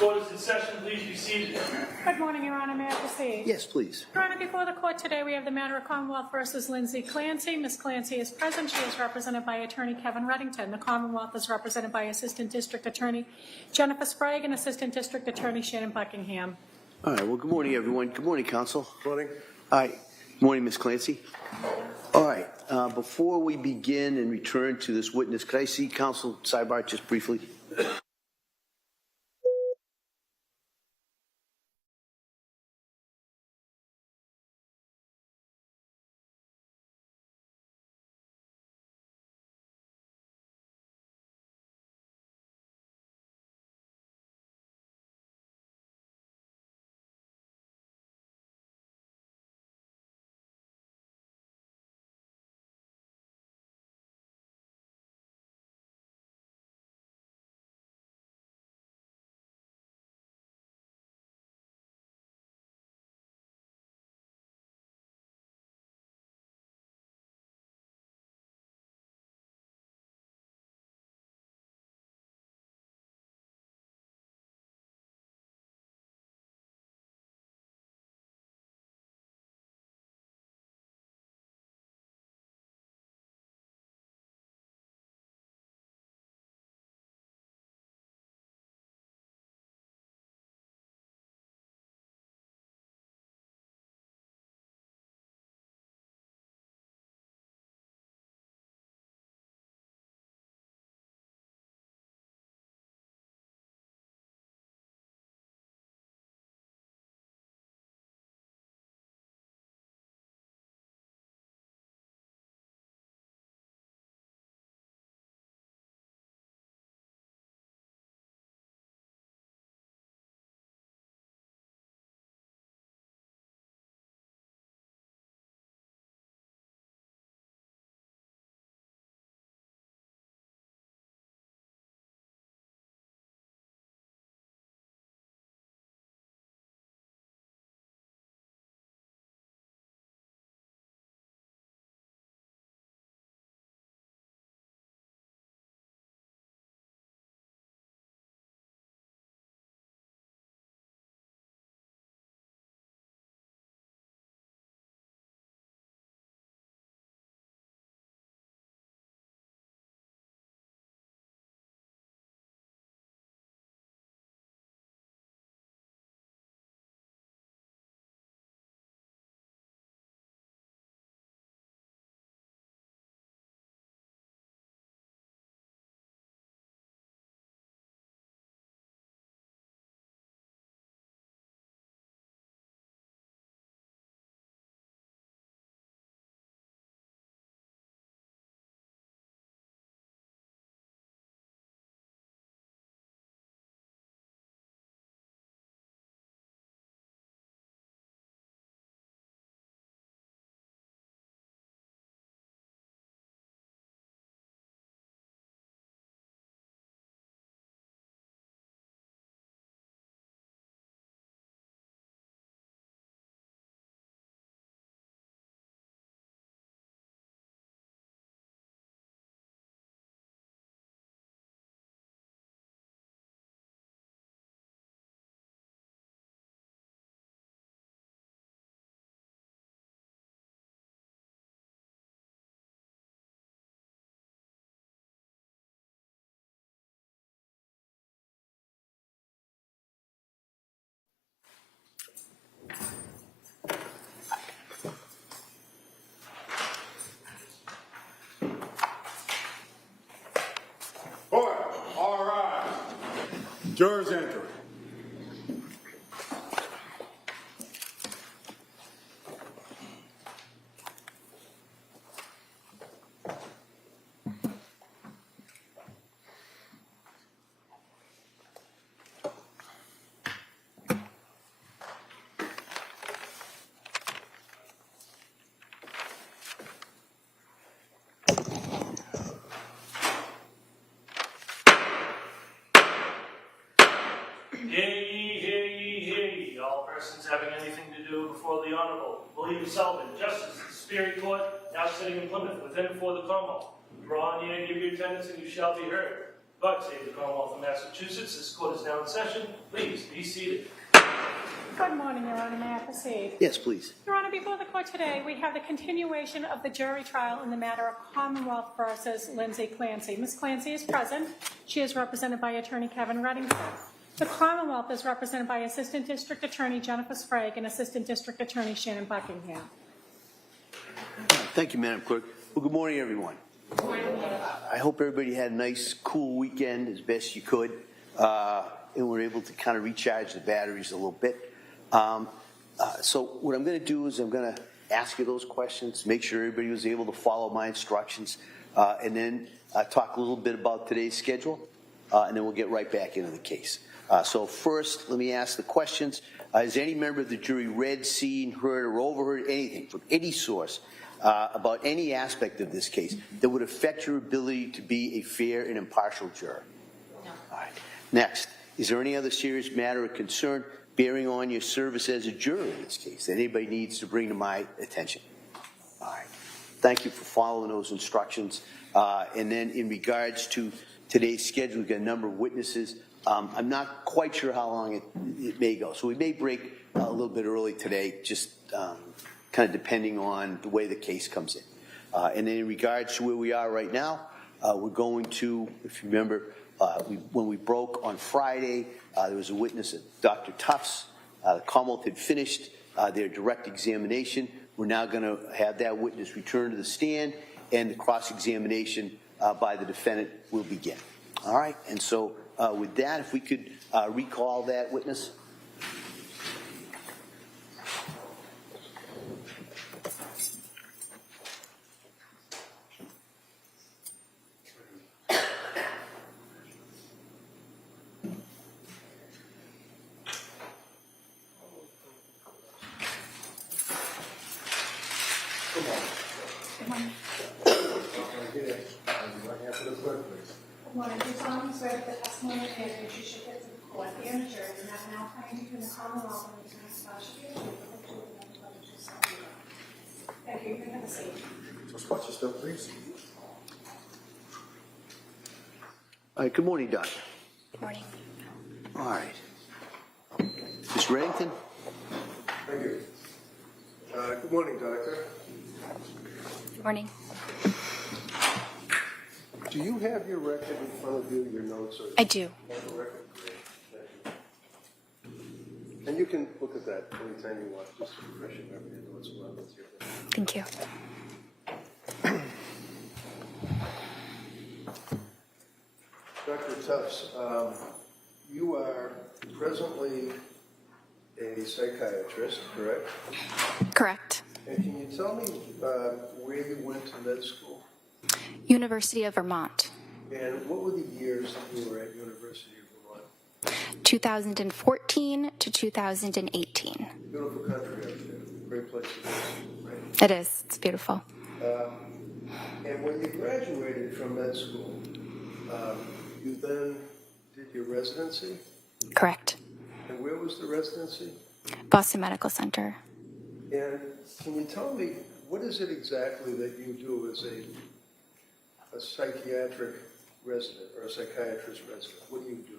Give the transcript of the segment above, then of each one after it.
Court is in session. Please be seated. Good morning, Your Honor. May I proceed? Yes, please. Your Honor, before the court today, we have the matter of Commonwealth versus Lindsay Clancy. Ms. Clancy is present. She is represented by Attorney Kevin Reddington. The Commonwealth is represented by Assistant District Attorney Jennifer Sprague and Assistant District Attorney Shannon Buckingham. All right. Well, good morning, everyone. Good morning, counsel. Good morning. All right. Good morning, Ms. Clancy. All right. Before we begin and return to this witness, could I see counsel sidebar just briefly? Court, all rise. Jurors enter. Hear ye, hear ye, hear ye. All persons having anything to do before the Honorable William Sullivan, Justice of the Superior Court, now sitting in Plymouth, within and for the Commonwealth. Draw near, give your attendance, and you shall be heard. God save the Commonwealth of Massachusetts. This court is now in session. Please be seated. Good morning, Your Honor. May I proceed? Yes, please. Your Honor, before the court today, we have the continuation of the jury trial in the matter of Commonwealth versus Lindsay Clancy. Ms. Clancy is present. She is represented by Attorney Kevin Reddington. The Commonwealth is represented by Assistant District Attorney Jennifer Sprague and Assistant District Attorney Shannon Buckingham. Thank you, Madam Clerk. Well, good morning, everyone. Good morning. I hope everybody had a nice, cool weekend as best you could, and were able to kind of recharge the batteries a little bit. So what I'm going to do is I'm going to ask you those questions, make sure everybody was able to follow my instructions, and then talk a little bit about today's schedule, and then we'll get right back into the case. So first, let me ask the questions. Has any member of the jury read, seen, heard, or overheard anything from any source about any aspect of this case that would affect your ability to be a fair and impartial juror? No. All right. Next, is there any other serious matter of concern bearing on your service as a juror in this case that anybody needs to bring to my attention? All right. Thank you for following those instructions. And then in regards to today's schedule, we've got a number of witnesses. I'm not quite sure how long it may go. So we may break a little bit early today, just kind of depending on the way the case comes in. And then in regards to where we are right now, we're going to, if you remember, when we broke on Friday, there was a witness at Dr. Tufts. The Commonwealth had finished their direct examination. We're now going to have that witness return to the stand, and the cross-examination by the defendant will begin. All right, and so with that, if we could recall that witness. Good morning. Do solemnly swear that the testimony of the you should get to the court, the jury, and that now claim between the Commonwealth and the prosecutors will be Thank you. You can have a seat. Just watch yourself, please. All right, good morning, Doctor. Good morning. All right. Ms. Reddington? Thank you. Good morning, Doctor. Good morning. Do you have your record in front of you, your notes? Or I do. have a record? Great. Thank you. And you can look at that anytime you want, just to refresh your memory and notes about what's here. Thank you. Dr. Tufts, you are presently a psychiatrist, correct? Correct. And can you tell me where you went to med school? University of Vermont. And what were the years that you were at University of Vermont? 2014 to 2018. Beautiful country up there. Great place to live, right? It is. It's beautiful. And when you graduated from med school, you then did your residency? Correct. And where was the residency? Boston Medical Center. And can you tell me, what is it exactly that you do as a psychiatric resident or a psychiatrist resident? What do you do?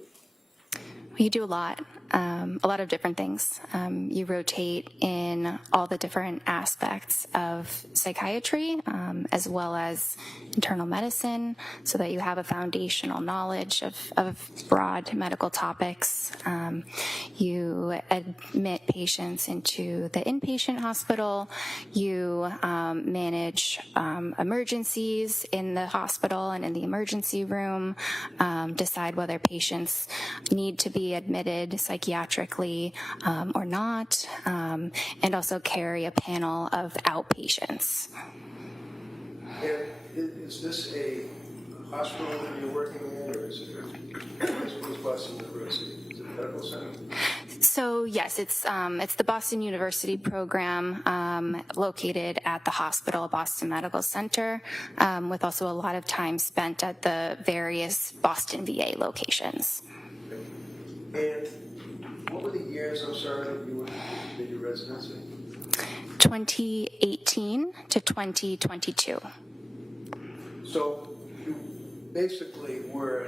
You do a lot of different things. You rotate in all the different aspects of psychiatry, as well as internal medicine, so that you have a foundational knowledge of broad medical topics. You admit patients into the inpatient hospital. You manage emergencies in the hospital and in the emergency room, decide whether patients need to be admitted psychiatrically or not, and also carry a panel of outpatients. And is this a hospital that you're working in, or is it Boston University? Is it a medical center? So yes, it's the Boston University program located at the hospital, Boston Medical Center, with also a lot of time spent at the various Boston VA locations. And what were the years, I'm sorry, that you did your residency? 2018 to 2022. So you basically were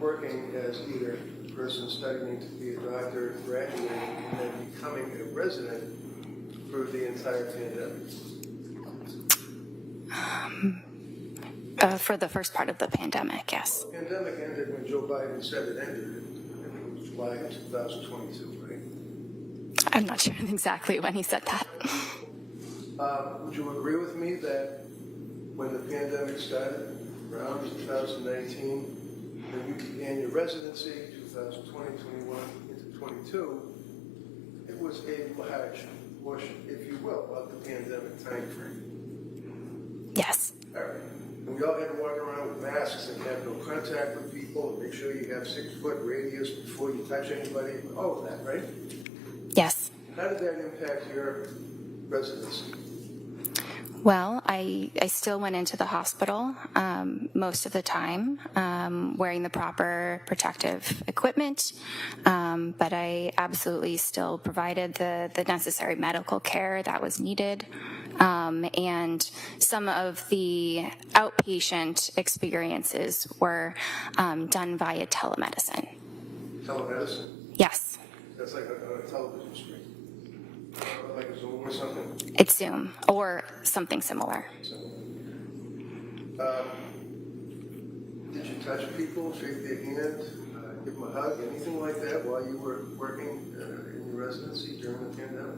working as either a person studying to be a doctor, graduating, and then becoming a resident through the entire pandemic? For the first part of the pandemic, yes. The pandemic ended when Joe Biden said it ended. I think it was July of 2022, right? I'm not sure exactly when he said that. Would you agree with me that when the pandemic started, around 2019, when you began your residency, 2020, 21, into 22, it was a large portion, if you will, of the pandemic time frame? Yes. All right. And we all had to walk around with masks and have no contact with people and make sure you have 6-foot radius before you touch anybody, all of that, right? Yes. How did that impact your residency? Well, I still went into the hospital most of the time, wearing the proper protective equipment, but I absolutely still provided the necessary medical care that was needed. And some of the outpatient experiences were done via telemedicine. Telemedicine? Yes. That's like a television screen. Like a Zoom or something? It's Zoom or something similar. Did you touch people, shake their hand, give them a hug, anything like that while you were working in your residency during the pandemic?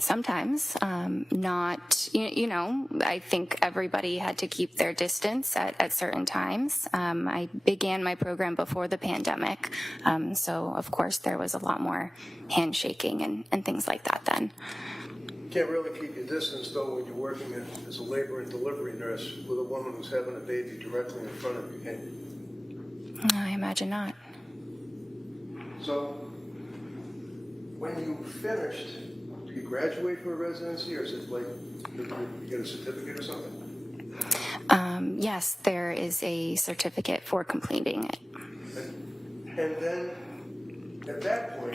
Sometimes, not, I think everybody had to keep their distance at certain times. I began my program before the pandemic, so of course there was a lot more handshaking and things like that then. You can't really keep your distance, though, when you're working as a labor and delivery nurse with a woman who's having a baby directly in front of you, can you? I imagine not. So, when you finished, did you graduate from a residency, or is it like you get a certificate or something? Yes, there is a certificate for completing it. And then, at that point,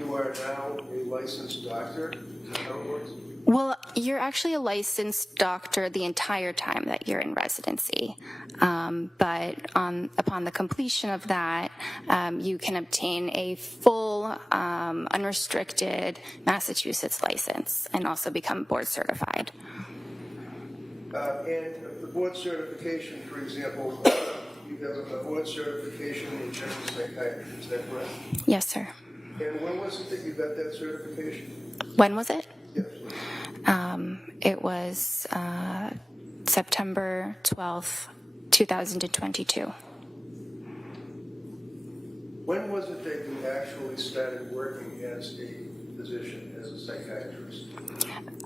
you are now a licensed doctor? Is that how it works? Well, you're actually a licensed doctor the entire time that you're in residency. But upon the completion of that, you can obtain a full, unrestricted Massachusetts license and also become board certified. And the board certification, for example, you have a board certification in general psychiatry, is that correct? Yes, sir. And when was it that you got that certification? When was it? Yes. It was September 12th, 2022. When was it that you actually started working as a physician, as a psychiatrist?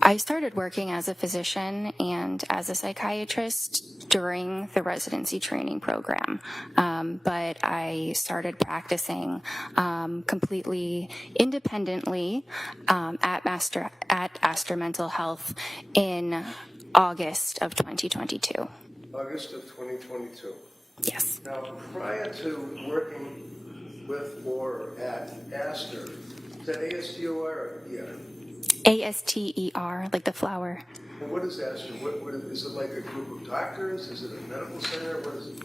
I started working as a physician and as a psychiatrist during the residency training program, but I started practicing completely independently at Astor Mental Health in August of 2022. August of 2022. Yes. Now, prior to working with or at Astor, is that ASTOR or ER? ASTER, like the flower. And what is Astor? What is it, like a group of doctors? Is it a medical center? What is it?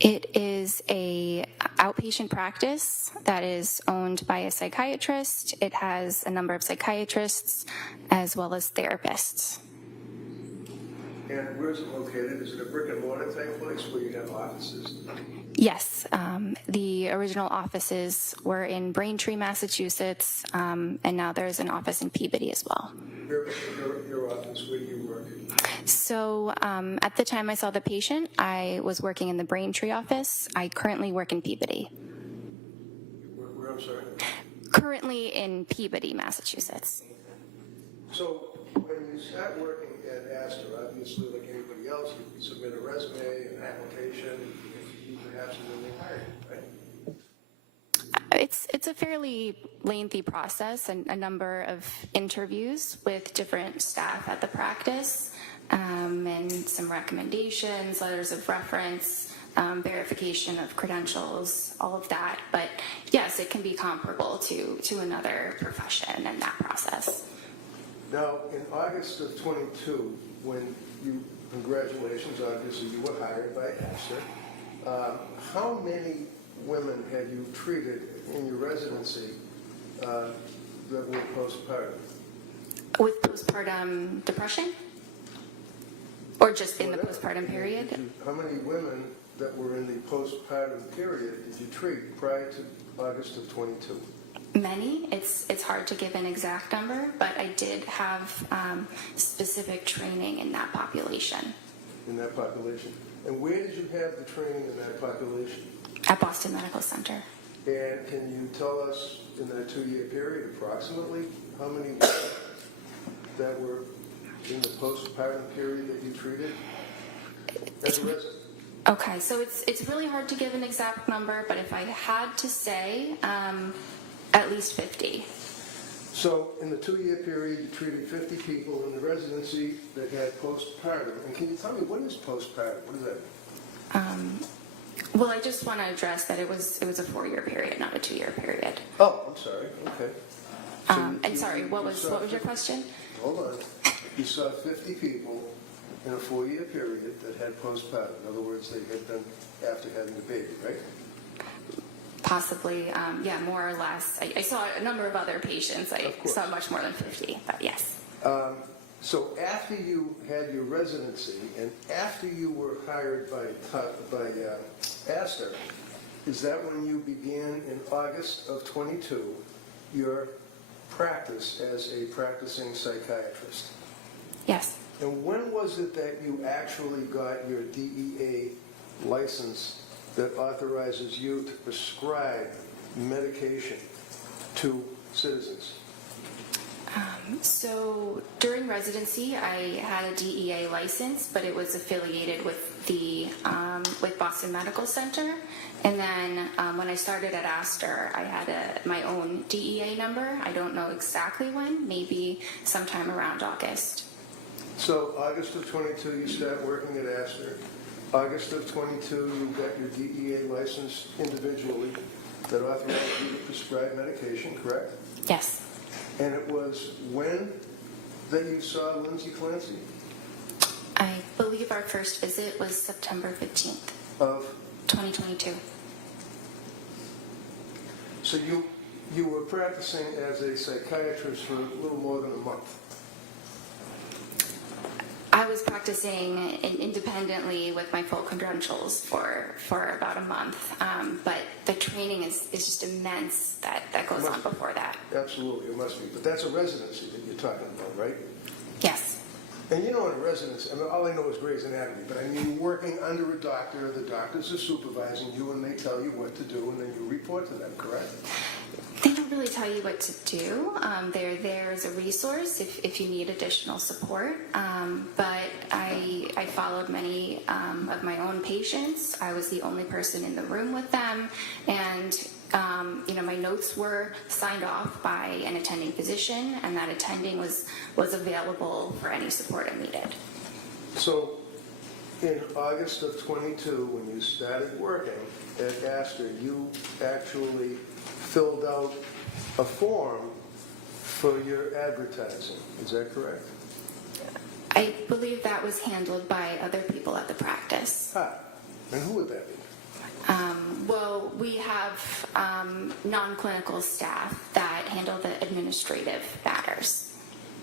It is a outpatient practice that is owned by a psychiatrist. It has a number of psychiatrists as well as therapists. And where is it located? Is it a brick and mortar type place where you have offices? Yes, the original offices were in Braintree, Massachusetts, and now there's an office in Peabody as well. Your office, where do you work? So at the time I saw the patient, I was working in the Braintree office. I currently work in Peabody. Where, I'm sorry? Currently in Peabody, Massachusetts. So when you start working at Astor, obviously like anybody else, you submit a resume, an application, you perhaps and then they hire you, right? It's a fairly lengthy process and a number of interviews with different staff at the practice, and some recommendations, letters of reference, verification of credentials, all of that. But yes, it can be comparable to another profession in that process. Now, in August of 22, when you, congratulations, obviously you were hired by Astor, How many women had you treated in your residency that were postpartum? With postpartum depression? Or just in the postpartum period? How many women that were in the postpartum period did you treat prior to August of 22? Many. It's hard to give an exact number, but I did have specific training in that population. In that population. And where did you have the training in that population? At Boston Medical Center. And can you tell us in that 2-year period approximately how many women that were in the postpartum period that you treated as a resident? Okay, so it's really hard to give an exact number, but if I had to say, at least 50. So in the 2-year period, you treated 50 people in the residency that had postpartum. And can you tell me, what is postpartum? What does that mean? Well, I just want to address that it was a 4-year period, not a 2-year period. Oh, I'm sorry. Okay. And sorry, what was your question? Hold on. You saw 50 people in a 4-year period that had postpartum. In other words, they had been after having a baby, right? Possibly, yeah, more or less. I saw a number of other patients. I saw much more than 50, but yes. So after you had your residency and after you were hired by Astor, is that when you began in August of 22 your practice as a practicing psychiatrist? Yes. And when was it that you actually got your DEA license that authorizes you to prescribe medication to citizens? So during residency, I had a DEA license, but it was affiliated with the with Boston Medical Center. And then when I started at Astor, I had my own DEA number. I don't know exactly when, maybe sometime around August. So August of 22, you start working at Astor. August of 22, you got your DEA license individually that authorized you to prescribe medication, correct? Yes. And it was when that you saw Lindsay Clancy? I believe our first visit was September 15th Of? 2022. So you were practicing as a psychiatrist for a little more than a month. I was practicing independently with my full credentials for about a month, but the training is just immense that goes on before that. Absolutely, it must be. But that's a residency that you're talking about, right? Yes. And you know, in a residency, I mean, all I know is Grey's Anatomy, but I mean, working under a doctor, the doctors are supervising you and they tell you what to do and then you report to them, correct? They don't really tell you what to do. They're there as a resource if you need additional support. But I followed many of my own patients. I was the only person in the room with them. And, my notes were signed off by an attending physician, and that attending was available for any support I needed. So in August of 22, when you started working at Astor, you actually filled out a form for your advertising. Is that correct? I believe that was handled by other people at the practice. And who would that be? Well, we have non-clinical staff that handle the administrative matters.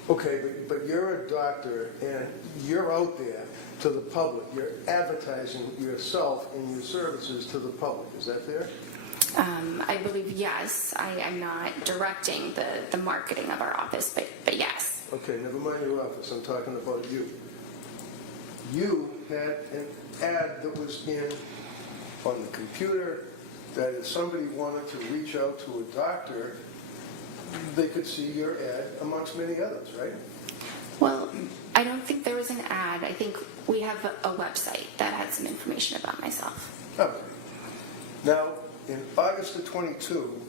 Okay, but you're a doctor and you're out there to the public. You're advertising yourself and your services to the public. Is that fair? I believe yes. I'm not directing the marketing of our office, but yes. Okay, never mind your office. I'm talking about you. You had an ad that was on the computer that if somebody wanted to reach out to a doctor, they could see your ad amongst many others, right? Well, I don't think there was an ad. I think we have a website that had some information about myself. Okay. Now, in August of 22,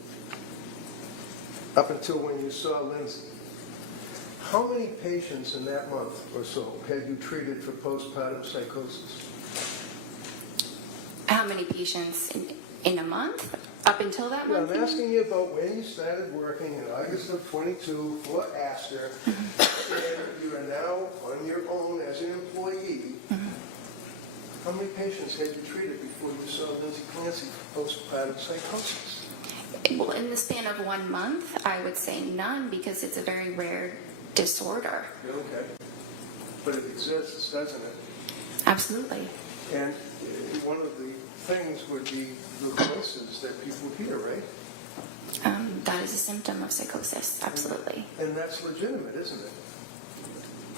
up until when you saw Lindsay, how many patients in that month or so had you treated for postpartum psychosis? How many patients in a month? Up until that month? I'm asking you about when you started working in August of 22 for Astor, and you are now on your own as an employee. how many patients had you treated before you saw Lindsay Clancy for postpartum psychosis? Well, in the span of 1 month, I would say none because it's a very rare disorder. Okay. But it exists, doesn't it? Absolutely. And one of the things would be the voices that people hear, right? That is a symptom of psychosis, absolutely. And that's legitimate, isn't it?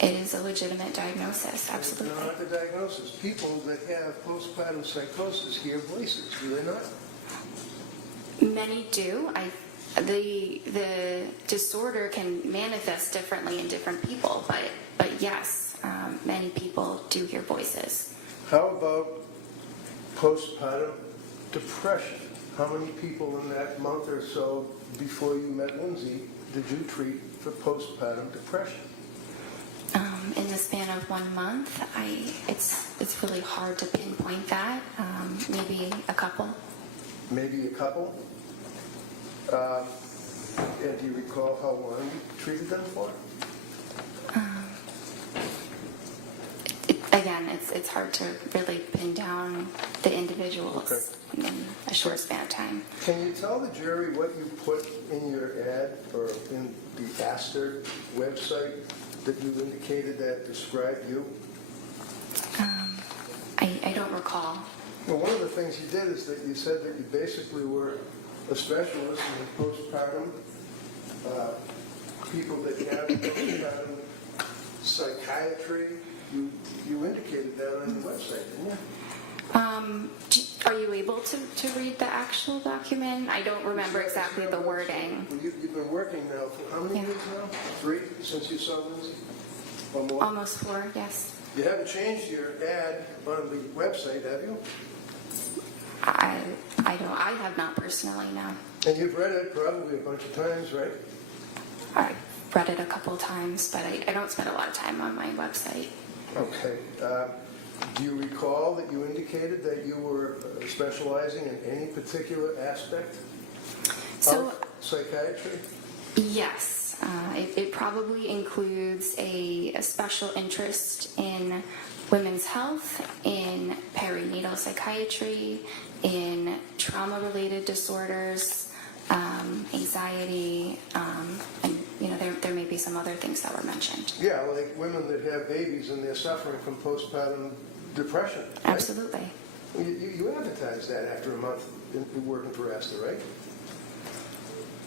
It is a legitimate diagnosis, absolutely. It's not the diagnosis. People that have postpartum psychosis hear voices, do they not? Many do. The disorder can manifest differently in different people, but yes, many people do hear voices. How about postpartum depression? How many people in that month or so before you met Lindsay did you treat for postpartum depression? In the span of 1 month, it's really hard to pinpoint that. Maybe a couple. Maybe a couple? And do you recall how long you treated them for? Again, it's hard to really pin down the individuals in a short span of time. Can you tell the jury what you put in your ad or in the Aster website that you indicated that described you? I don't recall. Well, one of the things you did is that you said that you basically were a specialist in postpartum, people that have postpartum psychiatry. You indicated that on your website, didn't you? Are you able to read the actual document? I don't remember exactly the wording. Well, you've been working now for how many years now? 3 since you saw Lindsay? Or more? Almost 4, yes. You haven't changed your ad on the website, have you? I have not personally, no. And you've read it probably a bunch of times, right? I've read it a couple times, but I don't spend a lot of time on my website. Okay. Do you recall that you indicated that you were specializing in any particular aspect of psychiatry? Yes. It probably includes a special interest in women's health, in perinatal psychiatry, in trauma-related disorders, anxiety, and there may be some other things that were mentioned. Yeah, like women that have babies and they're suffering from postpartum depression. Right? Absolutely. You advertise that after a month in working for Aster, right?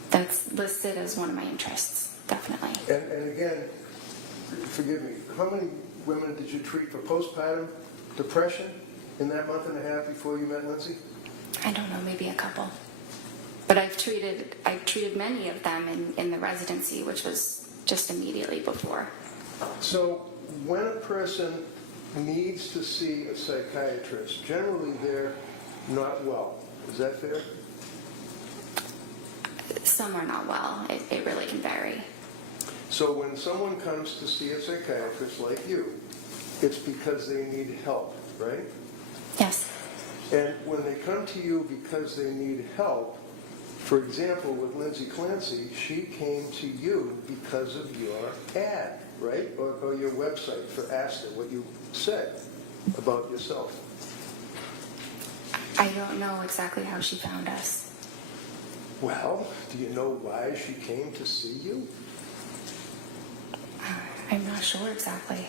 That's listed as one of my interests, definitely. And again, forgive me, how many women did you treat for postpartum depression in that month and a half before you met Lindsay? I don't know, maybe a couple. But I've treated many of them in the residency, which was just immediately before. So when a person needs to see a psychiatrist, generally they're not well. Is that fair? Some are not well. It really can vary. So when someone comes to see a psychiatrist like you, it's because they need help, right? Yes. And when they come to you because they need help, for example, with Lindsay Clancy, she came to you because of your ad, right? Or your website for Aster, what you said about yourself. I don't know exactly how she found us. Well, do you know why she came to see you? I'm not sure exactly.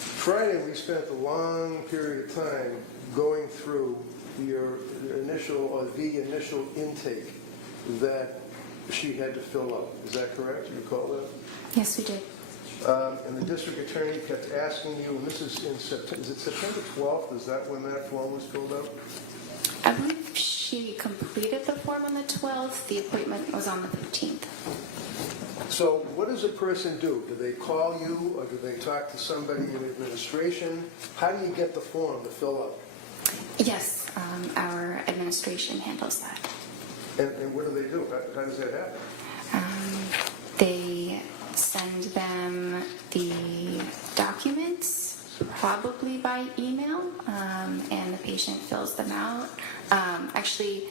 Friday, we spent a long period of time going through your initial or the initial intake that she had to fill out. Is that correct? You recall that? Yes, we did. And the district attorney kept asking you, and this is in September, is it September 12th? Is that when that form was filled out? I believe she completed the form on the 12th. The appointment was on the 15th. So what does a person do? Do they call you or do they talk to somebody in administration? How do you get the form to fill out? Yes, our administration handles that. And what do they do? How does that happen? They send them the documents, probably by email, and the patient fills them out. Actually,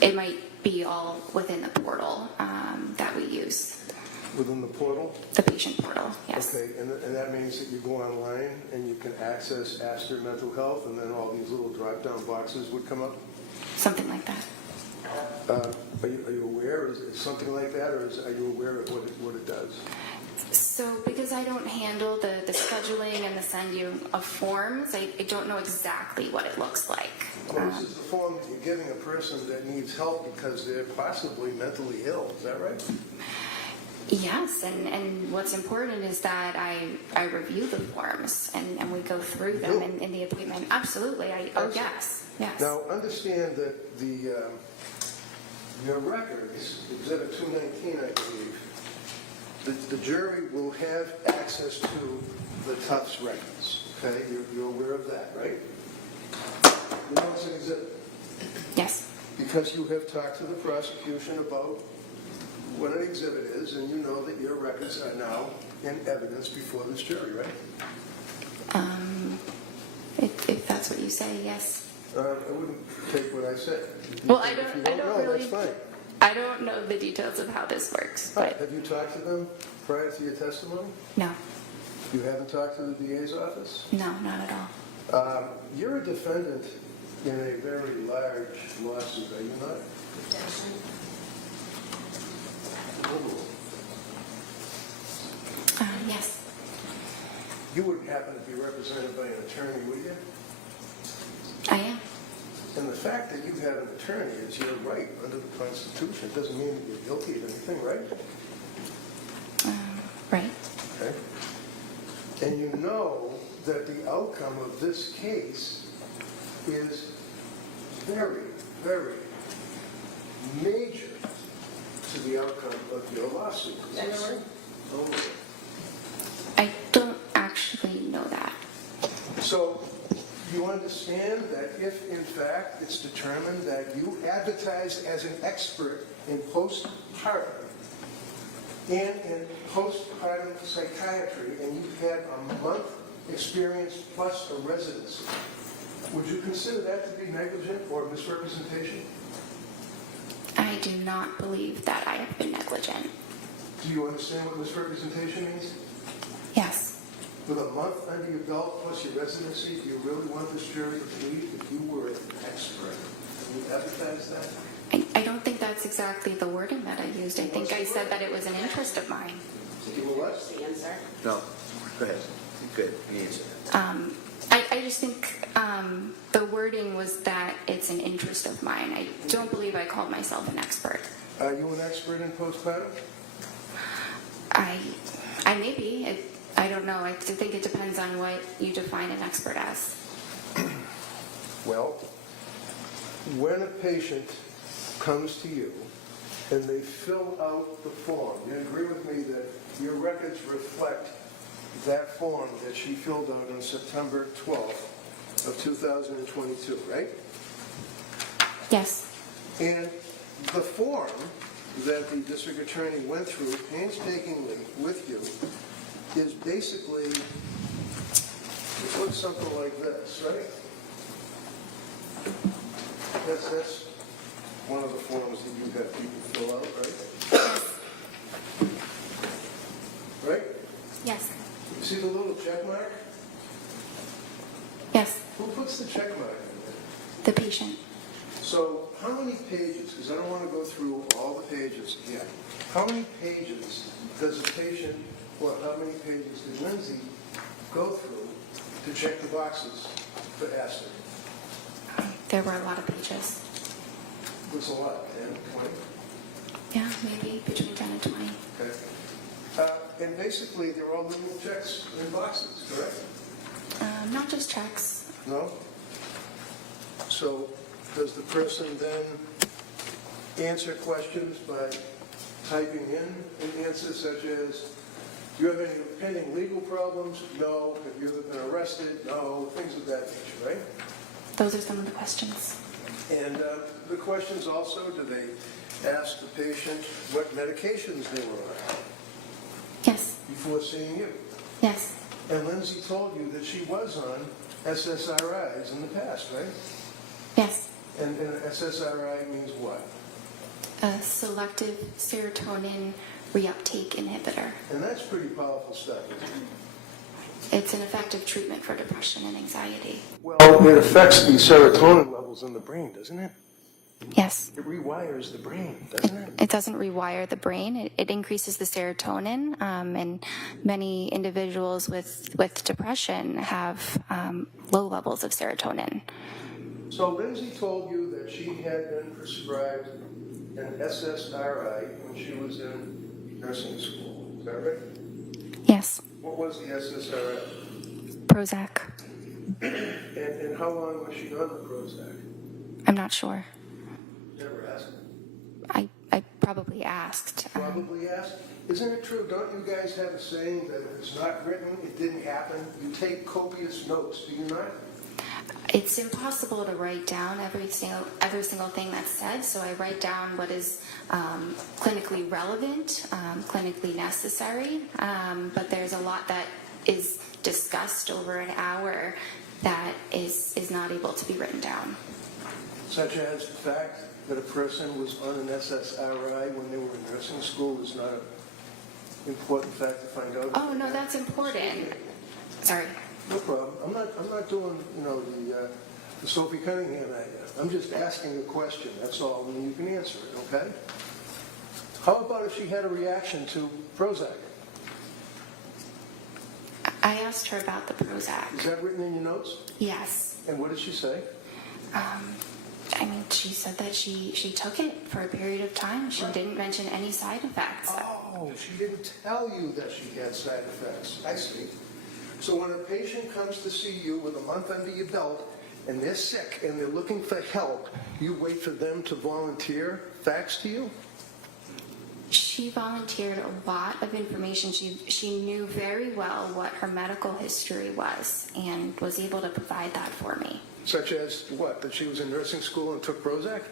it might be all within the portal that we use. Within the portal? The patient portal, yes. Okay, and that means that you go online and you can access Astor Mental Health, and then all these little drop-down boxes would come up? Something like that. Are you aware, is it something like that, or are you aware of what it does? So because I don't handle the scheduling and the sending of forms, I don't know exactly what it looks like. Well, this is the form that you're giving a person that needs help because they're possibly mentally ill, is that right? Yes, and what's important is that I review the forms and we go through them in the appointment. Absolutely. Yes. Now, understand that your records, Exhibit 219, I believe, the jury will have access to the Tufts records, okay? You're aware of that, right? You know it's an exhibit? Yes. Because you have talked to the prosecution about what an exhibit is, and you know that your records are now in evidence before this jury, right? If that's what you say, yes. I wouldn't take what I said. Well, If you don't know, really. that's fine. I don't know the details of how this works, but Have you talked to them prior to your testimony? no, You haven't talked to the DA's office? no, not at all. You're a defendant in a very large lawsuit, are you not? Yes. You wouldn't happen to be represented by an attorney, would you? I am. And the fact that you have an attorney is your right under the Constitution. It doesn't mean that you're guilty of anything, right? Right. Okay. And you know that the outcome of this case is very, very major to the outcome of your lawsuit. Is that right? Oh. I don't actually know that. So you understand that if, in fact, it's determined that you advertised as an expert in postpartum and in postpartum psychiatry, and you've had a month experience plus a residency, would you consider that to be negligent or misrepresentation? I do not believe that I have been negligent. Do you understand what misrepresentation means? Yes. With a month under your belt plus your residency, do you really want this jury to believe that you were an expert? Can you advertise that? I don't think that's exactly the wording that I used. I think I said that it was an interest of mine. You were what? The answer. No, go ahead. Good, answer. I just think the wording was that it's an interest of mine. I don't believe I called myself an expert. Are you an expert in postpartum? I may be. I don't know. I think it depends on what you define an expert as. Well, when a patient comes to you and they fill out the form, you agree with me that your records reflect that form that she filled out on September 12th of 2022, right? Yes. And the form that the district attorney went through painstakingly with you is basically, it looks something like this, right? That's one of the forms that you have people fill out, right? Right? Yes. You see the little check mark? Yes. Who puts the check mark in there? The patient. So how many pages, because I don't want to go through all the pages yet, how many pages does a patient, or how many pages did Lindsay go through to check the boxes for Astor? There were a lot of pages. It was a lot, 10, 20? Yeah, maybe between 10 and 20. Okay. And basically, they're all little checks in boxes, correct? Not just checks. No? So does the person then answer questions by typing in an answer such as, do you have any pending legal problems? No. Have you ever been arrested? No. Things of that nature, right? Those are some of the questions. And the questions also, do they ask the patient what medications they were on Yes. before seeing you? Yes. And Lindsay told you that she was on SSRIs in the past, right? Yes. And SSRI means what? Selective serotonin reuptake inhibitor. And that's pretty powerful stuff, isn't it? It's an effective treatment for depression and anxiety. Well, it affects the serotonin levels in the brain, doesn't it? Yes. It rewires the brain, doesn't it? It doesn't rewire the brain. It increases the serotonin, and many individuals with depression have low levels of serotonin. So Lindsay told you that she had been prescribed an SSRI when she was in nursing school. Is that right? Yes. What was the SSRI? Prozac. And how long was she on the Prozac? I'm not sure. Never asked. I probably asked. Probably asked. Isn't it true? Don't you guys have a saying that if it's not written, it didn't happen? You take copious notes, do you not? It's impossible to write down every single thing that's said, so I write down what is clinically relevant, clinically necessary, but there's a lot that is discussed over an hour that is not able to be written down. Such as the fact that a person was on an SSRI when they were in nursing school is not an important fact to find out. Oh, no, that's important. Sorry. No problem. I'm not doing, the Sophie Cunningham act. I'm just asking a question. That's all, and you can answer it, okay? How about if she had a reaction to Prozac? I asked her about the Prozac. Is that written in your notes? Yes. And what did she say? She said that she took it for a period of time. She didn't mention any side effects. Oh, she didn't tell you that she had side effects. I see. So when a patient comes to see you with a month under your belt and they're sick and they're looking for help, you wait for them to volunteer facts to you? She volunteered a lot of information. She knew very well what her medical history was and was able to provide that for me. Such as what? That she was in nursing school and took Prozac?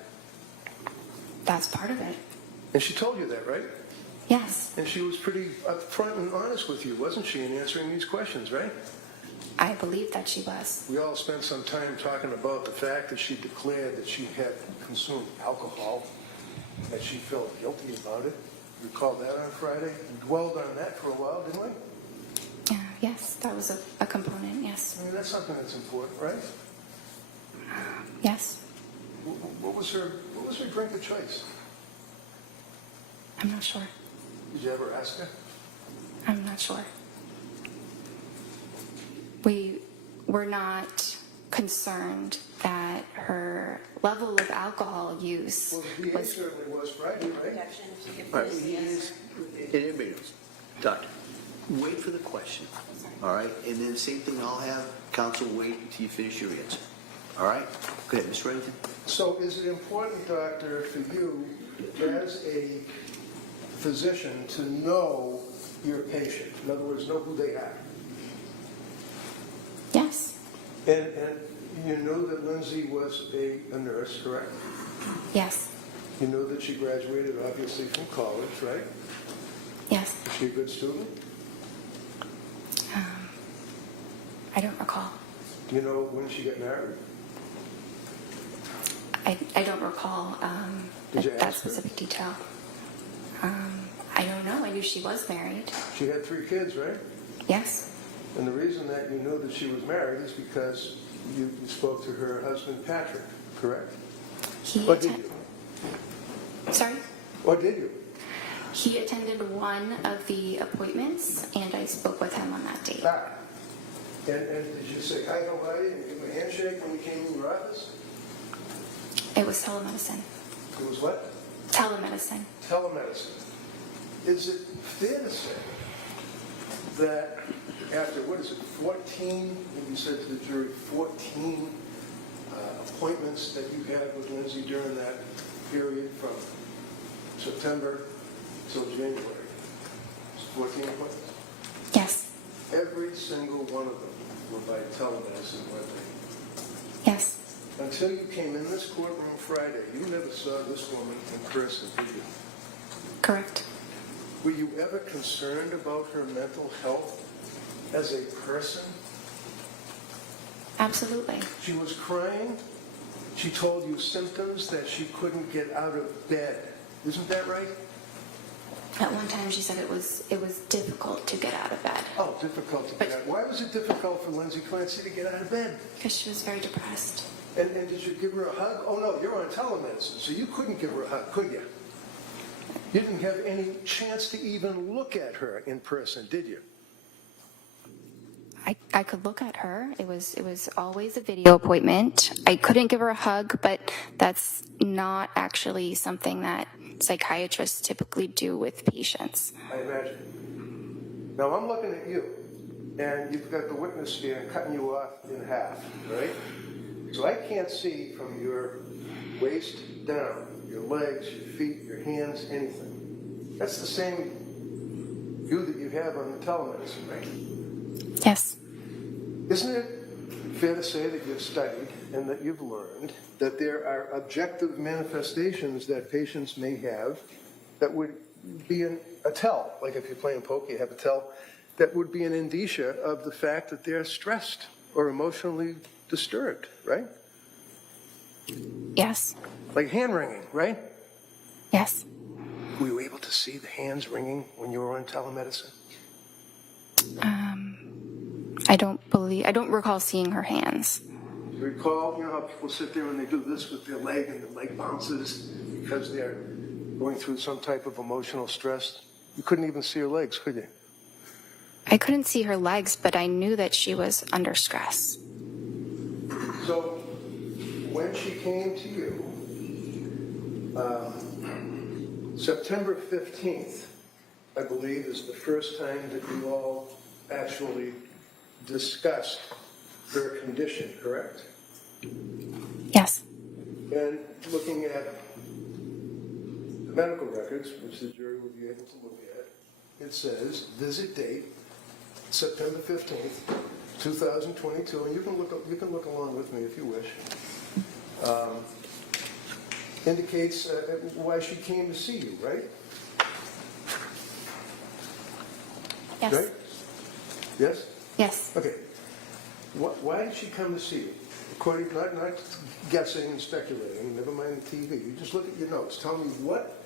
That's part of it. And she told you that, right? Yes. And she was pretty upfront and honest with you, wasn't she, in answering these questions, right? I believe that she was. We all spent some time talking about the fact that she declared that she had consumed alcohol, that she felt guilty about it. Recall that on Friday? We dwelled on that for a while, didn't we? Yes, that was a component, yes. I mean, that's something that's important, right? Yes. What was her drink of choice? I'm not sure. Did you ever ask her? I'm not sure. We were not concerned that her level of alcohol use Well, the DA certainly was Friday, right? All right, everybody knows. Doctor, wait for the question, all right? And then the same thing, I'll have counsel wait until you finish your answer. All right? Go ahead, Mr. Reddington. So is it important, doctor, for you as a physician to know your patient? In other words, know who they are? Yes. And you know that Lindsay was a nurse, correct? Yes. You know that she graduated, obviously, from college, right? Yes. Is she a good student? I don't recall. Do you know when she got married? I don't recall Did you that ask her? specific detail. I don't know. I knew she was married. She had 3 kids, right? Yes. And the reason that you know that she was married is because you spoke to her husband, Patrick, correct? He Or did you? Sorry? Or did you? He attended one of the appointments, and I spoke with him on that date. Ah. And did you say, hi, how are you, and give him a handshake when you came in your office? It was telemedicine. It was what? Telemedicine. Telemedicine. Is it fair to say that after, 14, you said to the jury, 14 appointments that you had with Lindsay during that period from September till January? 14 appointments? Yes. Every single one of them were by telemedicine, weren't they? Yes. Until you came in this courtroom Friday, you never saw this woman in person, did you? Correct. Were you ever concerned about her mental health as a person? Absolutely. She was crying. She told you symptoms that she couldn't get out of bed. Isn't that right? At one time, she said it was difficult to get out of bed Oh, difficult to get out. Why was it difficult for Lindsay Clancy to get out of bed? because she was very depressed. And did you give her a hug? Oh, no, you're on telemedicine, so you couldn't give her a hug, could you? You didn't have any chance to even look at her in person, did you? I could look at her. It was always a video appointment. I couldn't give her a hug, but that's not actually something that psychiatrists typically do with patients. I imagine. Now, I'm looking at you, and you've got the witness stand cutting you off in half, right? So I can't see from your waist down, your legs, your feet, your hands, anything. That's the same view that you have on the telemedicine, right? Yes. Isn't it fair to say that you've studied and that you've learned that there are objective manifestations that patients may have that would be a tell, like if you're playing poker, you have a tell, that would be an indicia of the fact that they're stressed or emotionally disturbed, right? Yes. Like hand wringing, right? Yes. Were you able to see the hands wringing when you were on telemedicine? I don't recall seeing her hands. Do you recall, you know how people sit there and they do this with their leg and the leg bounces because they're going through some type of emotional stress? You couldn't even see her legs, could you? I couldn't see her legs, but I knew that she was under stress. So when she came to you, September 15th, I believe, is the first time that you all actually discussed her condition, correct? Yes. And looking at the medical records, which the jury will be able to look at, it says, visit date, September 15th, 2022, and you can look along with me if you wish, indicates why she came to see you, right? Yes. Right? Yes? Yes. Okay. Why did she come to see you? According, not guessing and speculating, never mind the TV. You just look at your notes. Tell me what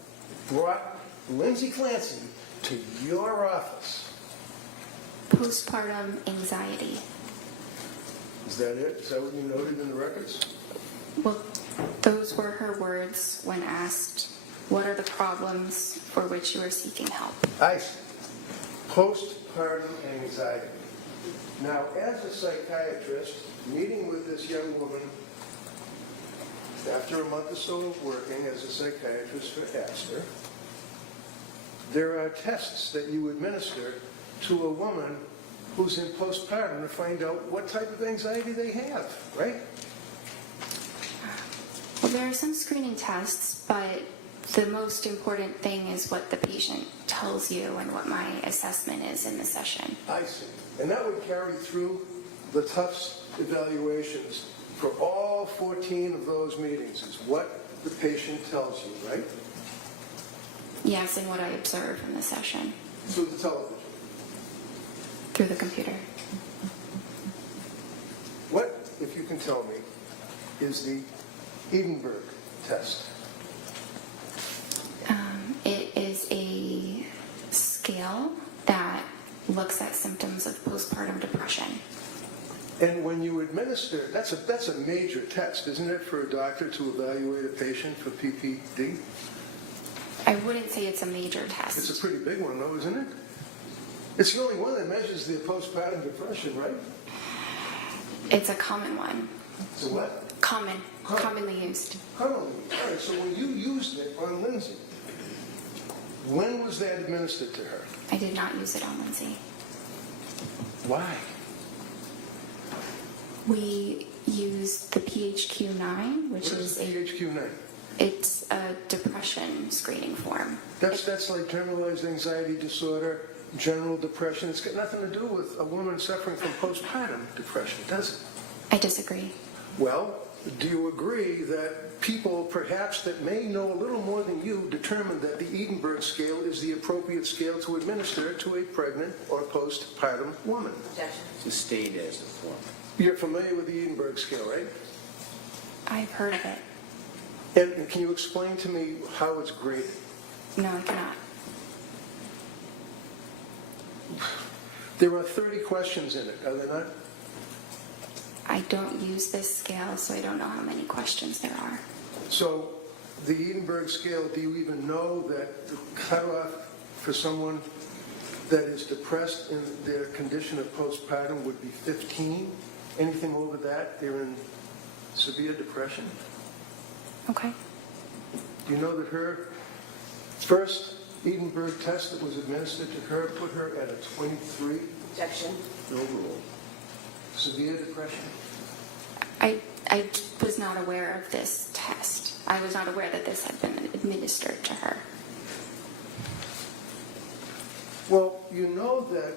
brought Lindsay Clancy to your office. Postpartum anxiety. Is that it? Is that what you noted in the records? Well, those were her words when asked, what are the problems for which you are seeking help? I see. Postpartum anxiety. Now, as a psychiatrist, meeting with this young woman, after a month or so of working as a psychiatrist for Astor, there are tests that you administer to a woman who's in postpartum to find out what type of anxiety they have, right? Well, there are some screening tests, but the most important thing is what the patient tells you and what my assessment is in the session. I see. And that would carry through the Tufts evaluations for all 14 of those meetings, is what the patient tells you, right? Yes, and what I observe in the session Through the television. through the computer. What, if you can tell me, is the Edinburgh test? It is a scale that looks at symptoms of postpartum depression. And when you administer, that's a major test, isn't it, for a doctor to evaluate a patient for PPD? I wouldn't say it's a major test. It's a pretty big one, though, isn't it? It's the only one that measures the postpartum depression, right? It's a common one. So what? Commonly used. Commonly. All right, so when you used it on Lindsay, when was that administered to her? I did not use it on Lindsay. Why? We used the PHQ-9, which What is is PHQ-9? it's a depression screening form. That's like generalized anxiety disorder, general depression. It's got nothing to do with a woman suffering from postpartum depression, does it? I disagree. Well, do you agree that people perhaps that may know a little more than you determined that the Edinburgh scale is the appropriate scale to administer to a pregnant or postpartum woman? Sustained as a form. You're familiar with the Edinburgh scale, right? I've heard of it. And can you explain to me how it's graded? No, I cannot. There are 30 questions in it, are there not? I don't use this scale, so I don't know how many questions there are. So the Edinburgh scale, do you even know that the cutoff for someone that is depressed in their condition of postpartum would be 15? Anything over that, they're in severe depression? Okay. Do you know that her first Edinburgh test that was administered to her put her at a 23? Objection. No rule. Severe depression? I was not aware of this test. I was not aware that this had been administered to her. Well, you know that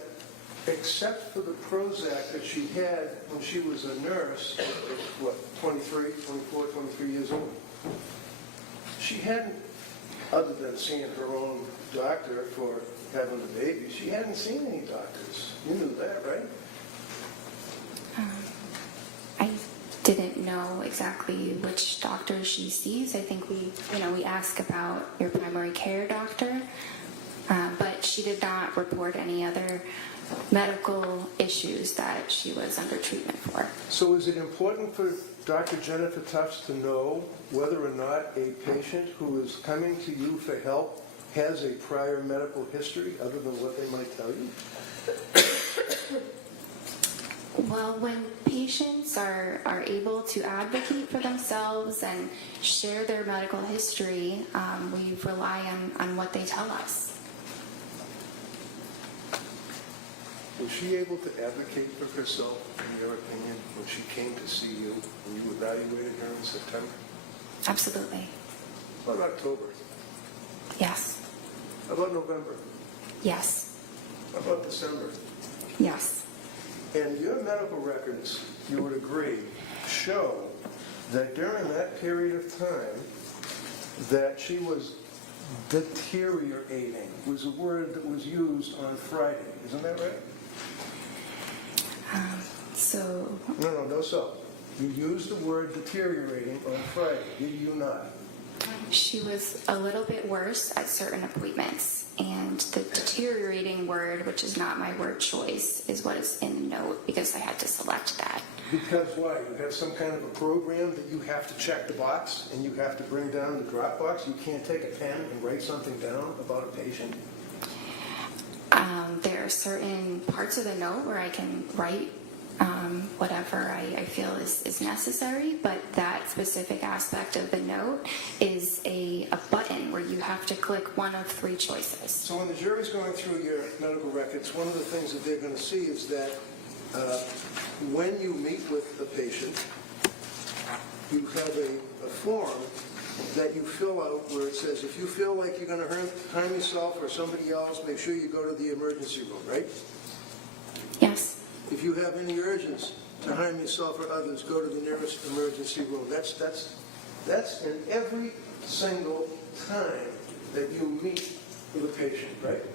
except for the Prozac that she had when she was a nurse, what, 23, 24, 23 years old, she hadn't, other than seeing her own doctor for having a baby, she hadn't seen any doctors. You knew that, right? I didn't know exactly which doctor she sees. I think we ask about your primary care doctor, but she did not report any other medical issues that she was under treatment for. So is it important for Dr. Jennifer Tufts to know whether or not a patient who is coming to you for help has a prior medical history other than what they might tell you? Well, when patients are able to advocate for themselves and share their medical history, we rely on what they tell us. Was she able to advocate for herself, in your opinion, when she came to see you, when you evaluated her in September? Absolutely. How about October? Yes. How about November? Yes. How about December? Yes. And your medical records, you would agree, show that during that period of time that she was deteriorating, was a word that was used on Friday. Isn't that right? So No, so. You used the word deteriorating on Friday, did you not? she was a little bit worse at certain appointments, and the deteriorating word, which is not my word choice, is what is in the note because I had to select that. Because why? You have some kind of a program that you have to check the box and you have to bring down the drop box? You can't take a pen and write something down about a patient? There are certain parts of the note where I can write whatever I feel is necessary, but that specific aspect of the note is a button where you have to click one of three choices. So when the jury's going through your medical records, one of the things that they're going to see is that when you meet with a patient, you have a form that you fill out where it says, if you feel like you're going to harm yourself or somebody else, make sure you go to the emergency room, right? Yes. If you have any urges to harm yourself or others, go to the nearest emergency room. That's in every single time that you meet with a patient, right?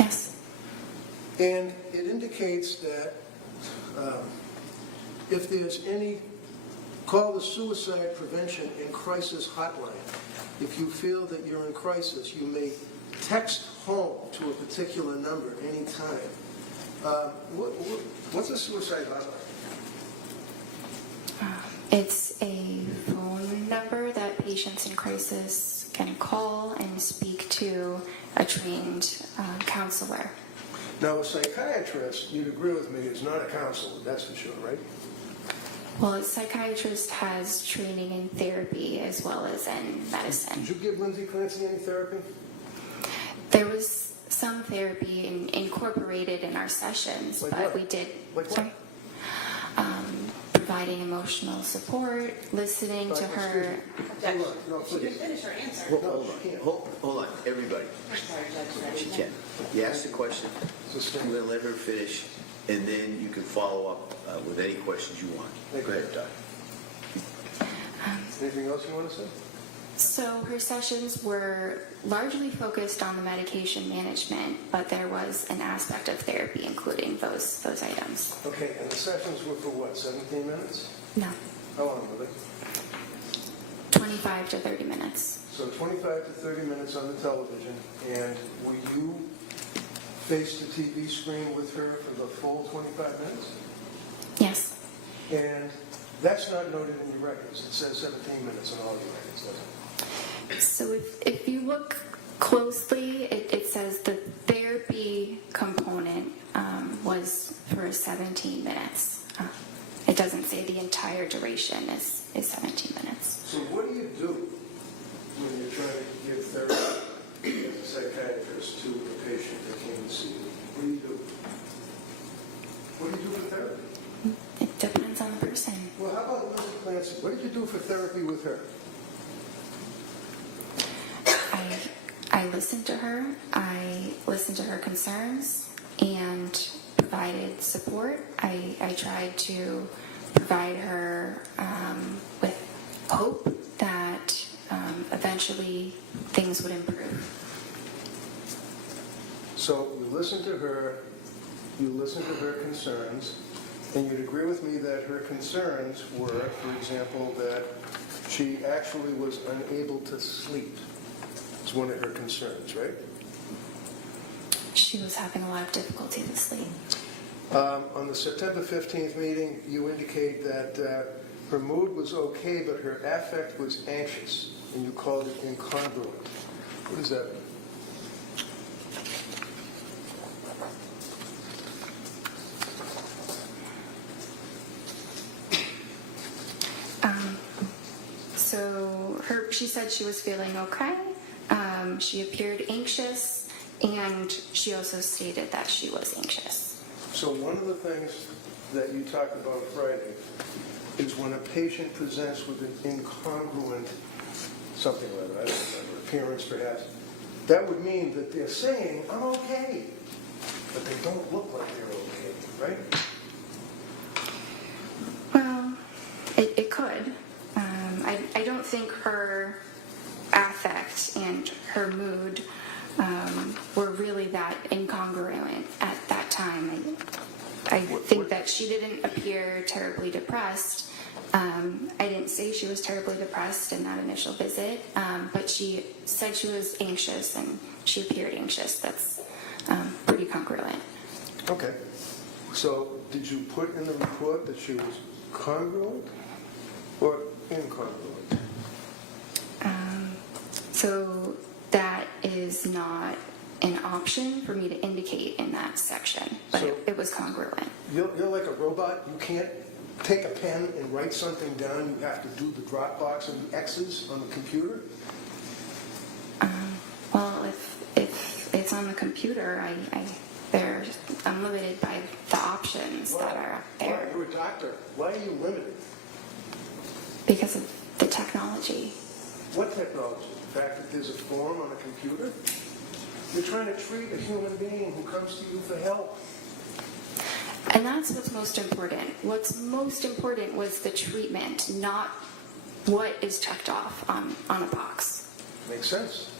Yes. And it indicates that if there's any, call the Suicide Prevention and Crisis Hotline. If you feel that you're in crisis, you may text home to a particular number anytime. What's a suicide hotline? It's a phone number that patients in crisis can call and speak to a trained counselor. Now, a psychiatrist, you'd agree with me, is not a counselor, that's for sure, right? Well, a psychiatrist has training in therapy as well as in medicine. Did you give Lindsay Clancy any therapy? There was some therapy incorporated in our sessions, Like but what? we did. Like what? Sorry. Providing emotional support, listening to her. Hold on, no, She can please. finish her answer. No, she can't. Hold on, everybody. Sorry, Judge. She can. You ask the question, I'm going to let her finish, and then you can follow up with any questions you want. Go ahead, Doc. Anything else you want to say? So her sessions were largely focused on the medication management, but there was an aspect of therapy including those items. Okay, and the sessions were for what, 17 minutes? No, How long were they? 25 to 30 minutes. So 25 to 30 minutes on the television, and were you face the TV screen with her for the full 25 minutes? Yes. And that's not noted in your records. It says 17 minutes on all your records, doesn't it? So if you look closely, it says the therapy component was for 17 minutes. It doesn't say the entire duration is 17 minutes. So what do you do when you're trying to give therapy as a psychiatrist to a patient that came to see you? What do you do? What do you do for therapy? It depends on the person. Well, how about Lindsay Clancy? What did you do for therapy with her? I listened to her. I listened to her concerns and provided support. I tried to provide her with hope that eventually things would improve. So you listened to her concerns, and you'd agree with me that her concerns were, for example, that she actually was unable to sleep. It's one of her concerns, right? She was having a lot of difficulty with sleep. On the September 15th meeting, you indicate that her mood was okay, but her affect was anxious, and you called it incongruent. What does that mean? So she said she was feeling okay. She appeared anxious, and she also stated that she was anxious. So one of the things that you talked about Friday is when a patient presents with an incongruent something like that, I don't remember, appearance perhaps, that would mean that they're saying, I'm okay, but they don't look like they're okay, right? Well, it could. I don't think her affect and her mood were really that incongruent at that time. I think that she didn't appear terribly depressed. I didn't say she was terribly depressed in that initial visit, but she said she was anxious and she appeared anxious. That's pretty congruent. Okay. So did you put in the report that she was congruent or incongruent? So that is not an option for me to indicate in that section, but So- it was congruent. You're like a robot. You can't take a pen and write something down. You have to do the drop box and the X's on the computer. Well, if it's on the computer, I'm limited by the options that are up Why? there You're a doctor. Why are you limited? because of the technology. What technology? The fact that there's a form on a computer? You're trying to treat a human being who comes to you for help. And that's what's most important. What's most important was the treatment, not what is checked off on a box. Makes sense.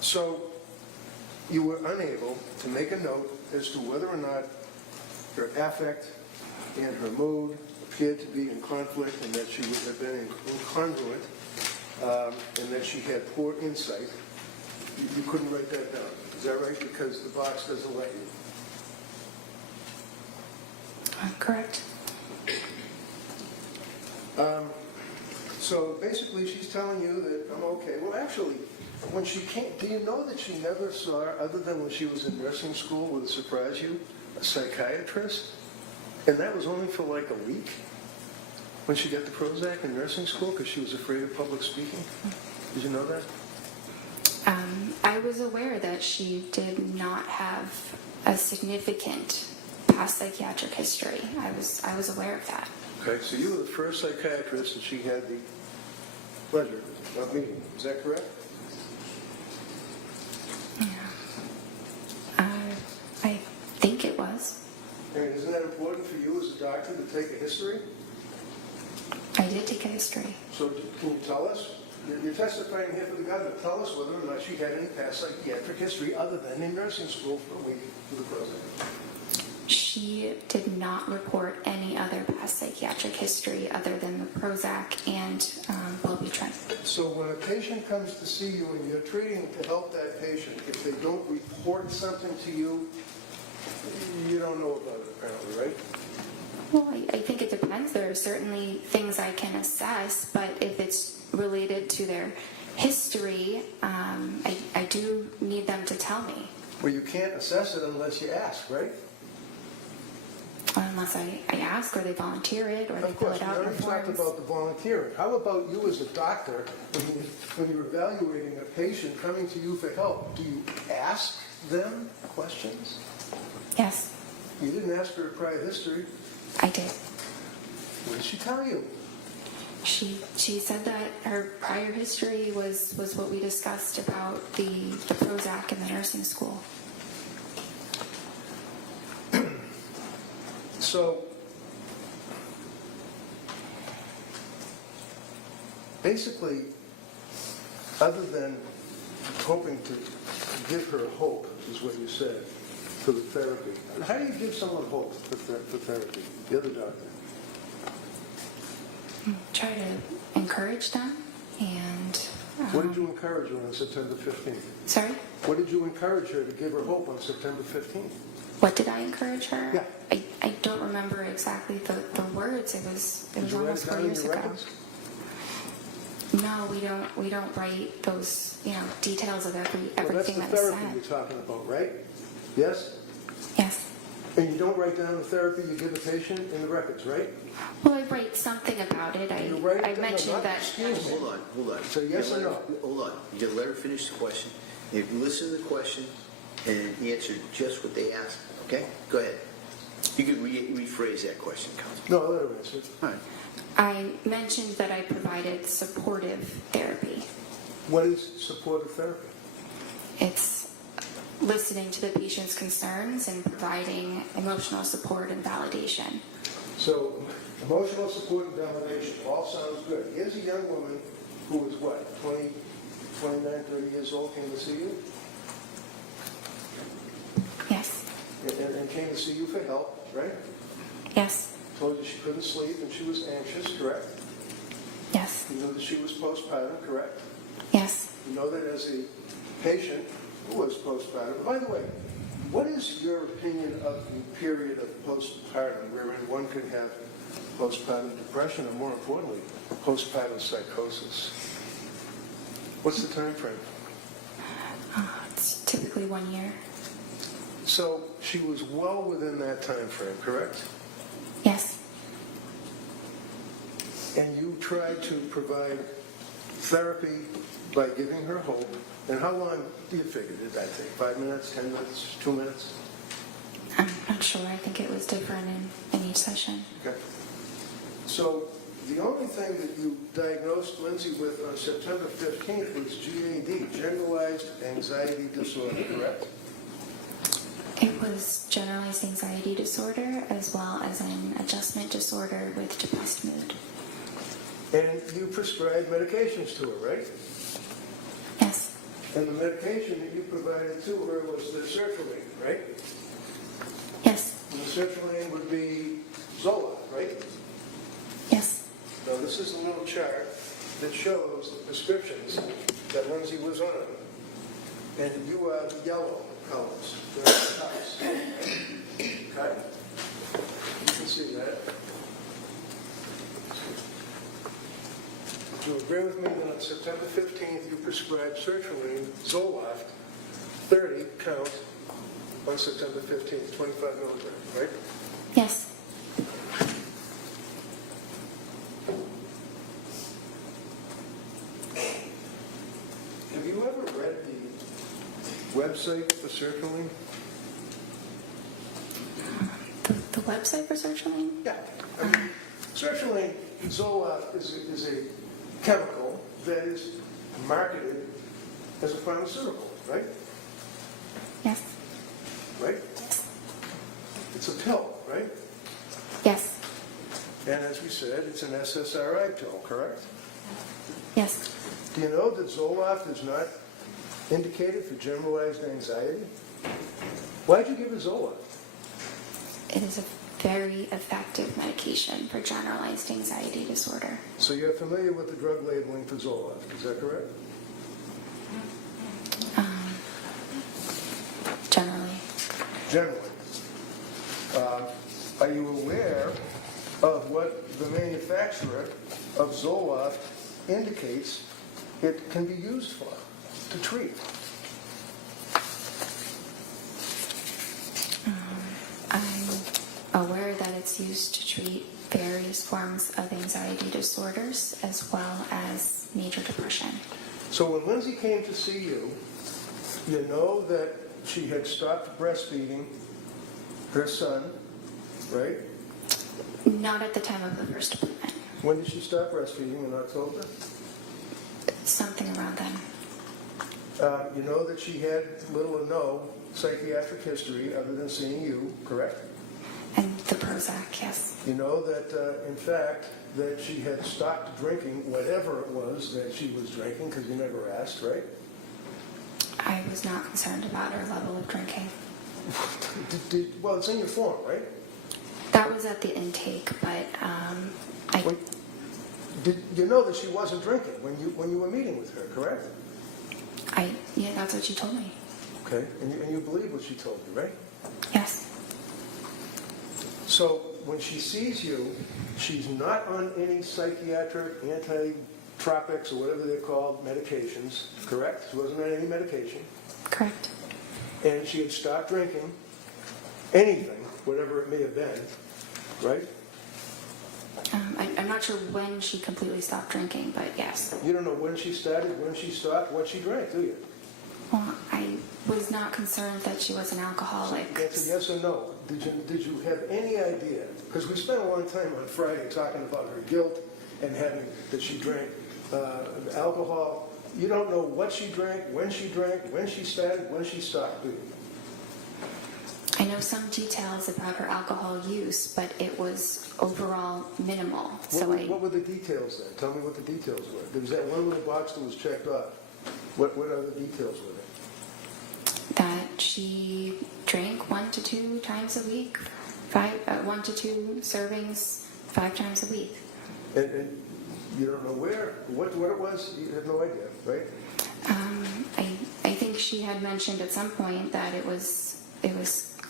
So you were unable to make a note as to whether or not her affect and her mood appeared to be in conflict and that she would have been incongruent and that she had poor insight. You couldn't write that down. Is that right? Because the box doesn't let you. Correct. So basically she's telling you that I'm okay. Well, actually, when she came, do you know that she never saw, other than when she was in nursing school, would it surprise you, a psychiatrist? And that was only for like a week when she got the Prozac in nursing school because she was afraid of public speaking. Did you know that? I was aware that she did not have a significant past psychiatric history. I was aware of that. Okay, so you were the first psychiatrist that she had the pleasure of meeting. Is that correct? I think it was. And isn't that important for you as a doctor to take a history? I did take a history. So can you tell us? You're testifying here for the government. Tell us whether or not she had any past psychiatric history other than in nursing school for a week with the Prozac. She did not report any other past psychiatric history other than the Prozac and Wellbutrin. So when a patient comes to see you and you're treating to help that patient, if they don't report something to you, you don't know about it apparently, right? Well, I think it depends. There are certainly things I can assess, but if it's related to their history, I do need them to tell me. Well, you can't assess it unless you ask, right? Unless I ask or they volunteer it or they Of fill course, it we out in already talked forms. about the volunteering. How about you as a doctor, when you're evaluating a patient coming to you for help, do you ask them questions? Yes, You didn't ask her prior history. I did. What did she tell you? She said that her prior history was what we discussed about the Prozac in the nursing school. So, basically, other than hoping to give her hope, is what you said, for the therapy. How do you give someone hope for therapy? The other doctor. Try to encourage them and... What did you encourage her on September 15th? Sorry? What did you encourage her to give her hope on September 15th? What did I encourage her? Yeah. I don't remember exactly the words. It was Did you write almost it 4 down in years your ago. records? No, we don't write those details of Well, that's everything the that was therapy said. you're talking about, right? Yes? Yes. And you don't write down the therapy you give the patient in the records, right? Well, I write something about it. You write it I down, mentioned not- that. Excuse me. Hold on. So yes or no? Hold on. You gotta let her finish the question. If you listen to the question and answer just what they asked, okay? Go ahead. You can rephrase that question, Counsel. No, let her answer. All right. I mentioned that I provided supportive therapy. What is supportive therapy? It's listening to the patient's concerns and providing emotional support and validation. So, emotional support and validation, all sounds good. Here's a young woman who is what, 29, 30 years old, came to see you? Yes. And came to see you for help, right? Yes. Told you she couldn't sleep and she was anxious, correct? Yes. You know that she was postpartum, correct? Yes. You know that as a patient who was postpartum. By the way, what is your opinion of the period of postpartum wherein one can have postpartum depression, or more importantly, postpartum psychosis? What's the time frame? It's typically 1 year. So she was well within that time frame, correct? Yes. And you tried to provide therapy by giving her hope. And how long do you figure did that take? 5 minutes, 10 minutes, 2 minutes? I'm not sure. I think it was different in each session. Okay. So the only thing that you diagnosed Lindsay with on September 15th was GAD, generalized anxiety disorder, correct? It was generalized anxiety disorder as well as an adjustment disorder with depressed mood. And you prescribed medications to her, right? Yes. And the medication that you provided to her was the sertraline, right? Yes. And the sertraline would be Zola, right? Yes. Now, this is a little chart that shows the prescriptions that Lindsay was on. And you are the yellow colors. They're the tops. Okay? You can see that. Do you agree with me that on September 15th you prescribed sertraline, Zoloft, 30 count on September 15th, 25 milligrams, right? Yes. Have you ever read the website for sertraline? The website for sertraline? Yeah. Sertraline, Zoloft is a chemical that is marketed as a pharmaceutical, right? Yes. Right? It's a pill, right? Yes. And as we said, it's an SSRI pill, correct? Yes. Do you know that Zoloft is not indicated for generalized anxiety? Why'd you give her Zoloft? It is a very effective medication for generalized anxiety disorder. So you're familiar with the drug labeling for Zoloft, is that correct? Generally. Generally. Are you aware of what the manufacturer of Zoloft indicates it can be used for, to treat? I'm aware that it's used to treat various forms of anxiety disorders as well as major depression. So when Lindsay came to see you, you know that she had stopped breastfeeding her son, right? Not at the time of the first appointment. When did she stop breastfeeding, in October? Something around then. You know that she had little or no psychiatric history other than seeing you, correct? And the Prozac, yes. You know that, in fact, that she had stopped drinking whatever it was that she was drinking, because you never asked, right? I was not concerned about her level of drinking. Well, it's in your form, right? That was at the intake, but Wait, did you know that she wasn't drinking when you were meeting with her, correct? Yeah, that's what she told me. Okay, and you believe what she told you, right? Yes. So when she sees you, she's not on any psychiatric, antitropics, or whatever they're called, medications, correct? She wasn't on any medication. Correct. And she had stopped drinking anything, whatever it may have been, right? I'm not sure when she completely stopped drinking, but yes. You don't know when she started, when she stopped, what she drank, do you? Well, I was not concerned that she was an alcoholic. Answer yes or no. Did you have any idea? Because we spent a long time on Friday talking about her guilt and that she drank alcohol. You don't know what she drank, when she started, when she stopped, do you? I know some details about her alcohol use, but it was overall minimal. What were the details then? Tell me what the details were. There was that one little box that was checked off. What other details were there? That she drank 1 to 2 times a week, 1 to 2 servings 5 times a week. And you don't know what it was? You have no idea, right? I think she had mentioned at some point that it was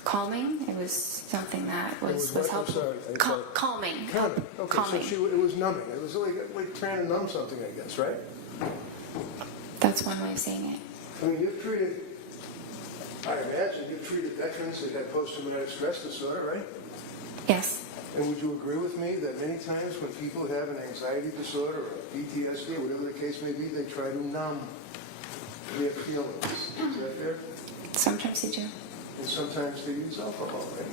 calming. It was something that was what? I'm helpful. sorry. Calming. Calming. Okay, Calming. so it was numbing. It was like trying to numb something, I guess, right? That's one way of saying it. I mean, I imagine you've treated veterans that had post-traumatic stress disorder, right? Yes. And would you agree with me that many times when people have an anxiety disorder or PTSD, or whatever the case may be, they try to numb their feelings? Is that fair? Sometimes they do. And sometimes they use alcohol, right?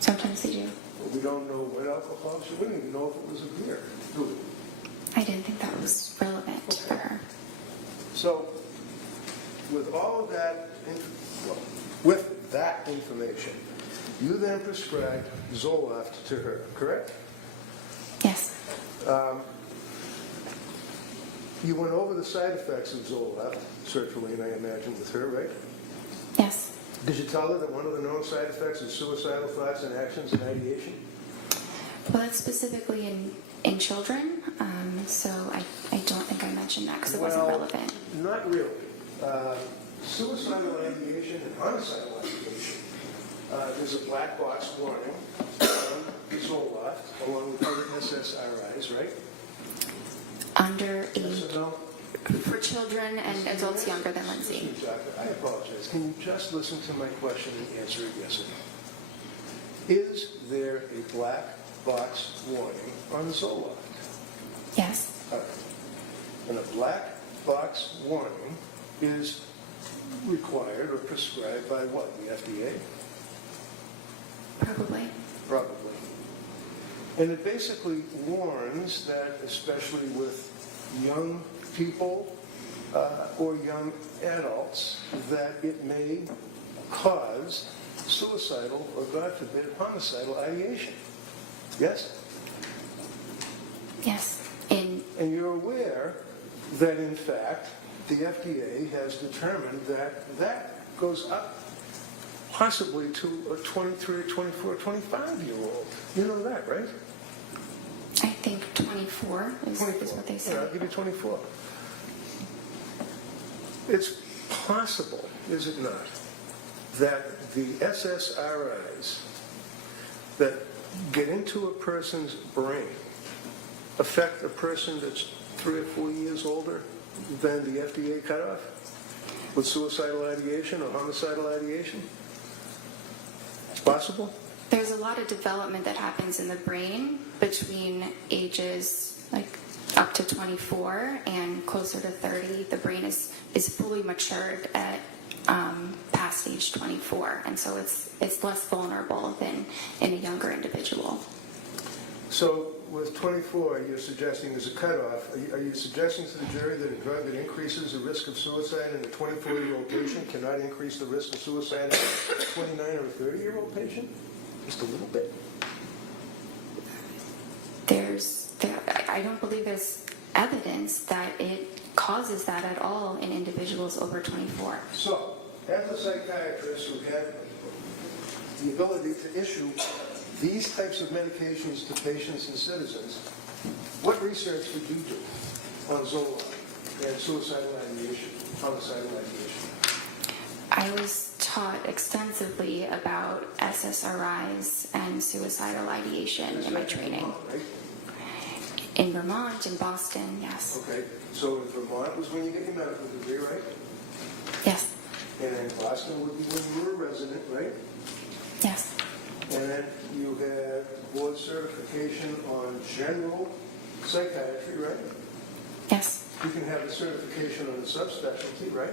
Sometimes they do. But we don't know what alcohol. So we don't even know if it was a beer, do we? I didn't think that was relevant for her. So, with all of that, information, you then prescribed Zoloft to her, correct? Yes. You went over the side effects of Zoloft, sertraline, I imagine, with her, right? Yes. Did you tell her that one of the known side effects is suicidal thoughts and actions and ideation? Well, that's specifically in children, so I don't think I mentioned that because it wasn't relevant. Not really. Suicidal ideation and homicidal ideation. There's a black box warning on Zoloft, along with other SSRIs, right? Under Yes or no? for children and adults younger than Lindsay. I apologize. Can you just listen to my question and answer it yes or no? Is there a black box warning on Zoloft? Yes. All right. And a black box warning is required or prescribed by what? The FDA? Probably. Probably. And it basically warns that, especially with young people or young adults, that it may cause suicidal or, God forbid, homicidal ideation. Yes? Yes. And you're aware that, in fact, the FDA has determined that that goes up possibly to a 23, 24, 25-year-old. You know that, right? I think 24 is what they Yeah, said. I'll give you 24. It's possible, is it not, that the SSRIs that get into a person's brain affect a person that's 3 or 4 years older than the FDA cutoff with suicidal ideation or homicidal ideation? It's possible? There's a lot of development that happens in the brain between ages like up to 24 and closer to 30. The brain is fully matured at past age 24, and so it's less vulnerable than in a younger individual. So with 24, you're suggesting there's a cutoff. Are you suggesting to the jury that a drug that increases the risk of suicide in a 24-year-old patient cannot increase the risk of suicide in a 29 or a 30-year-old patient? Just a little bit. I don't believe there's evidence that it causes that at all in individuals over 24. So, as a psychiatrist who had the ability to issue these types of medications to patients and citizens, what research did you do on Zoloft and suicidal ideation, homicidal ideation? I was taught extensively about SSRIs and suicidal ideation in my training. Right? In Vermont, in Boston, yes. Okay, so in Vermont was when you got your medical degree, right? Yes, And in Boston would be when you were a resident, right? yes, And then you had board certification on general psychiatry, right? yes. You can have a certification on a subspecialty, right?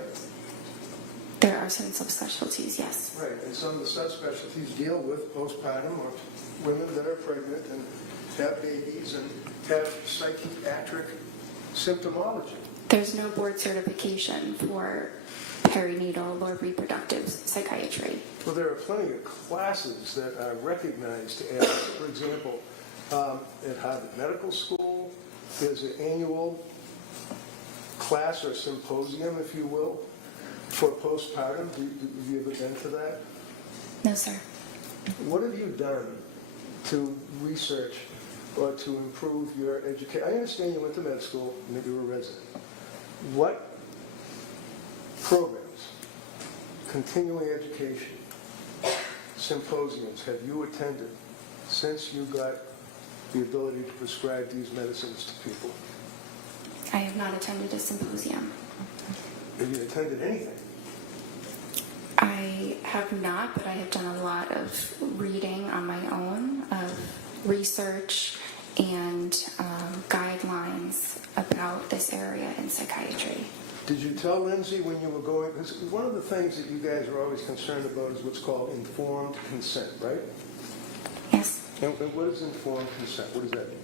There are certain subspecialties, yes. Right, and some of the subspecialties deal with postpartum or women that are pregnant and have babies and have psychiatric symptomology. There's no board certification for perinatal or reproductive psychiatry. Well, there are plenty of classes that are recognized as, for example, at Harvard Medical School, there's an annual class or symposium, if you will, for postpartum. Have you ever been to that? No, sir. What have you done to research or to improve your education? I understand you went to med school and that you were a resident. What programs, continuing education, symposiums have you attended since you got the ability to prescribe these medicines to people? I have not attended a symposium. Have you attended anything? I have not, but I have done a lot of reading on my own, of research and guidelines about this area in psychiatry. Did you tell Lindsay when you were going, because one of the things that you guys are always concerned about is what's called informed consent, right? Yes. And what is informed consent? What does that mean?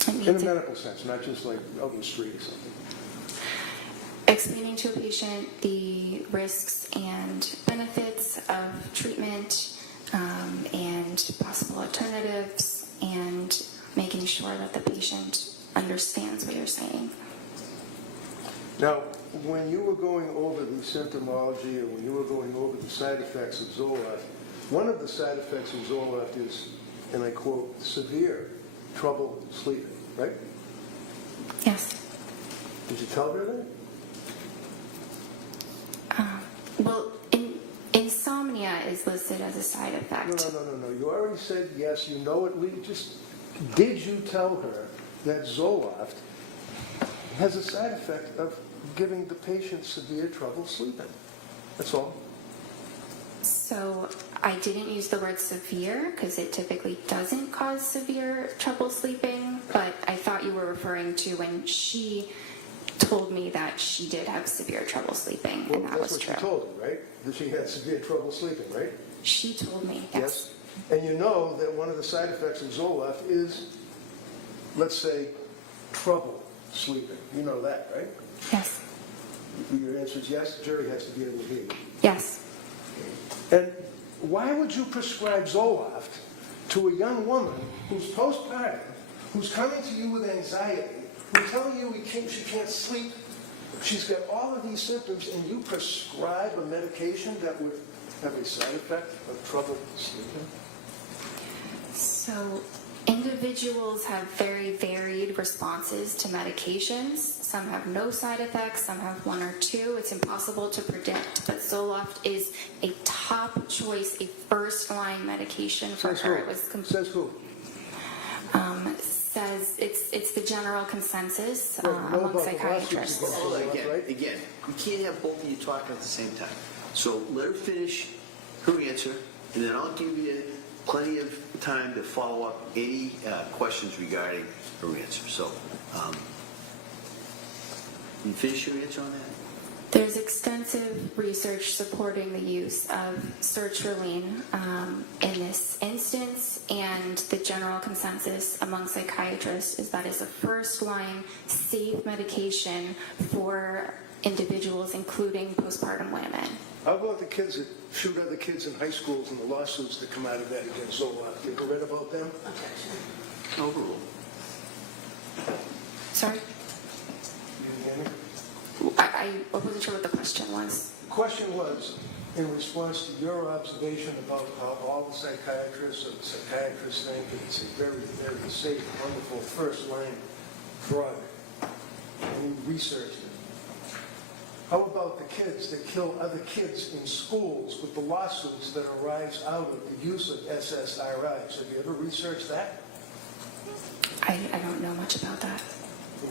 It In a means medical sense, not just like out in the street or something. explaining to a patient the risks and benefits of treatment and possible alternatives, and making sure that the patient understands what you're saying. Now, when you were going over the symptomology or when you were going over the side effects of Zoloft, one of the side effects of Zoloft is, and I quote, severe trouble sleeping, right? Yes. Did you tell her that? Well, insomnia is listed as a side effect. No. You already said yes, you know it. Did you tell her that Zoloft has a side effect of giving the patient severe trouble sleeping? That's all. So I didn't use the word severe because it typically doesn't cause severe trouble sleeping, but I thought you were referring to when she told me that she did have severe trouble sleeping, and that was true. That's what you told her, right? That she had severe trouble sleeping, right? She told me, yes. And you know that one of the side effects of Zoloft is, let's say, trouble sleeping. You know that, right? Yes. Your answer is yes. The jury has to be able to hear you. Yes. And why would you prescribe Zoloft to a young woman who's postpartum, who's coming to you with anxiety, who's telling you she can't sleep, she's got all of these symptoms, and you prescribe a medication that would have a side effect of trouble sleeping? So individuals have very varied responses to medications. Some have no side effects, some have one or two. It's impossible to predict, but Zoloft is a top choice, a first-line medication for Says her. who? It was Says who? says it's the general consensus Right, know among about the lawsuits psychiatrists. against- Hold on, Right? again, you can't have both of you talking at the same time. So let her finish her answer, and then I'll give you plenty of time to follow up any questions regarding her answer. So, you finish your answer on that? There's extensive research supporting the use of sertraline in this instance, and the general consensus among psychiatrists is that it's a first-line safe medication for individuals, including postpartum women. How about the kids that shoot other kids in high schools and the lawsuits that come out of that against Zoloft? You ever read about them? Overruled. Sorry? You didn't hear me? I wasn't sure what the question was. The question was, in response to your observation about how all the psychiatrists or the psychiatrists think that it's a very, very safe, wonderful first-line drug, and you researched it. How about the kids that kill other kids in schools with the lawsuits that arise out of the use of SSRIs? Have you ever researched that? I don't know much about that.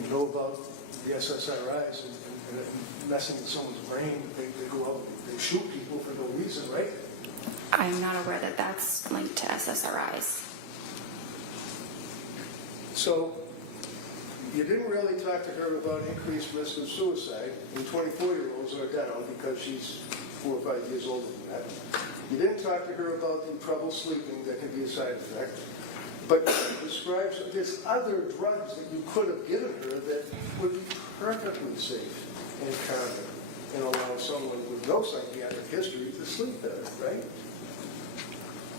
You know about the SSRIs and messing with someone's brain. They go out and they shoot people for no reason, right? I'm not aware that that's linked to SSRIs. So you didn't really talk to her about increased risk of suicide when 24-year-olds are down because she's 4 or 5 years older than that. You didn't talk to her about the trouble sleeping that can be a side effect. But she describes there's other drugs that you could have given her that would be perfectly safe and common and allow someone with no psychiatric history to sleep better, right?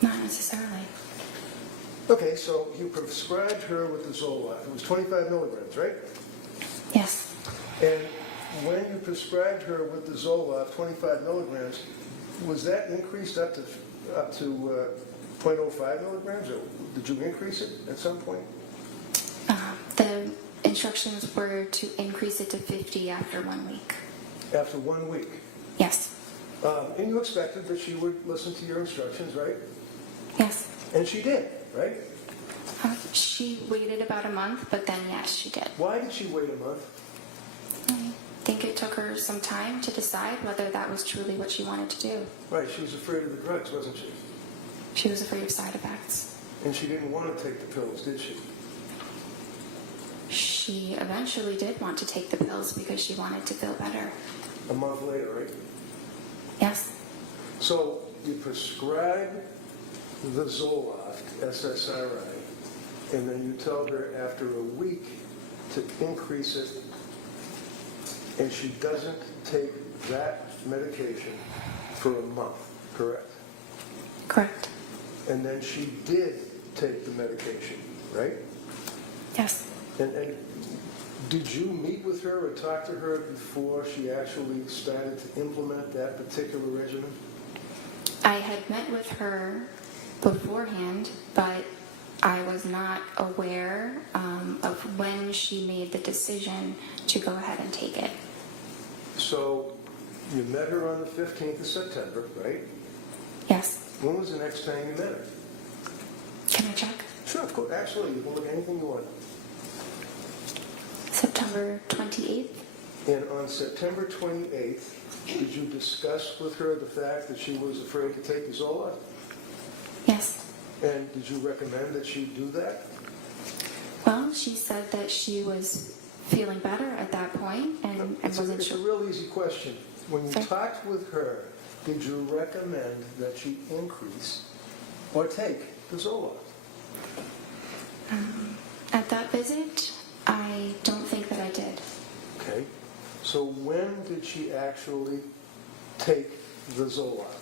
Not necessarily. Okay, so you prescribed her with the Zoloft. It was 25 milligrams, right? Yes. And when you prescribed her with the Zoloft, 25 milligrams, was that increased up to 0.05 milligrams? Or did you increase it at some point? The instructions were to increase it to 50 after 1 week. After 1 week. Yes. And you expected that she would listen to your instructions, right? Yes. And she did, right? She waited about a month, but then yes, she did. Why did she wait a month? I think it took her some time to decide whether that was truly what she wanted to do. Right, she was afraid of the drugs, wasn't she? She was afraid of side effects. And she didn't want to take the pills, did she? She eventually did want to take the pills because she wanted to feel better. A month later, right? Yes. So you prescribe the Zoloft, SSRI, and then you tell her after a week to increase it, and she doesn't take that medication for a month, correct? Correct. And then she did take the medication, right? Yes. And did you meet with her or talk to her before she actually started to implement that particular regimen? I had met with her beforehand, but I was not aware of when she made the decision to go ahead and take it. So you met her on the 15th of September, right? Yes. When was the next time you met her? Can I check? Sure, of course. Absolutely. You can look at anything you want. September 28th. And on September 28th, did you discuss with her the fact that she was afraid to take the Zoloft? Yes. And did you recommend that she do that? Well, she said that she was feeling better at that point and wasn't It's a sure. real easy question. When you Sorry? talked with her, did you recommend that she increase or take the Zoloft? At that visit, I don't think that I did. Okay. So when did she actually take the Zoloft?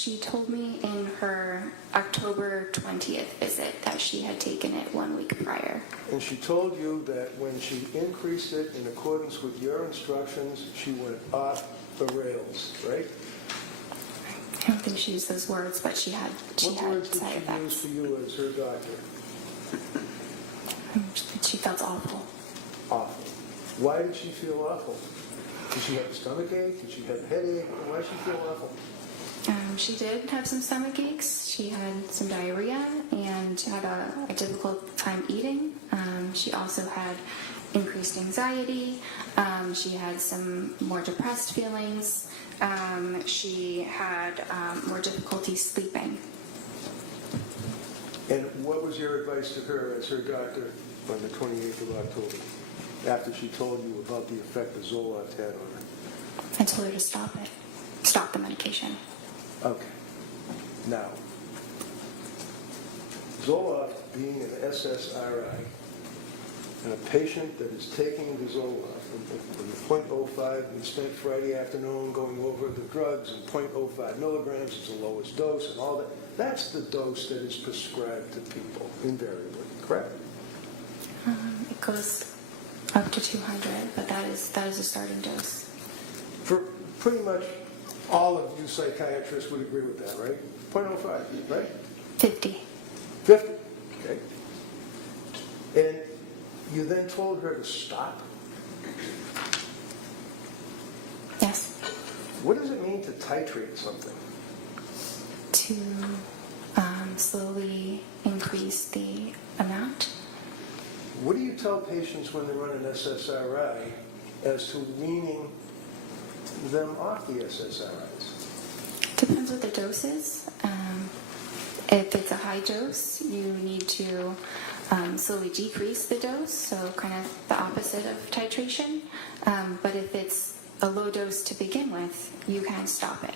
She told me in her October 20th visit that she had taken it 1 week prior. And she told you that when she increased it in accordance with your instructions, she went off the rails, right? I don't think she used those words, but she had What words did side she use effects. for you as her doctor? She felt awful. Awful. Why did she feel awful? Did she have a stomach ache? Did she have a headache? Why did she feel awful? She did have some stomach aches. She had some diarrhea and had a difficult time eating. She also had increased anxiety. She had some more depressed feelings. She had more difficulty sleeping. And what was your advice to her as her doctor on the 28th of October, after she told you about the effect the Zoloft had on her? I told her to stop it. Stop the medication. Okay. Now, Zoloft being an SSRI, and a patient that is taking the Zoloft, and the 0.05, we spent Friday afternoon going over the drugs, and 0.05 milligrams is the lowest dose, and all that. That's the dose that is prescribed to people, invariably, correct? It goes up to 200, but that is a starting dose. For pretty much all of you psychiatrists would agree with that, right? 0.05, right? 50. 50, okay. And you then told her to stop. Yes. What does it mean to titrate something? To slowly increase the amount. What do you tell patients when they're on an SSRI as to weaning them off the SSRIs? Depends what the dose is. If it's a high dose, you need to slowly decrease the dose, so kind of the opposite of titration. But if it's a low dose to begin with, you can stop it.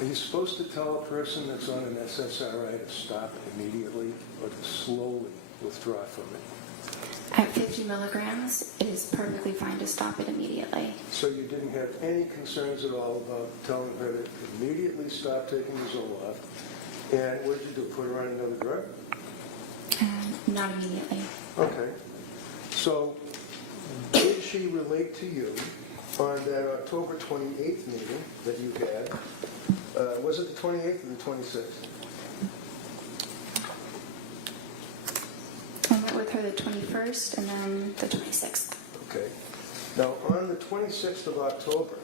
Are you supposed to tell a person that's on an SSRI to stop immediately or to slowly withdraw from it? At 50 milligrams, it is perfectly fine to stop it immediately. So you didn't have any concerns at all about telling her to immediately stop taking the Zoloft. And what did you do, put her on another drug? Not immediately. Okay. So did she relate to you on that October 28th meeting that you had? Was it the 28th or the 26th? I met with her the 21st and then the 26th. Okay. Now, on the 26th of October,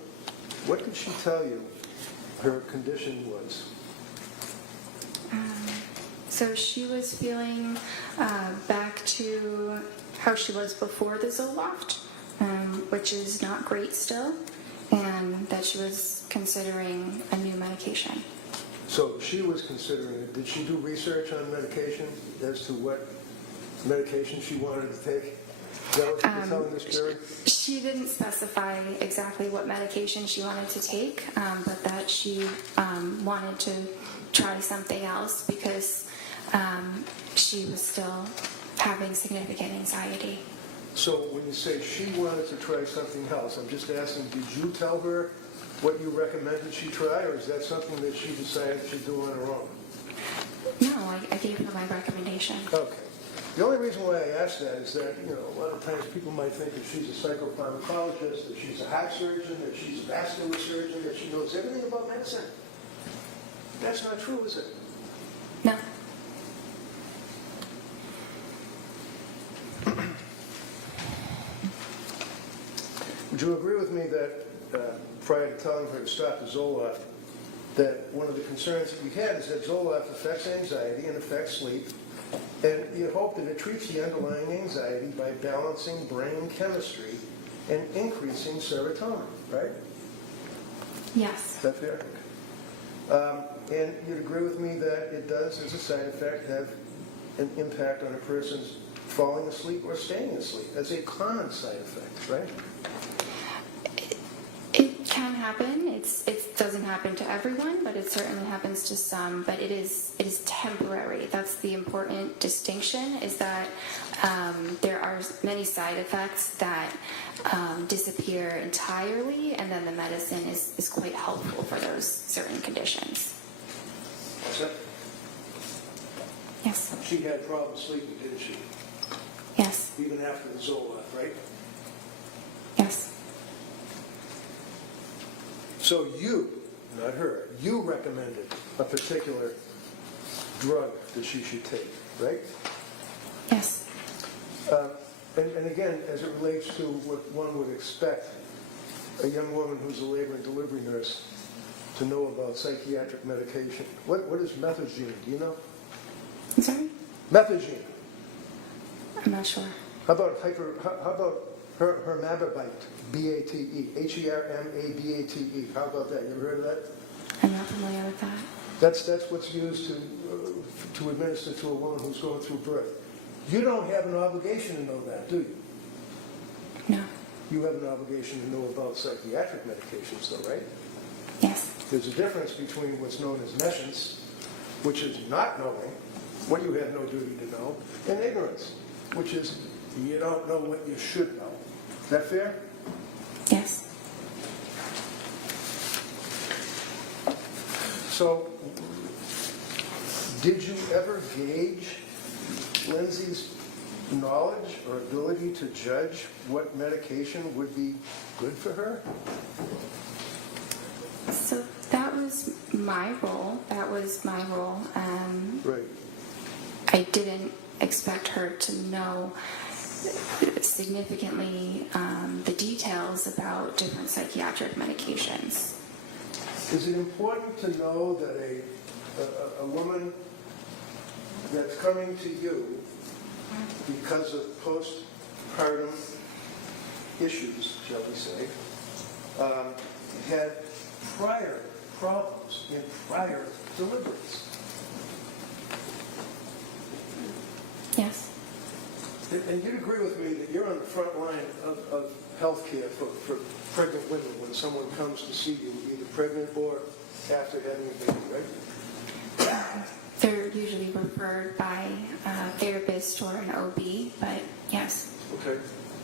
what did she tell you her condition was? So she was feeling back to how she was before the Zoloft, which is not great still, and that she was considering a new medication. So she was considering it. Did she do research on medication as to what medication she wanted to take? Is that what you were telling this jury? She didn't specify exactly what medication she wanted to take, but that she wanted to try something else because she was still having significant anxiety. So when you say she wanted to try something else, I'm just asking, did you tell her what you recommended she try, or is that something that she decided she'd do on her own? No, I gave her my recommendation. Okay. The only reason why I ask that is that, a lot of times people might think that she's a psychopharmacologist, that she's a heart surgeon, that she's a vascular surgeon, that she knows everything about medicine. That's not true, is it? No. Would you agree with me that prior to telling her to stop the Zoloft, that one of the concerns that you had is that Zoloft affects anxiety and affects sleep, and you hope that it treats the underlying anxiety by balancing brain chemistry and increasing serotonin, right? Yes. Is that fair? And you'd agree with me that it does, as a side effect, have an impact on a person's falling asleep or staying asleep as a common side effect, right? It can happen. It doesn't happen to everyone, but it's it certainly happens to some, but it is temporary. That's the important distinction, is that there are many side effects that disappear entirely, and then the medicine is quite helpful for those certain conditions. What's that? Yes. She had problems sleeping, didn't she? Yes. Even after the Zoloft, right? Yes. So you, not her, you recommended a particular drug that she should take, right? Yes. And again, as it relates to what one would expect a young woman who's a labor and delivery nurse to know about psychiatric medication. What is methadone? Do you know? I'm sorry? Methadone. I'm not sure. How about hermababate? B-A-T-E. H-E-R-M-A-B-A-T-E. How about that? You ever heard of that? I'm not familiar with that. That's what's used to administer to a woman who's going through birth. You don't have an obligation to know that, do you? No. You have an obligation to know about psychiatric medications, though, right? Yes. There's a difference between what's known as nescience, which is not knowing what you have no duty to know, and ignorance, which is you don't know what you should know. Is that fair? Yes. So, did you ever gauge Lindsay's knowledge or ability to judge what medication would be good for her? So that was my role. Right. I didn't expect her to know significantly the details about different psychiatric medications. Is it important to know that a woman that's coming to you because of postpartum issues, shall we say, had prior problems in prior deliveries? Yes. And you'd agree with me that you're on the front line of healthcare for pregnant women when someone comes to see you, either pregnant or after having a baby, right? They're usually referred by a therapist or an OB, but yes. Okay.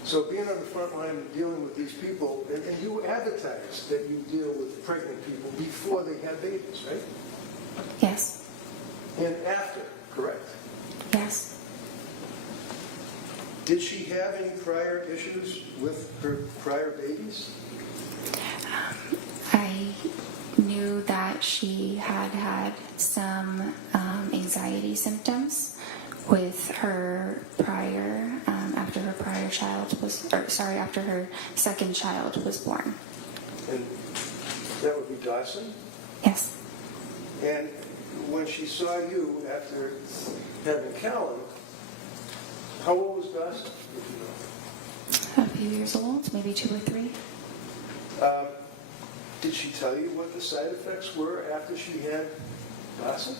So being on the front line and dealing with these people, and you advertise that you deal with pregnant people before they have babies, right? Yes. And after, correct? Yes. Did she have any prior issues with her prior babies? I knew that she had some anxiety symptoms with her prior, after her second child was born. And that would be Dawson? Yes. And when she saw you after having Callan, how old was Dawson? If you know? A few years old, maybe 2 or 3. Did she tell you what the side effects were after she had Dawson?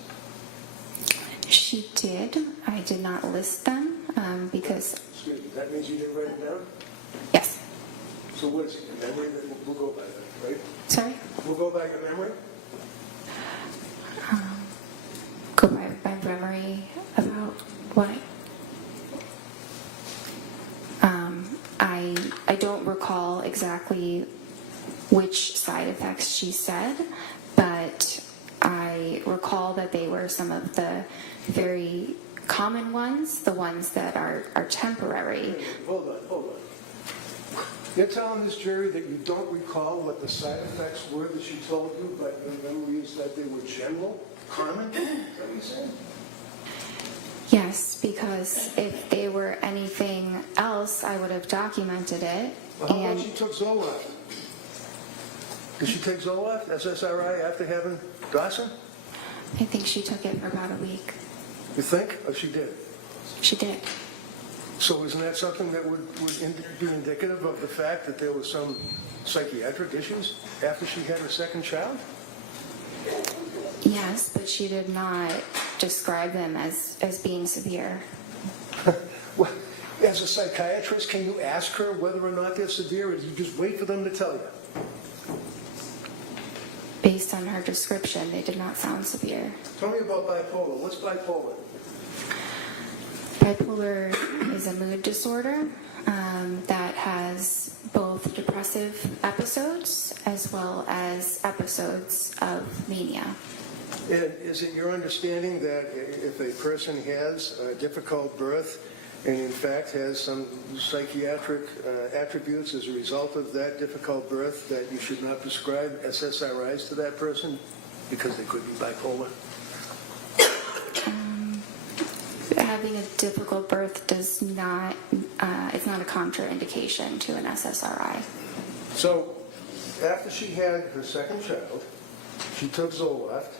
She did. I did not list them because... Excuse me, that means you didn't write it down? Yes. So what is it, your memory? We'll go by that, right? Sorry? We'll go by your memory? Go by my memory about what? I don't recall exactly which side effects she said, but I recall that they were some of the very common ones, the ones that are temporary. Hold on. You're telling this jury that you don't recall what the side effects were that she told you, but your memory is that they were general, common? Is that what you're saying? Yes, because if they were anything else, I would have documented it. Well, how about she took Zoloft? Did she take Zoloft, SSRI, after having Dawson? I think she took it for about a week. You think? Or she did? She did. So isn't that something that would be indicative of the fact that there was some psychiatric issues after she had her second child? Yes, but she did not describe them as being severe. Well, as a psychiatrist, can you ask her whether or not they're severe, or do you just wait for them to tell you? Based on her description, they did not sound severe. Tell me about bipolar. What's bipolar? Bipolar is a mood disorder that has both depressive episodes as well as episodes of mania. And is it your understanding that if a person has a difficult birth and in fact has some psychiatric attributes as a result of that difficult birth, that you should not prescribe SSRIs to that person because they could be bipolar? Having a difficult birth does not, it's not a contraindication to an SSRI. So after she had her second child, she took Zoloft,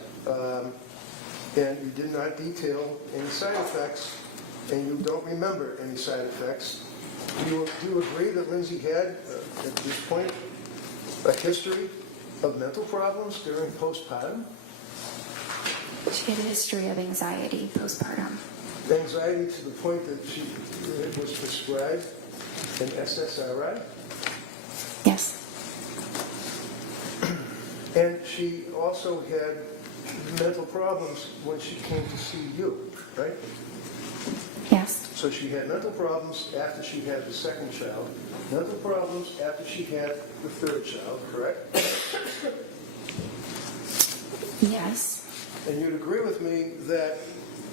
and you did not detail any side effects, and you don't remember any side effects. Do you agree that Lindsay had, at this point, a history of mental problems during postpartum? She had a history of anxiety postpartum. Anxiety to the point that she was prescribed an SSRI? Yes. And she also had mental problems when she came to see you, right? Yes. So she had mental problems after she had the second child, mental problems after she had the third child, correct? Yes. And you'd agree with me that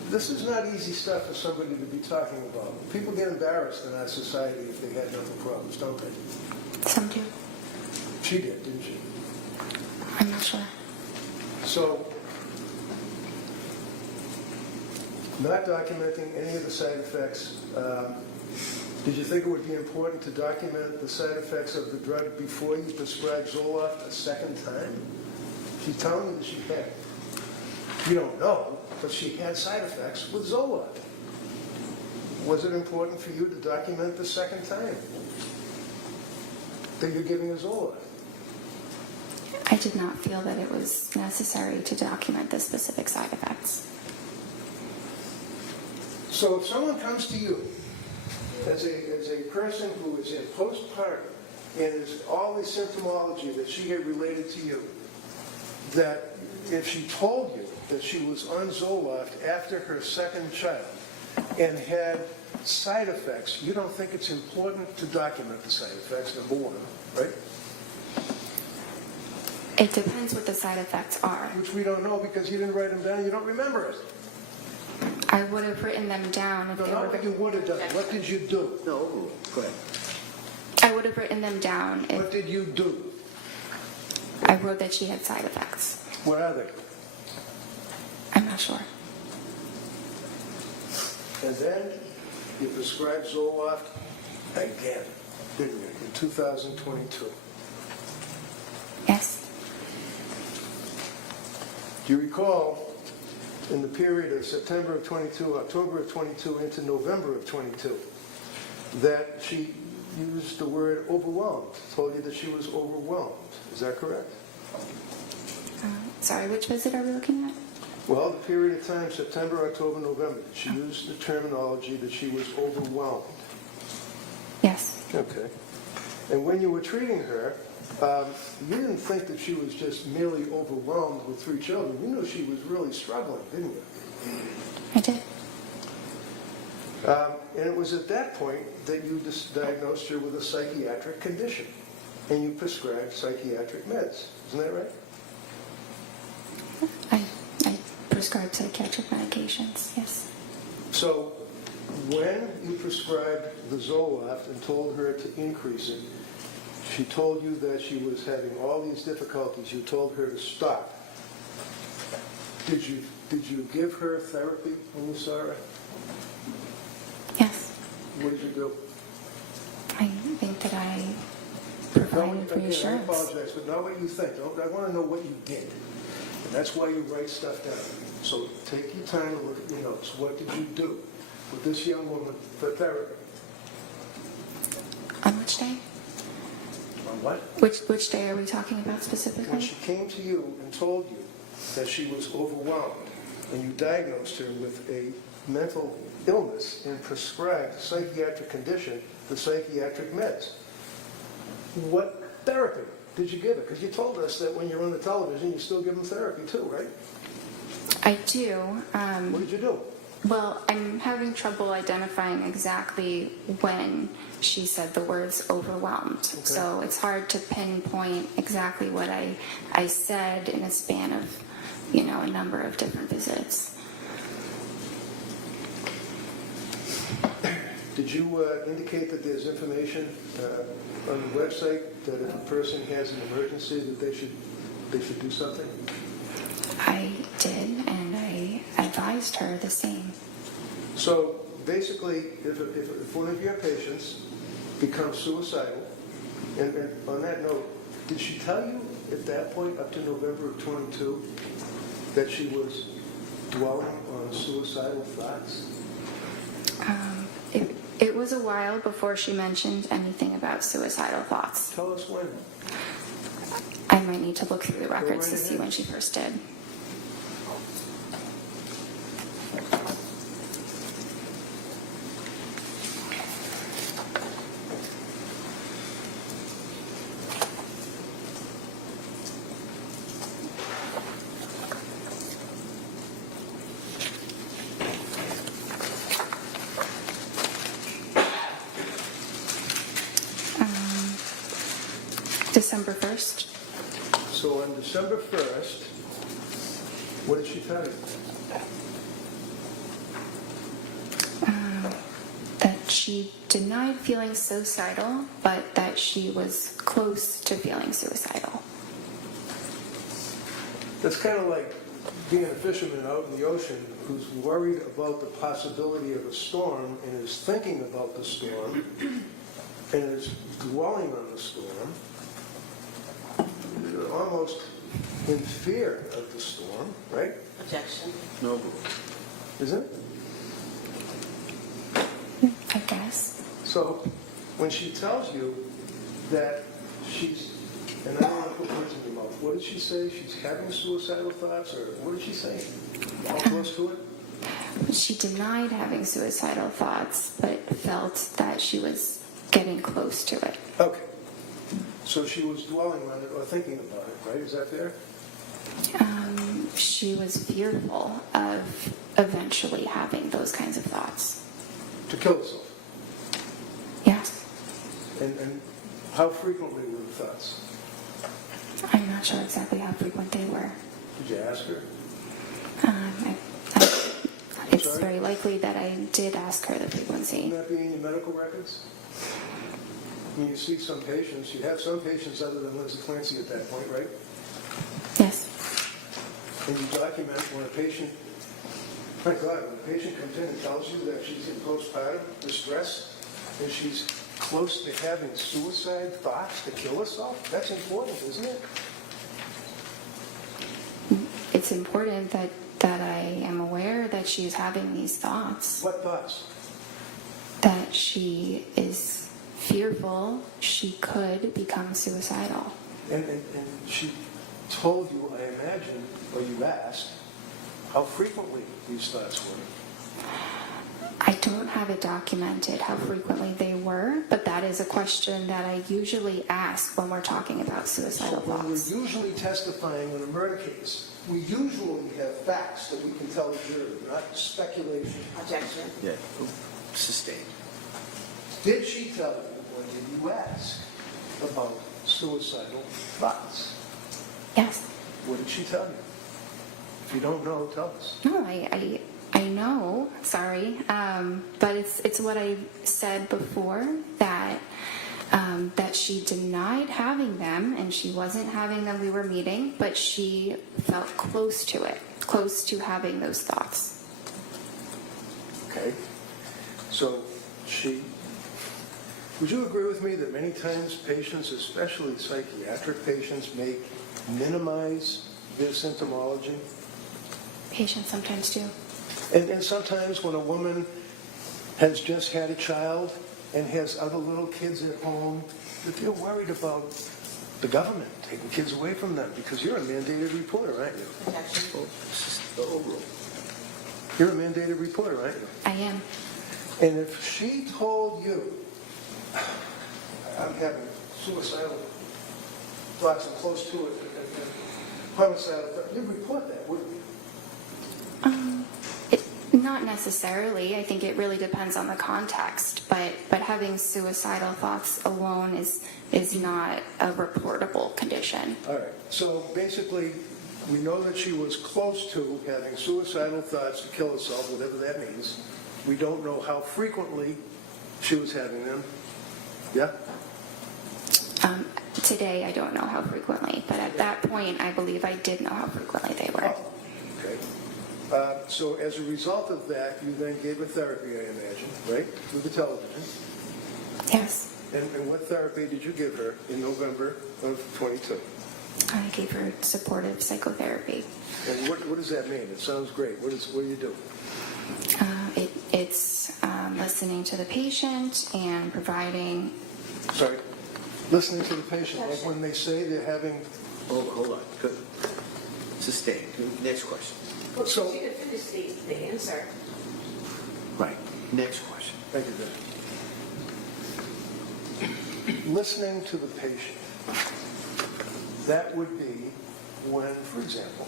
this is not easy stuff for somebody to be talking about. People get embarrassed in our society if they had mental problems, don't they? Some do. She did, didn't she? I'm not sure. So, not documenting any of the side effects, did you think it would be important to document the side effects of the drug before you prescribed Zoloft a second time? She's telling you that she had. You don't know, but she had side effects with Zoloft. Was it important for you to document the second time that you're giving her Zoloft? I did not feel that it was necessary to document the specific side effects. So if someone comes to you as a person who is in postpartum and is all the symptomology that she had related to you, that if she told you that she was on Zoloft after her second child and had side effects, you don't think it's important to document the side effects, number one, right? It depends what the side effects are. Which we don't know because you didn't write them down, you don't remember it. I would have written them down if No, they not were... what you would have done. What did you do? No, go ahead. I would have written them down if What did you do? I wrote that she had side effects. What are they? I'm not sure. And then you prescribed Zoloft again, didn't you, in 2022? Yes. Do you recall in the period of September of 22, October of 22 into November of 22 that she used the word overwhelmed, told you that she was overwhelmed? Is that correct? Sorry, which visit are we looking at? Well, the period of time, September, October, November, she used the terminology that she was overwhelmed. Yes. Okay. And when you were treating her, you didn't think that she was just merely overwhelmed with 3 children. You knew she was really struggling, didn't you? I did. And it was at that point that you diagnosed her with a psychiatric condition, and you prescribed psychiatric meds. Isn't that right? I prescribed psychiatric medications, yes. So when you prescribed the Zoloft and told her to increase it, she told you that she was having all these difficulties. You told her to stop. Did you give her therapy when you saw her? Yes. What did you do? I think that I No, provided again, I reassurance. apologize, but not what you think. I want to know what you did. And that's why you write stuff down. So take your time and look at your notes. What did you do with this young woman for therapy? On which day? On what? Which day are we talking about When specifically? she came to you and told you that she was overwhelmed, and you diagnosed her with a mental illness and prescribed psychiatric condition, the psychiatric meds, what therapy did you give it? Because you told us that when you're on the television, you still give them therapy too, right? I do. What did you do? Well, I'm having trouble identifying exactly when she said the words overwhelmed. So it's hard to pinpoint exactly what I said in a span of, a number of different visits. Did you indicate that there's information on the website that if a person has an emergency that they should do something? I did, and I advised her the same. So basically, if one of your patients becomes suicidal, and on that note, did she tell you at that point, up to November of 22, that she was dwelling on suicidal thoughts? It was a while before she mentioned anything about suicidal thoughts. Tell us when. I might need to look through the records to right see ahead. when she first did. December 1st. So on December 1st, what did she tell you? That she denied feeling suicidal, but that she was close to feeling suicidal. That's kind of like being a fisherman out in the ocean who's worried about the possibility of a storm and is thinking about the storm and is dwelling on the storm, almost in fear of the storm, right? Objection. No. Isn't it? I guess. So when she tells you that she's, and I don't want to put words in your mouth, what did she say? She's having suicidal thoughts, or what did she say? How close to it? She denied having suicidal thoughts, but felt that she was getting close to it. Okay. So she was dwelling on it or thinking about it, right? Is that fair? She was fearful of eventually having those kinds of thoughts. To kill herself. Yes. And how frequently were the thoughts? I'm not sure exactly how frequent they were. Did you ask her? It's Sorry? very likely that I did ask her the frequency. Wouldn't that be in your medical records? When you see some patients, you have some patients other than Lindsay Clancy at that point, right? Yes. And you document when a patient, my God, when a patient comes in and tells you that she's in postpartum distress and she's close to having suicide thoughts to kill herself, that's important, isn't it? It's important that I am aware that she is having these thoughts, What thoughts? that she is fearful she could become suicidal. And she told you, I imagine, or you asked, how frequently these thoughts were. I don't have it documented how frequently they were, but that is a question that I usually ask when we're talking about suicidal When we're thoughts. usually testifying in a murder case, we usually have facts that we can tell the jury, not speculation. Objection. Yeah. Sustained. Did she tell you when you asked about suicidal thoughts? Yes. What did she tell you? If you don't know, tell us. No, I know, sorry, but it's what I said before, that she denied having them, and she wasn't having them, we were meeting, but she felt close to it, close to having those thoughts. Okay. So would you agree with me that many times patients, especially psychiatric patients, may minimize their symptomology? Patients sometimes do. And sometimes when a woman has just had a child and has other little kids at home, that they're worried about the government taking kids away from them, because you're a mandated reporter, aren't you? Objection. You're a mandated reporter, aren't you? I am. And if she told you, I'm having suicidal Dawson close to it, and homicidal thoughts, you'd report that, wouldn't you? Not necessarily. I think it really depends on the context, but having suicidal thoughts alone is not a reportable condition. All right, so basically, we know that she was close to having suicidal thoughts to kill herself, whatever that means. We don't know how frequently she was having them. Yeah? Today, I don't know how frequently, but at that point, I believe I did know how frequently they were. Oh, okay. So as a result of that, you then gave her therapy, I imagine, right? Through the television. Yes, And what therapy did you give her in November of 22? I gave her supportive psychotherapy. And what does that mean? It sounds great. What do you do? It's listening to the patient and providing. Sorry? Listening to the patient, like when they say they're having... Hold on. Good. Sustain. Next question. So, She could finish the answer. Right. Next question. thank you, Dan. Listening to the patient, that would be when, for example,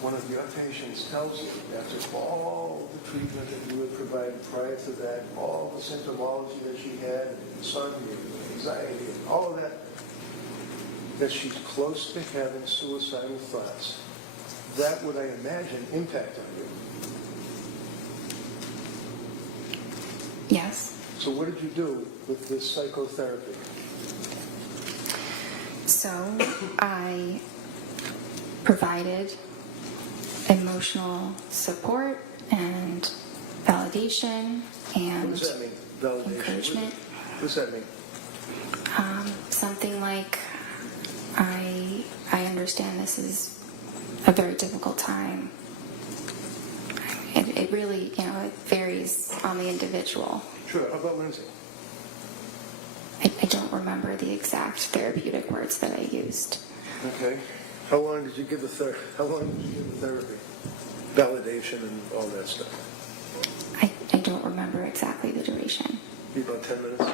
one of your patients tells you, after all the treatment that you had provided prior to that, all the symptomology that she had, insomnia, anxiety, and all of that she's close to having suicidal thoughts. That would, I imagine, impact on you. Yes. So what did you do with this psychotherapy? So I provided emotional support and validation and What does that mean? Validation? encouragement. What does that mean? Something like, I understand this is a very difficult time. It really, it varies on the individual. Sure. How about Lindsay? I don't remember the exact therapeutic words that I used. Okay. How long did you give the therapy? Validation and all that stuff? I don't remember exactly the duration. Be about 10 minutes?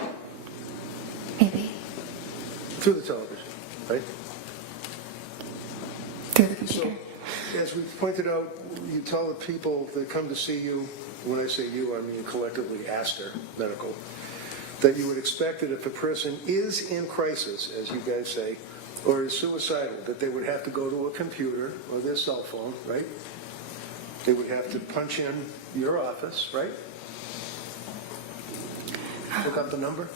Maybe. Through the television, right? Through the computer. So, as we pointed out, you tell the people that come to see you, when I say you, I mean collectively Astor Medical, that you would expect that if a person is in crisis, as you guys say, or is suicidal, that they would have to go to a computer or their cell phone, right? They would have to punch in your office, right? Look up the number.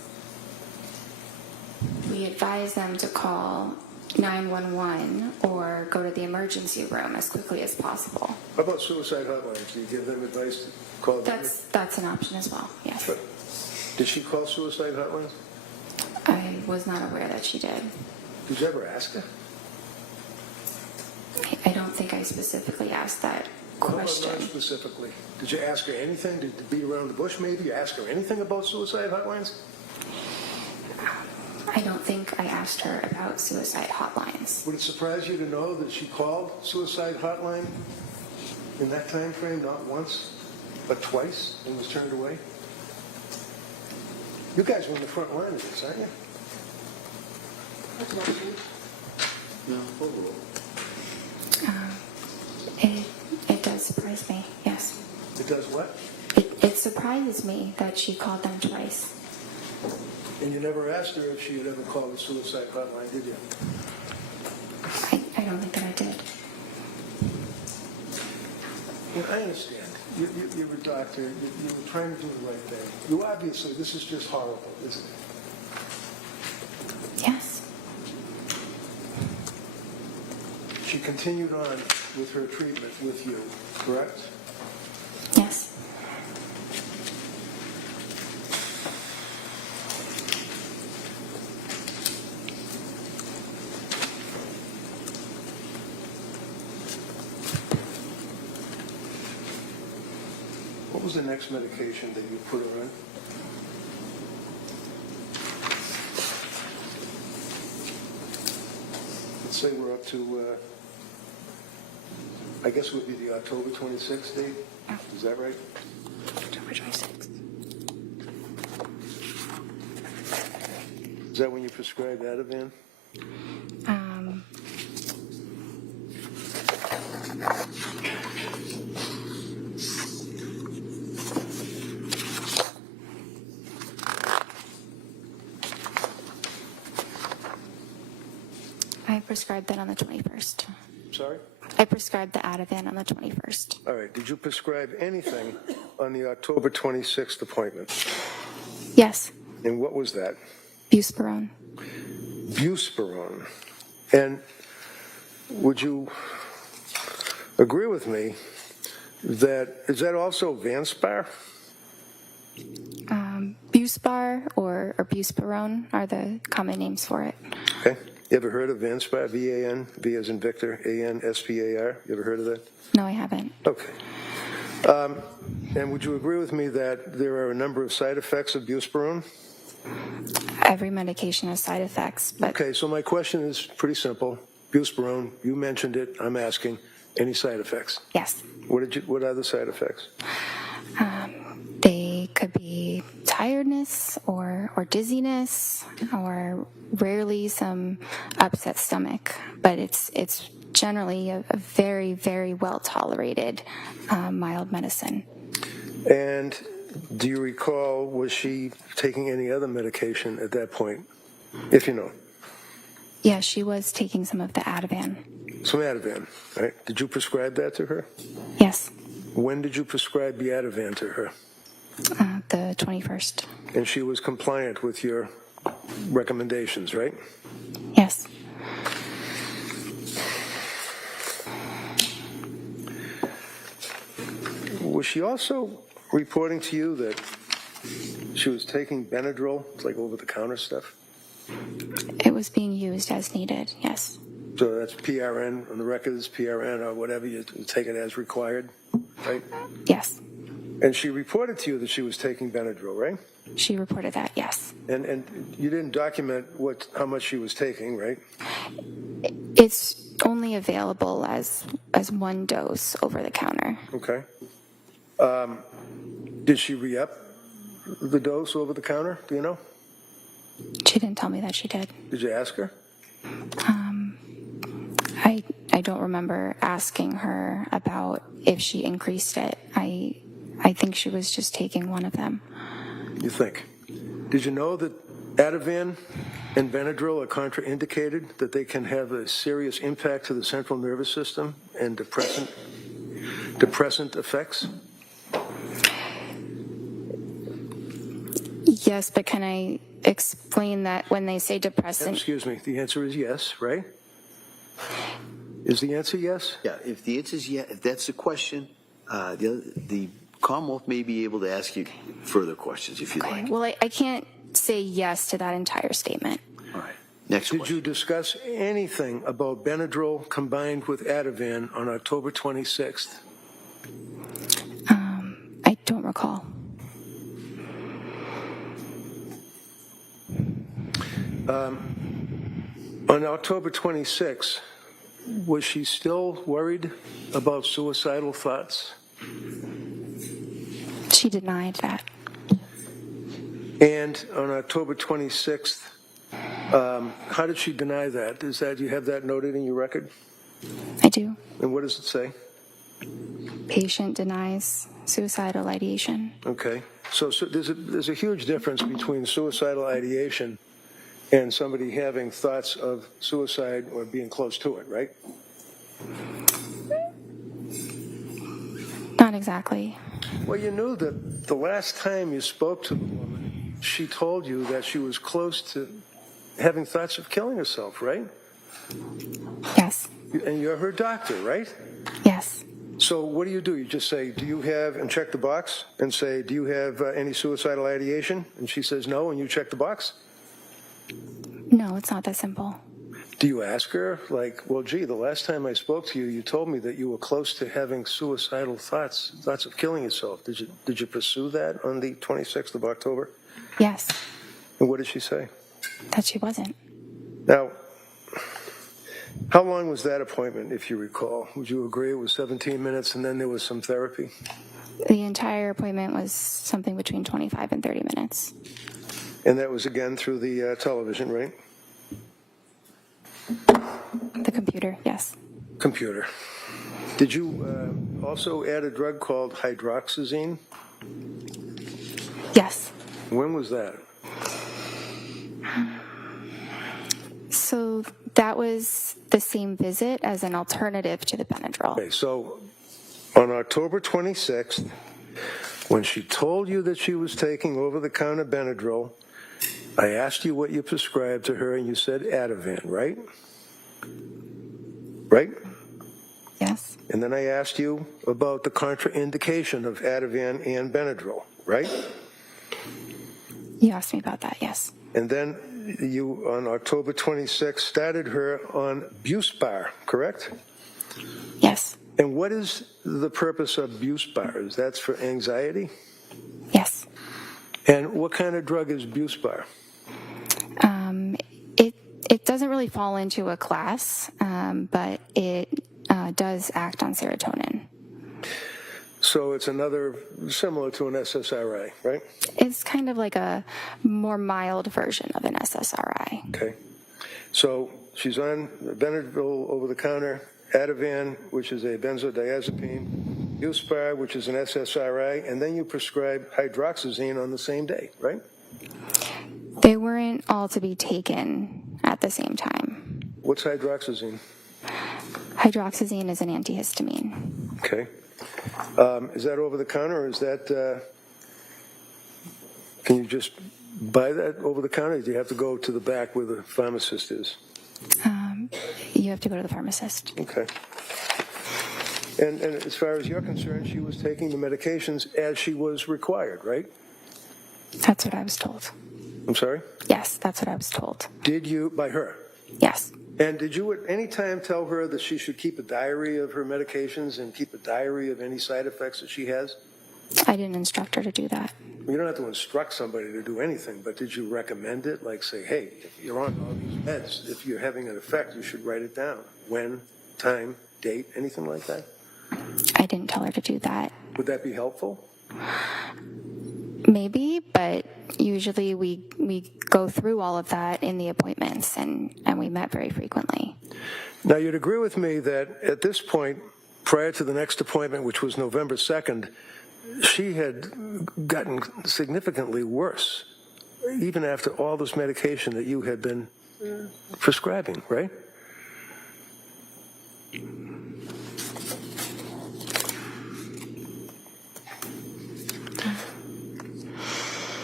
We advise them to call 911 or go to the emergency room as quickly as possible. How about suicide hotlines? Do you give them advice to call them? That's an option as well, yes. Sure. Did she call suicide hotlines? I was not aware that she did. Did you ever ask her? I don't think I specifically asked that How about question. not specifically? Did you ask her anything? Did you beat around the bush maybe? You ask her anything about suicide hotlines? I don't think I asked her about suicide hotlines. Would it surprise you to know that she called suicide hotline in that time frame, not once, but twice, and was turned away? You guys were in the front line of this, aren't you? No, overall. It does surprise me, yes. It does what? It surprises me that she called them twice. And you never asked her if she had ever called the suicide hotline, did you? I don't think that I did. Yeah, I understand. You're a doctor. You were trying to do the right thing. You obviously, this is just horrible, isn't it? Yes. She continued on with her treatment with you, correct? Yes. What was the next medication that you put her on? Let's say we're up to, I guess it would be the October 26th date? Is that right? October 26th. Is that when you prescribed Ativan? prescribed that on the 21st. Sorry? I prescribed the Ativan on the 21st. All right, did you prescribe anything on the October 26th appointment? Yes, And what was that? buspirone. Buspirone. And would you agree with me that, is that also Vanspar? Buspar or buspirone are the common names for it. Okay. You ever heard of Vanspar? V-A-N, V as in Victor, A-N-S-P-A-R? You ever heard of that? No, I haven't. Okay. And would you agree with me that there are a number of side effects of buspirone? Every medication has side effects, but Okay, so my question is pretty simple. Buspirone, you mentioned it, I'm asking, any side effects? yes, What are the side effects? they could be tiredness or dizziness or rarely some upset stomach, but it's generally a very, very well tolerated mild medicine. And do you recall, was she taking any other medication at that point, if you know? Yeah, she was taking some of the Ativan. Some Ativan, right? Did you prescribe that to her? Yes, When did you prescribe the Ativan to her? the 21st. And she was compliant with your recommendations, right? Yes. Was she also reporting to you that she was taking Benadryl, it's like over-the-counter stuff? It was being used as needed, yes. So that's PRN, on the record is PRN or whatever, you take it as required, right? Yes. And she reported to you that she was taking Benadryl, right? She reported that, yes. And you didn't document how much she was taking, right? It's only available as one dose over the counter. Okay. Did she re-up the dose over the counter? Do you know? She didn't tell me that she did. Did you ask her? I don't remember asking her about if she increased it. I think she was just taking one of them. You think? Did you know that Ativan and Benadryl are contraindicated, that they can have a serious impact to the central nervous system and depressant effects? Yes, but can I explain that when they say depressant? Excuse me, the answer is yes, right? Is the answer yes? Yeah, if the answer is yes, if that's the question, the Commonwealth may be able to ask you further questions if you'd Okay, like. well, I can't say yes to that entire statement. All right. Next Did question. you discuss anything about Benadryl combined with Ativan on October 26th? I don't recall. On October 26th, was she still worried about suicidal thoughts? She denied that. And on October 26th, how did she deny that? Do you have that noted in your record? I do. And what does it say? Patient denies suicidal ideation. Okay. So there's a huge difference between suicidal ideation and somebody having thoughts of suicide or being close to it, right? Not exactly. Well, you knew that the last time you spoke to the woman, she told you that she was close to having thoughts of killing herself, right? Yes. And you're her doctor, right? Yes. So what do? You just say, do you have, and check the box, and say, do you have any suicidal ideation? And she says no, and you check the box? No, it's not that simple. Do you ask her, like, well, gee, the last time I spoke to you, you told me that you were close to having suicidal thoughts of killing yourself. Did you pursue that on the 26th of October? Yes. And what did she say? That she wasn't. Now, how long was that appointment, if you recall? Would you agree it was 17 minutes and then there was some therapy? The entire appointment was something between 25 and 30 minutes. And that was again through the television, right? The computer, yes. Computer. Did you also add a drug called hydroxyzine? Yes. When was that? So that was the same visit as an alternative to the Benadryl. Okay, so on October 26th, when she told you that she was taking over-the-counter Benadryl, I asked you what you prescribed to her, and you said Ativan, right? Right? Yes. And then I asked you about the contraindication of Ativan and Benadryl, right? You asked me about that, yes. And then you, on October 26th, started her on Buspar, correct? Yes. And what is the purpose of Buspar? Is that for anxiety? Yes. And what kind of drug is Buspar? It doesn't really fall into a class, but it does act on serotonin. So it's another, similar to an SSRI, right? It's kind of like a more mild version of an SSRI. Okay. So she's on Benadryl over-the-counter, Ativan, which is a benzodiazepine, Buspar, which is an SSRI, and then you prescribe hydroxyzine on the same day, right? They weren't all to be taken at the same time. What's hydroxyzine? Hydroxyzine is an antihistamine. Okay. Is that over-the-counter, or is that, can you just buy that over-the-counter, or do you have to go to the back where the pharmacist is? You have to go to the pharmacist. Okay. And as far as you're concerned, she was taking the medications as she was required, right? That's what I was told. I'm sorry? Yes, that's what I was told. Did you, by her? Yes. And did you at any time tell her that she should keep a diary of her medications and keep a diary of any side effects that she has? I didn't instruct her to do that. You don't have to instruct somebody to do anything, but did you recommend it? Like say, hey, if you're on all these meds, if you're having an effect, you should write it down. When, time, date, anything like that? I didn't tell her to do that. Would that be helpful? Maybe, but usually we go through all of that in the appointments, and we met very frequently. Now, you'd agree with me that at this point, prior to the next appointment, which was November 2nd, she had gotten significantly worse, even after all this medication that you had been prescribing, right?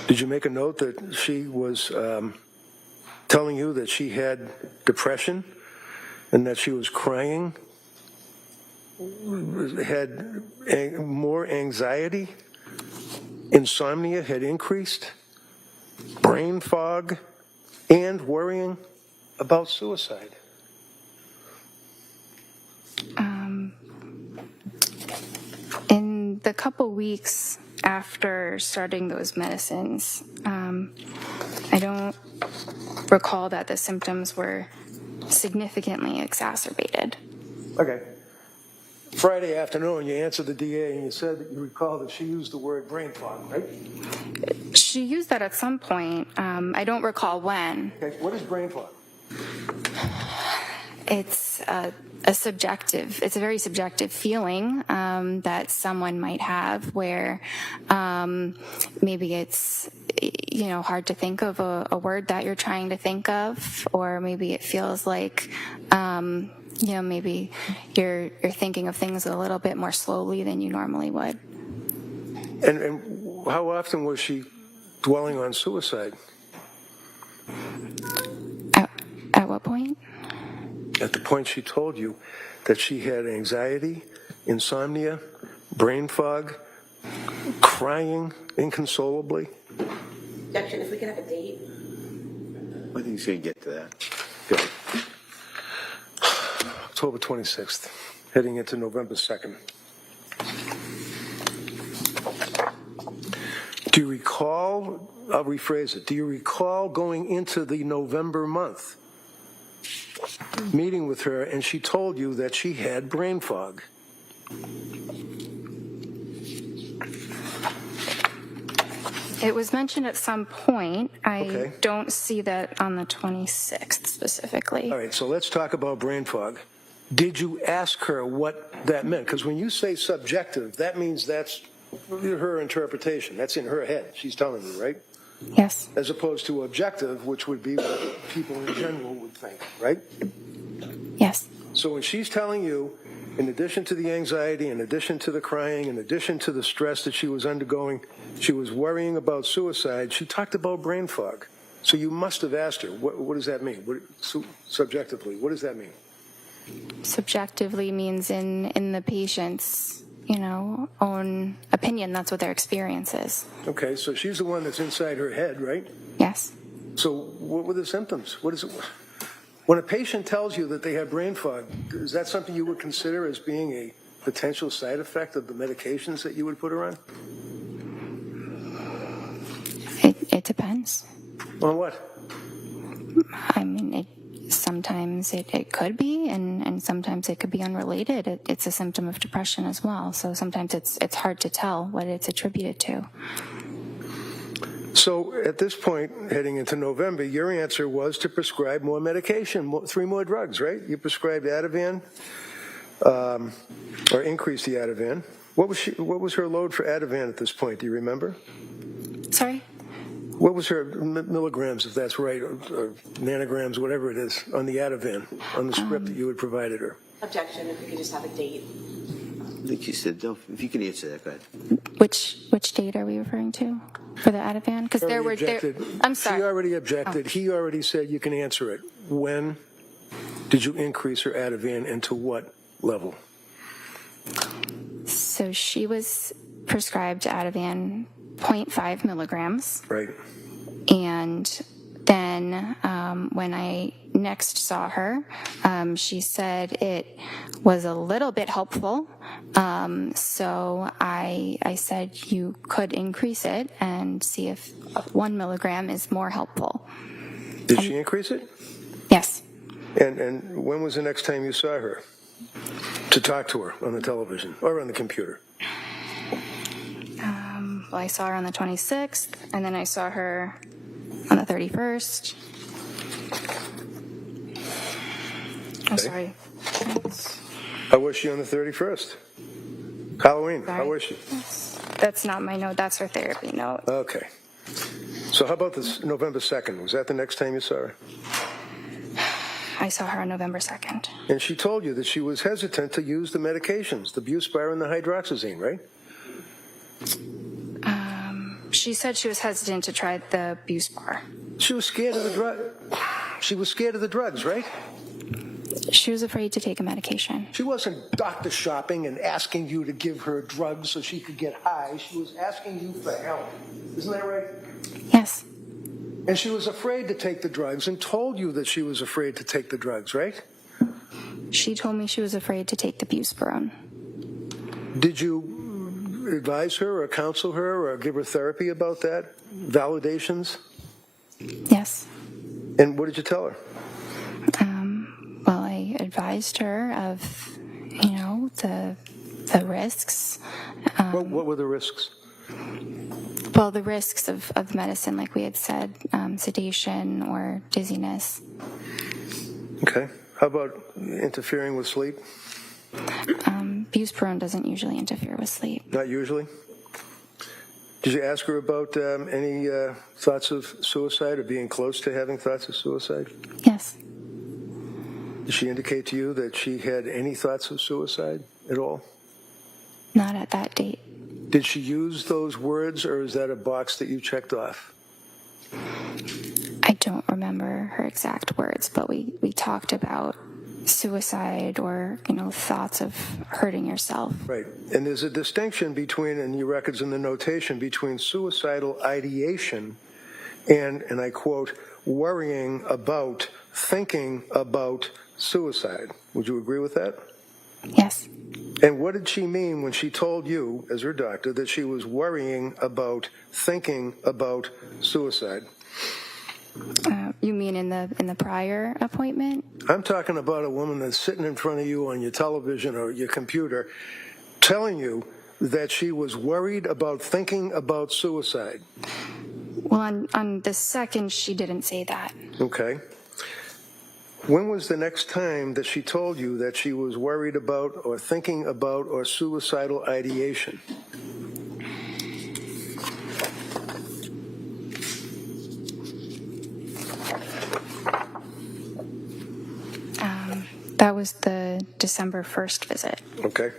Did you make a note that she was telling you that she had depression and that she was crying, had more anxiety, insomnia had increased, brain fog, and worrying about suicide? In the couple weeks after starting those medicines, I don't recall that the symptoms were significantly exacerbated. Okay. Friday afternoon, you answered the DA and you said that you recall that she used the word brain fog, right? She used that at some point. I don't recall when. Okay. What is brain fog? It's a very subjective feeling that someone might have where maybe it's, hard to think of a word that you're trying to think of, or maybe it feels like, maybe you're thinking of things a little bit more slowly than you normally would. And how often was she dwelling on suicide? At what point? At the point she told you that she had anxiety, insomnia, brain fog, crying inconsolably. Objection, if we could have a date. I think he's going to get to that. Go ahead. October 26th, heading into November 2nd. Do you recall, I'll rephrase it, do you recall going into the November month, meeting with her, and she told you that she had brain fog? It was mentioned at some point. I Okay. don't see that on the 26th specifically. All right, so let's talk about brain fog. Did you ask her what that meant? Because when you say subjective, that means that's her interpretation. That's in her head. She's telling you, right? Yes. as opposed to objective, which would be what people in general would think, right? Yes. So when she's telling you, in addition to the anxiety, in addition to the crying, in addition to the stress that she was undergoing, she was worrying about suicide, she talked about brain fog. So you must have asked her, what does that mean? Subjectively, what does that mean? Subjectively means in the patient's, own opinion, that's what their experience is. Okay, so she's the one that's inside her head, right? Yes. So what were the symptoms? What is it? When a patient tells you that they have brain fog, is that something you would consider as being a potential side effect of the medications that you would put her on? It depends. On what? I mean, sometimes it could be, and sometimes it could be unrelated. It's a symptom of depression as well. So sometimes it's hard to tell what it's attributed to. So at this point, heading into November, your answer was to prescribe more medication, 3 more drugs, right? You prescribed Ativan, or increased the Ativan. What was her load for Ativan at this point? Do you remember? Sorry? What was her milligrams, if that's right, or nanograms, whatever it is, on the Ativan, on the script that you had provided her? Objection, if we could just have a date. I think you said, if you can answer that, go ahead. Which date are we referring to for the Ativan? Because there were. I'm sorry. She already objected. He already said you can answer it. When did you increase her Ativan and to what level? So she was prescribed Ativan 0.5 milligrams. Right. And then when I next saw her, she said it was a little bit helpful. So I said you could increase it and see if 1 milligram is more helpful. Did she increase it? Yes. And when was the next time you saw her to talk to her on the television or on the computer? Well, I saw her on the 26th, and then I saw her on the 31st. I'm sorry. How was she on the 31st? Halloween. Sorry. How was she? That's not my note. That's her therapy note. Okay. So how about this November 2nd? Was that the next time you saw her? I saw her on November 2nd. And she told you that she was hesitant to use the medications, the Buspar and the hydroxyzine, right? She said she was hesitant to try the Buspar. She was scared of the drug. She was scared of the drugs, right? She was afraid to take a medication. She wasn't doctor shopping and asking you to give her drugs so she could get high. She was asking you for help. Isn't that right? Yes. And she was afraid to take the drugs and told you that she was afraid to take the drugs, right? She told me she was afraid to take the Buspirone. Did you advise her or counsel her or give her therapy about that? Validations? Yes. And what did you tell her? Well, I advised her of, the risks. What were the risks? Well, the risks of medicine, like we had said, sedation or dizziness. Okay. How about interfering with sleep? Buspirone doesn't usually interfere with sleep. Not usually? Did you ask her about any thoughts of suicide or being close to having thoughts of suicide? Yes. Did she indicate to you that she had any thoughts of suicide at all? Not at that date. Did she use those words, or is that a box that you checked off? I don't remember her exact words, but we talked about suicide or, thoughts of hurting yourself. Right. And there's a distinction between, in your records and the notation, between suicidal ideation and I quote, worrying about, thinking about suicide. Would you agree with that? Yes. And what did she mean when she told you, as her doctor, that she was worrying about, thinking about suicide? You mean in the prior appointment? I'm talking about a woman that's sitting in front of you on your television or your computer telling you that she was worried about thinking about suicide. Well, on the 2nd, she didn't say that. Okay. When was the next time that she told you that she was worried about or thinking about or suicidal ideation? was the December 1st visit. Okay.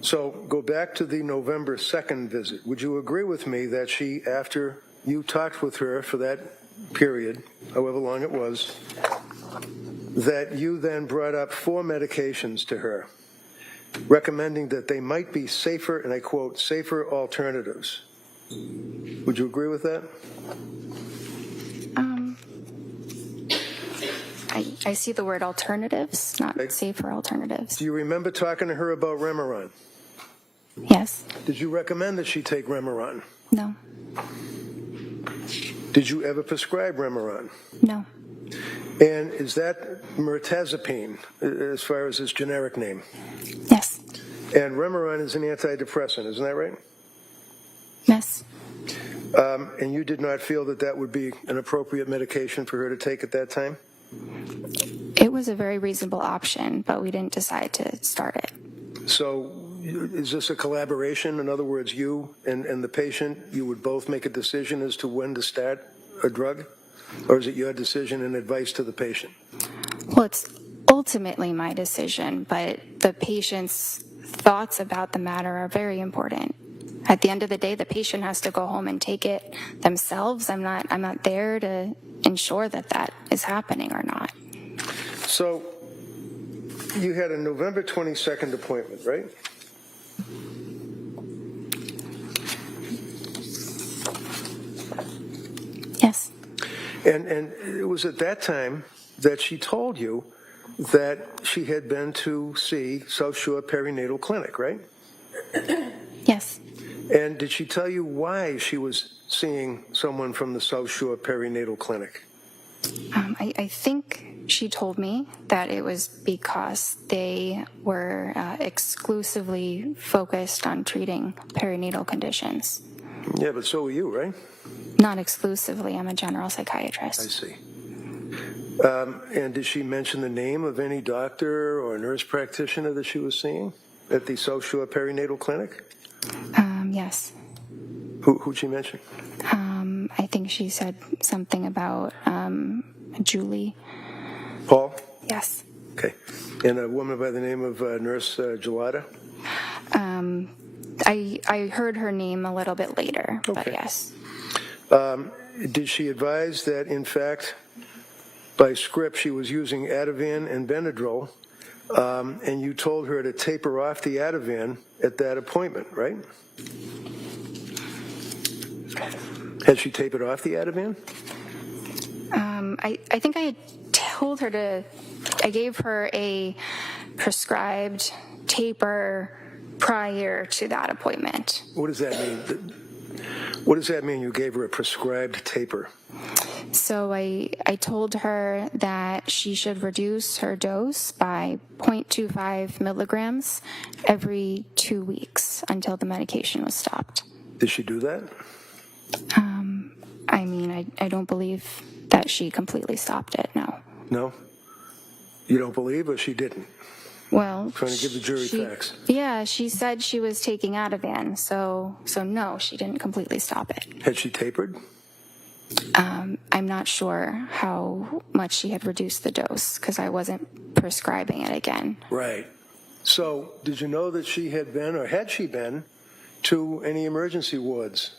So go back to the November 2nd visit. Would you agree with me that she, after you talked with her for that period, however long it was, that you then brought up 4 medications to her, recommending that they might be safer, and I quote, safer alternatives? Would you agree with that? I see the word alternatives, not safer alternatives. Do you remember talking to her about Remeron? Yes. Did you recommend that she take Remeron? No. Did you ever prescribe Remeron? No. And is that mirtazapine, as far as its generic name? Yes. And Remeron is an antidepressant, isn't that right? Yes. And you did not feel that that would be an appropriate medication for her to take at that time? It was a very reasonable option, but we didn't decide to start it. So is this a collaboration? In other words, you and the patient, you would both make a decision as to when to start a drug? Or is it your decision and advice to the patient? Well, it's ultimately my decision, but the patient's thoughts about the matter are very important. At the end of the day, the patient has to go home and take it themselves. I'm not there to ensure that that is happening or not. So you had a November 22nd appointment, right? Yes. And it was at that time that she told you that she had been to see South Shore Perinatal Clinic, right? Yes. And did she tell you why she was seeing someone from the South Shore Perinatal Clinic? I think she told me that it was because they were exclusively focused on treating perinatal conditions. Yeah, but so were you, right? Not exclusively. I'm a general psychiatrist. I see. And did she mention the name of any doctor or nurse practitioner that she was seeing at the South Shore Perinatal Clinic? Yes. Who'd she mention? I think she said something about Julie. Paul? Yes. Okay. And a woman by the name of Nurse Gelada? I heard her name a little bit later, but Okay. yes. Did she advise that, in fact, by script, she was using Ativan and Benadryl, and you told her to taper off the Ativan at that appointment, right? Had she tapered off the Ativan? I think I had told her I gave her a prescribed taper prior to that appointment. What does that mean? What does that mean, you gave her a prescribed taper? So I told her that she should reduce her dose by 0.25 milligrams every 2 weeks until the medication was stopped. Did she do that? I mean, I don't believe that she completely stopped it, no. No? You don't believe, or she didn't? Well, Trying to give the jury facts. Yeah, she said she was taking Ativan, so no, she didn't completely stop it. Had she tapered? I'm not sure how much she had reduced the dose because I wasn't prescribing it again. Right. So, did you know that she had been, or had she been, to any emergency wards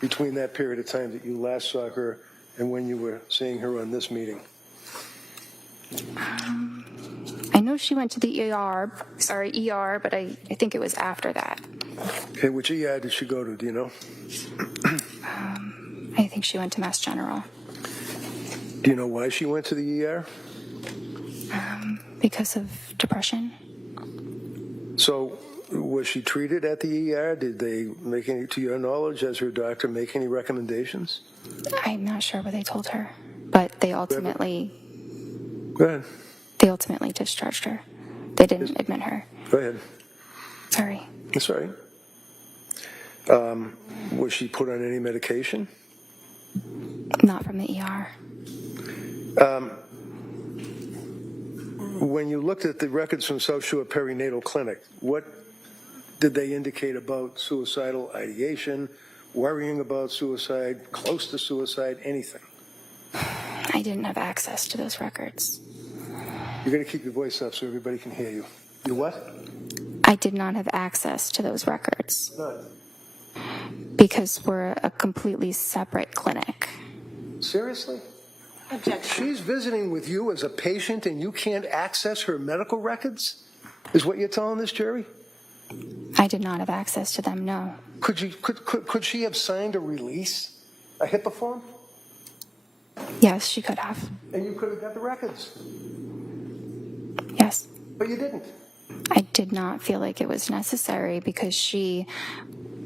between that period of time that you last saw her and when you were seeing her on this meeting? I know she went to the ER, but I think it was after that. Okay, which ER did she go to, do you know? I think she went to Mass General. Do you know why she went to the ER? Because of depression. So, was she treated at the ER? Did they make any, to your knowledge, as her doctor, make any recommendations? I'm not sure what they told her, but they ultimately Go ahead. discharged her. They didn't admit her. Go ahead. Sorry. That's all right. Was she put on any medication? Not from the ER. When you looked at the records from South Shore Perinatal Clinic, what did they indicate about suicidal ideation, worrying about suicide, close to suicide, anything? I didn't have access to those records. You're going to keep your voice up so everybody can hear you. You what? I did not have access to those records None. because we're a completely separate clinic. Seriously? Objection. She's visiting with you as a patient and you can't access her medical records? Is what you're telling this jury? I did not have access to them, no. Could she have signed a release, a HIPAA form? Yes, she could have. And you could have got the records, Yes. but you didn't. I did not feel like it was necessary because she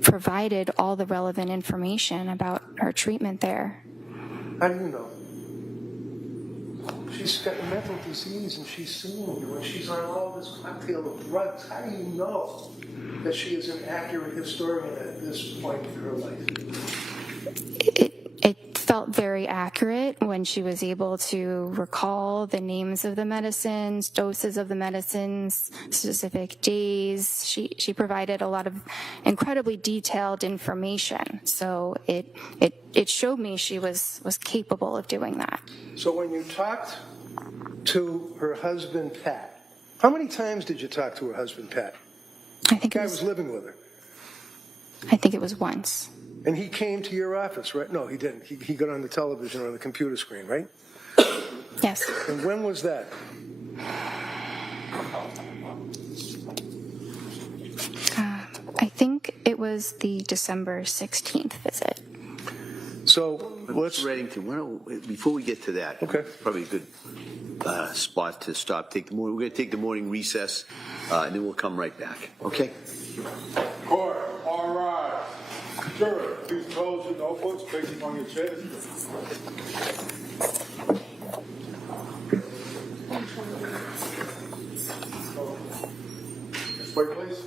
provided all the relevant information about her treatment there. How do you know? She's got a mental disease and she's suing you and she's on all this cocktail of drugs. How do you know that she is an accurate historian at this point in her life? It felt very accurate when she was able to recall the names of the medicines, doses of the medicines, specific days. She provided a lot of incredibly detailed information. So it showed me she was capable of doing that. So when you talked to her husband, Pat, how many times did you talk to her husband, Pat? I think The guy was living with her. I think it was once. And he came to your office, right? No, he didn't. He got on the television or on the computer screen, right? Yes. And when was that? I think it was the December 16th visit. So let's. Reddington, before we get to that, Okay. probably a good spot to stop. We're going to take the morning recess, and then we'll come right back. Okay? Court, all rise. Jurors, please close your notebooks, place them on your chairs. Wait, please.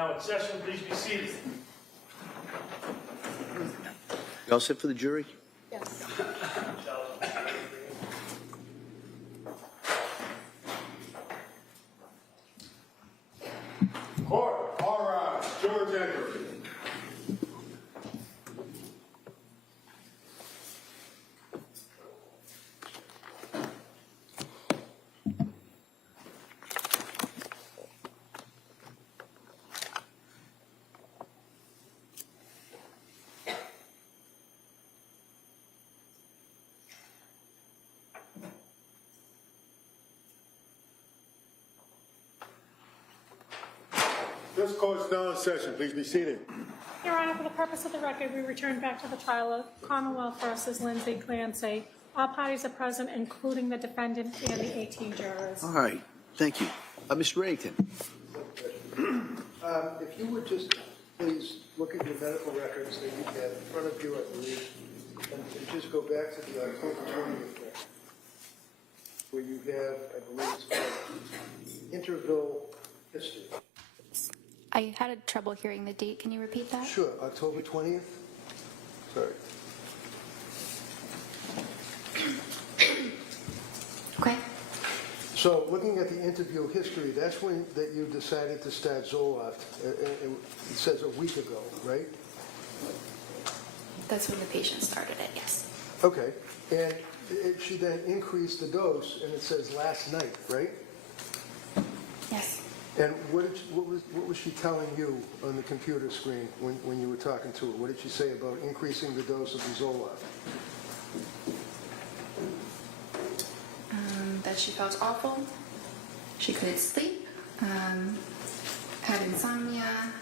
now in session. Please be seated. You all set for the jury? Yes. Cora, all rise. Jurors enter. This court is now in session. Please be seated. Your Honor, for the purpose of the record, we return back to the trial of Commonwealth versus Lindsay Clancy. All parties are present, including the defendant and the 18 jurors. All right, thank you. Mr. Reddington. If you would just please look at your medical records that you have in front of you, I believe, and just go back to the October 20th record, where you have, I believe it's called interval history. I had trouble hearing the date. Can you repeat that? Sure, October 20th? Sorry. Okay. So looking at the interview history, that's when that you decided to start Zoloft. It says a week ago, right? That's when the patient started it, yes. Okay. And she then increased the dose, and it says last night, right? Yes. And what was she telling you on the computer screen when you were talking to her? What did she say about increasing the dose of the Zoloft? That she felt awful. She couldn't sleep. Had insomnia,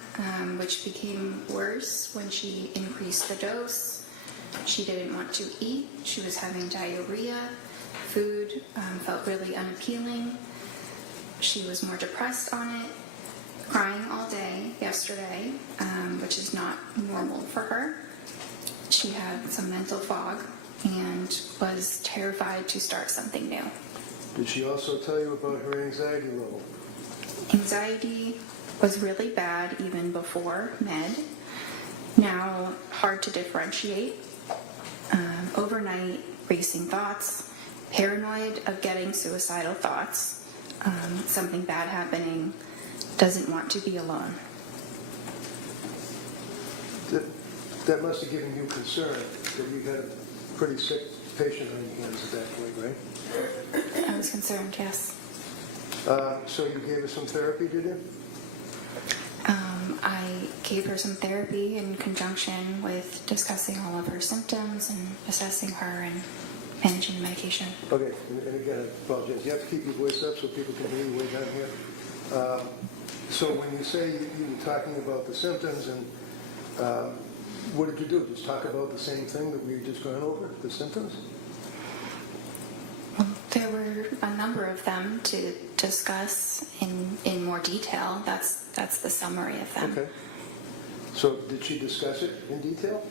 which became worse when she increased the dose. She didn't want to eat. She was having diarrhea. Food felt really unappealing. She was more depressed on it, crying all day yesterday, which is not normal for her. She had some mental fog and was terrified to start something new. Did she also tell you about her anxiety level? Anxiety was really bad even before med. Now hard to differentiate. Overnight racing thoughts, paranoid of getting suicidal thoughts. Something bad happening, doesn't want to be alone. That must have given you concern that you had a pretty sick patient on your hands at that point, right? I was concerned, yes. So you gave her some therapy, did you? I gave her some therapy in conjunction with discussing all of her symptoms and assessing her and managing the medication. Okay, and again, I apologize. You have to keep your voice up so people can hear you way down here. So when you say you were talking about the symptoms, and what did you do? Just talk about the same thing that we just gone over, the symptoms? There were a number of them to discuss in more detail. That's the summary of them. Okay. So did she discuss it in detail?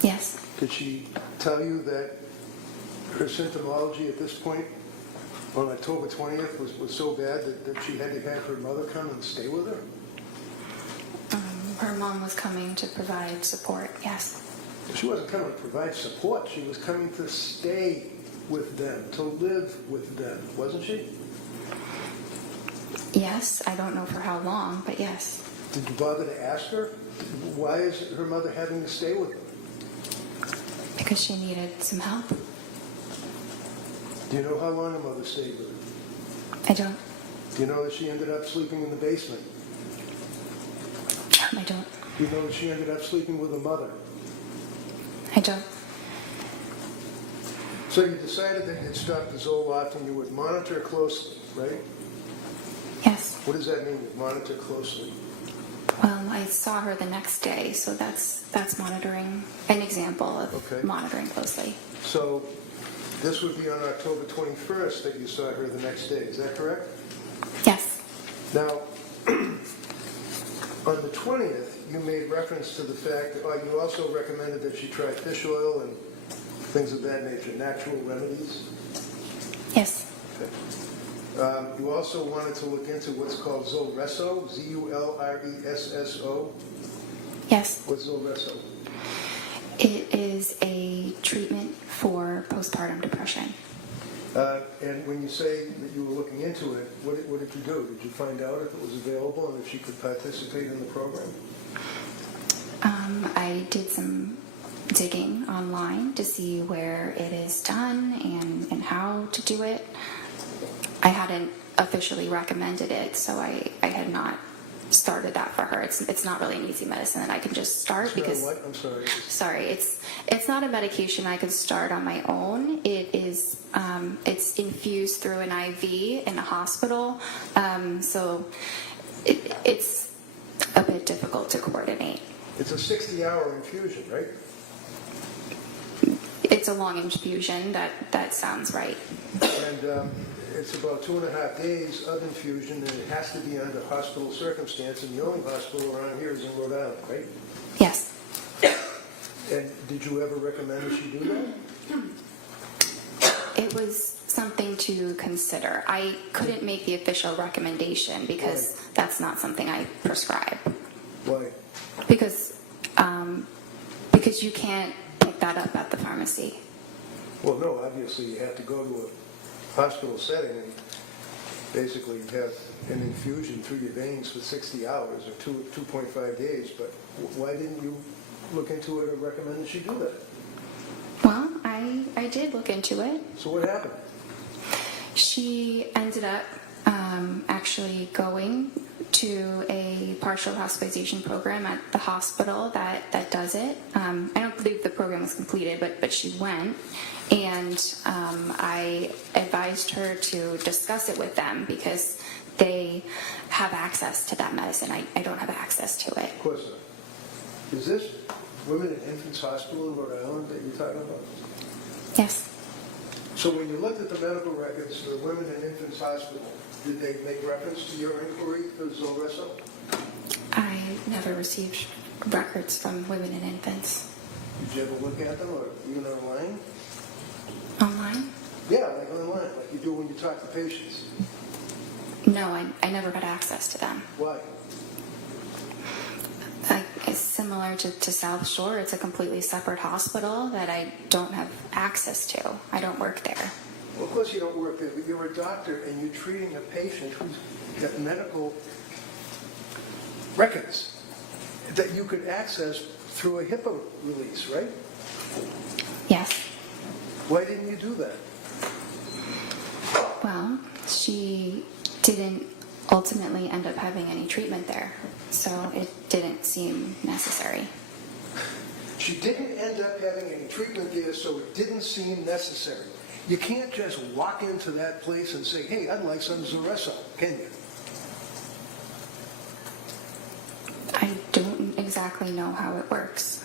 Yes. Did she tell you that her symptomology at this point on October 20th was so bad that she had to have her mother come and stay with her? Her mom was coming to provide support, yes. She wasn't coming to provide support. She was coming to stay with them, to live with them, wasn't she? Yes, I don't know for how long, but yes. Did you bother to ask her? Why is her mother having to stay with her? Because she needed some help. Do you know how long her mother stayed with her? I don't. Do you know that she ended up sleeping in the basement? I don't. Do you know that she ended up sleeping with her mother? I don't. So you decided that you'd stop the Zoloft and you would monitor closely, right? Yes. What does that mean, monitor closely? Well, I saw her the next day, so that's monitoring, an example of Okay. monitoring closely. So this would be on October 21st that you saw her the next day, is that correct? Yes. Now, on the 20th, you made reference to the fact that you also recommended that she try fish oil and things of that nature, natural remedies. Yes. Okay. You also wanted to look into what's called Zulresso, Z-U-L-R-E-S-S-O. Yes. What's Zulresso? It is a treatment for postpartum depression. And when you say that you were looking into it, what did you do? Did you find out if it was available and if she could participate in the program? I did some digging online to see where it is done and how to do it. I hadn't officially recommended it, so I had not started that for her. It's not really an easy medicine that I can just start because What? I'm sorry. sorry, it's not a medication I could start on my own. It is it's infused through an IV in a hospital, so it's a bit difficult to coordinate. It's a 60-hour infusion, right? It's a long infusion. That sounds right. And it's about 2.5 days of infusion, and it has to be under hospital circumstance, and the only hospital around here is in Rhode Island, right? Yes. And did you ever recommend that she do that? It was something to consider. I couldn't make the official recommendation because that's not something I prescribe. Why? Because you can't pick that up at the pharmacy. Well, no, obviously you have to go to a hospital setting and basically have an infusion through your veins for 60 hours or 2.5 days, but why didn't you look into it or recommend that she do that? Well, I did look into it. So what happened? She ended up actually going to a partial hospitalization program at the hospital that does it. I don't believe the program was completed, but she went, and I advised her to discuss it with them because they have access to that medicine. I don't have access to it. Of course not. Is this Women and Infants Hospital in Rhode Island that you're talking about? Yes. So when you looked at the medical records for the Women and Infants Hospital, did they make reference to your inquiry for Zulresso? I never received records from Women and Infants. Did you ever look at them or even online? Online? Yeah, like online, like you do when you talk to patients. No, I never had access to them. Why? It's similar to South Shore. It's a completely separate hospital that I don't have access to. I don't work there. Well, of course you don't work there, but you're a doctor and you're treating a patient who's got medical records that you could access through a HIPAA release, right? Yes. Why didn't you do that? Well, she didn't ultimately end up having any treatment there, so it didn't seem necessary. She didn't end up having any treatment there, so it didn't seem necessary. You can't just walk into that place and say, hey, I'd like some Zulresso, can you? I don't exactly know how it works.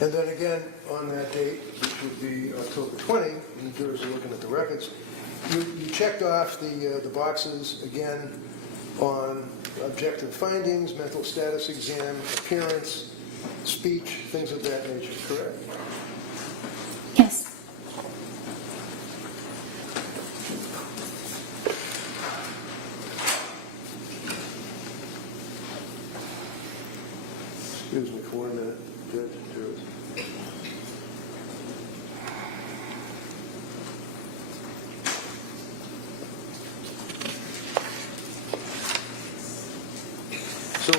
And then again, on that date, which would be October 20, and the jurors are looking at the records, you checked off the boxes again on objective findings, mental status exam, appearance, speech, things of that nature, correct? Yes. Excuse me for 1 minute, Judge and jurors. So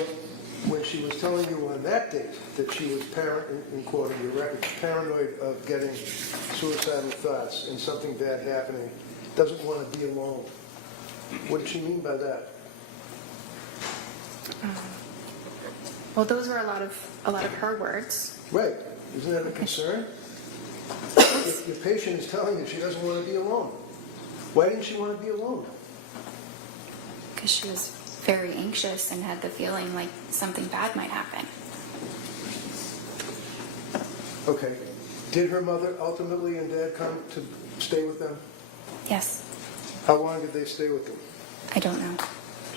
when she was telling you on that date that she was in quoting your records, paranoid of getting suicidal thoughts and something bad happening, doesn't want to be alone, what did she mean by that? Well, those were a lot of her words. Right. Isn't that a concern? If your patient is telling you she doesn't want to be alone, why didn't she want to be alone? Because she was very anxious and had the feeling like something bad might happen. Okay. Did her mother ultimately and dad come to stay with them? Yes. How long did they stay with them? I don't know.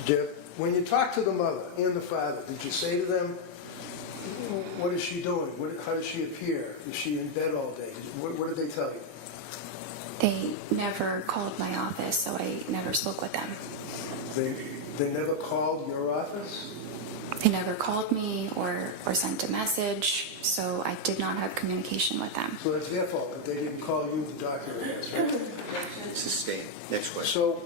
Did you when you talked to the mother and the father, did you say to them, what is she doing? How does she appear? Is she in bed all day? What did they tell you? They never called my office, so I never spoke with them. They never called your office? They never called me or sent a message, so I did not have communication with them. So that's their fault, but they didn't call you, the doctor, I guess, right? Sustained. Next question. So,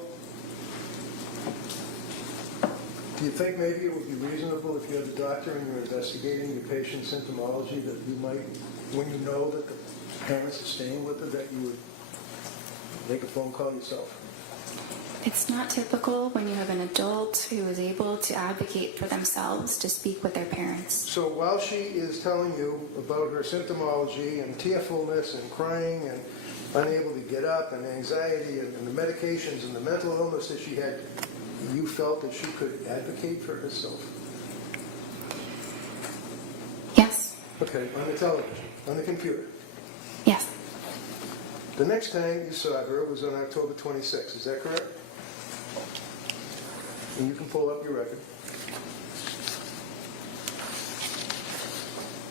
do you think maybe it would be reasonable if you're the doctor and you're investigating your patient's symptomology that you might, when you know that the parents are staying with her, that you would make a phone call yourself? It's not typical when you have an adult who is able to advocate for themselves to speak with their parents. So while she is telling you about her symptomology and tearfulness and crying and unable to get up and anxiety and the medications and the mental illness that she had, you felt that she could advocate for herself? Yes. Okay, on the television, on the computer. Yes. The next time you saw her was on October 26th, is that correct? And you can pull up your record.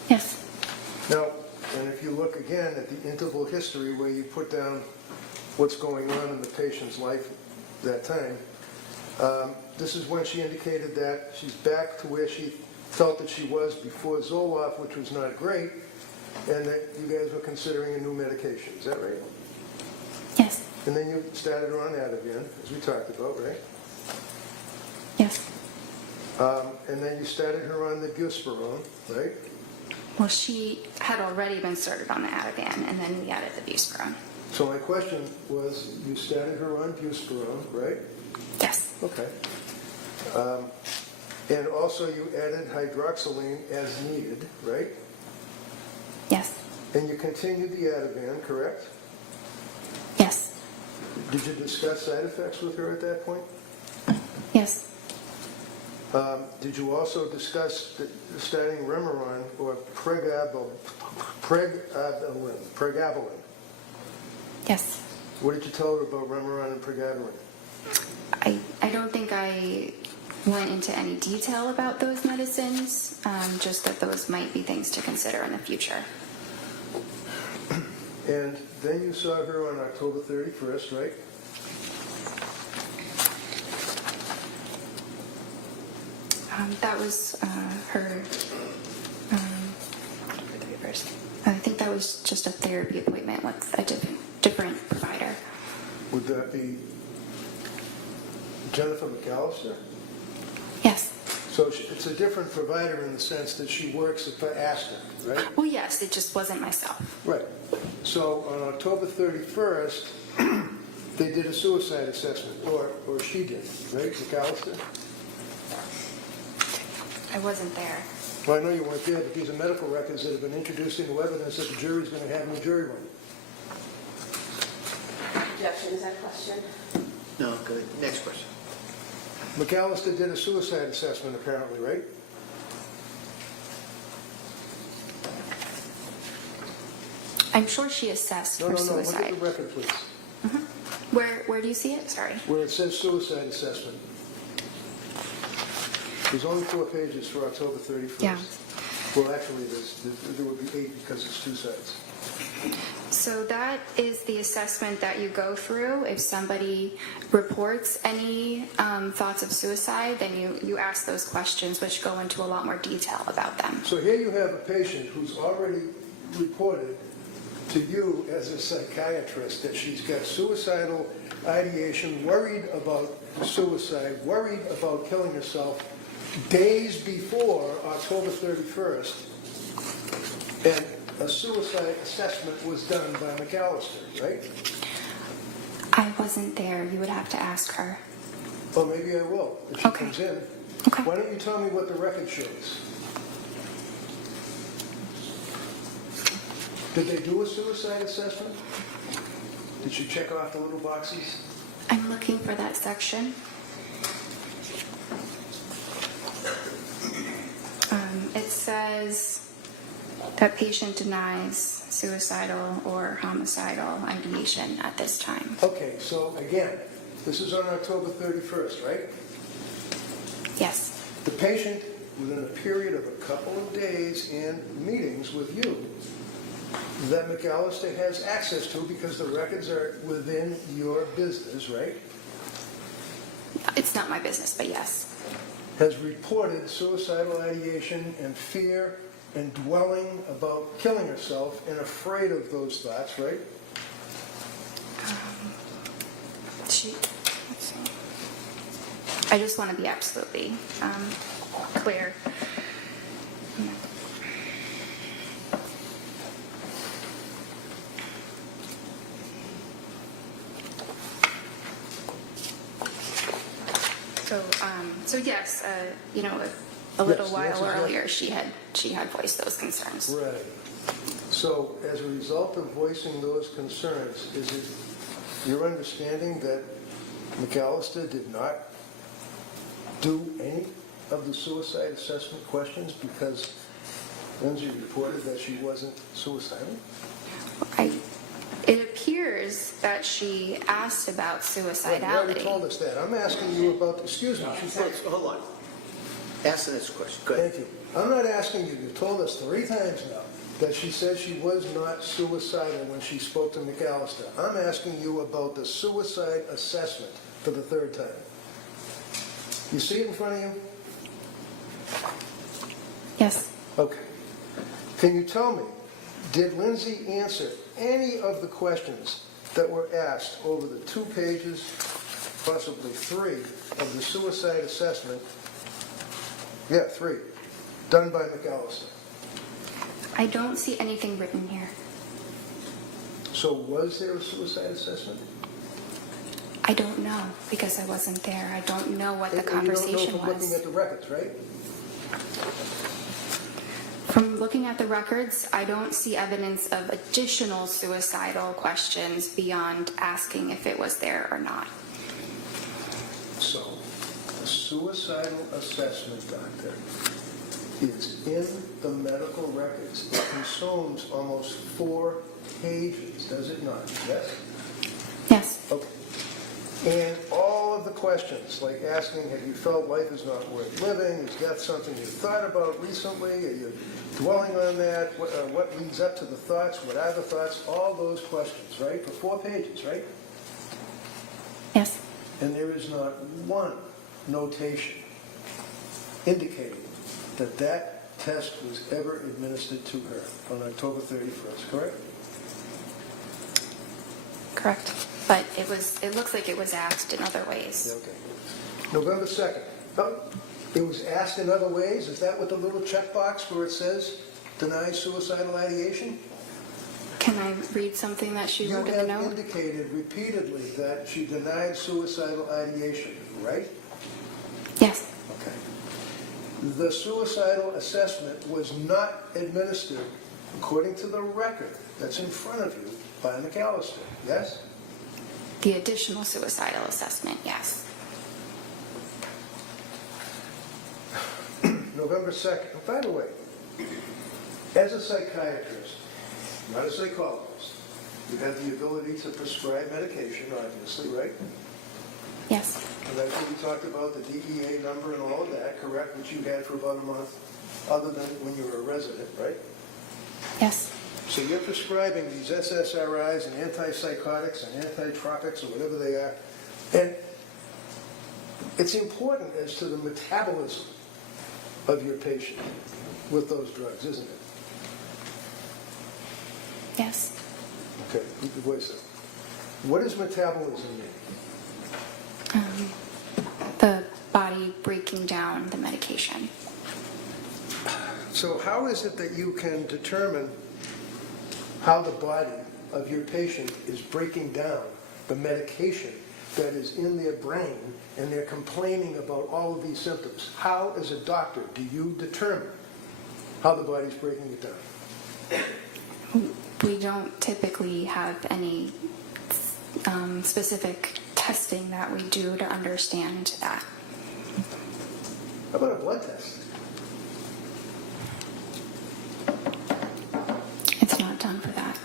Yes. Now, and if you look again at the interval history where you put down what's going on in the patient's life that time, this is when she indicated that she's back to where she felt that she was before Zoloft, which was not great, and that you guys were considering a new medication. Is that right? Yes. And then you started her on that again, as we talked about, right? Yes. And then you started her on the buspirone, right? Well, she had already been started on the Ativan, and then we added the buspirone. So my question was, you started her on buspirone, right? Yes. Okay. And also you added hydroxyline as needed, right? Yes. And you continued the Ativan, correct? Yes. Did you discuss side effects with her at that point? Yes. Did you also discuss starting Remeron or pregabalin? Yes. What did you tell her about Remeron and pregabalin? I don't think I went into any detail about those medicines, just that those might be things to consider in the future. And then you saw her on October 31st, right? That was her. I think that was just a therapy appointment with a different provider. Would that be Jennifer McAllister? Yes. So it's a different provider in the sense that she works for Astor, right? Well, yes, it just wasn't myself. Right. So on October 31st, they did a suicide assessment, or she did, right, McAllister? I wasn't there. Well, I know you weren't there, but these are medical records that have been introduced into evidence that the jury's going to have in the jury room. Objection, is that a question? No, go ahead. Next question. McAllister did a suicide assessment, apparently, right? I'm sure she assessed for Look suicide. at the record, please. Where do you see it? Sorry. Where it says suicide assessment. There's only 4 pages for October 31st. Yeah. Well, actually, there would be 8 because it's 2 sides. So that is the assessment that you go through. If somebody reports any thoughts of suicide, then you ask those questions, which go into a lot more detail about them. So here you have a patient who's already reported to you as a psychiatrist that she's got suicidal ideation, worried about suicide, worried about killing herself days before October 31st, and a suicide assessment was done by McAllister, right? I wasn't there. You would have to ask her. Well, maybe I will, if she Okay. comes in. Okay. Why don't you tell me what the record shows? Did they do a suicide assessment? Did she check off the little boxes? I'm looking for that section. It says that patient denies suicidal or homicidal ideation at this time. Okay, so again, this is on October 31st, right? Yes. The patient, within a period of a couple of days and meetings with you, that McAllister has access to because the records are within your business, right? It's not my business, but yes. Has reported suicidal ideation and fear and dwelling about killing herself and afraid of those thoughts, right? Let's see. I just want to be absolutely clear. So yes, a little Yes, the while answer is yes. earlier, she had voiced those concerns. Right. So as a result of voicing those concerns, is it your understanding that McAllister did not do any of the suicide assessment questions because Lindsay reported that she wasn't suicidal? It appears that she asked about Right, you already suicidality. told us that. I'm asking you about, excuse me. Hold on. Ask the next question. Go ahead. Thank you. I'm not asking you, you told us 3 times now that she said she was not suicidal when she spoke to McAllister. I'm asking you about the suicide assessment for the 3rd time. You see it in front of you? Yes. Okay. Can you tell me, did Lindsay answer any of the questions that were asked over the 2 pages, possibly 3, of the suicide assessment? Yeah, 3, done by McAllister. I don't see anything written here. So was there a suicide assessment? I don't know because I wasn't there. I don't know what the And you don't know conversation from looking was. at the records, right? From looking at the records, I don't see evidence of additional suicidal questions beyond asking if it was there or not. So, the suicidal assessment, doctor, is in the medical records. It consumes almost 4 pages, does it not? Yes? Yes. Okay. And all of the questions, like asking, have you felt life is not worth living? Is death something you thought about recently? Are you dwelling on that? What leads up to the thoughts? What are the thoughts? All those questions, right? For 4 pages, right? Yes. And there is not one notation indicating that that test was ever administered to her on October 31st, correct? Correct. But it looks like it was asked in other ways. Yeah, okay. November 2nd. Oh, it was asked in other ways? Is that what the little checkbox where it says denies suicidal ideation? Can I read something that she wrote in the You have note? indicated repeatedly that she denied suicidal ideation, right? Yes. Okay. The suicidal assessment was not administered, according to the record that's in front of you, by McAllister, yes? The additional suicidal assessment, yes. November 2nd. And by the way, as a psychiatrist, not a psychologist, you have the ability to prescribe medication, obviously, right? Yes. And that's what we talked about, the DEA number and all of that, correct, which you had for about a month, other than when you were a resident, right? Yes. So you're prescribing these SSRIs and antipsychotics and antitropics or whatever they are. And it's important as to the metabolism of your patient with those drugs, isn't it? Yes. Okay, keep your voice up. What does metabolism mean? The body breaking down the medication. So how is it that you can determine how the body of your patient is breaking down the medication that is in their brain and they're complaining about all of these symptoms? How, as a doctor, do you determine how the body's breaking it down? We don't typically have any specific testing that we do to understand that. How about a blood test? It's not done for that.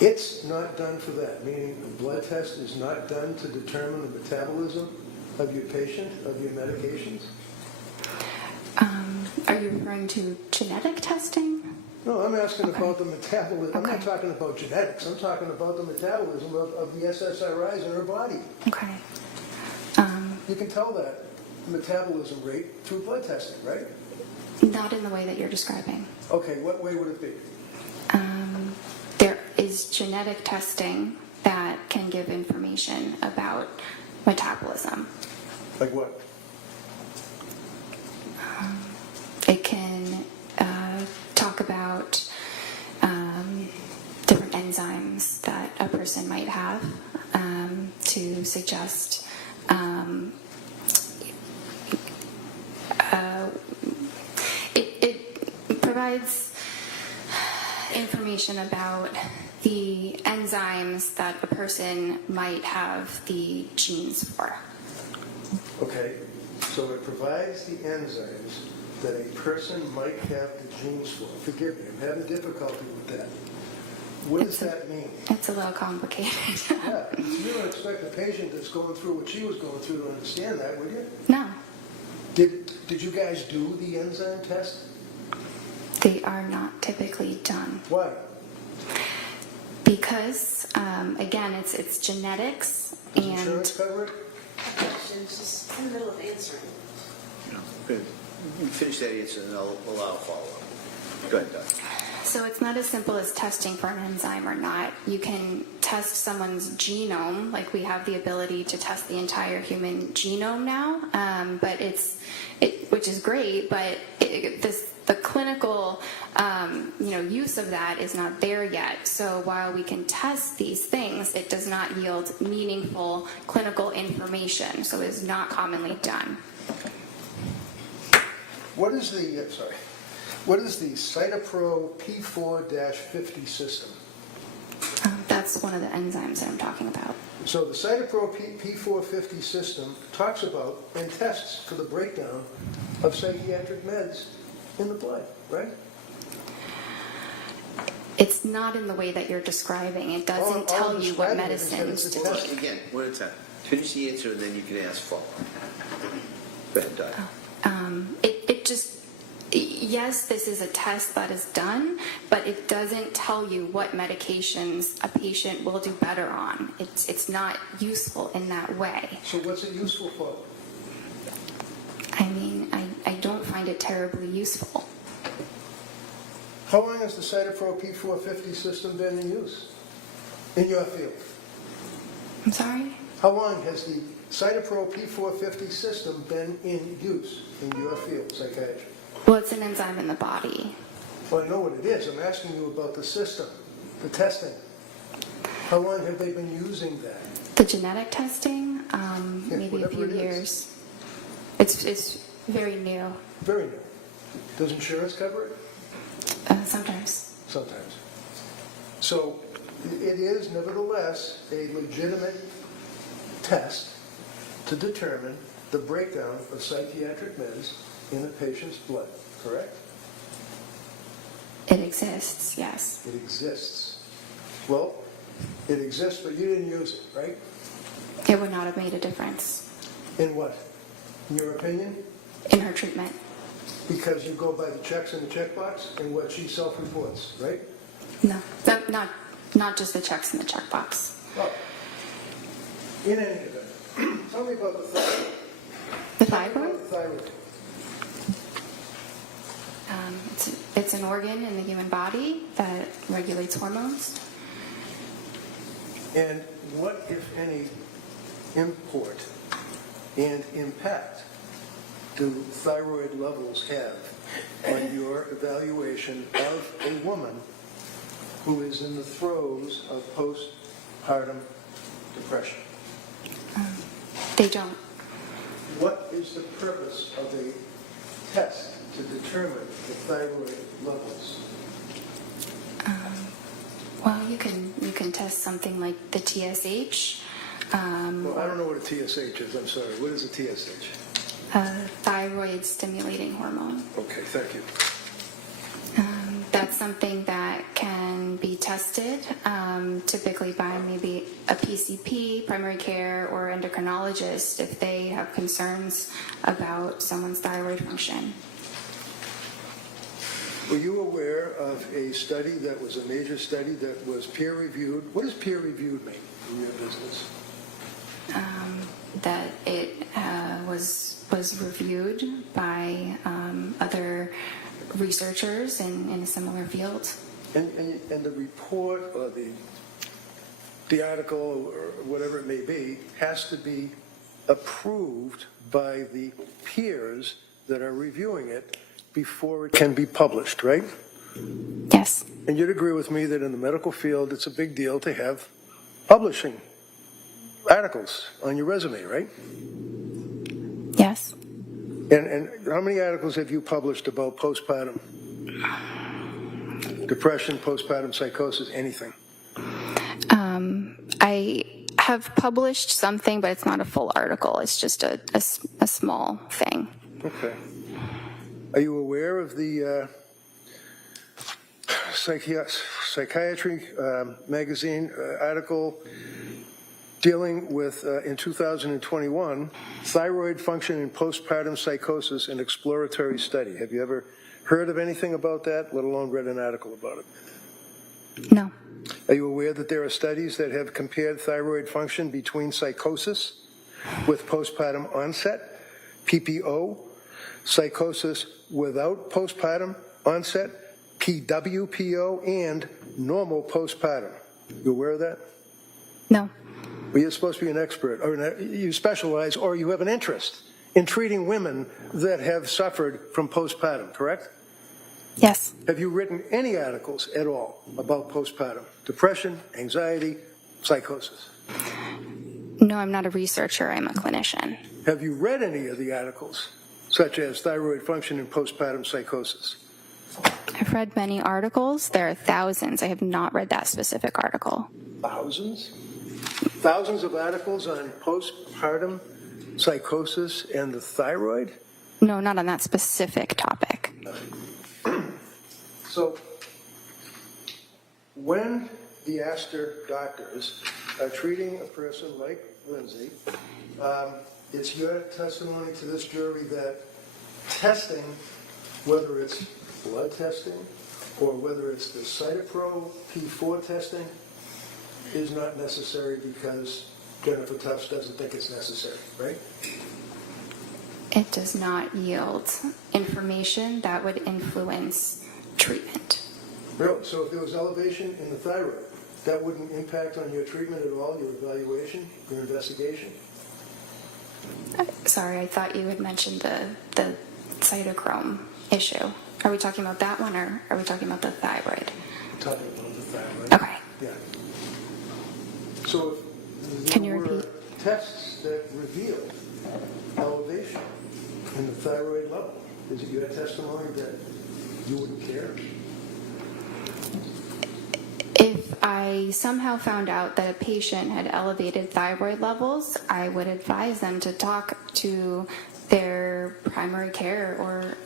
It's not done for that, meaning the blood test is not done to determine the metabolism of your patient, of your medications? Are you referring to genetic testing? No, I'm asking about the metabolism. I'm not Okay. talking about genetics. I'm talking about the metabolism of the SSRIs in her body. Okay. You can tell that metabolism rate through blood testing, right? Not in the way that you're describing. Okay, what way would it be? There is genetic testing that can give information about metabolism. Like what? It can talk about different enzymes that a person might have to suggest it provides information about the enzymes that a person might have the genes for. Okay, so it provides the enzymes that a person might have the genes for. Forgive me, I'm having difficulty with that. What does that mean? It's a little complicated. Yeah, you don't expect a patient that's going through what she was going through to understand that, would you? No, Did you guys do the enzyme test? they are not typically done. Why? Because, again, it's genetics Does and insurance cover it? Questions, just in the middle of answering. Good. You finish that answer and I'll allow a follow-up. Go ahead, Doc. so it's not as simple as testing for an enzyme or not. You can test someone's genome, like we have the ability to test the entire human genome now, but which is great, but the clinical use of that is not there yet. So while we can test these things, it does not yield meaningful clinical information, so it is not commonly done. What is the Cytopro P4-50 system? That's one of the enzymes that I'm talking about. So the Cytopro P450 system talks about and tests for the breakdown of psychiatric meds in the blood, right? It's not in the way that you're describing. It doesn't All tell I'm you what describing is that medicines it's a to Hold test. on, again, one at a time. Finish the answer and then you can ask follow-up. Go ahead, Doc. Yes, this is a test that is done, but it doesn't tell you what medications a patient will do better on. It's not useful in that way. So what's it useful for? I mean, I don't find it terribly useful. How long has the Cytopro P450 system been in use in your field? I'm sorry? How long has the Cytopro P450 system been in use in your field, psychiatry? Well, it's an enzyme in the body. Well, I know what it is. I'm asking you about the system, the testing. How long have they been using that? The genetic testing, maybe a whatever few it is. years. It's very new, Very new. Does insurance cover it? sometimes. Sometimes. So it is nevertheless a legitimate test to determine the breakdown of psychiatric meds in a patient's blood, correct? It exists, yes. It exists. Well, it exists, but you didn't use it, right? It would not have made a difference In what? In your opinion? in her treatment. Because you go by the checks in the checkbox and what she self-reports, right? No, not just the checks in the checkbox. Well, in any event, tell me about the thyroid. The Tell me thyroid? about the thyroid. It's an organ in the human body that regulates hormones. And what, if any, import and impact do thyroid levels have on your evaluation of a woman who is in the throes of postpartum depression? They don't. What is the purpose of a test to determine the thyroid levels? Well, you can test something like the TSH, Well, I don't know what a TSH is, I'm sorry. What is a TSH? thyroid stimulating hormone. Okay, thank you. that's something that can be tested, typically by maybe a PCP, primary care, or endocrinologist if they have concerns about someone's thyroid function. Were you aware of a study that was a major study that was peer-reviewed? What does peer-reviewed mean in your business? That it was reviewed by other researchers in a similar field. And the report or the article or whatever it may be has to be approved by the peers that are reviewing it before it can be published, right? Yes. And you'd agree with me that in the medical field, it's a big deal to have publishing articles on your resume, right? Yes. And how many articles have you published about postpartum depression, postpartum psychosis, anything? I have published something, but it's not a full article. It's just a small thing. Okay. Are you aware of the psychiatry magazine article dealing with, in 2021, thyroid function in postpartum psychosis, an exploratory study? Have you ever heard of anything about that, let alone read an article about it? No. Are you aware that there are studies that have compared thyroid function between psychosis with postpartum onset, PPO, psychosis without postpartum onset, PWPO, and normal postpartum? You aware of that? No. Well, you're supposed to be an expert, or you specialize, or you have an interest in treating women that have suffered from postpartum, correct? Yes. Have you written any articles at all about postpartum depression, anxiety, psychosis? No, I'm not a researcher. I'm a clinician. Have you read any of the articles, such as thyroid function in postpartum psychosis? I've read many articles. There are thousands. I have not read that specific article. Thousands? Thousands of articles on postpartum psychosis and the thyroid? No, not on that specific topic. So, when the Astor doctors are treating a person like Lindsay, it's your testimony to this jury that testing, whether it's blood testing or whether it's the Cytopro P4 testing, is not necessary because Jennifer Tufts doesn't think it's necessary, right? It does not yield information that would influence treatment. Really? So if there was elevation in the thyroid, that wouldn't impact on your treatment at all, your evaluation, your investigation? Sorry, I thought you had mentioned the cytochrome issue. Are we talking about that one, or are we talking about the thyroid? Talking about the thyroid. Okay. Yeah. So if Can there you were repeat? tests that revealed elevation in the thyroid level, is it your testimony that you wouldn't care? If I somehow found out that a patient had elevated thyroid levels, I would advise them to talk to their primary care or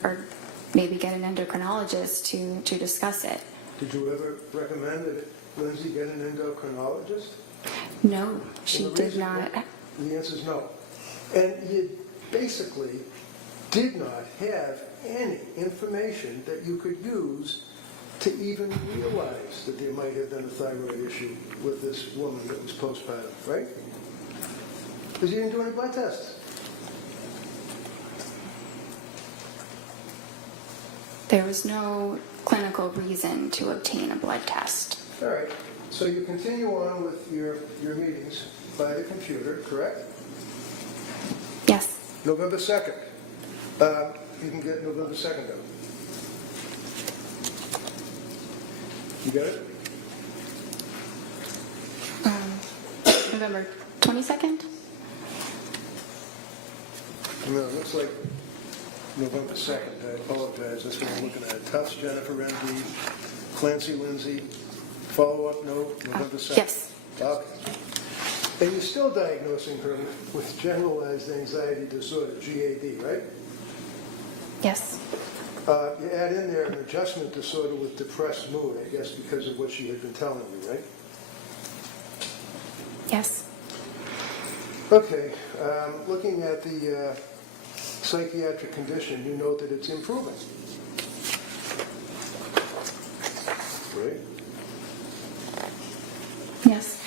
maybe get an endocrinologist to discuss it. Did you ever recommend that Lindsay get an endocrinologist? No, she And the did reason- not. The answer is no. And you basically did not have any information that you could use to even realize that there might have been a thyroid issue with this woman that was postpartum, right? Because you didn't do any blood tests. There was no clinical reason to obtain a blood test. All right. So you continue on with your meetings by the computer, correct? Yes. November 2nd. You can get November 2nd out. You got it? November 22nd? No, it looks like November 2nd. I apologize. That's what I'm looking at. Tufts, Jennifer, MD, Clancy, Lindsay. Follow-up note, November 2nd. Yes. Okay. And you're still diagnosing her with generalized anxiety disorder, GAD, right? Yes. You add in there an adjustment disorder with depressed mood, I guess because of what she had been telling you, right? Yes. Okay, looking at the psychiatric condition, you note that it's improving. Right? Yes.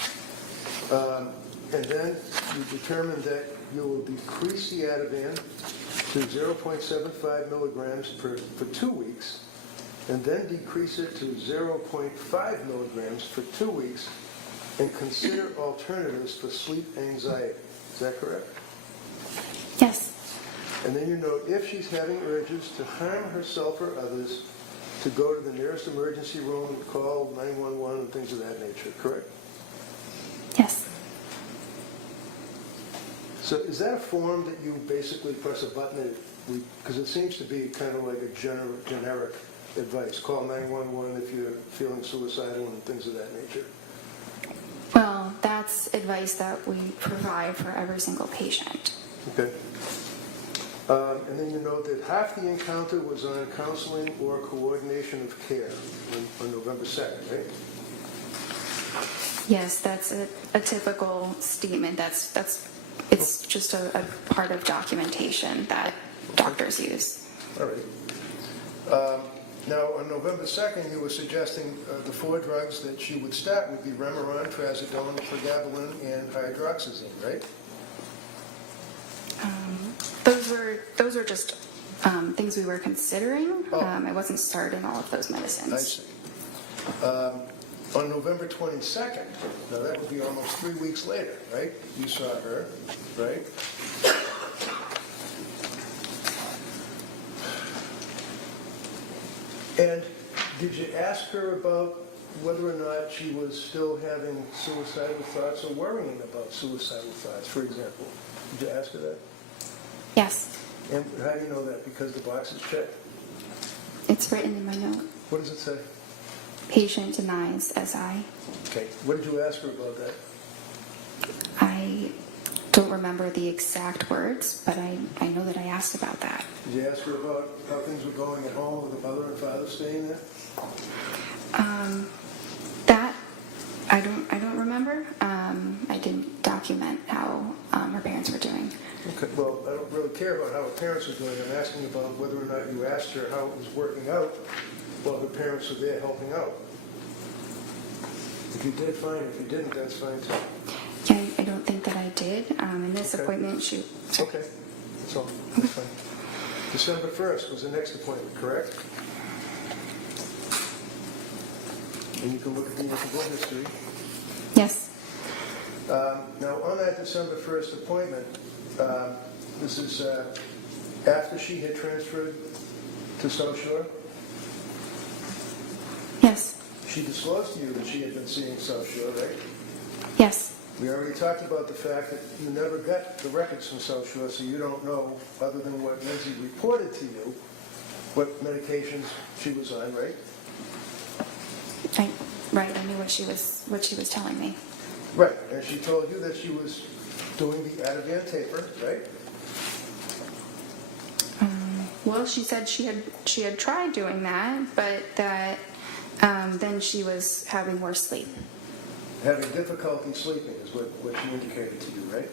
And then you determined that you will decrease the Ativan to 0.75 milligrams for 2 weeks, and then decrease it to 0.5 milligrams for 2 weeks, and consider alternatives for sleep anxiety. Is that correct? Yes. And then you note if she's having urges to harm herself or others, to go to the nearest emergency room and call 911 and things of that nature, correct? Yes. So is that a form that you basically press a button, because it seems to be kind of like a generic advice. Call 911 if you're feeling suicidal and things of that nature. Well, that's advice that we provide for every single patient. Okay. And then you note that half the encounter was on counseling or coordination of care on November 2nd, right? Yes, that's a typical statement. It's just a part of documentation that doctors use. All right. Now, on November 2nd, you were suggesting the 4 drugs that she would start would be Remeron, Trazodone, Pregabalin, and hydroxyzine, right? Those are just things we were considering. Oh. I wasn't starting all of those medicines. I see. On November 22nd, now that would be almost 3 weeks later, right? You saw her, right? And did you ask her about whether or not she was still having suicidal thoughts or worrying about suicidal thoughts, for example? Did you ask her that? Yes, And how do you know that? Because the box is checked? it's written in my note. What does it say? Patient denies SI. Okay. What did you ask her about that? I don't remember the exact words, but I know that I asked about that. Did you ask her about how things were going at home with the mother and father staying there? That I don't remember. I didn't document how her parents were doing. Okay. Well, I don't really care about how her parents were doing. I'm asking about whether or not you asked her how it was working out while her parents were there helping out. If you did, fine. If you didn't, that's fine too. Yeah, I don't think that I did. In this Okay. appointment, Okay. That's all. That's fine. December 1st was the next appointment, correct? And you can look at the interval history. Yes. Now, on that December 1st appointment, this is after she had transferred to South Shore. Yes. She disclosed to you that she had been seeing South Shore, right? Yes. We already talked about the fact that you never got the records from South Shore, so you don't know, other than what Lindsay reported to you, what medications she was on, right? Right. I knew what she was telling me. Right, and she told you that she was doing the Ativan taper, right? Well, she said she had tried doing that, but that then she was having worse sleep. Having difficulty sleeping is what she indicated to you, right?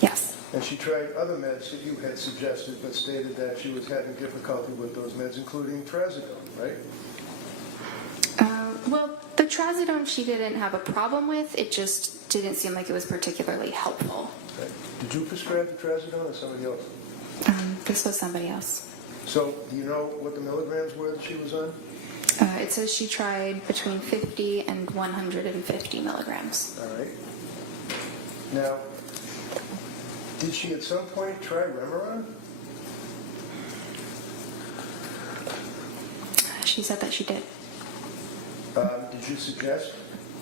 Yes. And she tried other meds that you had suggested, but stated that she was having difficulty with those meds, including trazodone, right? Well, the trazodone she didn't have a problem with. It just didn't seem like it was particularly helpful. Right. Did you prescribe the trazodone or somebody else? This was somebody else. So, do you know what the milligrams were that she was on? It says she tried between 50 and 150 milligrams. All right. Now, did she at some point try Remeron? She said that she did. Did you suggest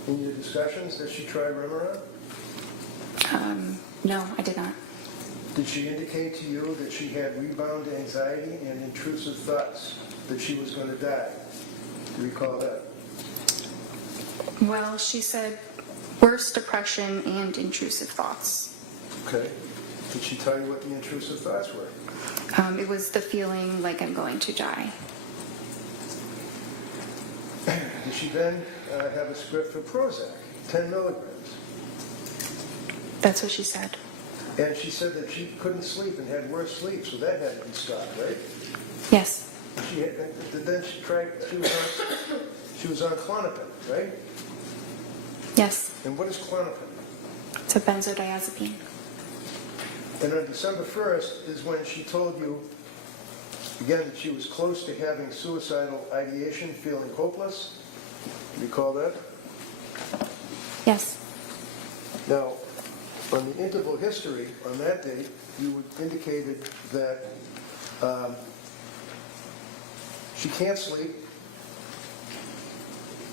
in your discussions that she tried Remeron? No, I did not. Did she indicate to you that she had rebound anxiety and intrusive thoughts, that she was going to die? Do you recall that? Well, she said worse depression and intrusive thoughts. Okay. Did she tell you what the intrusive thoughts were? It was the feeling like I'm going to die. Did she then have a script for Prozac, 10 milligrams? That's what she said. And she said that she couldn't sleep and had worse sleep, so that had to be stopped, right? Yes. Then she was on Klonopin, right? Yes. And what is Klonopin? It's a benzodiazepine. And on December 1st is when she told you, again, that she was close to having suicidal ideation, feeling hopeless. Do you recall that? Yes. Now, on the interval history, on that date, you indicated that she can't sleep,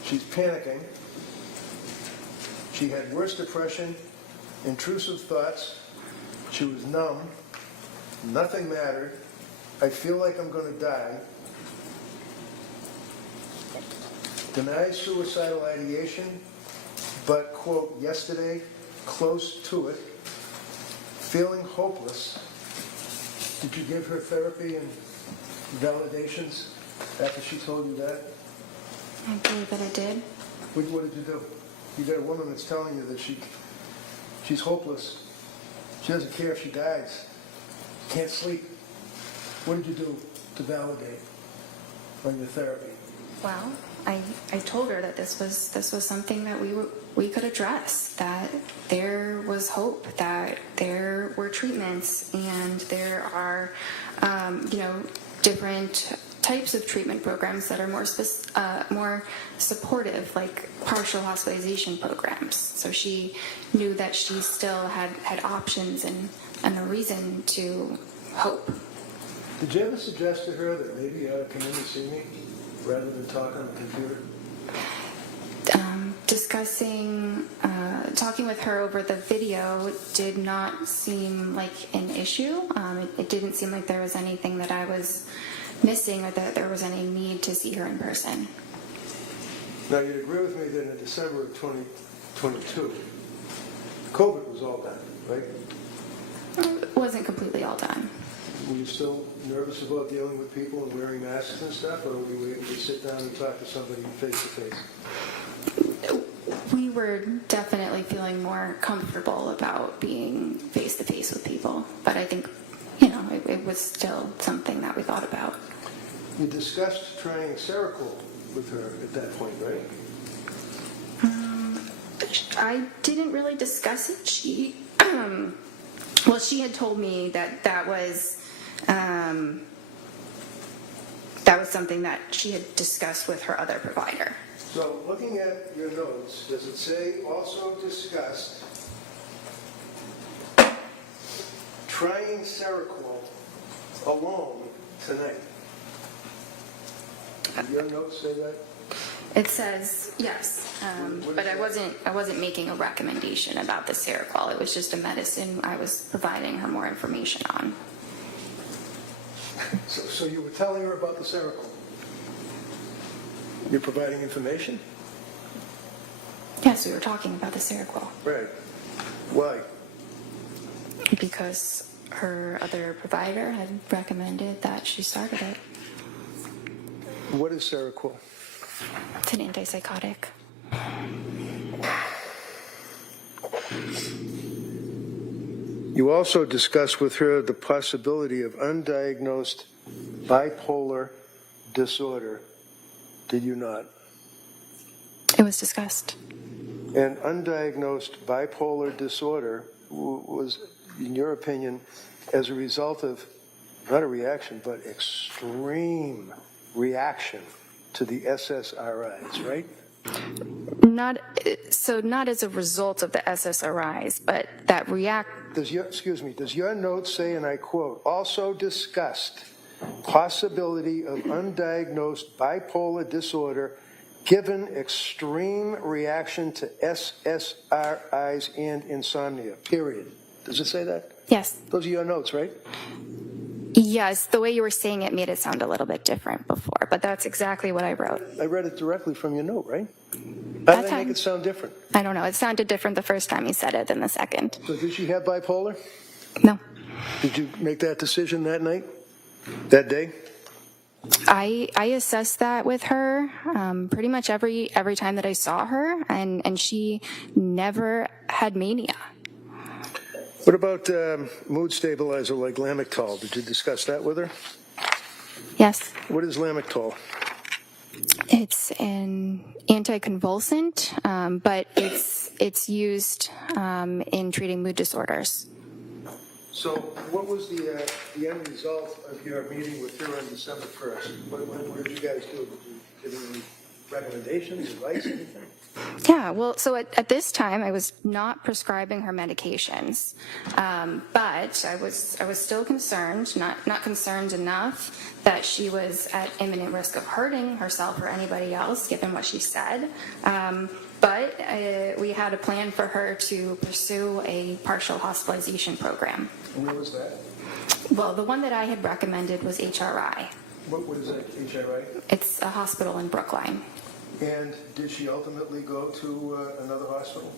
she's panicking, she had worse depression, intrusive thoughts, she was numb, nothing mattered, I feel like I'm going to die, denies suicidal ideation, but, quote, yesterday, close to it, feeling hopeless. Did you give her therapy and validations after she told you that? I believe that I did. What did you do? You got a woman that's telling you that she's hopeless. She doesn't care if she dies. Can't sleep. What did you do to validate on your therapy? Well, I told her that this was something that we could address, that there was hope, that there were treatments, and there are different types of treatment programs that are more supportive, like partial hospitalization programs. So she knew that she still had options and a reason to hope. Did you ever suggest to her that maybe you ought to come in and see me rather than talk on the computer? Talking with her over the video did not seem like an issue. It didn't seem like there was anything that I was missing or that there was any need to see her in person. Now, you'd agree with me that in December of 2022, COVID was all done, right? It wasn't completely all done. Were you still nervous about dealing with people and wearing masks and stuff, or were you able to sit down and talk to somebody face to face? We were definitely feeling more comfortable about being face to face with people, but I think, it was still something that we thought about. You discussed trying Seroquel with her at that point, right? I didn't really discuss it. She had told me that was something that she had discussed with her other provider. So, looking at your notes, does it say also discussed trying Seroquel alone tonight? Do your notes say that? It says yes, but I wasn't making a recommendation about the Seroquel. It was just a medicine I was providing her more information on. So you were telling her about the Seroquel? You're providing information? Yes, we were talking about the Seroquel. Right. Why? Because her other provider had recommended that she started it. What is Seroquel? It's an antipsychotic. You also discussed with her the possibility of undiagnosed bipolar disorder, did you not? It was discussed. And undiagnosed bipolar disorder was, in your opinion, as a result of, not a reaction, but extreme reaction to the SSRIs, right? Not as a result of the SSRIs, but that Does your note say, and I quote, also discussed possibility of undiagnosed bipolar disorder given extreme reaction to SSRIs and insomnia, period. Does it say that? Yes. Those are your notes, right? Yes, the way you were saying it made it sound a little bit different before, but that's exactly what I wrote. I read it directly from your note, right? How did I make it sound different? I don't know. It sounded different the first time you said it than the second. So did she have bipolar? No. Did you make that decision that night? that day? I assessed that with her pretty much every time that I saw her, and she never had mania. What about mood stabilizer like Lamictal? Did you discuss that with her? Yes. What is Lamictal? It's an anticonvulsant, but it's used in treating mood disorders. So what was the end result of your meeting with her on December 1st? What did you guys do? Did you give any recommendations, advice, anything? Yeah, well, so at this time, I was not prescribing her medications, but I was still concerned, not concerned enough that she was at imminent risk of hurting herself or anybody else, given what she said. But we had a plan for her to pursue a partial hospitalization program. And where was that? Well, the one that I had recommended was HRI. What is that, HRI? It's a hospital in Brookline. And did she ultimately go to another hospital?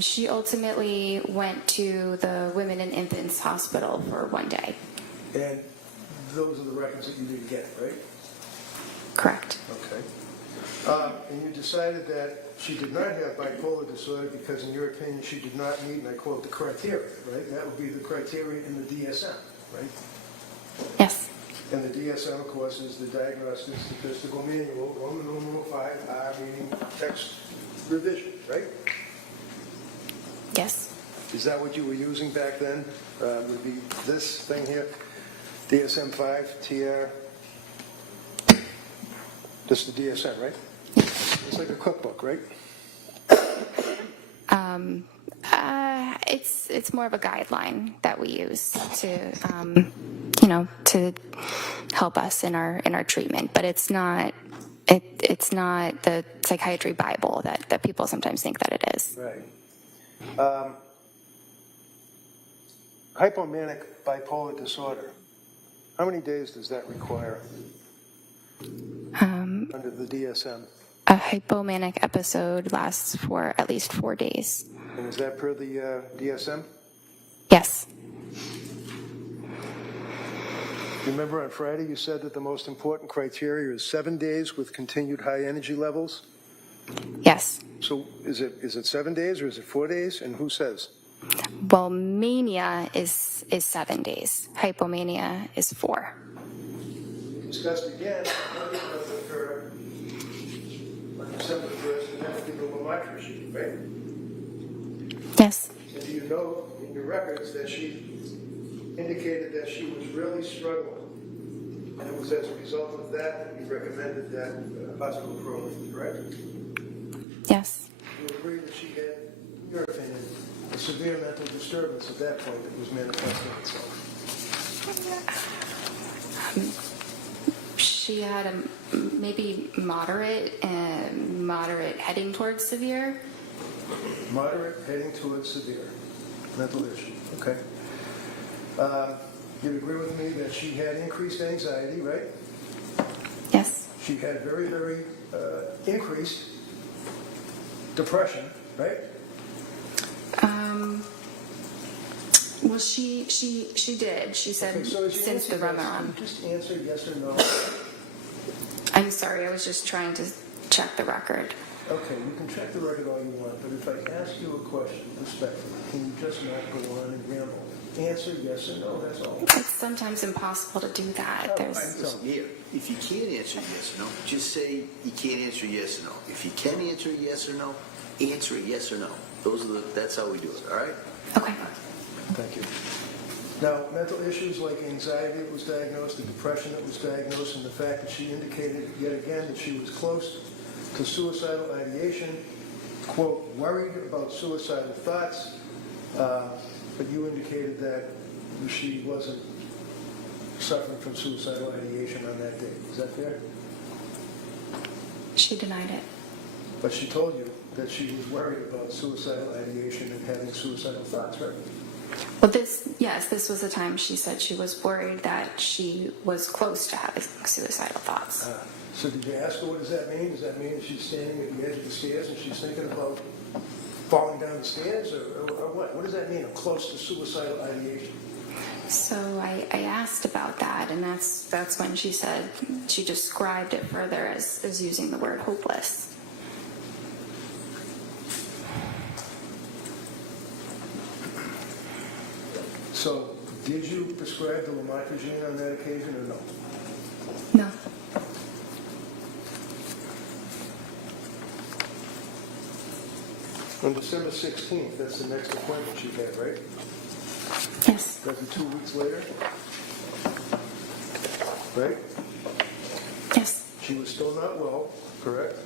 She ultimately went to the Women and Infants Hospital for one day. And those are the records that you didn't get, right? Correct. Okay. And you decided that she did not have bipolar disorder because, in your opinion, she did not meet, and I quote, the criteria, right? That would be the criteria in the DSM, right? Yes. And the DSM, of course, is the Diagnostic Statistical Manual, Roman numeral 5, meaning text revision, right? Yes. Is that what you were using back then? Would be this thing here, DSM-5, TR? This is the DSM, right? It's like a cookbook, right? It's more of a guideline that we use to, to help us in our treatment, but it's not the psychiatry Bible that people sometimes think that it is. Right. Hypomanic bipolar disorder. How many days does that require under the DSM? A hypomanic episode lasts for at least 4 days. And is that per the DSM? Yes. Remember on Friday you said that the most important criteria is 7 days with continued high energy levels? Yes. So is it 7 days or is it 4 days? And who says? Well, mania is 7 days. Hypomania is 4. Discussed again with her on December 1st, and that's the Lamarck sheet, right? Yes. And do you know in your records that she indicated that she was really struggling, and it was as a result of that you recommended that hospital program, correct? Yes. You agree that she had, in your opinion, a severe mental disturbance at that point that was manifesting itself? She had a maybe moderate heading towards severe. Moderate heading towards severe mental issue. Okay. You'd agree with me that she had increased anxiety, right? Yes. She had very, very increased depression, right? Well, she did. She said Okay, so as you since the answer this, Ramadan. just answer yes or no. I'm sorry, I was just trying to check the record. Okay, you can check the record all you want, but if I ask you a question respectfully, can you just not go on and ramble? Answer yes or no, that's all. It's sometimes impossible to do that. Listen, here, if you can't answer yes or no, just say you can't answer yes or no. If you can answer yes or no, answer a yes or no. That's how we do it, all right? Okay. Thank you. Now, mental issues like anxiety that was diagnosed, the depression that was diagnosed, and the fact that she indicated yet again that she was close to suicidal ideation, quote, worried about suicidal thoughts, but you indicated that she wasn't suffering from suicidal ideation on that day. Is that fair? She denied it. But she told you that she was worried about suicidal ideation and having suicidal thoughts, right? Well, this was the time she said she was worried that she was close to having suicidal thoughts. So did you ask her what does that mean? Does that mean that she's standing at the edge of the stairs and she's thinking about falling down the stairs, or what? What does that mean? I'm close to suicidal ideation. So I asked about that, and that's when she said she described it further as using the word hopeless. So, did you prescribe the lamotrigine on that occasion or no? No. On December 16th, that's the next appointment she had, right? Yes. That's 2 weeks later? Right? Yes. She was still not well, correct?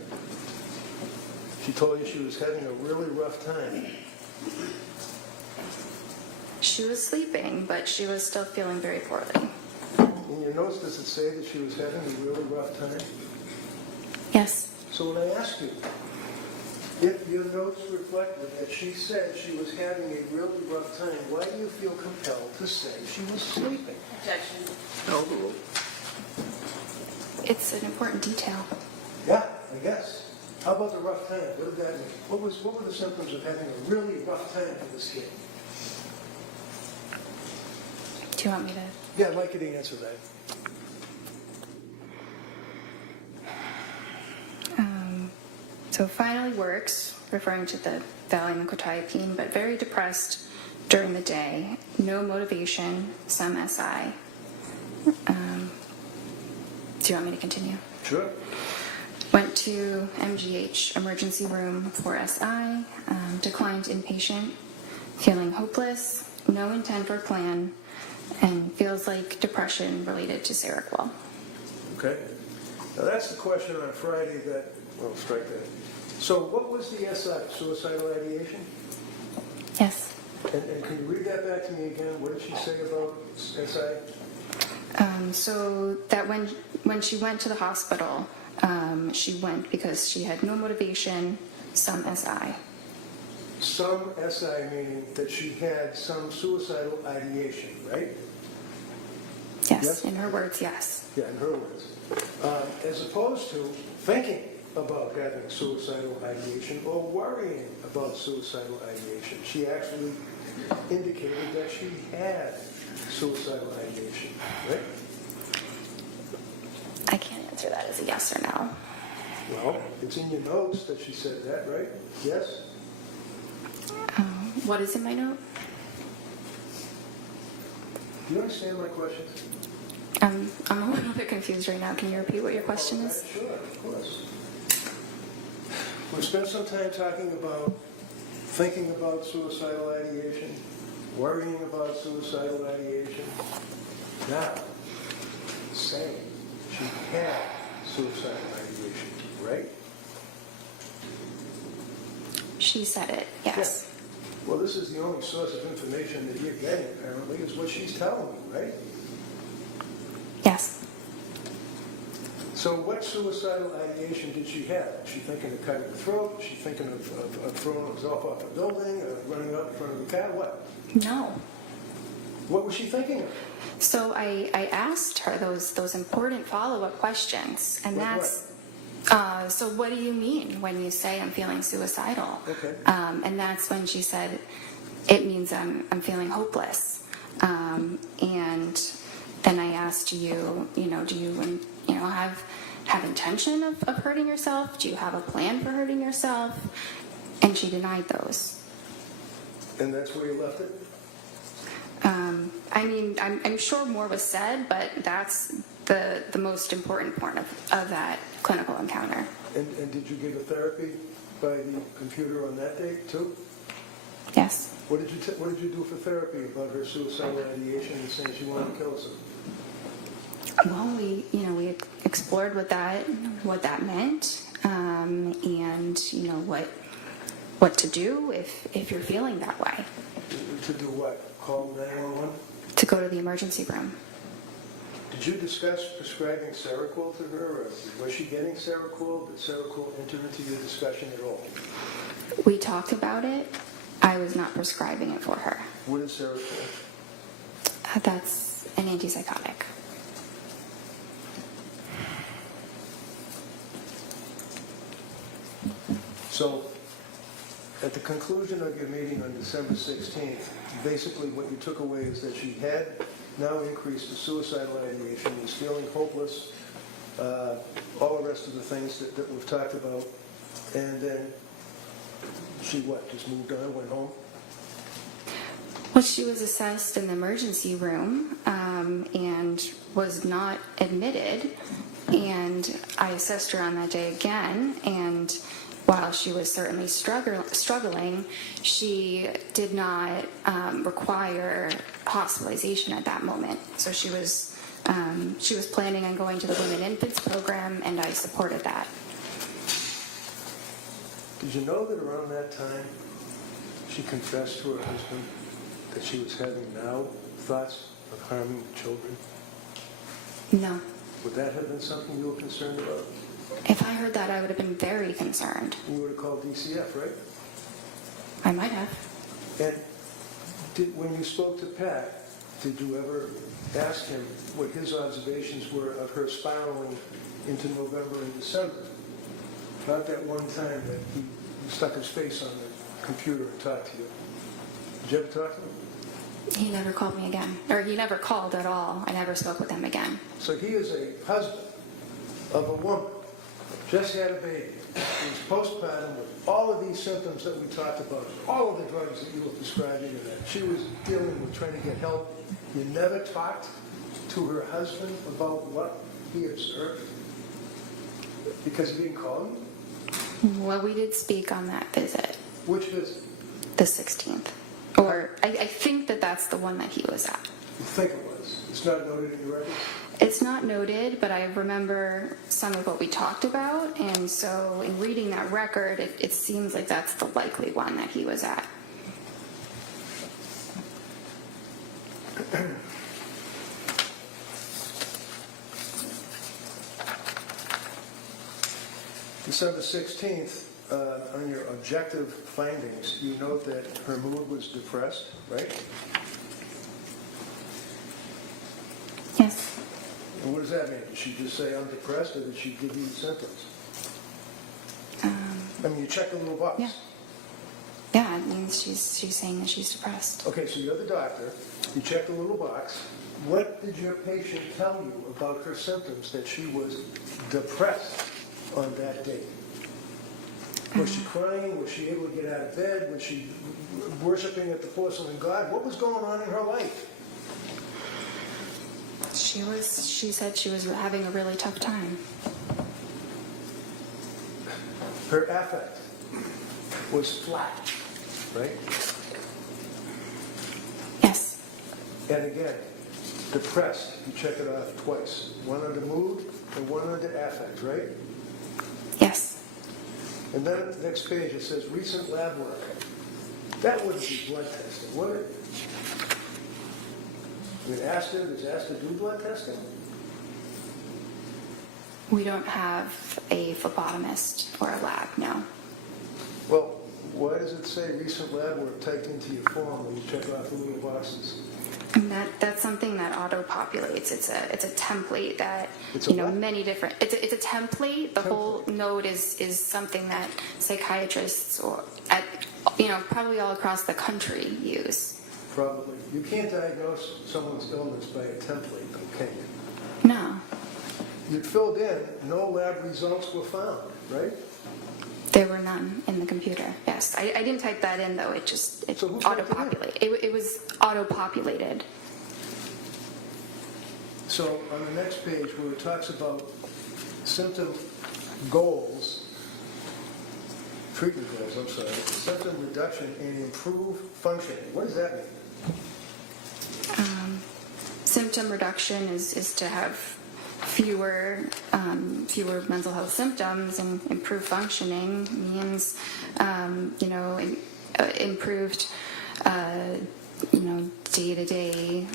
She told you she was having a really rough time. She was sleeping, but she was still feeling very poorly. In your notes, does it say that she was having a really rough time? Yes. So when I asked you, if your notes reflected that she said she was having a really rough time, why do you feel compelled to say she was sleeping? Objection. Overruled. It's an important detail. Yeah, I guess. How about the rough time? What did that mean? What were the symptoms of having a really rough time for this kid? Do you want me to? Yeah, I'd like you to answer that. So finally works, referring to the Valium and quetiapine, but very depressed during the day. No motivation, some SI. Do you want me to continue? Sure. Went to MGH emergency room for SI, declined inpatient, feeling hopeless, no intent or plan, and feels like depression related to Seroquel. Okay. Now that's the question on Friday that, well, strike that. So what was the SI, suicidal ideation? Yes. And can you read that back to me again? What did she say about SI? So that when she went to the hospital, she went because she had no motivation, some SI. Some SI meaning that she had some suicidal ideation, right? Yes, Yes? in her words, yes. Yeah, in her words. As opposed to thinking about having suicidal ideation or worrying about suicidal ideation. She actually indicated that she had suicidal ideation, right? I can't answer that as a yes or no. Well, it's in your notes that she said that, right? Yes? What is in my note? Do you understand my question? I'm a little bit confused right now. Can you repeat what your question is? Sure, of course. We spent some time talking about thinking about suicidal ideation, worrying about suicidal ideation. Now, saying she had suicidal ideation, right? She said it, yes. Yeah. Well, this is the only source of information that you're getting, apparently, is what she's telling you, right? Yes. So what suicidal ideation did she have? Was she thinking of cutting her throat? Was she thinking of throwing herself off a building, running out in front of a car? What? No. What was she thinking of? So I asked her those important follow-up questions, and Like that's, so what do you mean when you say I'm feeling suicidal? Okay. And that's when she said, it means I'm feeling hopeless. And then I asked you, do you have intention of hurting yourself? Do you have a plan for hurting yourself? And she denied those. And that's where you left it? I'm sure more was said, but that's the most important part of that clinical encounter. And did you give a therapy by the computer on that date too? Yes. What did you do for therapy about her suicidal ideation and saying she wanted to kill herself? Well, we explored what that meant, and what to do if you're feeling that way. To do what? Call 911? To go to the emergency room. Did you discuss prescribing Seroquel to her, or was she getting Seroquel? Did Seroquel enter into your discussion at all? We talked about it. I was not prescribing it for her. What is Seroquel? That's an antipsychotic. So, at the conclusion of your meeting on December 16th, basically what you took away is that she had now increased to suicidal ideation, was feeling hopeless, all the rest of the things that we've talked about, and then she what, just moved on, went home? Well, she was assessed in the emergency room and was not admitted. And I assessed her on that day again. And while she was certainly struggling, she did not require hospitalization at that moment. So she was planning on going to the Women and Infants program, and I supported that. Did you know that around that time she confessed to her husband that she was having now thoughts of harming the children? No. Would that have been something you were concerned about? If I heard that, I would have been very concerned. You would have called DCF, right? I might have. And when you spoke to Pat, did you ever ask him what his observations were of her spiraling into November and December? Not that one time that he stuck his face on the computer and talked to you. Did you ever talk to him? He never called me again. Or he never called at all. I never spoke with him again. So he is a husband of a woman, just had a baby, who's postpartum with all of these symptoms that we talked about, all of the drugs that you were prescribing her that. She was dealing with trying to get help. You never talked to her husband about what he observed? Because he didn't call you? Well, we did speak on that visit, Which visit? the 16th. Or I think that that's the one that he was at. You think it was? It's not noted in your record? It's not noted, but I remember some of what we talked about, and so in reading that record, it seems like that's the likely one that he was at. December 16th, on your objective findings, you note that her mood was depressed, right? Yes. And what does that mean? Did she just say, I'm depressed, or did she give you the symptoms? I mean, you check the little box. Yeah. Yeah, it means she's saying that she's depressed. Okay, so you're the doctor. You check the little box. What did your patient tell you about her symptoms that she was depressed on that date? Was she crying? Was she able to get out of bed? Was she worshiping at the porcelain god? What was going on in her life? She said she was having a really tough time. Her affect was flat, right? Yes. And again, depressed. You check it off twice. One under mood and one under affect, right? Yes. And then at the next page it says recent lab work. That wouldn't be blood testing, would it? Does ASTA do blood testing? We don't have a phlebotomist or a lab, no. Well, why does it say recent lab work typed into your form when you check off the little boxes? And that's something that auto-populates. It's a template that, It's a what? many different, it's a template. The whole note is something that psychiatrists or probably all across the country use. Probably. You can't diagnose someone's illness by a template, can you? No. You filled in, no lab results were found, right? There were none in the computer. Yes, I didn't type that in though. It So who typed it in? auto-populated. It was auto-populated. So on the next page where it talks about symptom goals, treatment goals, I'm sorry, symptom reduction and improved functioning. What does that mean? Symptom reduction is to have fewer mental health symptoms, and improved functioning means improved day-to-day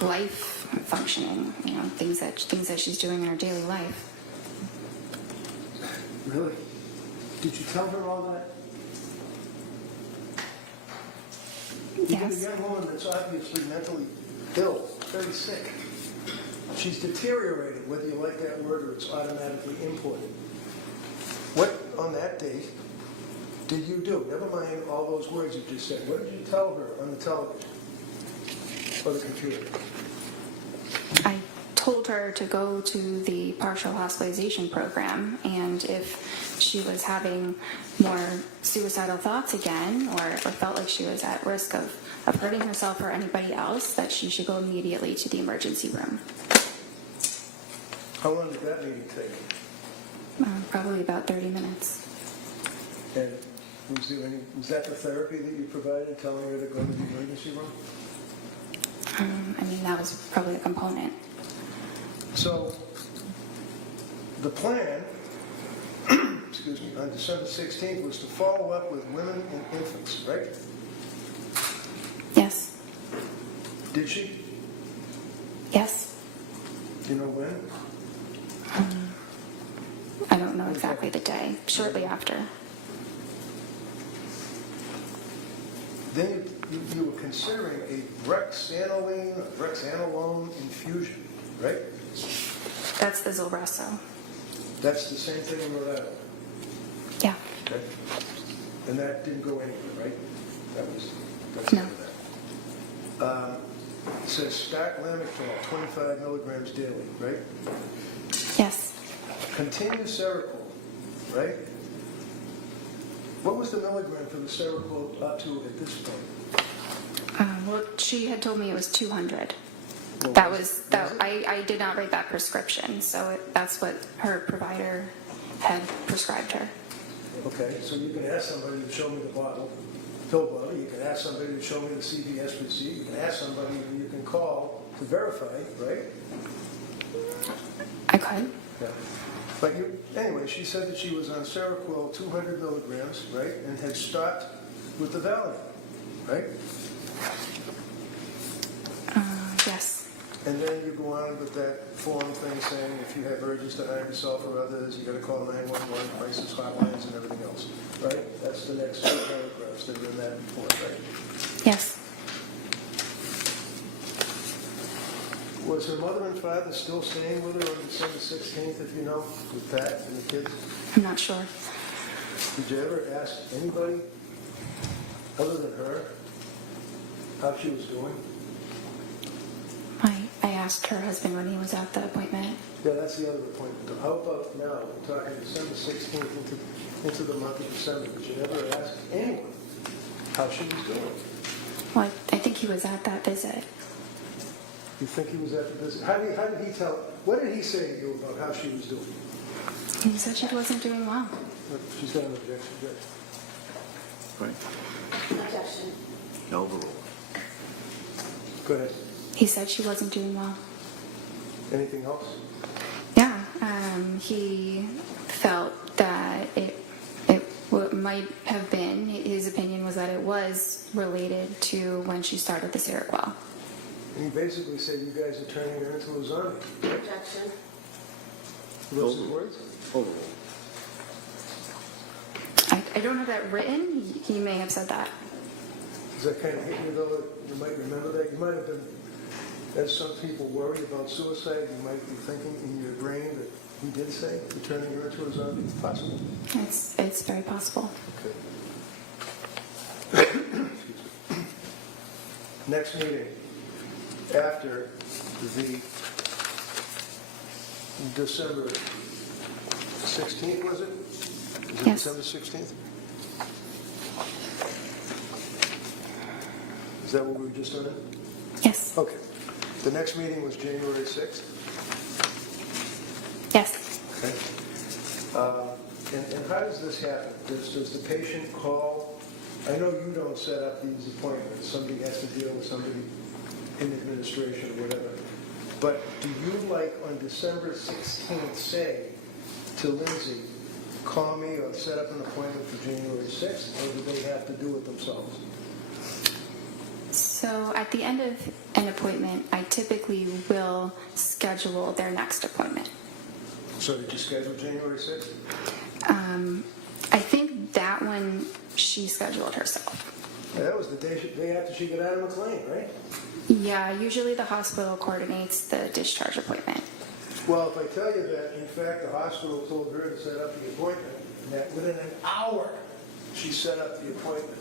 life functioning, things that she's doing in her daily life. Really? Did you tell her all that? You get a Yes. young woman that's obviously mentally ill, very sick. She's deteriorated, whether you like that word or it's automatically imported. What, on that date, did you do? Never mind all those words you just said. What did you tell her on the television or the computer? I told her to go to the partial hospitalization program, and if she was having more suicidal thoughts again or felt like she was at risk of hurting herself or anybody else, that she should go immediately to the emergency room. How long did that meeting take? Probably about 30 minutes. And was that the therapy that you provided, telling her to go to the emergency room? I mean, that was probably a component. So the plan, excuse me, on December 16th was to follow up with women and infants, right? Yes. Did she? Yes. Do you know when? I don't know exactly the day. Shortly after. Then you were considering a brexanolone infusion, right? That's the Zulresso. That's the same thing in Rhode Island. Yeah. Okay. And that didn't go anywhere, right? That's No. none of that. It says start Lamictal, 25 milligrams daily, right? Yes. Continue Seroquel, right? What was the milligram for the Seroquel up to at this point? Well, she had told me it was 200. Well, That was was it? that. I did not write that prescription, so that's what her provider had prescribed her. Okay, so you can ask somebody to show me the pill bottle. You can ask somebody to show me the CVS receipt. You can ask somebody who you can call to verify, right? I could. Yeah. But anyway, she said that she was on Seroquel 200 milligrams, right, and had stopped with the Valium, right? Yes. And then you go on with that form thing saying if you have urges to harm yourself or others, you got to call 911, crisis hotlines, and everything else, right? That's the next two paragraphs that are in that report, right? Yes. Was her mother and father still staying with her on December 16th, if you know, with Pat and the kids? I'm not sure. Did you ever ask anybody other than her how she was doing? I asked her husband when he was at the appointment. Yeah, that's the other appointment. How about now, we're talking December 16th into the month of December. Did you ever ask anyone how she was doing? Well, I think he was at that visit. You think he was at the visit? How did he tell? What did he say to you about how she was doing? He said she wasn't doing well. She's got an objection. Judge. Right. Objection. Overruled. Go ahead. He said she wasn't doing well. Anything else? Yeah. He felt that it might have been, his opinion was that it was related to when she started the Seroquel. And he basically said you guys are turning her into a zombie. Objection. Those are words? Overruled. I don't have that written. He may have said that. Does that kind of hit you though? That you might remember that? You might have been, as some people worry about suicide, you might be thinking in your brain that he did say you're turning her into a zombie. Possible. It's very possible. Okay. Next meeting after the December 16th, was it? Is it Yes. December 16th? Is that what we were just on? Yes. Okay. The next meeting was January 6th? Yes. Okay. And how does this happen? Does the patient call? I know you don't set up these appointments. Somebody has to deal with somebody in administration or whatever. But do you, like on December 16th, say to Lindsay, call me or set up an appointment for January 6th, or do they have to do it themselves? So at the end of an appointment, I typically will schedule their next appointment. So did you schedule January 6th? I think that one she scheduled herself. Yeah, that was the day after she got out of McLean, right? Yeah, usually the hospital coordinates the discharge appointment. Well, if I tell you that, in fact, the hospital told her to set up the appointment, and that within an hour she set up the appointment.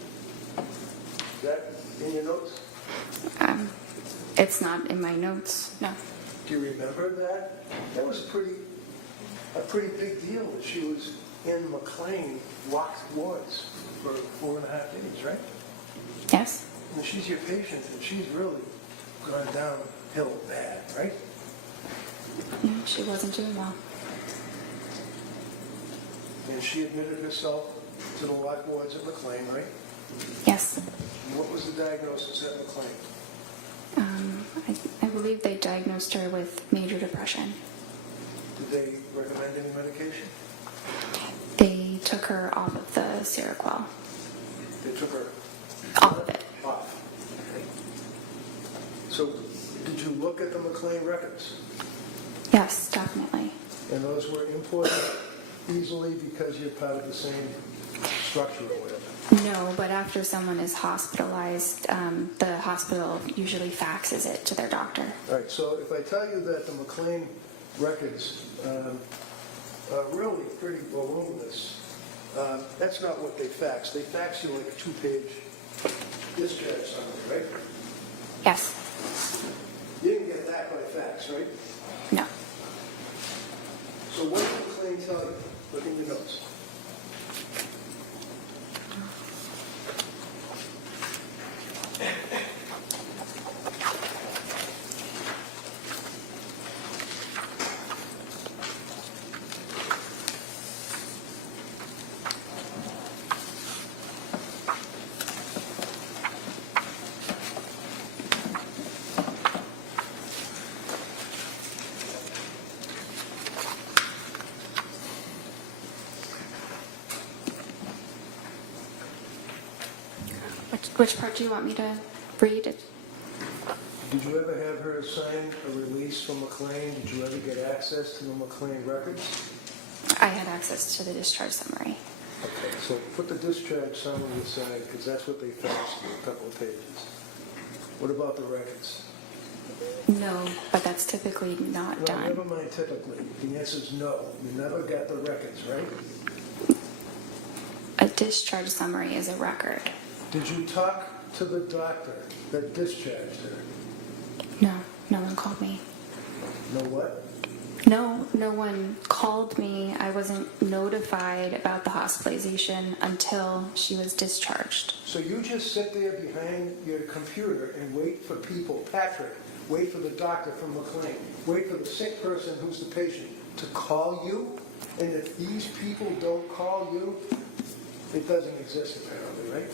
Is that in your notes? It's not in my notes, no. Do you remember that? That was a pretty big deal that she was in McLean locked wards for 4.5 days, right? Yes? I mean, she's your patient, and she's really gone downhill bad, right? No, she wasn't doing well. And she admitted herself to the locked wards at McLean, right? Yes. And what was the diagnosis at McLean? I believe they diagnosed her with major depression. Did they recommend any medication? They took her off of the Seroquel. They took her Off of it. off. Okay. So, did you look at the McLean records? Yes, definitely. And those were imported easily because you're part of the same structure or whatever? No, but after someone is hospitalized, the hospital usually faxes it to their doctor. All right, so if I tell you that the McLean records are really pretty voluminous, that's not what they fax. They fax you like a 2-page discharge summary, right? Yes. You didn't get that by fax, right? No. So what did McLean tell you? Look in your notes. Which part do you want me to read? Did you ever have her sign a release from McLean? Did you ever get access to the McLean records? I had access to the discharge summary. Okay, so put the discharge summary aside, because that's what they faxed you, a couple of pages. What about the records? No, but that's typically not Well, done. never mind typically. The answer is no. You never got the records, right? A discharge summary is a record. Did you talk to the doctor that discharged her? No, no one called me. Know what? No one called me. I wasn't notified about the hospitalization until she was discharged. So you just sit there behind your computer and wait for people, Patrick, wait for the doctor from McLean, wait for the sick person who's the patient to call you? And if these people don't call you, it doesn't exist apparently, right?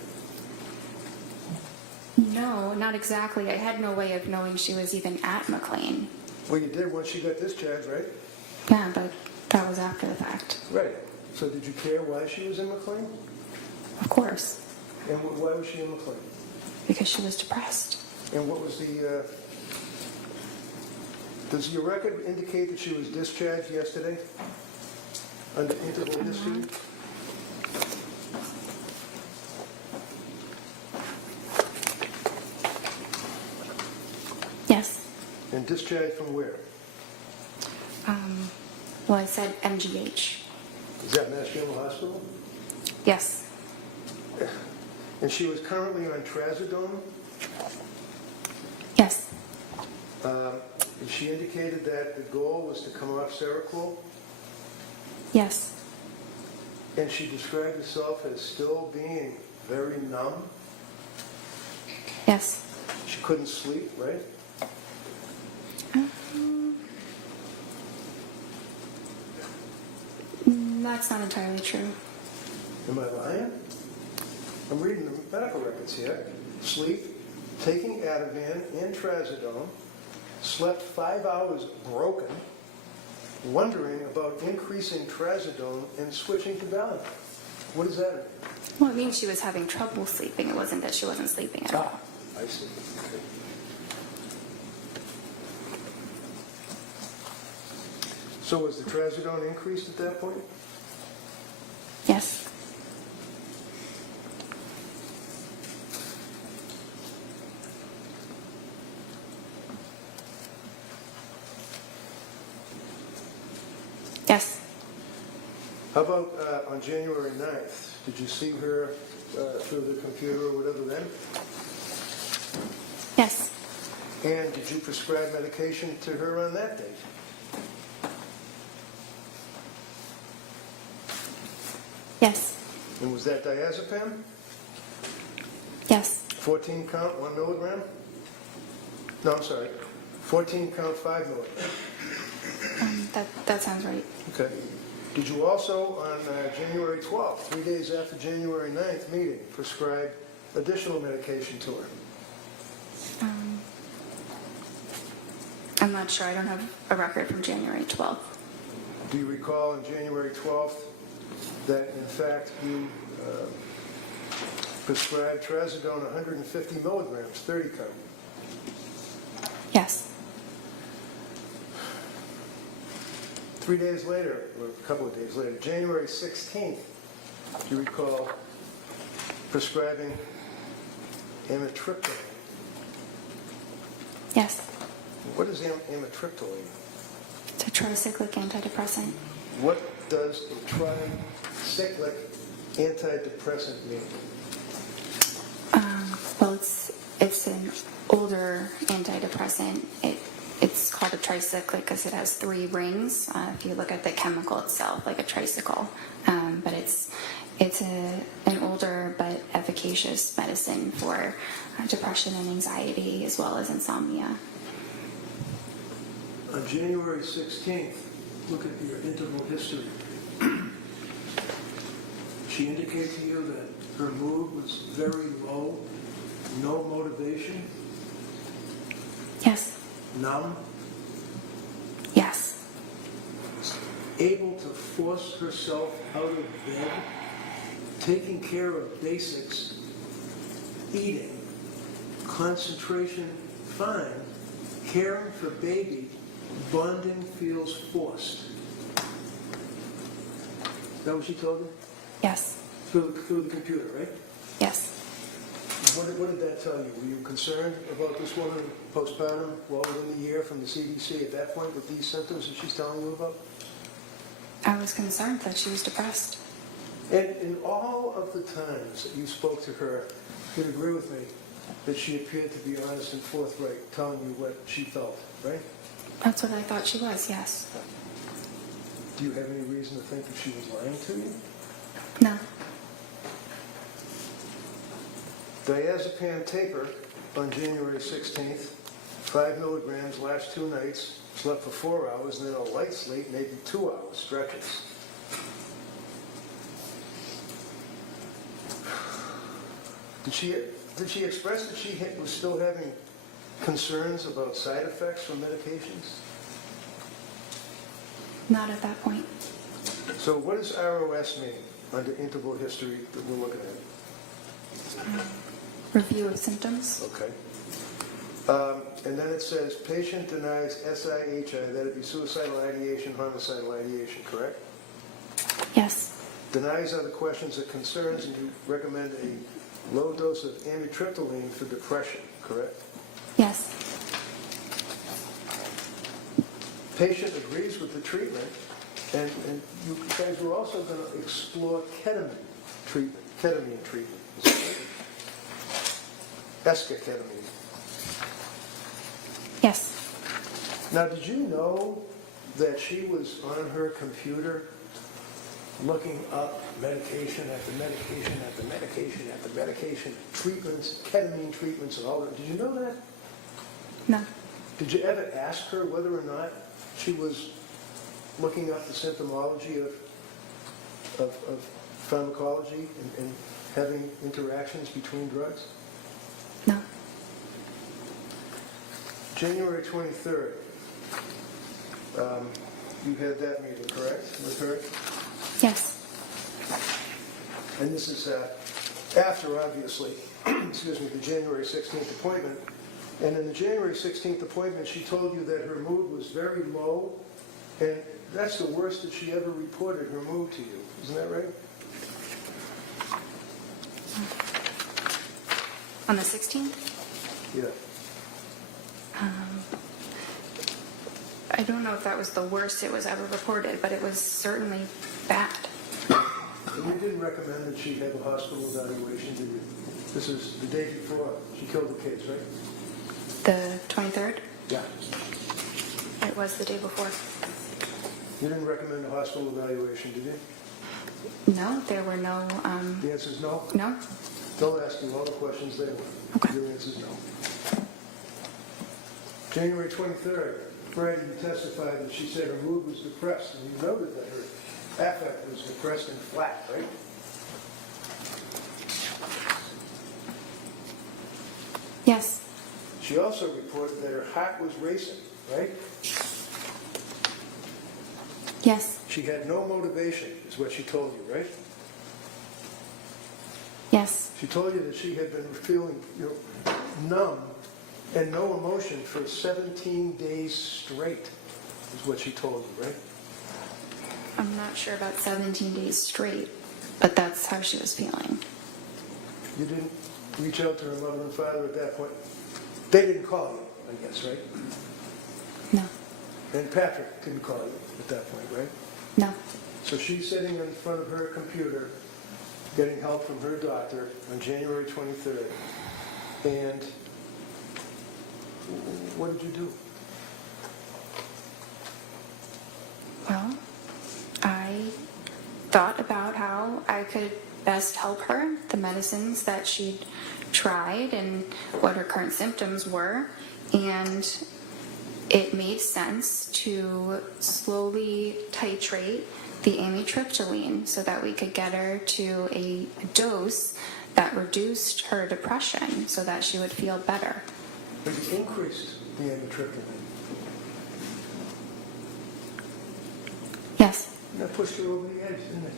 No, not exactly. I had no way of knowing she was even at McLean. Well, you did once she got discharged, right? Yeah, but that was after the fact. Right. So did you care why she was in McLean? Of course, And why was she in McLean? because she was depressed. And what was the... Does your record indicate that she was discharged yesterday? Under interval history? Yes. And discharged from where? Well, I said MGH. Is that Mass General Hospital? Yes. And she was currently on trazodone? Yes. And she indicated that the goal was to come off Seroquel? Yes. And she described herself as still being very numb? Yes. She couldn't sleep, right? That's not entirely true. Am I lying? I'm reading the medical records here. Sleep, taking Ativan and trazodone, slept 5 hours broken, wondering about increasing trazodone and switching to Valium. What does that mean? Well, it means she was having trouble sleeping. It wasn't that she wasn't sleeping at all. I see. Okay. So was the trazodone increased at that point? Yes. Yes. How about on January 9th? Did you see her through the computer or whatever then? Yes. And did you prescribe medication to her on that date? Yes. And was that diazepam? Yes. 14 count, 1 milligram? No, I'm sorry. 14 count, 5 milligram. That sounds right. Okay. Did you also, on January 12th, 3 days after January 9th meeting, prescribe additional medication to her? I'm not sure. I don't have a record from January 12th. Do you recall on January 12th that, in fact, you prescribed trazodone 150 milligrams, 30 count? Yes. 3 days later, or a couple of days later, January 16th, do you recall prescribing amitriptyline? Yes. What is amitriptyline? It's a tricyclic antidepressant. What does a tricyclic antidepressant mean? Well, it's an older antidepressant. It's called a tricyclic because it has 3 rings. If you look at the chemical itself, like a tricycle, but it's an older but efficacious medicine for depression and anxiety as well as insomnia. On January 16th, look at your interval history. She indicated to you that her mood was very low, no motivation, Yes. numb, Yes. able to force herself out of bed, taking care of basics, eating, concentration fine, caring for baby, bonding feels forced. Is that what she told you? Yes. Through the computer, right? Yes. What did that tell you? Were you concerned about this woman postpartum well within a year from the CDC at that point with these symptoms that she's telling you about? I was concerned that she was depressed. And in all of the times that you spoke to her, you'd agree with me that she appeared to be honest and forthright, telling you what she felt, right? That's what I thought she was, yes. Do you have any reason to think that she was lying to you? No. Diazepam taper on January 16th, 5 milligrams last 2 nights, slept for 4 hours, and then a light sleep, maybe 2 hours, stretches. Did she express that she was still having concerns about side effects from medications? Not at that point. So what does ROS mean under interval history that we're looking at? Review of symptoms. Okay. And then it says, patient denies SIHI, that'd be suicidal ideation, homicidal ideation, correct? Yes. Denies other questions or concerns, and you recommend a low dose of amitriptyline for depression, correct? Yes. Patient agrees with the treatment, and you guys were also going to explore ketamine treatment. Is that right? Esketamine. Yes. Now, did you know that she was on her computer looking up medication after medication after medication after medication, treatments, ketamine treatments, and all that? Did you know that? No. Did you ever ask her whether or not she was looking up the symptomology of pharmacology and having interactions between drugs? No. January 23rd, you had that meeting, correct, with her? Yes. And this is after, obviously, excuse me, the January 16th appointment. And in the January 16th appointment, she told you that her mood was very low, and that's the worst that she ever reported her mood to you. Isn't that right? On the 16th? Yeah. I don't know if that was the worst it was ever reported, but it was certainly bad. We didn't recommend that she have a hospital evaluation, did we? This is the day before she killed the kids, right? The 23rd? Yeah. It was the day before. You didn't recommend a hospital evaluation, did you? No, there were no, The answer is no? no? They'll ask you all the questions they want. Okay. Your answer is no. January 23rd, Friday, you testified that she said her mood was depressed, and you noted that her affect was depressed and flat, right? Yes. She also reported that her heart was racing, right? Yes. She had no motivation, is what she told you, right? Yes. She told you that she had been feeling numb and no emotion for 17 days straight, is what she told you, right? I'm not sure about 17 days straight, but that's how she was feeling. You didn't reach out to her mother and father at that point? They didn't call you, I guess, right? No. And Patrick didn't call you at that point, right? No. So she's sitting in front of her computer getting help from her doctor on January 23rd. And what did you do? Well, I thought about how I could best help her, the medicines that she'd tried and what her current symptoms were, and it made sense to slowly titrate the amitriptyline so that we could get her to a dose that reduced her depression so that she would feel better. But you increased the amitriptyline. Yes. And that pushed her over the edge, didn't it?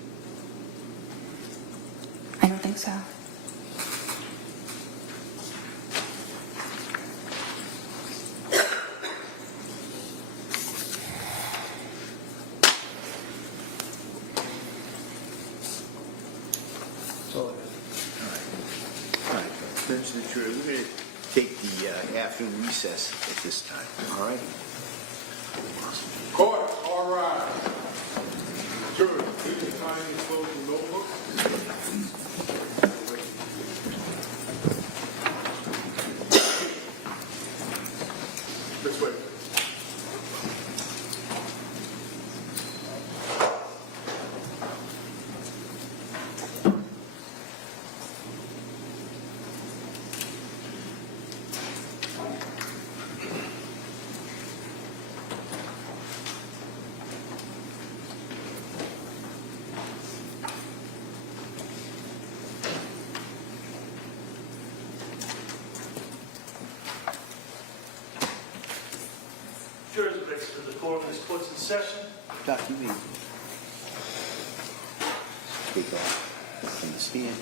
I don't think so. That's all I got. All right, members of the jury, we're going to take the afternoon recess at this time, all right? Court, all rise. Jurors, please kindly close the notebook. This way. Jurors are ready for the court. This court's in session. Doc, you may take off from the stand.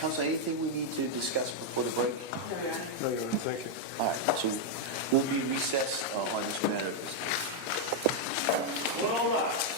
Counsel, anything we need to discuss before the break? No, Your Honor, thank you. All right, so we'll be recessed on this matter. Well, all right.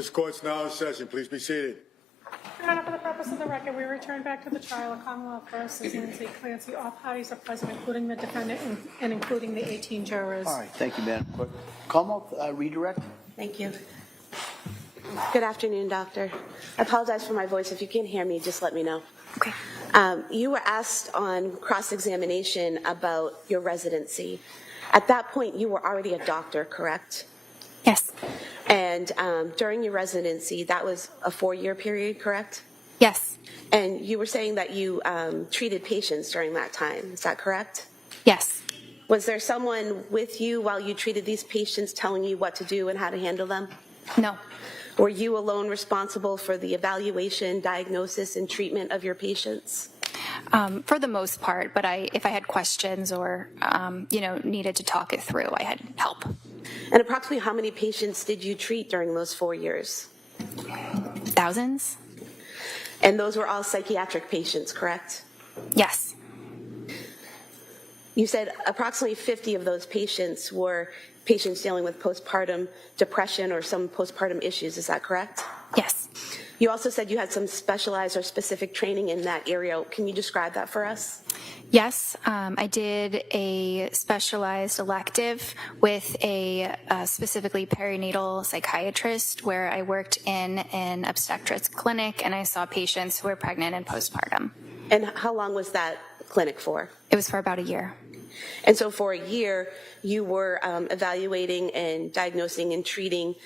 This court's now in session. Please be seated. Your Honor, for the purpose of the record, we return back to the trial of Commonwealth versus Lindsay Clancy. All parties are present, including the defendant and including the 18 jurors. All right, thank you, Madam Clerk. Commonwealth, redirect. Thank you. Good afternoon, doctor. I apologize for my voice. If you can't hear me, just let me know. Okay. You were asked on cross-examination about your residency. At that point, you were already a doctor, correct? Yes. And during your residency, that was a 4-year period, correct? Yes. And you were saying that you treated patients during that time. Is that correct? Yes. Was there someone with you while you treated these patients telling you what to do and how to handle them? No. Were you alone responsible for the evaluation, diagnosis, and treatment of your patients? For the most part, but if I had questions or, needed to talk it through, I had help. And approximately how many patients did you treat during those 4 years? Thousands? And those were all psychiatric patients, correct? Yes. You said approximately 50 of those patients were patients dealing with postpartum depression or some postpartum issues. Is that correct? Yes. You also said you had some specialized or specific training in that area. Can you describe that for us? Yes, I did a specialized elective with a specifically perinatal psychiatrist where I worked in an obstetrics clinic and I saw patients who were pregnant and postpartum. And how long was that clinic for? It was for about a year. And so for a year, you were evaluating and diagnosing and treating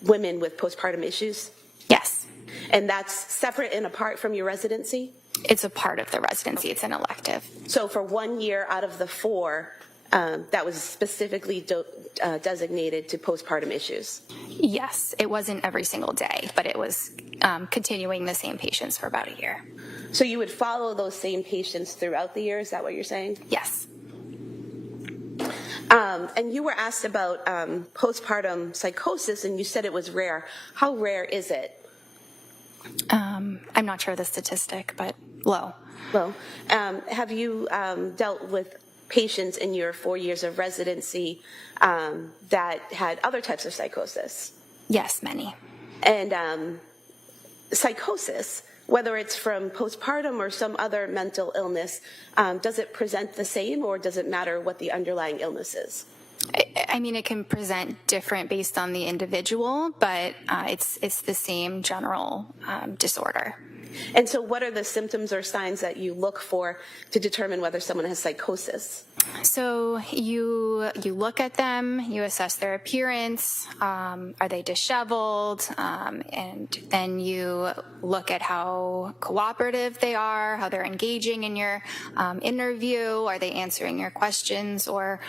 women with postpartum issues? Yes. And that's separate and apart from your residency? It's a part of the residency. It's an elective. So for 1 year out of the 4, that was specifically designated to postpartum issues? Yes. It wasn't every single day, but it was continuing the same patients for about a year. So you would follow those same patients throughout the year? Is that what you're saying? Yes. And you were asked about postpartum psychosis, and you said it was rare. How rare is it? I'm not sure of the statistic, but low. Well, have you dealt with patients in your 4 years of residency that had other types of psychosis? Yes, many. And psychosis, whether it's from postpartum or some other mental illness, does it present the same, or does it matter what the underlying illness is? I mean, it can present different based on the individual, but it's the same general disorder. And so what are the symptoms or signs that you look for to determine whether someone has psychosis? So you look at them, you assess their appearance, are they disheveled, and then you look at how cooperative they are, how they're engaging in your interview, are they answering your questions or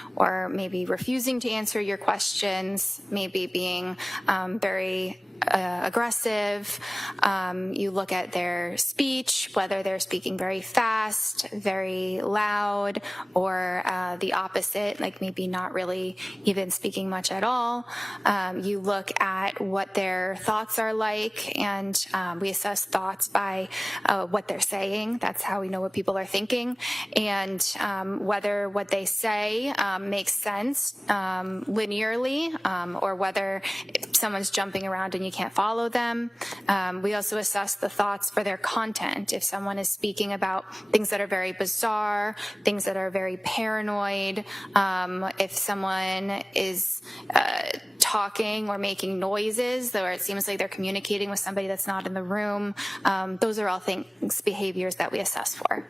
maybe refusing to answer your questions, maybe being very aggressive. You look at their speech, whether they're speaking very fast, very loud, or the opposite, like maybe not really even speaking much at all. You look at what their thoughts are like, and we assess thoughts by what they're saying. That's how we know what people are thinking, and whether what they say makes sense linearly, or whether someone's jumping around and you can't follow them. We also assess the thoughts for their content. If someone is speaking about things that are very bizarre, things that are very paranoid, if someone is talking or making noises, or it seems like they're communicating with somebody that's not in the room, those are all things, behaviors that we assess for.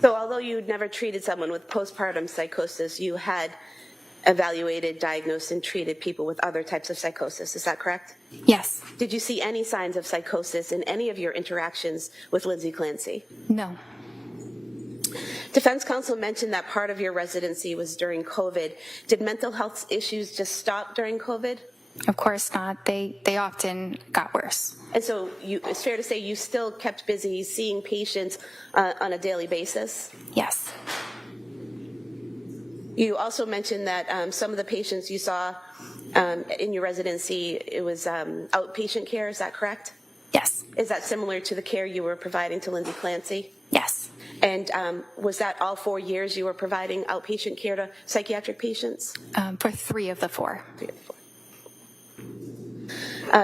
So although you'd never treated someone with postpartum psychosis, you had evaluated, diagnosed, and treated people with other types of psychosis. Is that correct? Yes. Did you see any signs of psychosis in any of your interactions with Lindsay Clancy? No. Defense counsel mentioned that part of your residency was during COVID. Did mental health issues just stop during COVID? Of course not. They often got worse. And so it's fair to say you still kept busy seeing patients on a daily basis? Yes. You also mentioned that some of the patients you saw in your residency, it was outpatient care. Is that correct? Yes. Is that similar to the care you were providing to Lindsay Clancy? Yes. And was that all 4 years you were providing outpatient care to psychiatric patients? For 3 of the 4. 3 of the 4.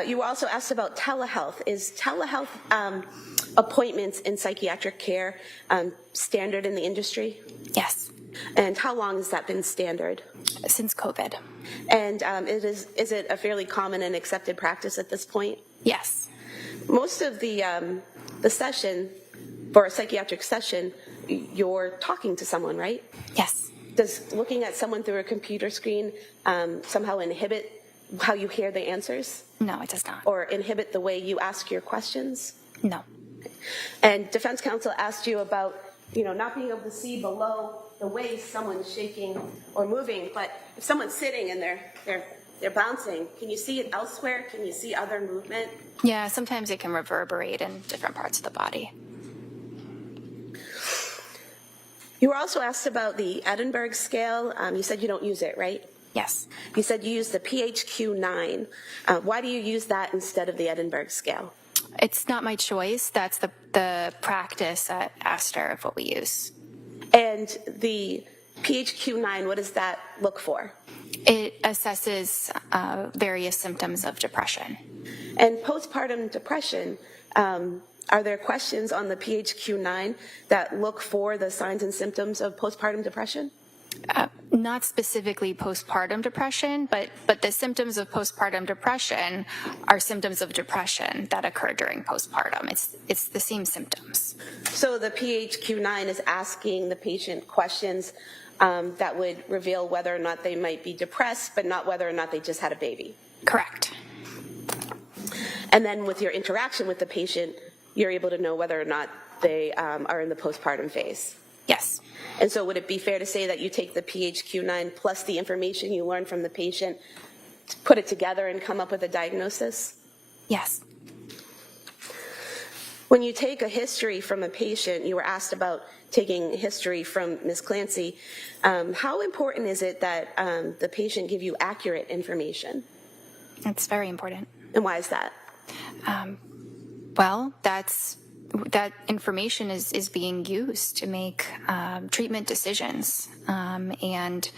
You were also asked about telehealth. Is telehealth appointments in psychiatric care standard in the industry? Yes, And how long has that been standard? since COVID. And is it a fairly common and accepted practice at this point? Yes. Most of the session, for a psychiatric session, you're talking to someone, right? Yes. Does looking at someone through a computer screen somehow inhibit how you hear the answers? No, it does not. Or inhibit the way you ask your questions? No. And defense counsel asked you about, not being able to see below the waist someone's shaking or moving, but if someone's sitting and they're bouncing, can you see it elsewhere? Can you see other movement? Yeah, sometimes it can reverberate in different parts of the body. You were also asked about the Edinburgh scale. You said you don't use it, right? Yes. You said you use the PHQ-9. Why do you use that instead of the Edinburgh scale? It's not my choice. That's the practice at Astor of what we use. And the PHQ-9, what does that look for? It assesses various symptoms of depression. And postpartum depression, are there questions on the PHQ-9 that look for the signs and symptoms of postpartum depression? Not specifically postpartum depression, but the symptoms of postpartum depression are symptoms of depression that occur during postpartum. It's the same symptoms. So the PHQ-9 is asking the patient questions that would reveal whether or not they might be depressed, but not whether or not they just had a baby. Correct. And then with your interaction with the patient, you're able to know whether or not they are in the postpartum phase. Yes. And so would it be fair to say that you take the PHQ-9 plus the information you learn from the patient, put it together and come up with a diagnosis? Yes. When you take a history from a patient, you were asked about taking history from Ms. Clancy. How important is it that the patient give you accurate information? It's very important. And why is that? Well, that information is being used to make treatment decisions, and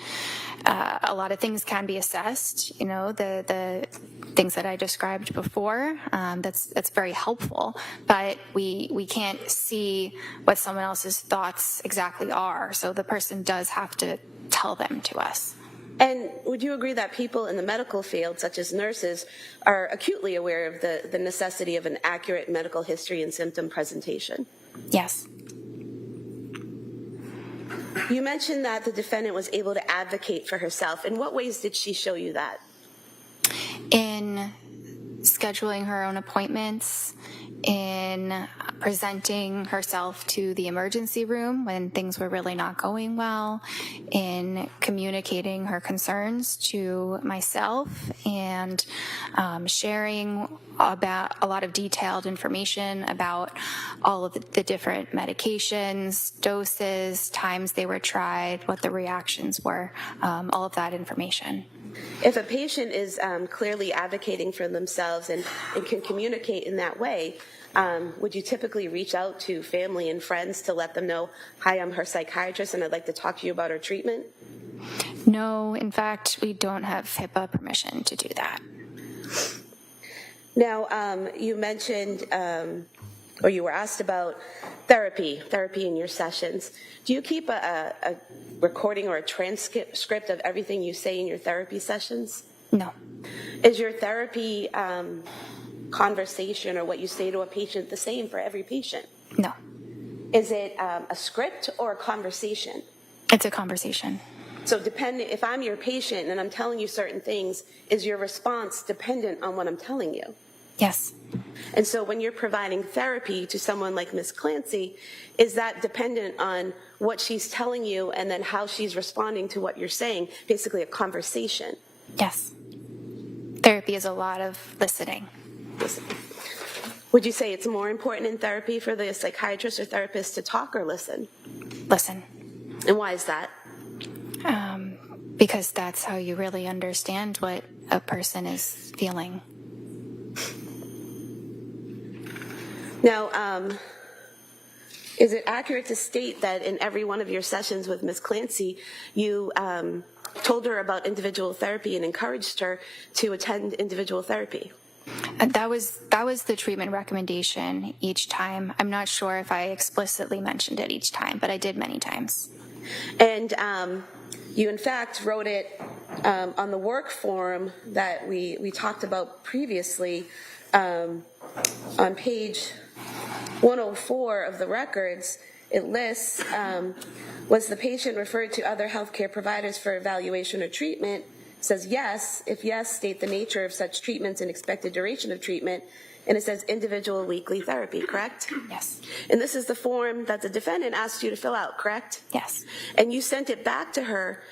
a lot of things can be assessed. The things that I described before. That's very helpful, but we can't see what someone else's thoughts exactly are. So the person does have to tell them to us. And would you agree that people in the medical field, such as nurses, are acutely aware of the necessity of an accurate medical history and symptom presentation? Yes. You mentioned that the defendant was able to advocate for herself. In what ways did she show you that? In scheduling her own appointments, in presenting herself to the emergency room when things were really not going well, in communicating her concerns to myself, and sharing about a lot of detailed information about all of the different medications, doses, times they were tried, what the reactions were, all of that information. If a patient is clearly advocating for themselves and can communicate in that way, would you typically reach out to family and friends to let them know, hi, I'm her psychiatrist and I'd like to talk to you about her treatment? No, in fact, we don't have HIPAA permission to do that. Now, you mentioned, or you were asked about therapy in your sessions. Do you keep a recording or a transcript of everything you say in your therapy sessions? No. Is your therapy conversation or what you say to a patient the same for every patient? No. Is it a script or a conversation? It's a conversation. So if I'm your patient and I'm telling you certain things, is your response dependent on what I'm telling you? Yes. And so when you're providing therapy to someone like Ms. Clancy, is that dependent on what she's telling you and then how she's responding to what you're saying, basically a conversation? Yes. Therapy is a lot of listening. Would you say it's more important in therapy for the psychiatrist or therapist to talk or listen? Listen. And why is that? Because that's how you really understand what a person is feeling. Now, is it accurate to state that in every one of your sessions with Ms. Clancy, you told her about individual therapy and encouraged her to attend individual therapy? That was the treatment recommendation each time. I'm not sure if I explicitly mentioned it each time, but I did many times. And you, in fact, wrote it on the work form that we talked about previously on page 104 of the records. It lists, was the patient referred to other healthcare providers for evaluation or treatment? It says yes. If yes, state the nature of such treatments and expected duration of treatment. And it says individual weekly therapy, correct? Yes. And this is the form that the defendant asked you to fill out, correct? Yes. And you sent it back to her.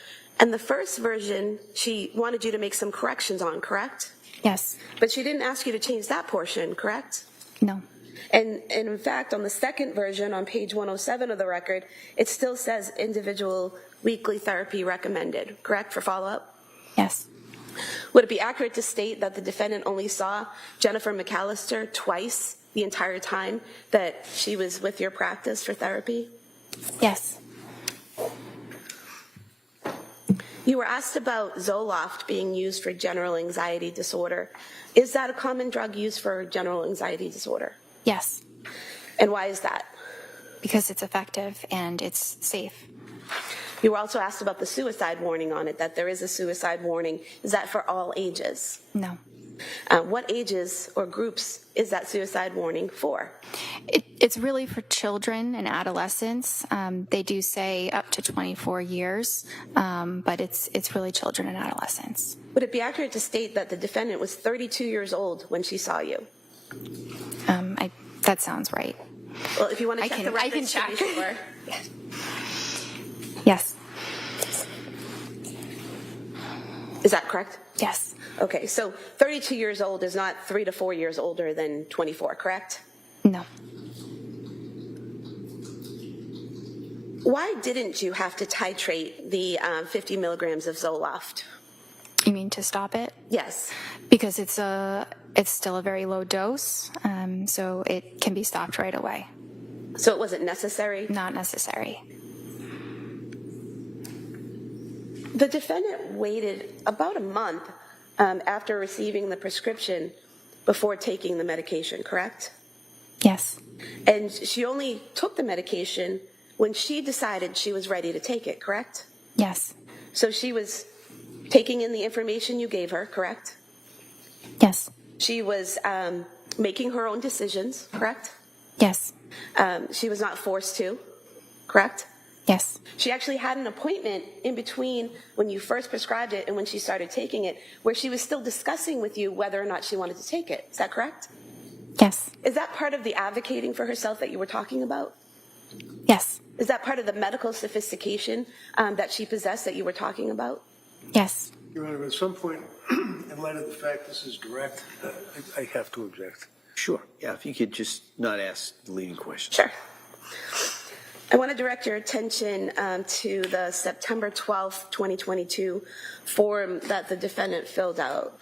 And the first version, she wanted you to make some corrections on, correct? Yes. But she didn't ask you to change that portion, correct? No. And in fact, on the second version, on page 107 of the record, it still says individual weekly therapy recommended, correct, for follow-up? Yes. Would it be accurate to state that the defendant only saw Jennifer McAllister twice the entire time that she was with your practice for therapy? Yes. You were asked about Zoloft being used for general anxiety disorder. Is that a common drug used for general anxiety disorder? Yes. And why is that? Because it's effective and it's safe. You were also asked about the suicide warning on it, that there is a suicide warning. Is that for all ages? No. What ages or groups is that suicide warning for? It's really for children and adolescents. They do say up to 24 years, but it's really children and adolescents. Would it be accurate to state that the defendant was 32 years old when she saw you? That sounds right. Well, if you want to check the records, I can check. to be sure. Yes. Is that correct? Yes. Okay, so 32 years old is not 3 to 4 years older than 24, correct? No. Why didn't you have to titrate the 50 milligrams of Zoloft? You mean to stop it? Yes. Because it's still a very low dose, so it can be stopped right away. So it wasn't necessary? Not necessary. The defendant waited about a month after receiving the prescription before taking the medication, correct? Yes. And she only took the medication when she decided she was ready to take it, correct? Yes. So she was taking in the information you gave her, correct? Yes. She was making her own decisions, correct? Yes. She was not forced to, correct? Yes. She actually had an appointment in between when you first prescribed it and when she started taking it, where she was still discussing with you whether or not she wanted to take it. Is that correct? Yes. Is that part of the advocating for herself that you were talking about? Yes. Is that part of the medical sophistication that she possessed that you were talking about? Yes. Your Honor, at some point, in light of the fact this is direct, I have to object. Sure. Yeah, if you could just not ask the leading question. Sure. I want to direct your attention to the September 12th, 2022 form that the defendant filled out.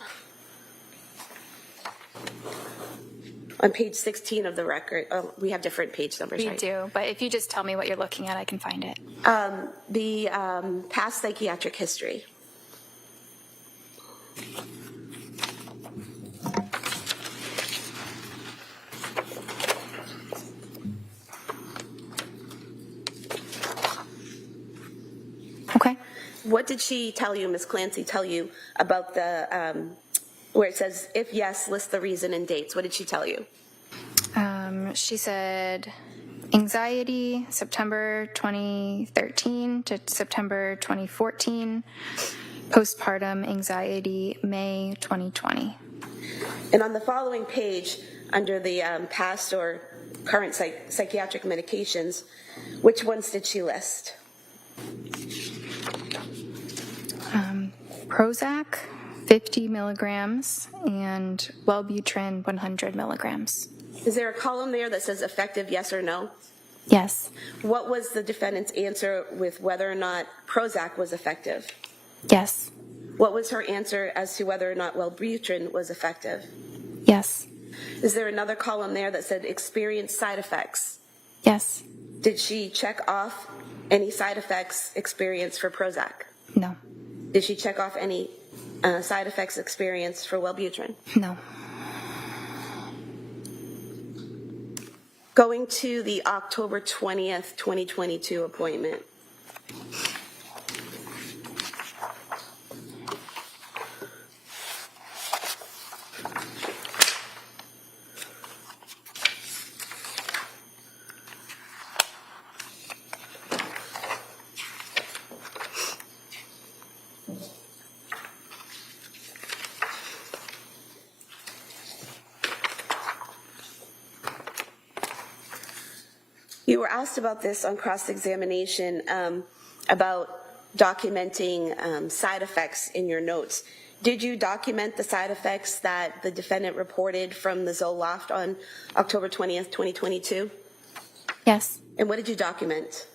On page 16 of the record, we have different page numbers, We right? do, but if you just tell me what you're looking at, I can find it. The past psychiatric history. Okay. What did she tell you, Ms. Clancy, tell you about the, where it says, if yes, list the reason and dates? What did she tell you? She said anxiety, September 2013 to September 2014, postpartum anxiety, May 2020. And on the following page, under the past or current psychiatric medications, which ones did she list? Prozac, 50 milligrams, and Wellbutrin, 100 milligrams. Is there a column there that says effective yes or no? Yes. What was the defendant's answer with whether or not Prozac was effective? Yes. What was her answer as to whether or not Wellbutrin was effective? Yes. Is there another column there that said experienced side effects? Yes. Did she check off any side effects experienced for Prozac? No. Did she check off any side effects experienced for Wellbutrin? No. Going to the October 20th, 2022 appointment. You were asked about this on cross-examination, about documenting side effects in your notes. Did you document the side effects that the defendant reported from the Zoloft on October 20th, 2022? Yes. And what did you document?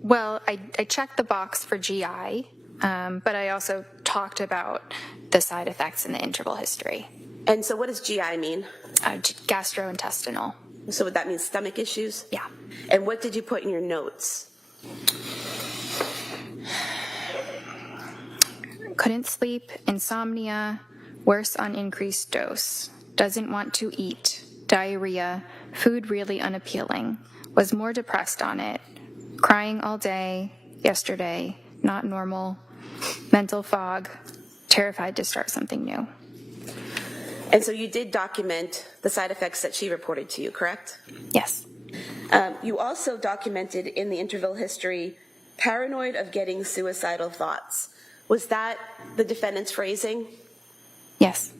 Well, I checked the box for GI, but I also talked about the side effects in the interval history. And so what does GI mean? Gastrointestinal. So would that mean stomach issues? Yeah. And what did you put in your notes? Couldn't sleep, insomnia, worse on increased dose, doesn't want to eat, diarrhea, food really unappealing, was more depressed on it, crying all day, yesterday, not normal, mental fog, terrified to start something new. And so you did document the side effects that she reported to you, correct? Yes. You also documented in the interval history, paranoid of getting suicidal thoughts. Was that the defendant's phrasing? Yes.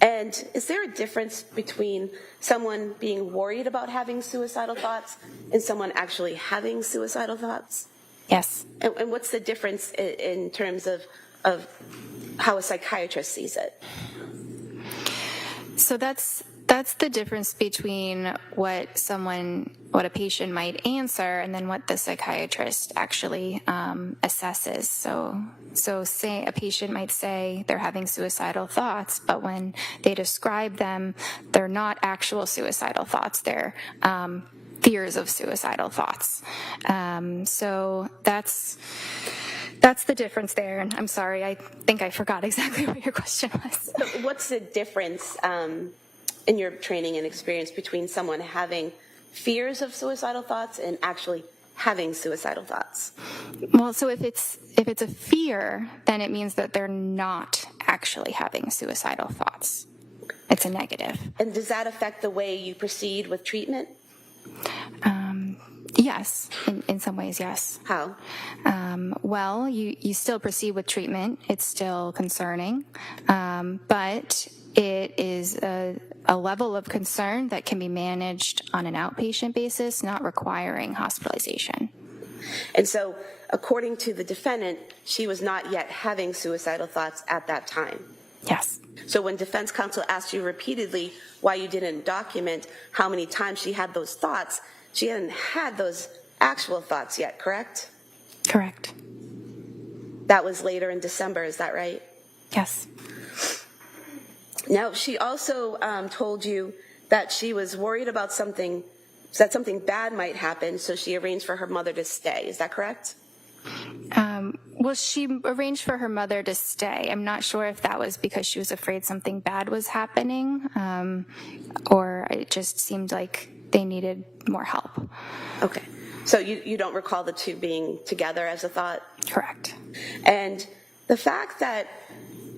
And is there a difference between someone being worried about having suicidal thoughts and someone actually having suicidal thoughts? Yes. And what's the difference in terms of how a psychiatrist sees it? So that's the difference between what a patient might answer and then what the psychiatrist actually assesses. So say a patient might say they're having suicidal thoughts, but when they describe them, they're not actual suicidal thoughts. They're fears of suicidal thoughts. So that's the difference there. And I'm sorry, I think I forgot exactly what your question was. What's the difference in your training and experience between someone having fears of suicidal thoughts and actually having suicidal thoughts? Well, so if it's a fear, then it means that they're not actually having suicidal thoughts. It's a negative. And does that affect the way you proceed with treatment? Yes, in some ways, yes. How? Well, you still proceed with treatment. It's still concerning, but it is a level of concern that can be managed on an outpatient basis, not requiring hospitalization. And so, according to the defendant, she was not yet having suicidal thoughts at that time. Yes. So when defense counsel asked you repeatedly why you didn't document how many times she had those thoughts, she hadn't had those actual thoughts yet, correct? Correct. That was later in December, is that right? Yes. Now, she also told you that she was worried about that something bad might happen, so she arranged for her mother to stay. Is that correct? Well, she arranged for her mother to stay. I'm not sure if that was because she was afraid something bad was happening, or it just seemed like they needed more help. Okay. So you don't recall the two being together as a thought? Correct. And the fact that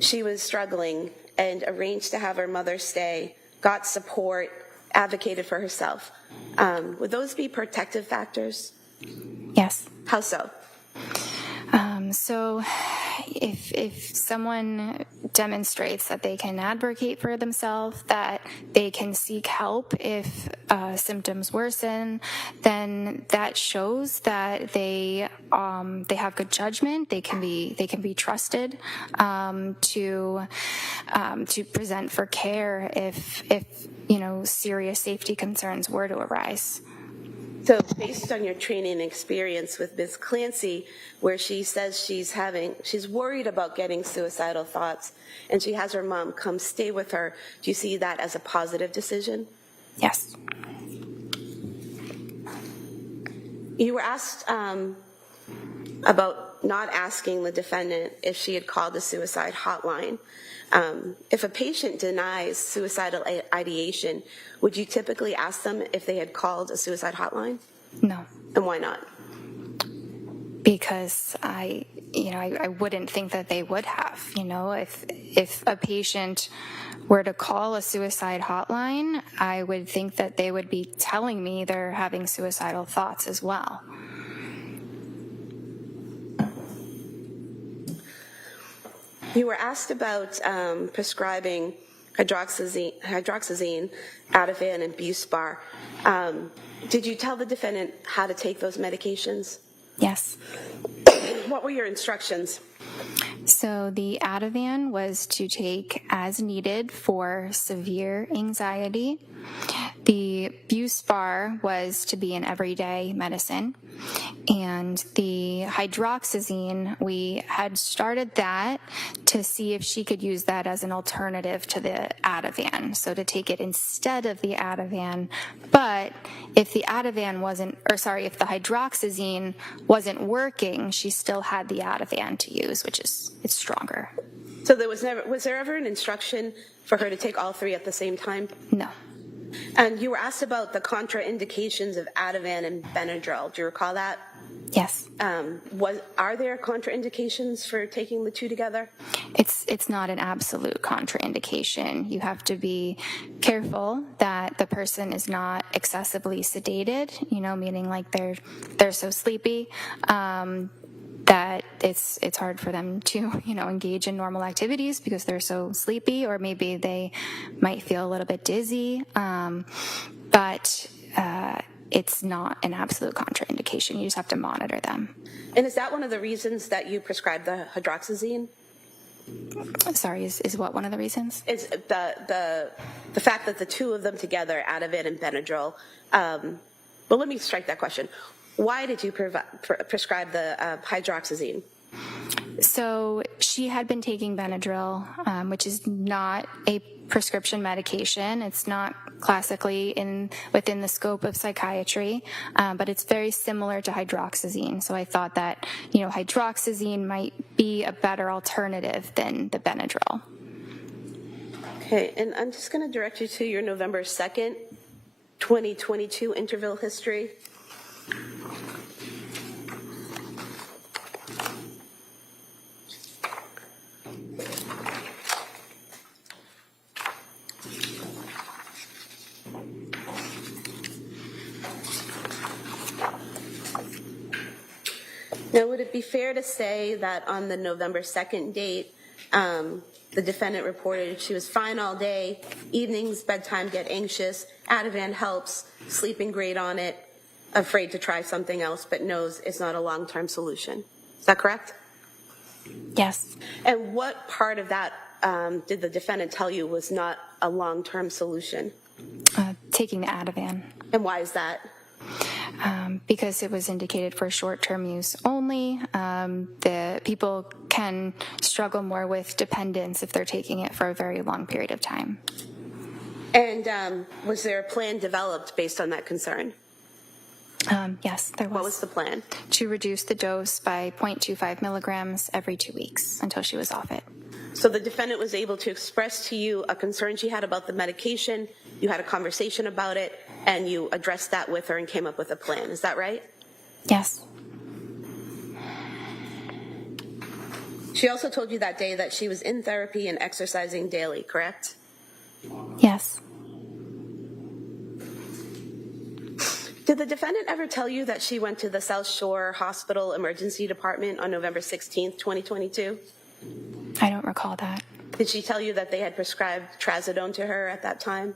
she was struggling and arranged to have her mother stay, got support, advocated for herself, would those be protective factors? Yes. How so? So if someone demonstrates that they can advocate for themselves, that they can seek help if symptoms worsen, then that shows that they have good judgment. They can be trusted to present for care if serious safety concerns were to arise. So based on your training and experience with Ms. Clancy, where she says she's worried about getting suicidal thoughts, and she has her mom come stay with her, do you see that as a positive decision? Yes. You were asked about not asking the defendant if she had called the suicide hotline. If a patient denies suicidal ideation, would you typically ask them if they had called a suicide hotline? No. And why not? Because I wouldn't think that they would have. If a patient were to call a suicide hotline, I would think that they would be telling me they're having suicidal thoughts as well. You were asked about prescribing hydroxyzine, Ativan, and Buspar. Did you tell the defendant how to take those medications? Yes. What were your instructions? So the Ativan was to take as needed for severe anxiety. The Buspar was to be an everyday medicine. And the hydroxyzine, we had started that to see if she could use that as an alternative to the Ativan. So to take it instead of the Ativan. But if the if the hydroxyzine wasn't working, she still had the Ativan to use, it's stronger. So was there ever an instruction for her to take all three at the same time? No. And you were asked about the contraindications of Ativan and Benadryl. Do you recall that? Yes. Are there contraindications for taking the two together? It's not an absolute contraindication. You have to be careful that the person is not excessively sedated, meaning like they're so sleepy that it's hard for them to, engage in normal activities because they're so sleepy, or maybe they might feel a little bit dizzy. But it's not an absolute contraindication. You just have to monitor them. And is that one of the reasons that you prescribed the hydroxyzine? Sorry, is what one of the reasons? Is the fact that the two of them together, Ativan and Benadryl. Well, let me strike that question. Why did you prescribe the hydroxyzine? So she had been taking Benadryl, which is not a prescription medication. It's not classically within the scope of psychiatry, but it's very similar to hydroxyzine. So I thought that, hydroxyzine might be a better alternative than the Benadryl. Okay, and I'm just going to direct you to your November 2nd, 2022 interval history. Now, would it be fair to say that on the November 2nd date, the defendant reported she was fine all day, evenings, bedtime, get anxious, Ativan helps, sleeping great on it, afraid to try something else, but knows it's not a long-term solution. Is that correct? Yes. And what part of that did the defendant tell you was not a long-term solution? Taking the Ativan. And why is that? Because it was indicated for short-term use only. The people can struggle more with dependence if they're taking it for a very long period of time. And was there a plan developed based on that concern? Yes, there was. What was the plan? To reduce the dose by 0.25 milligrams every 2 weeks until she was off it. So the defendant was able to express to you a concern she had about the medication, you had a conversation about it, and you addressed that with her and came up with a plan. Is that right? Yes. She also told you that day that she was in therapy and exercising daily, correct? Yes. Did the defendant ever tell you that she went to the South Shore Hospital Emergency Department on November 16th, 2022? I don't recall that. Did she tell you that they had prescribed trazodone to her at that time?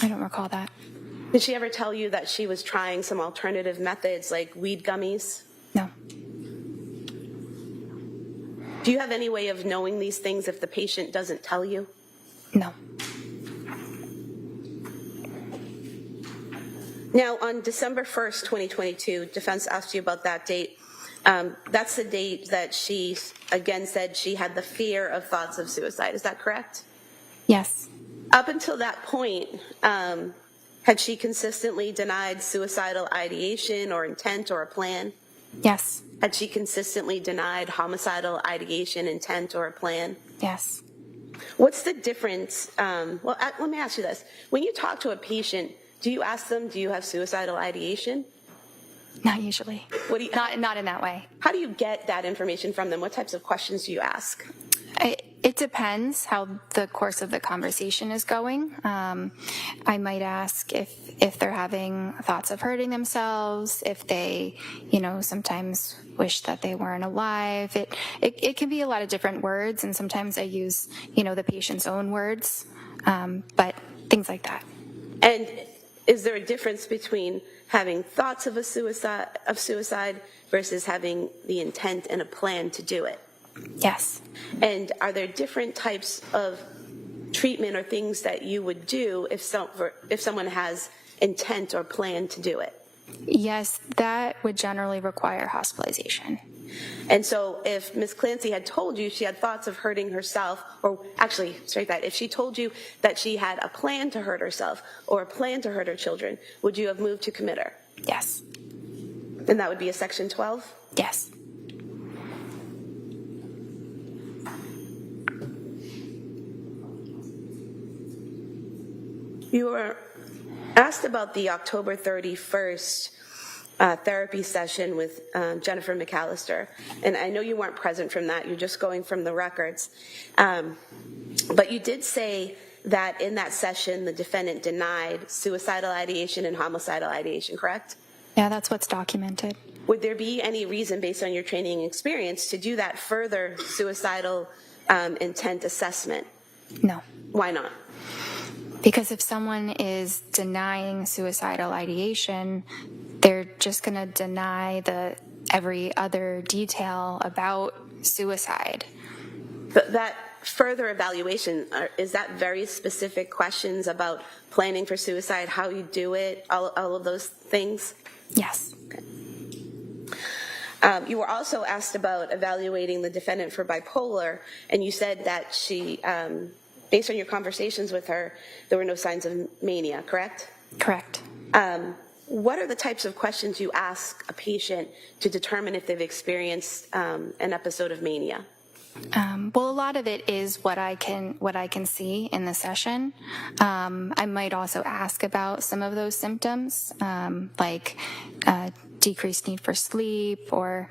I don't recall that. Did she ever tell you that she was trying some alternative methods like weed gummies? No. Do you have any way of knowing these things if the patient doesn't tell you? No. Now, on December 1st, 2022, defense asked you about that date. That's the date that she, again, said she had the fear of thoughts of suicide. Is that correct? Yes. Up until that point, had she consistently denied suicidal ideation or intent or a plan? Yes. Had she consistently denied homicidal ideation, intent, or a plan? Yes. What's the difference? Let me ask you this. When you talk to a patient, do you ask them, do you have suicidal ideation? Not usually. What do you, Not in that way. how do you get that information from them? What types of questions do you ask? It depends how the course of the conversation is going. I might ask if they're having thoughts of hurting themselves, if they, sometimes wish that they weren't alive. It can be a lot of different words, and sometimes I use, the patient's own words, but things like that. And is there a difference between having thoughts of suicide versus having the intent and a plan to do it? Yes. And are there different types of treatment or things that you would do if someone has intent or plan to do it? Yes, that would generally require hospitalization. And so if Ms. Clancy had told you she had thoughts of hurting herself, or actually, if she told you that she had a plan to hurt herself or a plan to hurt her children, would you have moved to commit her? Yes. Then that would be a Section 12? Yes. You were asked about the October 31st therapy session with Jennifer McAllister, and I know you weren't present from that, you're just going from the records, but you did say that in that session the defendant denied suicidal ideation and homicidal ideation, correct? Yeah, that's what's documented. Would there be any reason, based on your training and experience, to do that further suicidal intent assessment? No. Why not? Because if someone is denying suicidal ideation, they're just going to deny every other detail about suicide. But that further evaluation, is that very specific questions about planning for suicide, how you do it, all of those things? Yes. Okay. You were also asked about evaluating the defendant for bipolar, and you said that she, based on your conversations with her, there were no signs of mania, correct? Correct. What are the types of questions you ask a patient to determine if they've experienced an episode of mania? Well, a lot of it is what I can see in the session. I might also ask about some of those symptoms, like decreased need for sleep, or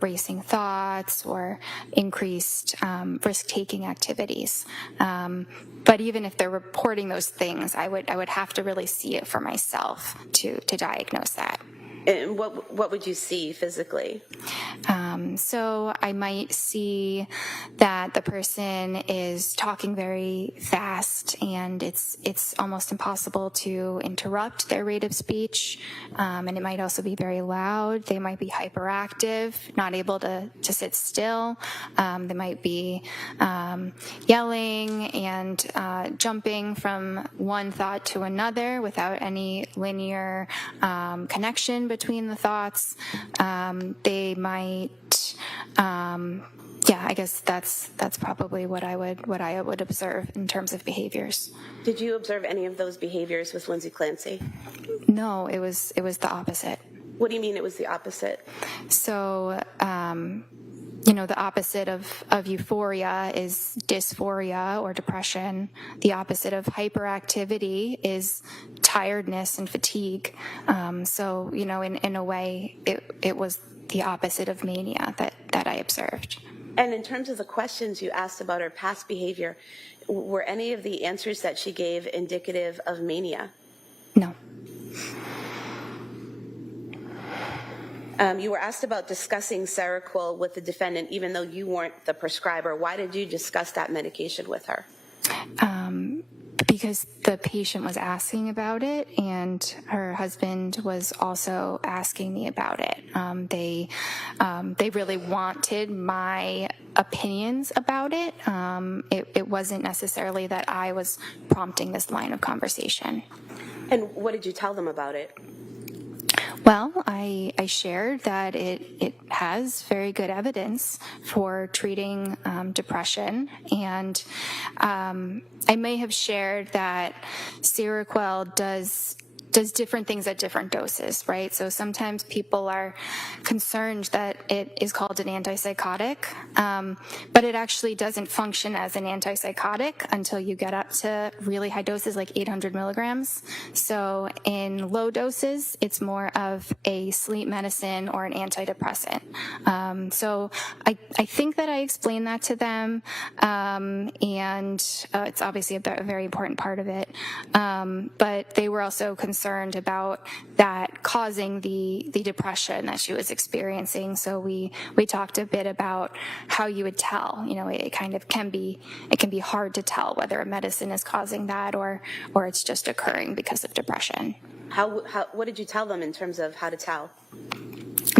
racing thoughts, or increased risk-taking activities. But even if they're reporting those things, I would have to really see it for myself to diagnose that. And what would you see physically? So I might see that the person is talking very fast, and it's almost impossible to interrupt their rate of speech, and it might also be very loud. They might be hyperactive, not able to sit still. They might be yelling and jumping from one thought to another without any linear connection between the thoughts. They might, I guess that's probably what I would observe in terms of behaviors. Did you observe any of those behaviors with Lindsay Clancy? No, it was the opposite. What do you mean it was the opposite? So, the opposite of euphoria is dysphoria or depression. The opposite of hyperactivity is tiredness and fatigue. So, in a way, it was the opposite of mania that I observed. And in terms of the questions you asked about her past behavior, were any of the answers that she gave indicative of mania? No. You were asked about discussing Seroquel with the defendant, even though you weren't the prescriber. Why did you discuss that medication with her? Because the patient was asking about it, and her husband was also asking me about it. They really wanted my opinions about it. It wasn't necessarily that I was prompting this line of conversation. And what did you tell them about it? Well, I shared that it has very good evidence for treating depression, and I may have shared that Seroquel does does different things at different doses, right? So sometimes people are concerned that it is called an antipsychotic, but it actually doesn't function as an antipsychotic until you get up to really high doses, like 800 milligrams. So in low doses, it's more of a sleep medicine or an antidepressant. So I think that I explained that to them, and it's obviously a very important part of it. But they were also concerned about that causing the depression that she was experiencing. So we talked a bit about how you would tell. It kind of can be hard to tell whether a medicine is causing that or it's just occurring because of depression. What did you tell them in terms of how to tell?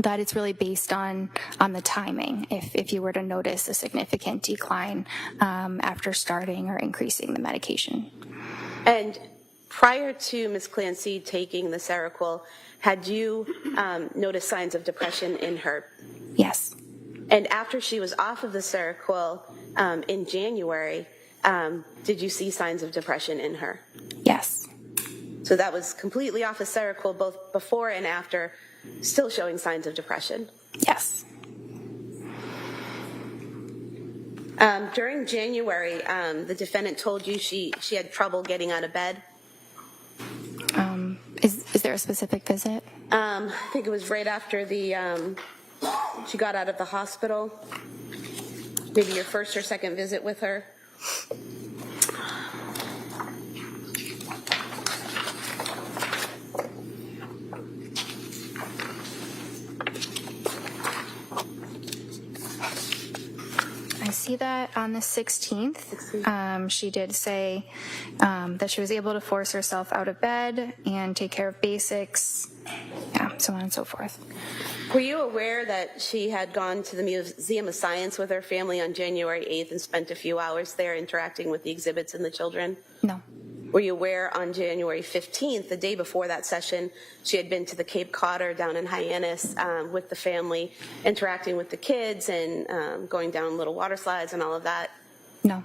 That it's really based on the timing. If you were to notice a significant decline after starting or increasing the medication. And prior to Ms. Clancy taking the Seroquel, had you noticed signs of depression in her? Yes. And after she was off of the Seroquel in January, did you see signs of depression in her? Yes. So that was completely off of Seroquel both before and after, still showing signs of depression? Yes. During January, the defendant told you she had trouble getting out of bed? Is there a specific visit? I think it was right after she got out of the hospital. Maybe your first or second visit with her. I see that on the 16th, she did say that she was able to force herself out of bed and take care of basics, so on and so forth. Were you aware that she had gone to the Museum of Science with her family on January 8th and spent a few hours there interacting with the exhibits and the children? No. Were you aware on January 15th, the day before that session, she had been to the Cape Codder down in Hyannis with the family, interacting with the kids and going down little water slides and all of that? No.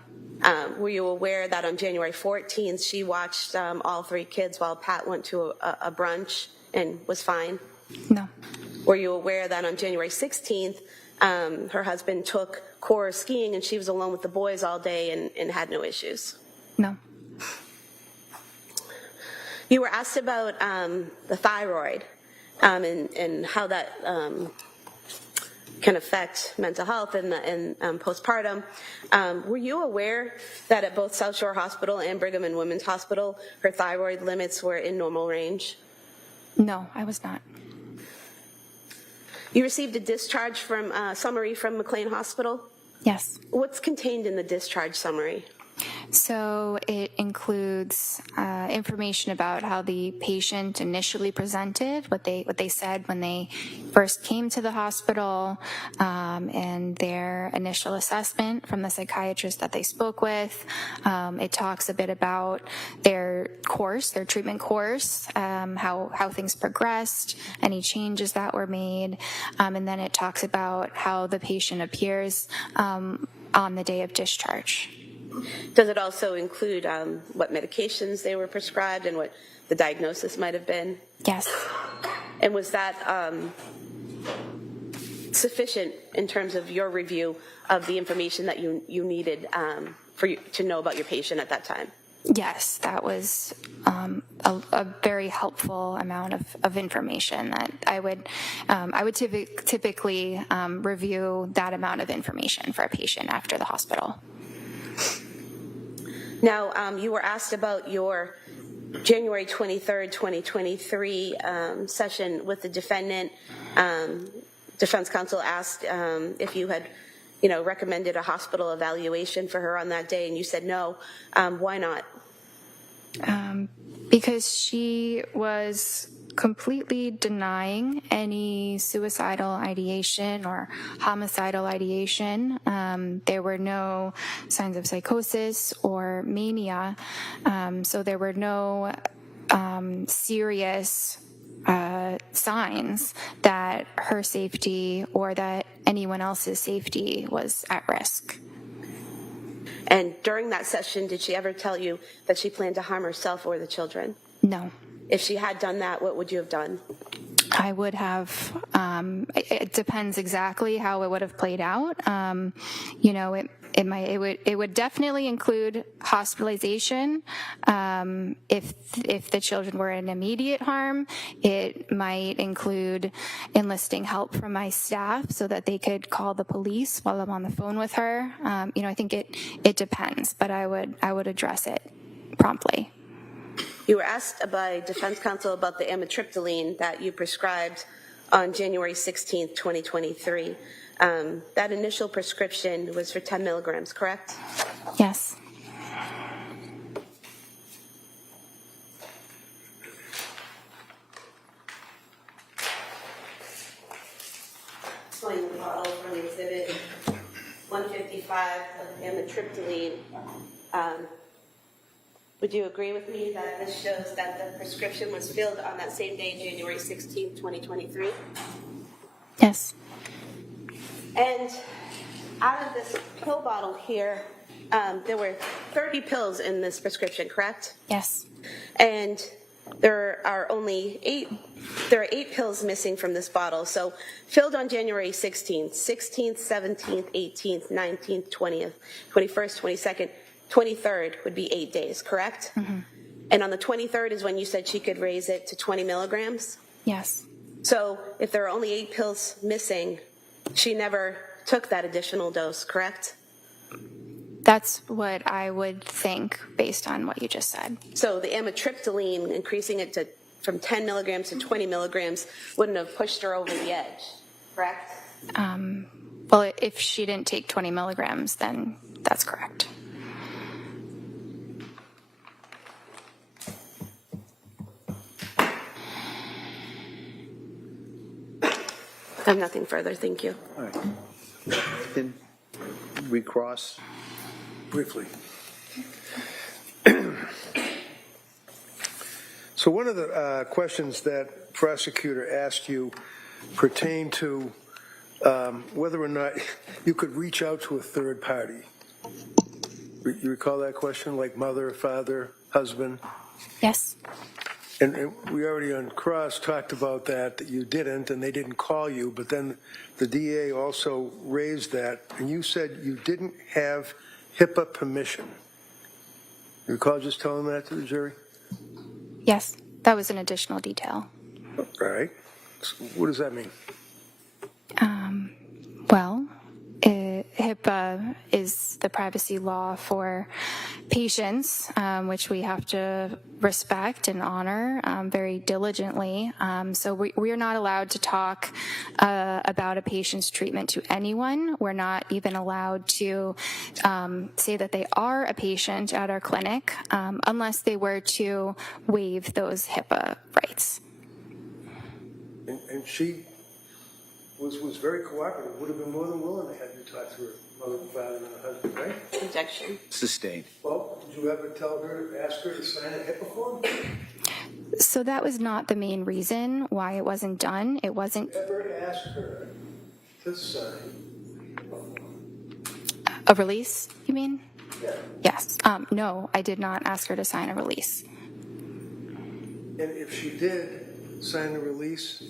Were you aware that on January 14th, she watched all three kids while Pat went to a brunch and was fine? No. Were you aware that on January 16th, her husband took Cora skiing and she was alone with the boys all day and had no issues? No. You were asked about the thyroid and how that can affect mental health and postpartum. Were you aware that at both South Shore Hospital and Brigham and Women's Hospital, her thyroid limits were in normal range? No, I was not. You received a discharge summary from McLean Hospital? Yes. What's contained in the discharge summary? So it includes information about how the patient initially presented, what they said when they first came to the hospital, and their initial assessment from the psychiatrist that they spoke with. It talks a bit about their treatment course, how things progressed, any changes that were made, and then it talks about how the patient appears on the day of discharge. Does it also include what medications they were prescribed and what the diagnosis might have been? Yes. And was that sufficient in terms of your review of the information that you needed for you to know about your patient at that time? Yes, that was a very helpful amount of information that I would typically review that amount of information for a patient after the hospital. Now, you were asked about your January 23rd, 2023 session with the defendant. Defense counsel asked if you had, recommended a hospital evaluation for her on that day, and you said no. Why not? Because she was completely denying any suicidal ideation or homicidal ideation. There were no signs of psychosis or mania, so there were no serious signs that her safety or that anyone else's safety was at risk. And during that session, did she ever tell you that she planned to harm herself or the children? No. If she had done that, what would you have done? I would have, it depends exactly how it would have played out. It would definitely include hospitalization. If the children were in immediate harm, it might include enlisting help from my staff so that they could call the police while I'm on the phone with her. I think it depends, but I would address it promptly. You were asked by defense counsel about the amitriptyline that you prescribed on January 16th, 2023. That initial prescription was for 10 milligrams, correct? Yes. Pulling the bottle from exhibit 155 of amitriptyline. Would you agree with me that this shows that the prescription was filled on that same day, January 16th, 2023? Yes. And out of this pill bottle here, there were 30 pills in this prescription, correct? Yes. And there are 8 pills missing from this bottle. So filled on January 16th, 17th, 18th, 19th, 20th, 21st, 22nd, 23rd would be 8 days, correct? Mm-hmm. And on the 23rd is when you said she could raise it to 20 milligrams? Yes. So if there are only 8 pills missing, she never took that additional dose, correct? That's what I would think based on what you just said. So the amitriptyline, increasing it from 10 milligrams to 20 milligrams, wouldn't have pushed her over the edge, correct? Well, if she didn't take 20 milligrams, then that's correct. I have nothing further, thank you. All right. Then recross. Briefly. So one of the questions that prosecutor asked you pertained to whether or not you could reach out to a third party. You recall that question, like mother, father, husband? Yes. And we already on cross talked about that you didn't, and they didn't call you, but then the DA also raised that, and you said you didn't have HIPAA permission. You recall just telling that to the jury? Yes. That was an additional detail. All right. So what does that mean? Well, HIPAA is the privacy law for patients, which we have to respect and honor very diligently. So we are not allowed to talk about a patient's treatment to anyone. We're not even allowed to say that they are a patient at our clinic unless they were to waive those HIPAA rights. And she was very cooperative, would have been more than willing to have you talk to her mother and father and her husband, right? Objection. Sustained. Well, did you ever ask her to sign a HIPAA form? So that was not the main reason why it wasn't done. It wasn't. Ever asked her to sign a form? A release, you mean? Yeah. Yes. No, I did not ask her to sign a release. And if she did sign the release,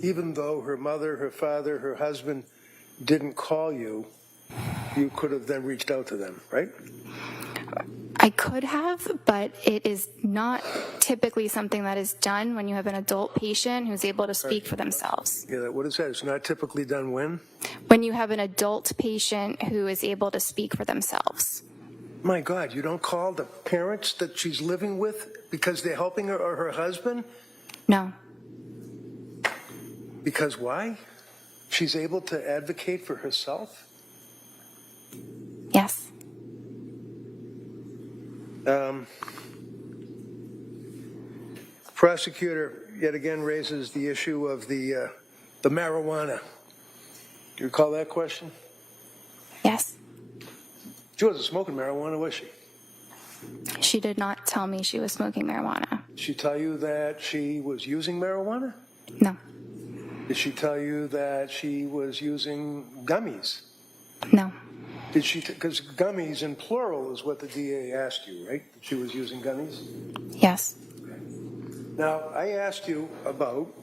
even though her mother, her father, her husband didn't call you, you could have then reached out to them, right? I could have, but it is not typically something that is done when you have an adult patient who's able to speak for themselves. Yeah, what is that? It's not typically done when? When you have an adult patient who is able to speak for themselves. My God, you don't call the parents that she's living with because they're helping her or her husband? No. Because why? She's able to advocate for herself? Yes. Prosecutor yet again raises the issue of the marijuana. Do you recall that question? Yes. She wasn't smoking marijuana, was she? She did not tell me she was smoking marijuana. Did she tell you that she was using marijuana? No. Did she tell you that she was using gummies? No. Did she, because gummies in plural is what the DA asked you, right? That she was using gummies? Yes. Now, I asked you about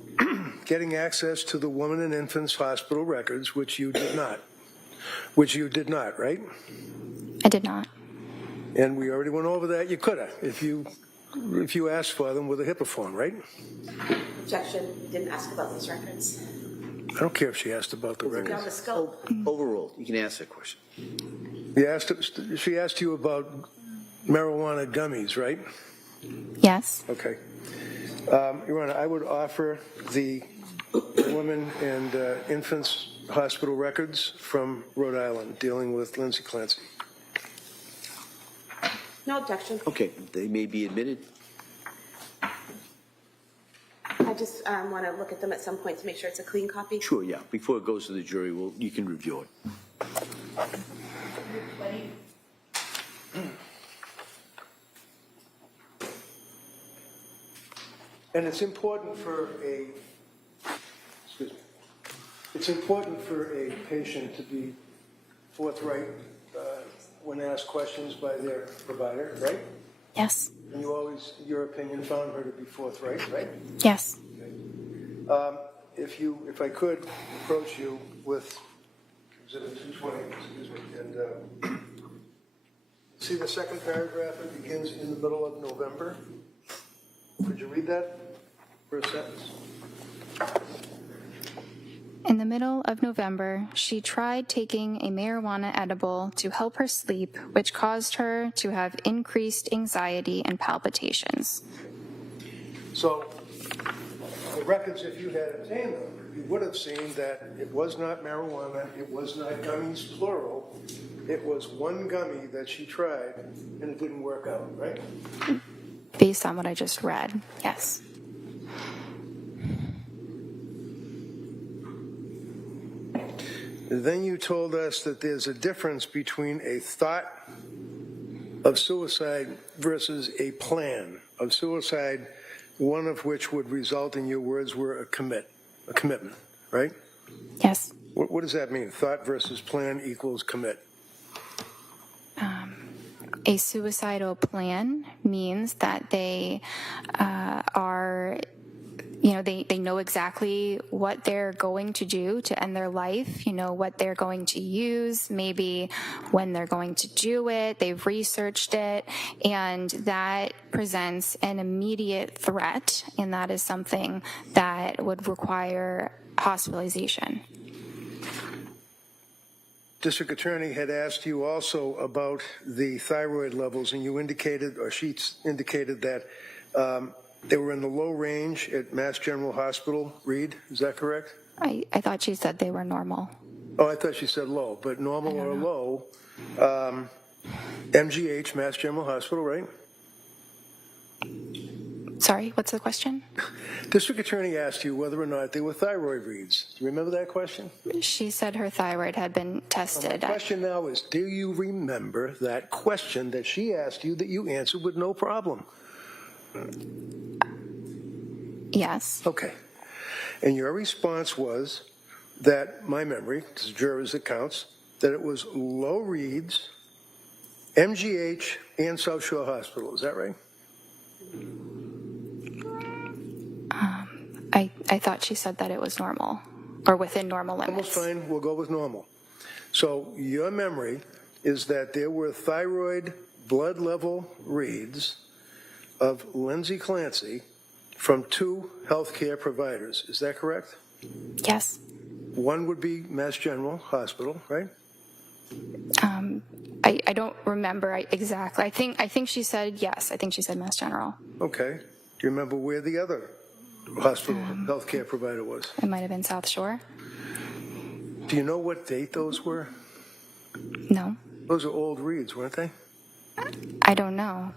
getting access to the Women and Infants Hospital records, which you did not. Right? I did not. And we already went over that. You could have, if you asked for them with a HIPAA form, right? Objection, didn't ask about these records. I don't care if she asked about the Beyond records. the scope. Overruled. You can ask that question. She asked you about marijuana gummies, right? Yes. Okay. Your Honor, I would offer the Women and Infants Hospital records from Rhode Island dealing with Lindsay Clancy. No objection. Okay, they may be admitted. I just want to look at them at some point to make sure it's a clean copy. Sure, yeah. Before it goes to the jury, you can review it. And it's important for a patient to be forthright when asked questions by their provider, right? Yes. And you always, in your opinion, found her to be forthright, right? Yes. If I could approach you with Exhibit 220, excuse me, and see the second paragraph, it begins in the middle of November. Could you read that first sentence? In the middle of November, she tried taking a marijuana edible to help her sleep, which caused her to have increased anxiety and palpitations. So, the records, if you had obtained them, you would have seen that it was not marijuana, it was not gummies, plural. It was one gummy that she tried, and it didn't work out, right? Based on what I just read, yes. Then you told us that there's a difference between a thought of suicide versus a plan of suicide, one of which would result, in your words, were a commitment, right? Yes. What does that mean? Thought versus plan equals commit. A suicidal plan means that they are, they know exactly what they're going to do to end their life, what they're going to use, maybe when they're going to do it, they've researched it, and that presents an immediate threat, and that is something that would require hospitalization. District Attorney had asked you also about the thyroid levels, and you indicated, or she indicated that they were in the low range at Mass General Hospital, Reed. Is that correct? I thought she said they were normal. Oh, I thought she said low, but normal or low. MGH, Mass General Hospital, right? Sorry, what's the question? District Attorney asked you whether or not they were thyroid reads. Do you remember that question? She said her thyroid had been My tested. question now is, do you remember that question that she asked you that you answered with no problem? Yes. Okay. And your response was that, my memory, this is Jurors accounts, that it was low reads, MGH, and South Shore Hospital. Is that right? I thought she said that it was normal, or within normal limits. Almost fine. We'll go with normal. So your memory is that there were thyroid blood level reads of Lindsay Clancy from 2 healthcare providers. Is that correct? Yes. One would be Mass General Hospital, right? I don't remember exactly. I think she said yes. I think she said Mass General. Okay. Do you remember where the other hospital healthcare provider was? It might have been South Shore. Do you know what date those were? No. Those are old reads, weren't they? I don't know.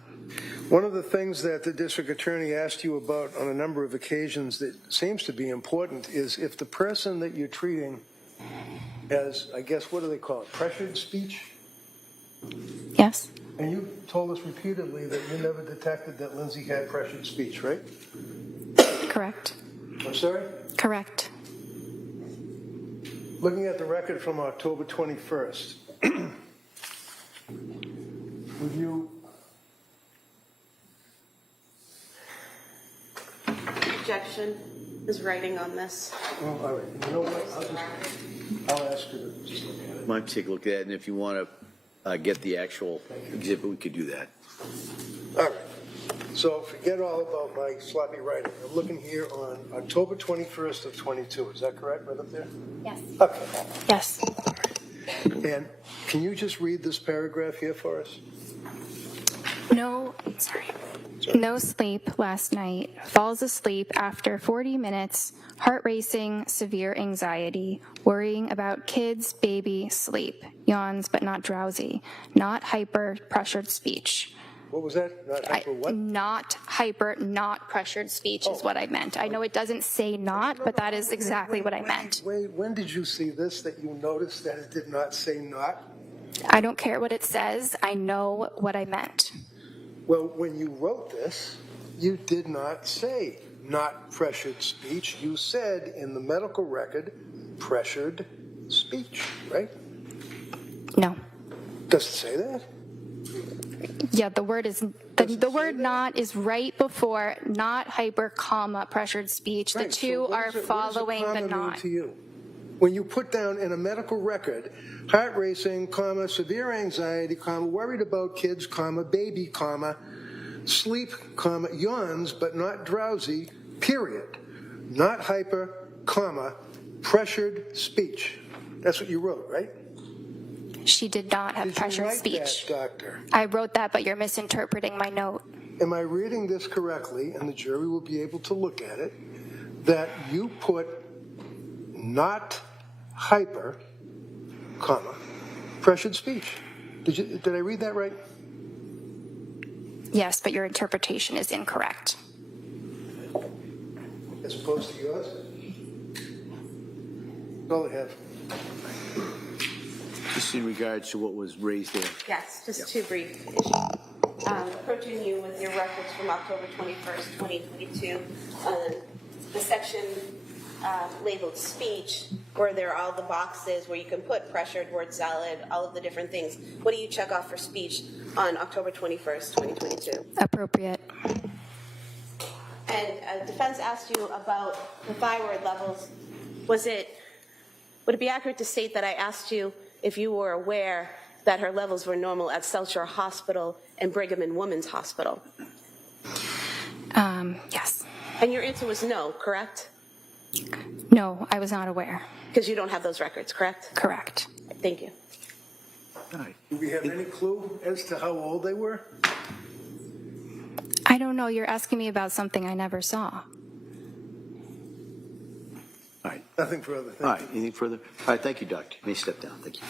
One of the things that the district attorney asked you about on a number of occasions that seems to be important is if the person that you're treating has, I guess, what do they call it, pressured speech? Yes. And you told us repeatedly that you never detected that Lindsay had pressured speech, right? Correct. I'm sorry? Correct. Looking at the record from October 21st, would you objection is writing on this. Well, all right, you know what, I'll ask her to just look at it. Might take a look at it, and if you want to get the actual exhibit, we could do that. All right, so forget all about my sloppy writing. I'm looking here on October 21st of 22, is that correct, right up there? Yes. Okay. Yes. And can you just read this paragraph here for us? No sleep last night. Falls asleep after 40 minutes. Heart racing, severe anxiety. Worrying about kids, baby, sleep. Yawns but not drowsy. Not hyper, pressured speech. What was that? Not hyper what? Not hyper, not pressured speech is what I meant. I know it doesn't say not, but that is exactly what I meant. Wait, when did you see this that you noticed that it did not say not? I don't care what it says. I know what I meant. Well, when you wrote this, you did not say not pressured speech. You said in the medical record, pressured speech, right? No. Does it say that? Yeah, the word is the word not is right before not hyper, comma, pressured speech. The Right, so two what are does it- following what the does a comma mean not. to you? When you put down in a medical record, heart racing, comma, severe anxiety, comma, worried about kids, comma, baby, comma, sleep, comma, yawns but not drowsy, period. Not hyper, comma, pressured speech. That's what you wrote, right? She did not have Did you pressured write speech. that, doctor? I wrote that, but you're misinterpreting my note. Am I reading this correctly, and the jury will be able to look at it, that you put not hyper, comma, pressured speech? Did I read that right? Yes, but your interpretation is incorrect. As opposed to yours? Go ahead. Just in regards to what was raised there. Yes, just two brief issues. Approaching you with your records from October 21st, 2022, the section labeled speech, where there are all the boxes where you can put pressured, word salad, all of the different things. What do you check off for speech on October 21st, 2022? Appropriate. And defense asked you about the thyroid levels. Would it be accurate to state that I asked you if you were aware that her levels were normal at South Shore Hospital and Brigham and Women's Hospital? Yes. And your answer was no, correct? No, I was not aware. Because you don't have those records, correct? Correct. Thank you. All right. Do we have any clue as to how old they were? I don't know. You're asking me about something I never saw. All right. Nothing further. All right. Anything further? All right. Thank you, doctor. You may step down. Thank you.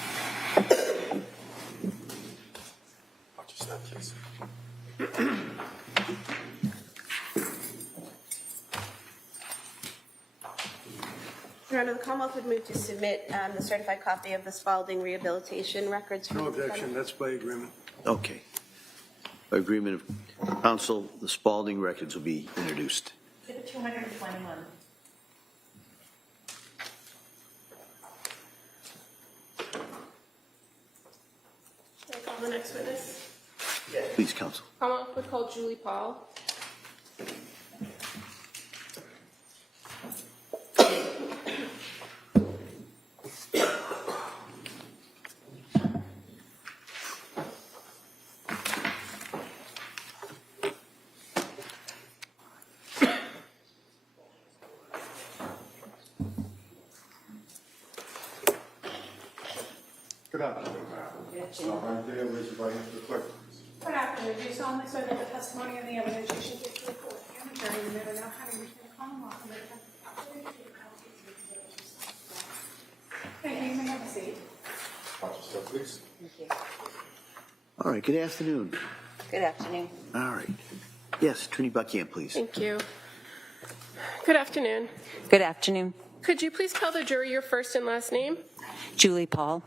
Your Honor, the Commonwealth would move to submit the certified copy of the Spalding rehabilitation records. No objection, that's by agreement. Okay. By agreement of counsel, the Spalding records will be introduced. 221. Can I call the next witness? Please, counsel. Commonwealth would call Julie Paul. Good afternoon. Stop right there, raise your right hand to the clerk. Good afternoon. Do you solemnly swear that the testimony and the evidence you should give to the court and the jury will never now having reached the Commonwealth and the defense Thank you. You may have a seat. Watch yourself, please. All right. Good afternoon. Good afternoon. All right. Yes, Attorney Buckingham, please. Thank you. Good afternoon. Good afternoon. Could you please tell the jury your first and last name? Julie Paul.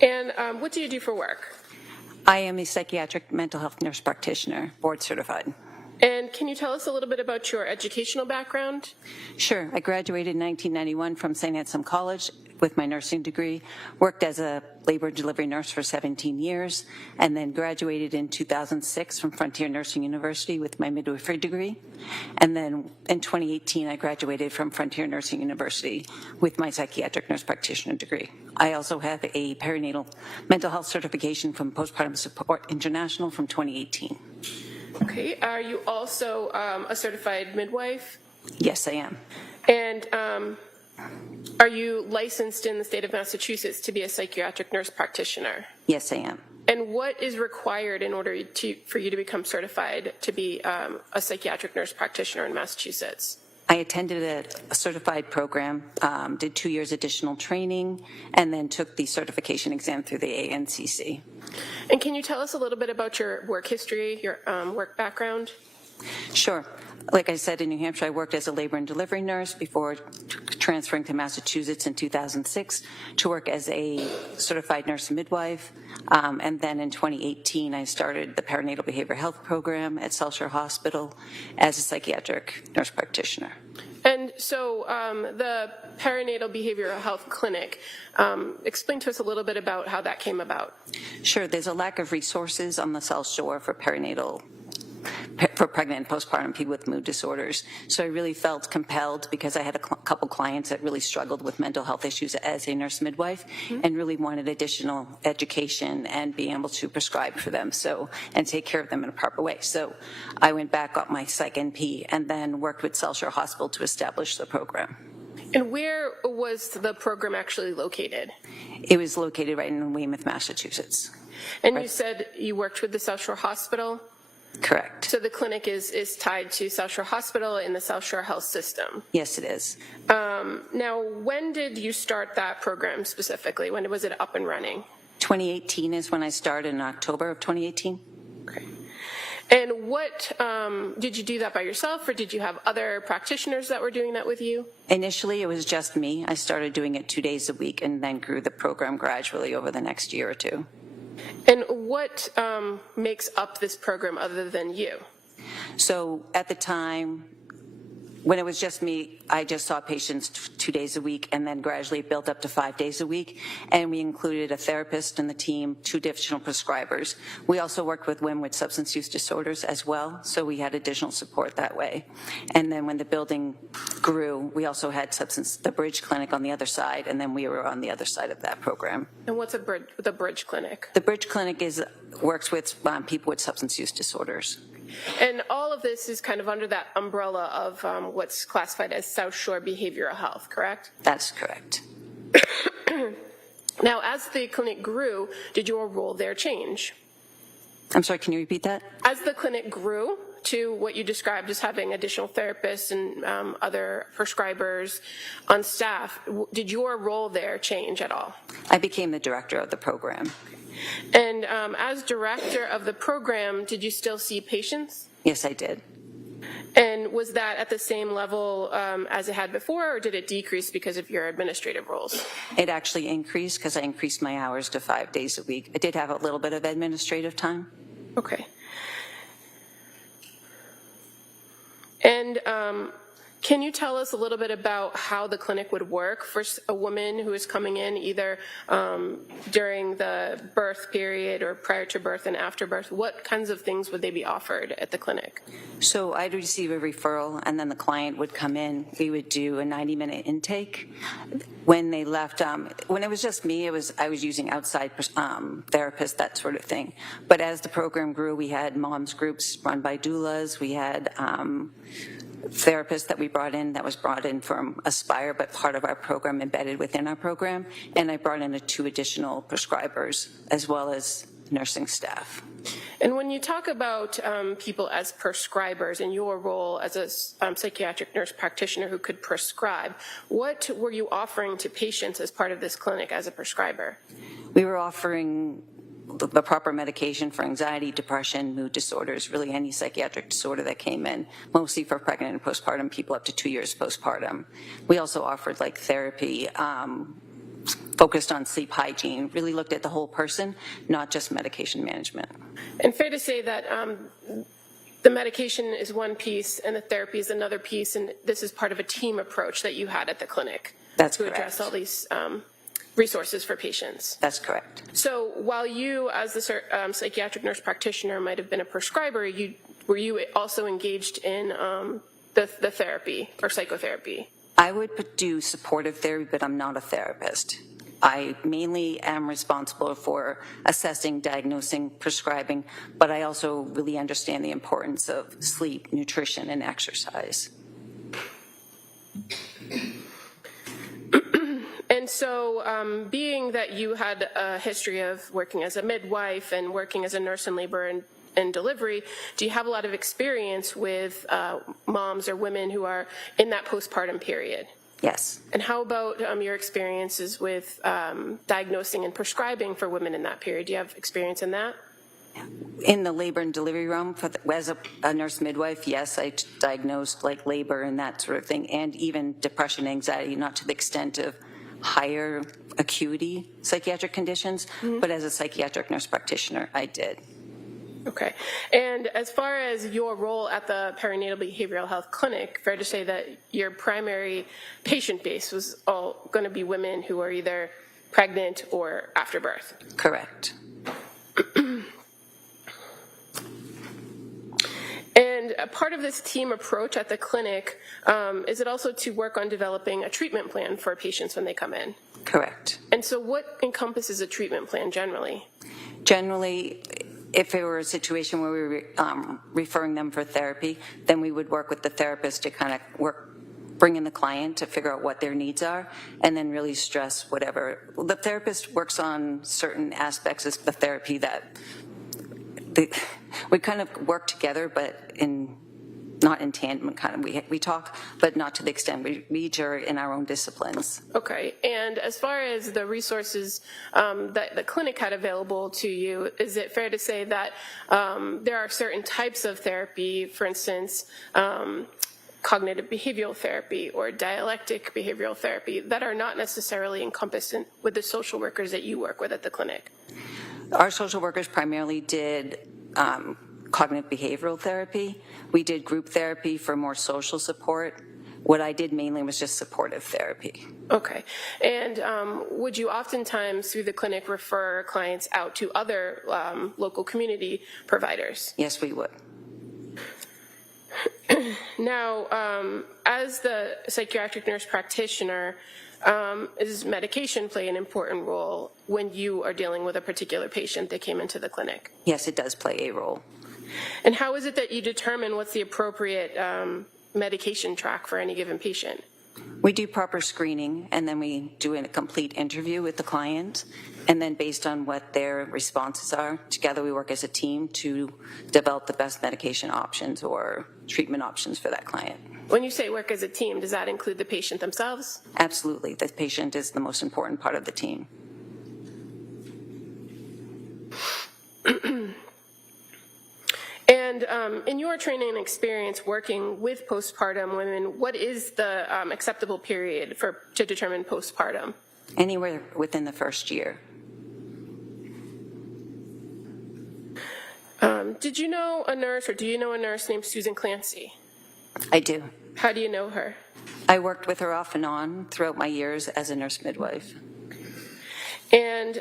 And what do you do for work? I am a psychiatric mental health nurse practitioner, board certified. And And can you tell us a little bit about your educational background? Sure. I graduated in 1991 from St. Anselm College with my nursing degree, worked as a labor and delivery nurse for 17 years, and then graduated in 2006 from Frontier Nursing University with my midwifery degree. And then in 2018, I graduated from Frontier Nursing University with my psychiatric nurse practitioner degree. I also have a perinatal mental health certification from Postpartum Support International from 2018. Okay. Are you also a certified midwife? Yes, I am. And are you licensed in the state of Massachusetts to be a psychiatric nurse practitioner? Yes, I am. And what is required in order for you to become certified to be a psychiatric nurse practitioner in Massachusetts? I attended a certified program, did 2 years additional training, and then took the certification exam through the ANCC. And can you tell us a little bit about your work history, your work background? Sure. Like I said, in New Hampshire, I worked as a labor and delivery nurse before transferring to Massachusetts in 2006 to work as a certified nurse and midwife. And then in 2018, I started the perinatal behavioral health program at South Shore Hospital as a psychiatric nurse practitioner. And so the perinatal behavioral health clinic, explain to us a little bit about how that came about. Sure. There's a lack of resources on the South Shore for pregnant and postpartum people with mood disorders. So I really felt compelled, because I had a couple clients that really struggled with mental health issues as a nurse midwife, and really wanted additional education and being able to prescribe for them and take care of them in a proper way. So I went back, got my psych NP, and then worked with South Shore Hospital to establish the program. And where was the program actually located? It was located right in Weymouth, Massachusetts. And you said you worked with the South Shore Hospital? Correct. So the clinic is tied to South Shore Hospital in the South Shore Health System? Yes, it is. Now, when did you start that program specifically? When was it up and running? 2018 is when I started, in October of 2018. Okay. And what, did you do that by yourself, or did you have other practitioners that were doing that with you? Initially, it was just me. I started doing it 2 days a week and then grew the program gradually over the next year or two. And what makes up this program other than you? So at the time, when it was just me, I just saw patients 2 days a week, and then gradually built up to 5 days a week. And we included a therapist in the team, 2 additional prescribers. We also worked with women with substance use disorders as well, so we had additional support that way. And then when the building grew, we also had the Bridge Clinic on the other side, and then we were on the other side of that program. And what's the Bridge Clinic? The Bridge Clinic works with people with substance use disorders. And all of this is kind of under that umbrella of what's classified as South Shore Behavioral Health, correct? That's correct. Now, as the clinic grew, did your role there change? I'm sorry, can you repeat that? As the clinic grew to what you described as having additional therapists and other prescribers on staff, did your role there change at all? I became the director of the program. And as director of the program, did you still see patients? Yes, I did. And was that at the same level as it had before, or did it decrease because of your administrative roles? It actually increased because I increased my hours to 5 days a week. I did have a little bit of administrative time. Okay. And can you tell us a little bit about how the clinic would work for a woman who is coming in either during the birth period or prior to birth and after birth? What kinds of things would they be offered at the clinic? So I'd receive a referral, and then the client would come in. We would do a 90-minute intake. When they left, when it was just me, I was using outside therapists, that sort of thing. But as the program grew, we had moms groups run by doulas. We had therapist that we brought in that was brought in from Aspire, but part of our program embedded within our program. And I brought in 2 additional prescribers as well as nursing staff. And when you talk about people as prescribers and your role as a psychiatric nurse practitioner who could prescribe, what were you offering to patients as part of this clinic as a prescriber? We were offering the proper medication for anxiety, depression, mood disorders, really any psychiatric disorder that came in, mostly for pregnant and postpartum people up to 2 years postpartum. We also offered therapy, focused on sleep hygiene, really looked at the whole person, not just medication management. And fair to say that the medication is one piece and the therapy is another piece, and this is part of a team approach that you had at the clinic. That's to correct. address all these resources for patients. That's correct. So while you, as the psychiatric nurse practitioner, might have been a prescriber, were you also engaged in the therapy or psychotherapy? I would do supportive therapy, but I'm not a therapist. I mainly am responsible for assessing, diagnosing, prescribing, but I also really understand the importance of sleep, nutrition, and exercise. And so, being that you had a history of working as a midwife and working as a nurse in labor and delivery, do you have a lot of experience with moms or women who are in that postpartum period? Yes. And how about your experiences with diagnosing and prescribing for women in that period? Do you have experience in that? In the labor and delivery realm, as a nurse midwife, yes, I diagnosed like labor and that sort of thing, and even depression, anxiety, not to the extent of higher acuity psychiatric conditions, but as a psychiatric nurse practitioner, I did. Okay. And as far as your role at the perinatal behavioral health clinic, fair to say that your primary patient base was all going to be women who are either pregnant or after birth? Correct. And a part of this team approach at the clinic, is it also to work on developing a treatment plan for patients when they come in? Correct. And so what encompasses a treatment plan generally? Generally, if it were a situation where we were referring them for therapy, then we would work with the therapist to kind of bring in the client to figure out what their needs are, and then really stress whatever. The therapist works on certain aspects of the therapy that we kind of work together, but not in tandem, kind of. We talk, but not to the extent we each are in our own disciplines. Okay. And as far as the resources that the clinic had available to you, is it fair to say that there are certain types of therapy, for instance, cognitive behavioral therapy or dialectic behavioral therapy, that are not necessarily encompassed with the social workers that you work with at the clinic? Our social workers primarily did cognitive behavioral therapy. We did group therapy for more social support. What I did mainly was just supportive therapy. Okay. And would you oftentimes, through the clinic, refer clients out to other local community providers? Yes, we would. Now, as the psychiatric nurse practitioner, does medication play an important role when you are dealing with a particular patient that came into the clinic? Yes, it does play a role. And how is it that you determine what's the appropriate medication track for any given patient? We do proper screening, and then we do a complete interview with the client, and then based on what their responses are, together we work as a team to develop the best medication options or treatment options for that client. When you say work as a team, does that include the patient themselves? Absolutely. The patient is the most important part of the team. And in your training and experience working with postpartum women, what is the acceptable period to determine postpartum? Anywhere within the first year. Did you know a nurse, or do you know a nurse named Susan Clancy? I do. How do you know her? I worked with her off and on throughout my years as a nurse midwife. And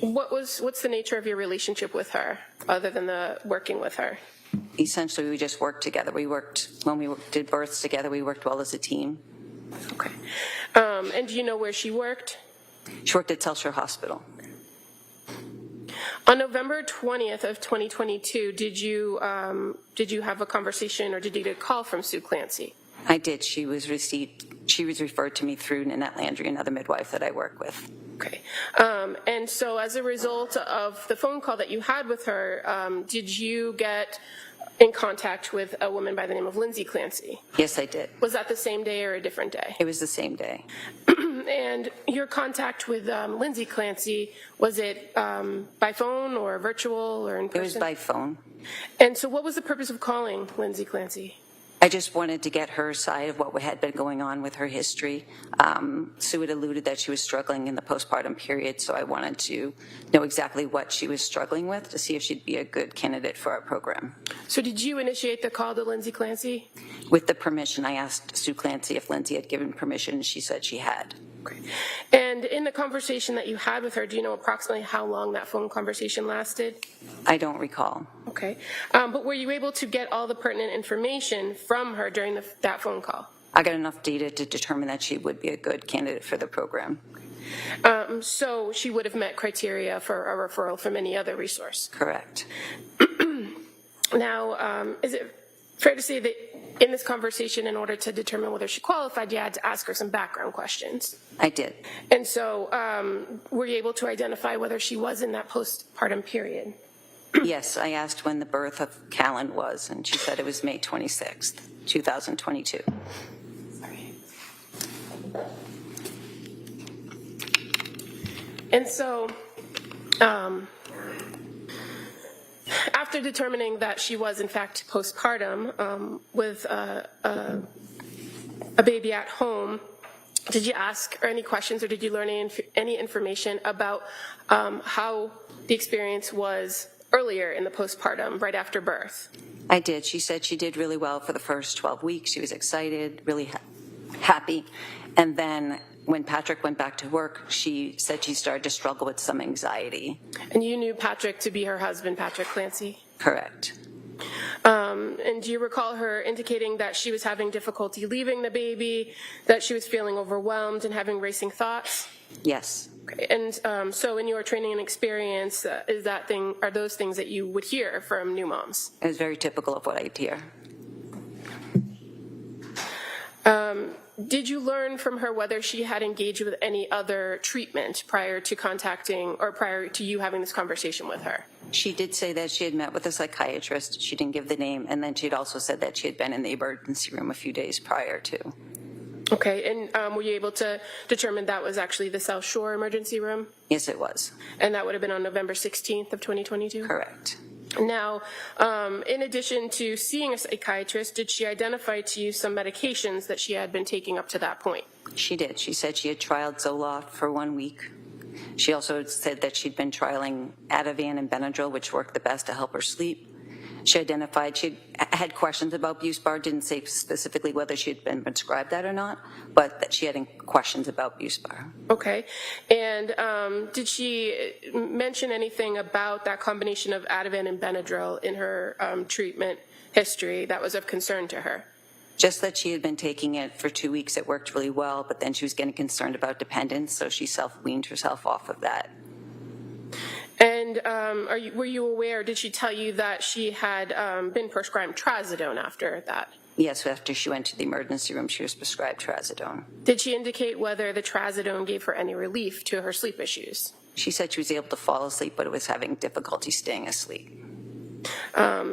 what's the nature of your relationship with her, other than the working with her? Essentially, we just worked together. When we did births together, we worked well as a team. Okay. And do you know where she worked? She worked at Telshire Hospital. On November 20th of 2022, did you have a conversation, or did you get a call from Sue Clancy? I did. She was referred to me through Nanette Landry, another midwife that I work with. Okay. And so as a result of the phone call that you had with her, did you get in contact with a woman by the name of Lindsay Clancy? Yes, I did. Was that the same day or a different day? It was the same day. And your contact with Lindsay Clancy, was it by phone or virtual or in person? It was by phone. And so what was the purpose of calling Lindsay Clancy? I just wanted to get her side of what had been going on with her history. Sue had alluded that she was struggling in the postpartum period, so I wanted to know exactly what she was struggling with to see if she'd be a good candidate for our program. So did you initiate the call to Lindsay Clancy? With the permission, I asked Sue Clancy if Lindsay had given permission. She said she had. Okay. And in the conversation that you had with her, do you know approximately how long that phone conversation lasted? I don't recall. Okay. But were you able to get all the pertinent information from her during that phone call? I got enough data to determine that she would be a good candidate for the program. So she would have met criteria for a referral from any other resource? Correct. Now, is it fair to say that in this conversation, in order to determine whether she qualified, you had to ask her some background questions? I did. And so were you able to identify whether she was in that postpartum period? Yes, I asked when the birth of Callan was, and she said it was May 26th, 2022. And so after determining that she was in fact postpartum with a baby at home, did you ask her any questions or did you learn any information about how the experience was earlier in the postpartum, right after birth? I did. She said she did really well for the first 12 weeks. She was excited, really happy. And then when Patrick went back to work, she said she started to struggle with some anxiety. And you knew Patrick to be her husband, Patrick Clancy? Correct. And do you recall her indicating that she was having difficulty leaving the baby, that she was feeling overwhelmed and having racing thoughts? Yes. Okay. And so in your training and experience, are those things that you would hear from new moms? It was very typical of what I'd hear. Did you learn from her whether she had engaged with any other treatment prior to contacting or prior to you having this conversation with her? She did say that she had met with a psychiatrist. She didn't give the name. And then she had also said that she had been in the emergency room a few days prior to. Okay. And were you able to determine that was actually the South Shore emergency room? Yes, it was. And that would have been on November 16th of 2022? Correct. Now, in addition to seeing a psychiatrist, did she identify to you some medications that she had been taking up to that point? She did. She said she had trialed Zoloft for 1 week. She also said that she'd been trialing Ativan and Benadryl, which worked the best to help her sleep. She identified she had questions about Buspar, didn't say specifically whether she had been prescribed that or not, but that she had questions about Buspar. Okay. And did she mention anything about that combination of Ativan and Benadryl in her treatment history that was of concern to her? Just that she had been taking it for 2 weeks. It worked really well, but then she was getting concerned about dependence, so she self-weaned herself off of that. And were you aware, did she tell you that she had been prescribed trazodone after that? Yes, after she went to the emergency room, she was prescribed trazodone. Did she indicate whether the trazodone gave her any relief to her sleep issues? She said she was able to fall asleep, but it was having difficulty staying asleep.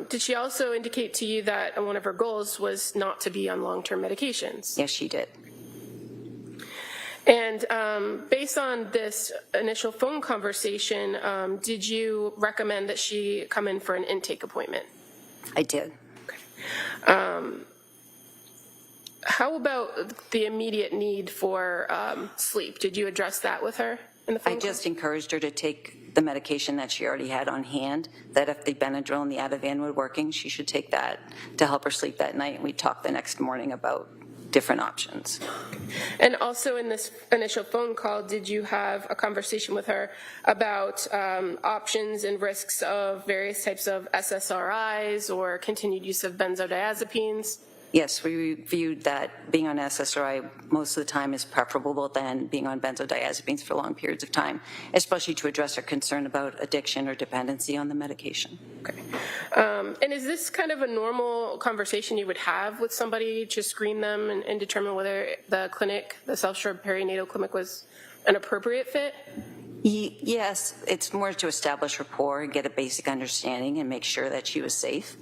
Did she also indicate to you that one of her goals was not to be on long-term medications? Yes, she did. And based on this initial phone conversation, did you recommend that she come in for an intake appointment? I did. Okay. How about the immediate need for sleep? Did you address that with her in the phone I just encouraged her to take the medication that she already had on hand, that if the Benadryl and the Ativan were working, she should take that to help her sleep that night. And we talked the next morning about different options. And also in this initial phone call, did you have a conversation with her about options and risks of various types of SSRIs or continued use of benzodiazepines? Yes, we reviewed that being on SSRI most of the time is preferable than being on benzodiazepines for long periods of time, especially to address her concern about addiction or dependency on the medication. Okay. And is this kind of a normal conversation you would have with somebody to screen them and determine whether the clinic, the South Shore Perinatal Clinic, was an appropriate fit? Yes, it's more to establish rapport and get a basic understanding and make sure that she was safe.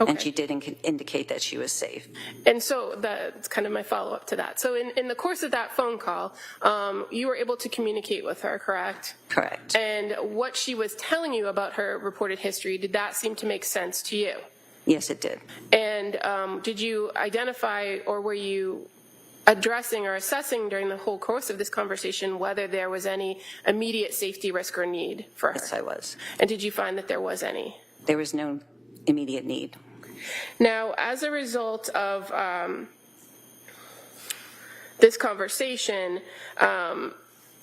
Okay. And she did indicate that she was safe. And so that's kind of my follow-up to that. So in the course of that phone call, you were able to communicate with her, correct? Correct. And what she was telling you about her reported history, did that seem to make sense to you? Yes, it did. And did you identify, or were you addressing or assessing during the whole course of this conversation whether there was any immediate safety risk or need for her? Yes, I was. And did you find that there was any? There was no immediate need. Now, as a result of this conversation,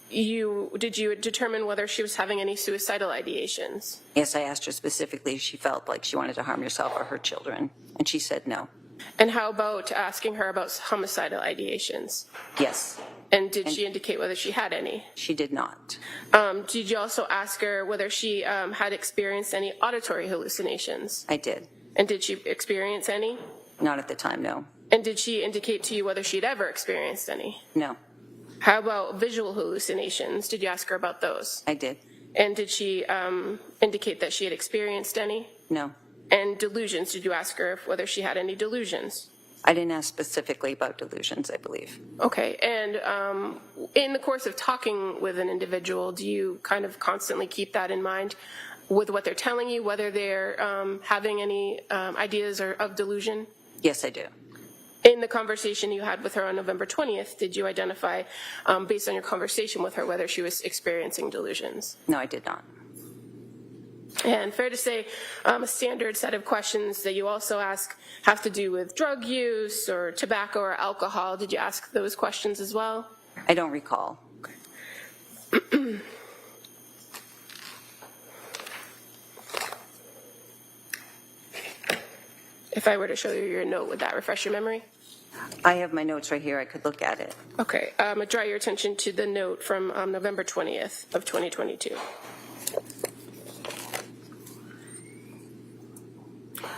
did you determine whether she was having any suicidal ideations? Yes, I asked her specifically if she felt like she wanted to harm herself or her children, and she said no. And how about asking her about homicidal ideations? Yes. And did she indicate whether she had any? She did not. Did you also ask her whether she had experienced any auditory hallucinations? I did. And did she experience any? Not at the time, no. And did she indicate to you whether she'd ever experienced any? No. How about visual hallucinations? Did you ask her about those? I did. And did she indicate that she had experienced any? No. And delusions, did you ask her whether she had any delusions? I didn't ask specifically about delusions, I believe. Okay, and in the course of talking with an individual, do you kind of constantly keep that in mind with what they're telling you, whether they're having any ideas of delusion? Yes, I do. In the conversation you had with her on November 20th, did you identify, based on your conversation with her, whether she was experiencing delusions? No, I did not. And fair to say, a standard set of questions that you also ask have to do with drug use or tobacco or alcohol. Did you ask those questions as well? I don't recall. If I were to show you your note, would that refresh your memory? I have my notes right here. I could look at it. Okay, I'm going to draw your attention to the note from November 20th of 2022.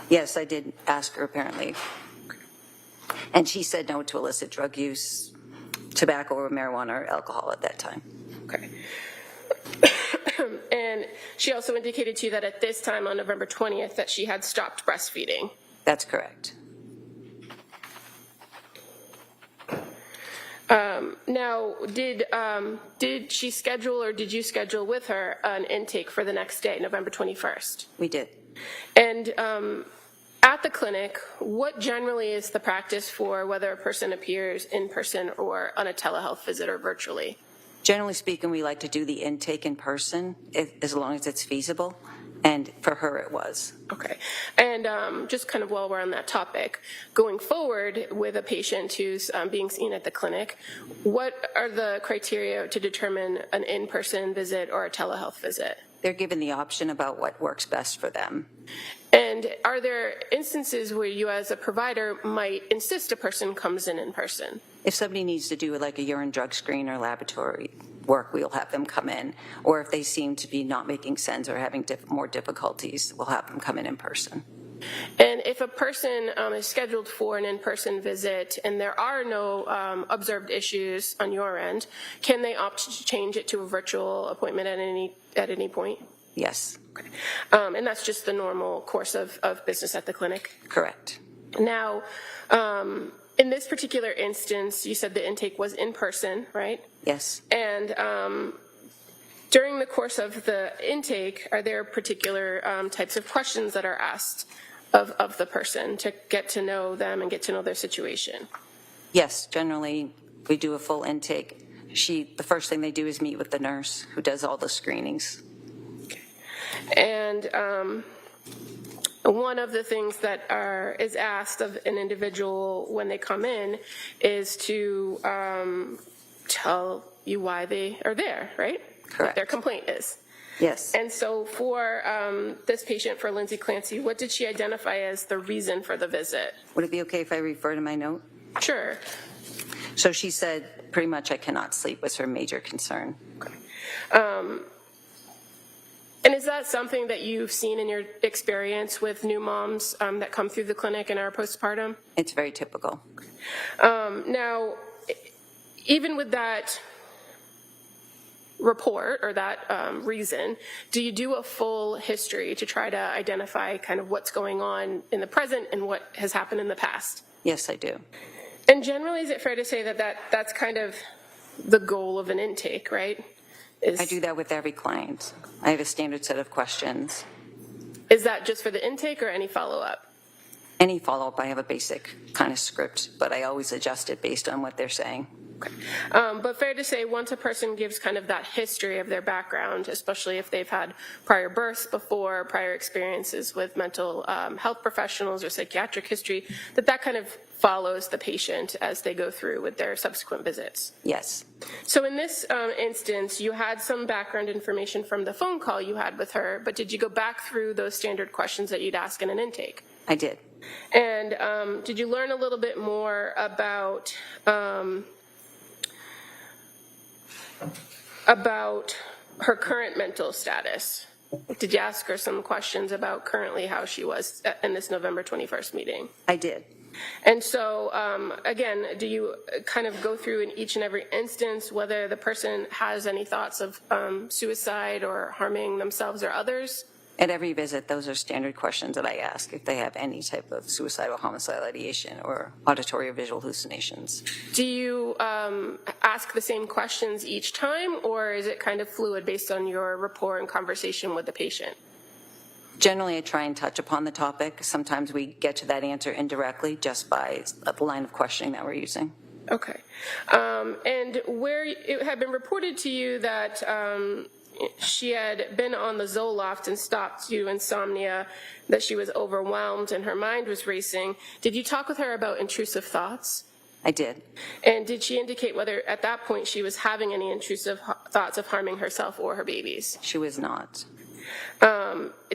Yes, I did ask her apparently. And she said no to illicit drug use, tobacco or marijuana or alcohol at that time. Okay. And she also indicated to you that at this time on November 20th that she had stopped breastfeeding. That's correct. Now, did she schedule or did you schedule with her an intake for the next day, November 21st? We did. And at the clinic, what generally is the practice for whether a person appears in person or on a telehealth visit or virtually? Generally speaking, we like to do the intake in person as long as it's feasible. And for her, it was. Okay. And just kind of while we're on that topic, going forward with a patient who's being seen at the clinic, what are the criteria to determine an in-person visit or a telehealth visit? They're given the option about what works best for them. And are there instances where you as a provider might insist a person comes in person? If somebody needs to do like a urine drug screen or laboratory work, we'll have them come in. Or if they seem to be not making sense or having more difficulties, we'll have them come in person. And if a person is scheduled for an in-person visit and there are no observed issues on your end, can they opt to change it to a virtual appointment at any point? Yes. Okay. And that's just the normal course of business at the clinic? Correct. Now, in this particular instance, you said the intake was in person, right? Yes. And during the course of the intake, are there particular types of questions that are asked of the person to get to know them and get to know their situation? Yes, generally we do a full intake. The first thing they do is meet with the nurse who does all the screenings. Okay. And one of the things that is asked of an individual when they come in is to tell you why they are there, right? Correct. What their complaint is. Yes. And so for this patient, for Lindsay Clancy, what did she identify as the reason for the visit? Would it be okay if I refer to my note? Sure. So she said pretty much I cannot sleep was her major concern. Okay. And is that something that you've seen in your experience with new moms that come through the clinic and are postpartum? It's very typical. Now, even with that report or that reason, do you do a full history to try to identify kind of what's going on in the present and what has happened in the past? Yes, I do. And generally, is it fair to say that's kind of the goal of an intake, right? I do that with every client. I have a standard set of questions. Is that just for the intake or any follow-up? Any follow-up, I have a basic kind of script, but I always adjust it based on what they're saying. Okay. But fair to say, once a person gives kind of that history of their background, especially if they've had prior births before, prior experiences with mental health professionals or psychiatric history, that kind of follows the patient as they go through with their subsequent visits. Yes. So in this instance, you had some background information from the phone call you had with her, but did you go back through those standard questions that you'd ask in an intake? I did. And did you learn a little bit more about her current mental status? Did you ask her some questions about currently how she was in this November 21st meeting? I did. And so, again, do you kind of go through in each and every instance whether the person has any thoughts of suicide or harming themselves or others? At every visit, those are standard questions that I ask if they have any type of suicidal homicidal ideation or auditory or visual hallucinations. Do you ask the same questions each time, or is it kind of fluid based on your rapport and conversation with the patient? Generally, I try and touch upon the topic. Sometimes we get to that answer indirectly just by the line of questioning that we're using. Okay. And where it had been reported to you that she had been on the Zoloft and stopped due to insomnia, that she was overwhelmed and her mind was racing, did you talk with her about intrusive thoughts? I did. And did she indicate whether at that point she was having any intrusive thoughts of harming herself or her babies? She was not.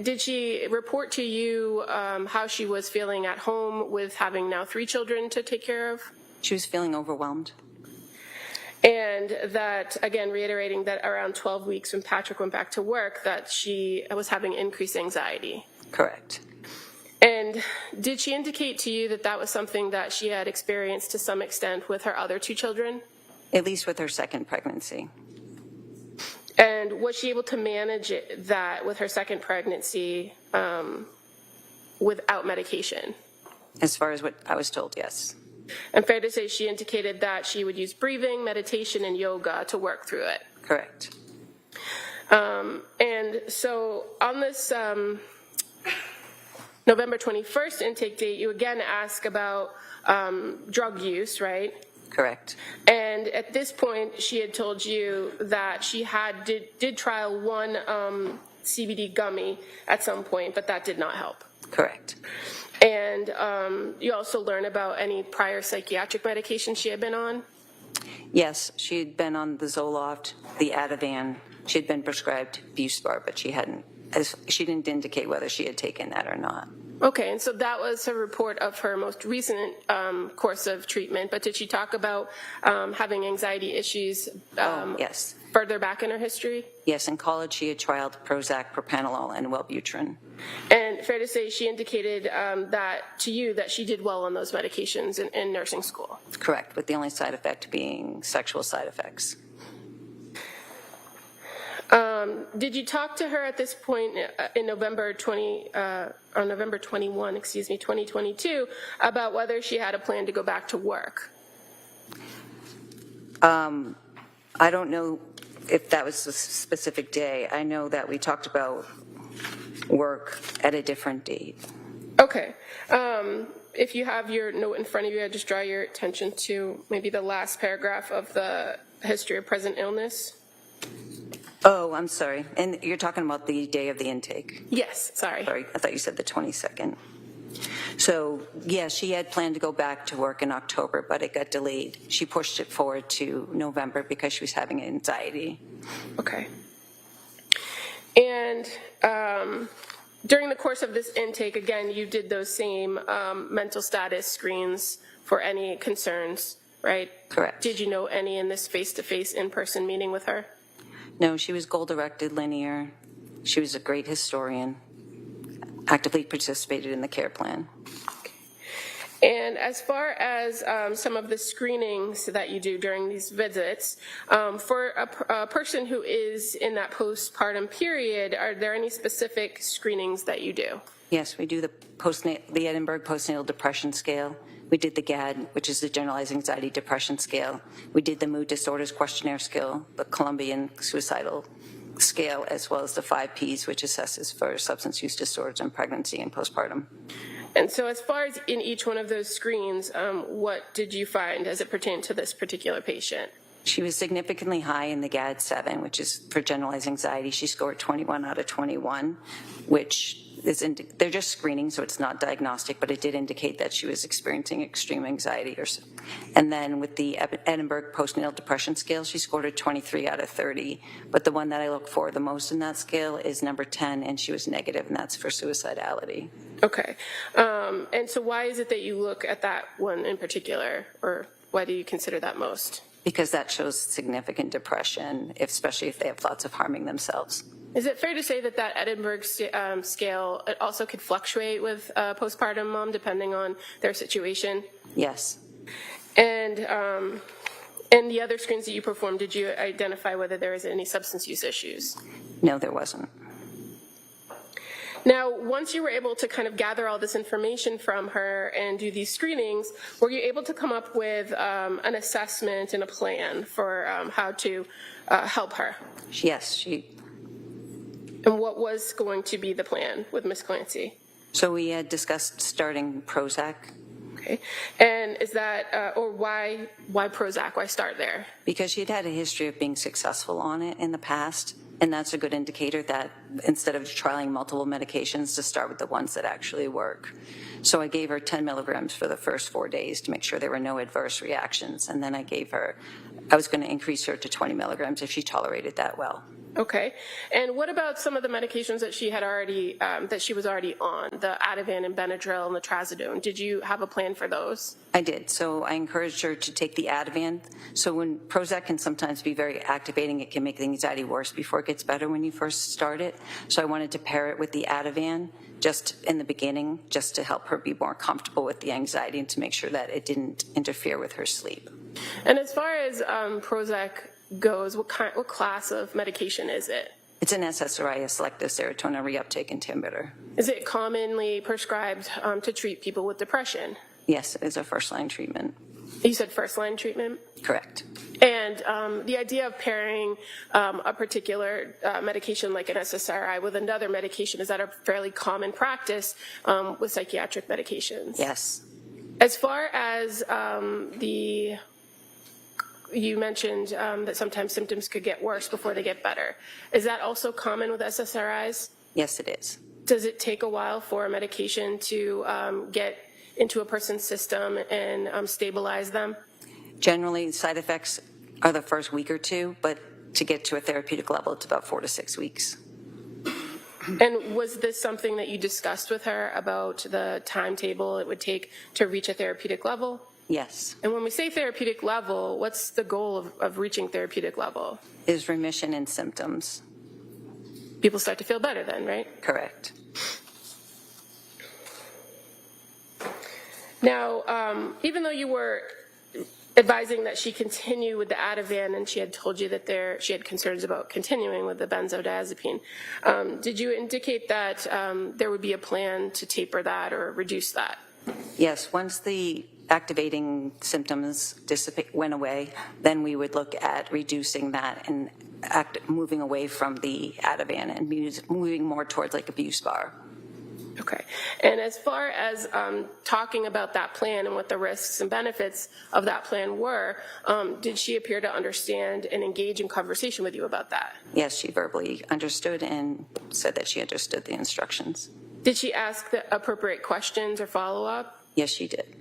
Did she report to you how she was feeling at home with having now 3 children to take care of? She was feeling overwhelmed. And that, again, reiterating that around 12 weeks when Patrick went back to work, that she was having increased anxiety. Correct. And did she indicate to you that that was something that she had experienced to some extent with her other 2 children? At least with her second pregnancy. And was she able to manage that with her second pregnancy without medication? As far as what I was told, yes. And fair to say she indicated that she would use breathing, meditation, and yoga to work through it. Correct. And so on this November 21st intake date, you again ask about drug use, right? Correct. And at this point, she had told you that she did trial one CBD gummy at some point, but that did not help. Correct. And you also learn about any prior psychiatric medication she had been on? Yes, she had been on the Zoloft, the Ativan. She had been prescribed Buspar, but she didn't indicate whether she had taken that or not. Okay, and so that was her report of her most recent course of treatment, but did she talk about having anxiety issues yes. further back in her history? Yes, in college she had trialed Prozac, propranolol, and Wellbutrin. And fair to say she indicated that to you that she did well on those medications in nursing school? Correct, with the only side effect being sexual side effects. Did you talk to her at this point in November 21, 2022, about whether she had a plan to go back to work? I don't know if that was a specific day. I know that we talked about work at a different date. Okay. If you have your note in front of you, I'd just draw your attention to maybe the last paragraph of the history of present illness. Oh, I'm sorry. And you're talking about the day of the intake? Yes, sorry. Sorry, I thought you said the 22nd. So, yeah, she had planned to go back to work in October, but it got delayed. She pushed it forward to November because she was having anxiety. Okay. And during the course of this intake, again, you did those same mental status screens for any concerns, right? Correct. Did you know any in this face-to-face in-person meeting with her? No, she was goal-directed, linear. She was a great historian, actively participated in the care plan. And as far as some of the screenings that you do during these visits, for a person who is in that postpartum period, are there any specific screenings that you do? Yes, we do the Edinburgh Postnatal Depression Scale. We did the GAD, which is the Generalized Anxiety Depression Scale. We did the Mood Disorders Questionnaire Scale, the Colombian Suicidal Scale, as well as the 5 Ps, which assesses for substance use disorders in pregnancy and postpartum. And so as far as in each one of those screens, what did you find as it pertained to this particular patient? She was significantly high in the GAD-7, which is for generalized anxiety. She scored 21 out of 21, which is they're just screening, so it's not diagnostic, but it did indicate that she was experiencing extreme anxiety. And then with the Edinburgh postnatal depression scale, she scored a 23 out of 30. But the one that I look for the most in that scale is number 10, and she was negative, and that's for suicidality. Okay. And so why is it that you look at that one in particular, or why do you consider that most? Because that shows significant depression, especially if they have thoughts of harming themselves. Is it fair to say that Edinburgh scale it also could fluctuate with postpartum mom depending on their situation? Yes. And the other screens that you performed, did you identify whether there was any substance use issues? No, there wasn't. Now, once you were able to kind of gather all this information from her and do these screenings, were you able to come up with an assessment and a plan for how to help her? Yes, And what was going to be the plan with Ms. Clancy? So we had discussed starting Prozac. Okay. And is that, or why Prozac? Why start there? Because she'd had a history of being successful on it in the past, and that's a good indicator that instead of trialing multiple medications, to start with the ones that actually work. So I gave her 10 milligrams for the first 4 days to make sure there were no adverse reactions, and then I was going to increase her to 20 milligrams if she tolerated that well. Okay. And what about some of the medications that she had already, that she was already on, the Ativan and Benadryl and the Trazodone? Did you have a plan for those? I did. So I encouraged her to take the Ativan. So when Prozac can sometimes be very activating, it can make the anxiety worse before it gets better when you first start it. So I wanted to pair it with the Ativan just in the beginning, just to help her be more comfortable with the anxiety and to make sure that it didn't interfere with her sleep. And as far as Prozac goes, what class of medication is it? It's an SSRI, a selective serotonin reuptake inhibitor. Is it commonly prescribed to treat people with depression? Yes, it is a first-line treatment. You said first-line treatment? Correct. And the idea of pairing a particular medication like an SSRI with another medication, is that a fairly common practice with psychiatric medications? Yes. As far as you mentioned that sometimes symptoms could get worse before they get better. Is that also common with SSRIs? Yes, it is. Does it take a while for a medication to get into a person's system and stabilize them? Generally, side effects are the first week or two, but to get to a therapeutic level, it's about 4 to 6 weeks. And was this something that you discussed with her about the timetable it would take to reach a therapeutic level? Yes. And when we say therapeutic level, what's the goal of reaching therapeutic level? Is remission in symptoms. People start to feel better then, right? Correct. Now, even though you were advising that she continue with the Ativan and she had told you that she had concerns about continuing with the benzodiazepine, did you indicate that there would be a plan to taper that or reduce that? Yes, once the activating symptoms went away, then we would look at reducing that and moving away from the Ativan and moving more towards like a Buspar. Okay. And as far as talking about that plan and what the risks and benefits of that plan were, did she appear to understand and engage in conversation with you about that? Yes, she verbally understood and said that she understood the instructions. Did she ask the appropriate questions or follow-up? Yes, she did.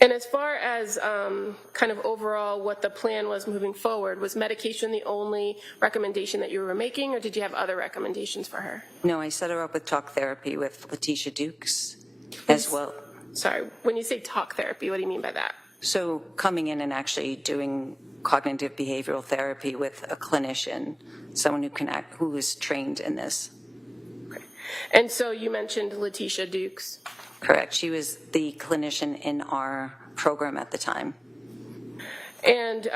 And as far as kind of overall what the plan was moving forward, was medication the only recommendation that you were making, or did you have other recommendations for her? No, I set her up with talk therapy with Letitia Dukes as well. Sorry, when you say talk therapy, what do you mean by that? So coming in and actually doing cognitive behavioral therapy with a clinician, someone who is trained in this. Okay. And so you mentioned Letitia Dukes. Correct. She was the clinician in our program at the time. And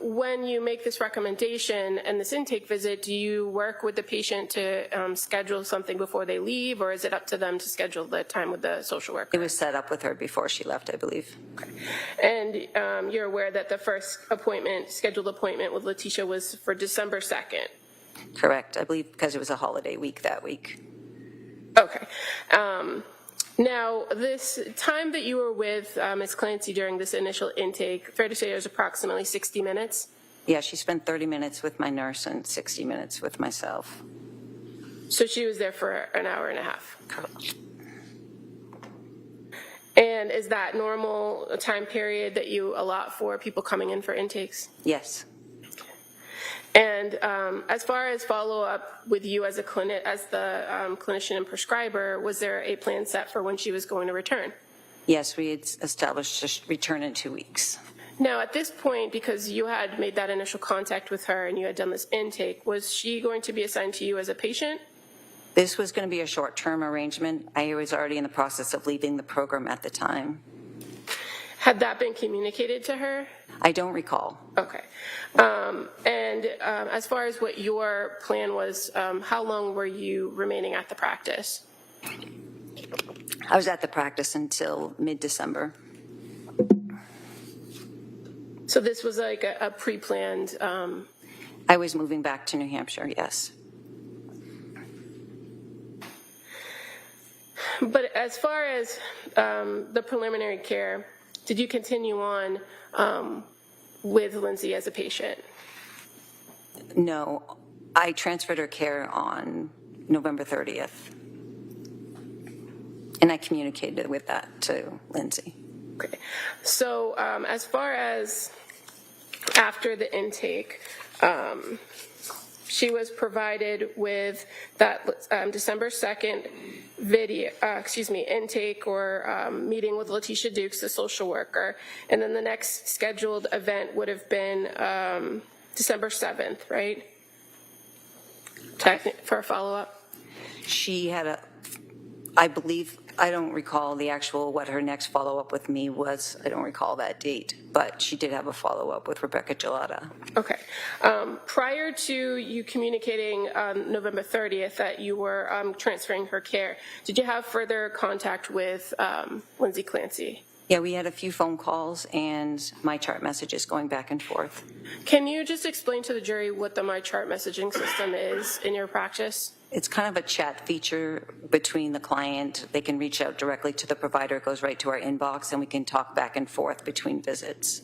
when you make this recommendation and this intake visit, do you work with the patient to schedule something before they leave, or is it up to them to schedule the time with the social worker? It was set up with her before she left, I believe. Okay. And you're aware that the first scheduled appointment with Letitia was for December 2nd? Correct. I believe because it was a holiday week that week. Okay. Now, this time that you were with Ms. Clancy during this initial intake, fair to say it was approximately 60 minutes? Yeah, she spent 30 minutes with my nurse and 60 minutes with myself. So she was there for an hour and a half? And is that normal time period that you allot for people coming in for intakes? Yes. And as far as follow-up with you as the clinician and prescriber, was there a plan set for when she was going to return? Yes, we had established a return in 2 weeks. Now, at this point, because you had made that initial contact with her and you had done this intake, was she going to be assigned to you as a patient? This was going to be a short-term arrangement. I was already in the process of leaving the program at the time. Had that been communicated to her? I don't recall. Okay. As far as what your plan was, how long were you remaining at the practice? I was at the practice until mid-December. So this was like a pre-planned... I was moving back to New Hampshire, yes. But as far as the preliminary care, did you continue on with Lindsay as a patient? No, I transferred her care on November 30th. And I communicated with that to Lindsay. Okay. So as far as after the intake, she was provided with that December 2nd intake or meeting with Letitia Dukes, the social worker. And then the next scheduled event would have been December 7th, right? For a follow-up? She had I believe, I don't recall the actual, what her next follow-up with me was. I don't recall that date, but she did have a follow-up with Rebecca Gelata. Okay. Prior to you communicating on November 30th that you were transferring her care, did you have further contact with Lindsay Clancy? Yeah, we had a few phone calls and MyChart messages going back and forth. Can you just explain to the jury what the MyChart messaging system is in your practice? It's kind of a chat feature between the client. They can reach out directly to the provider. It goes right to our inbox, and we can talk back and forth between visits.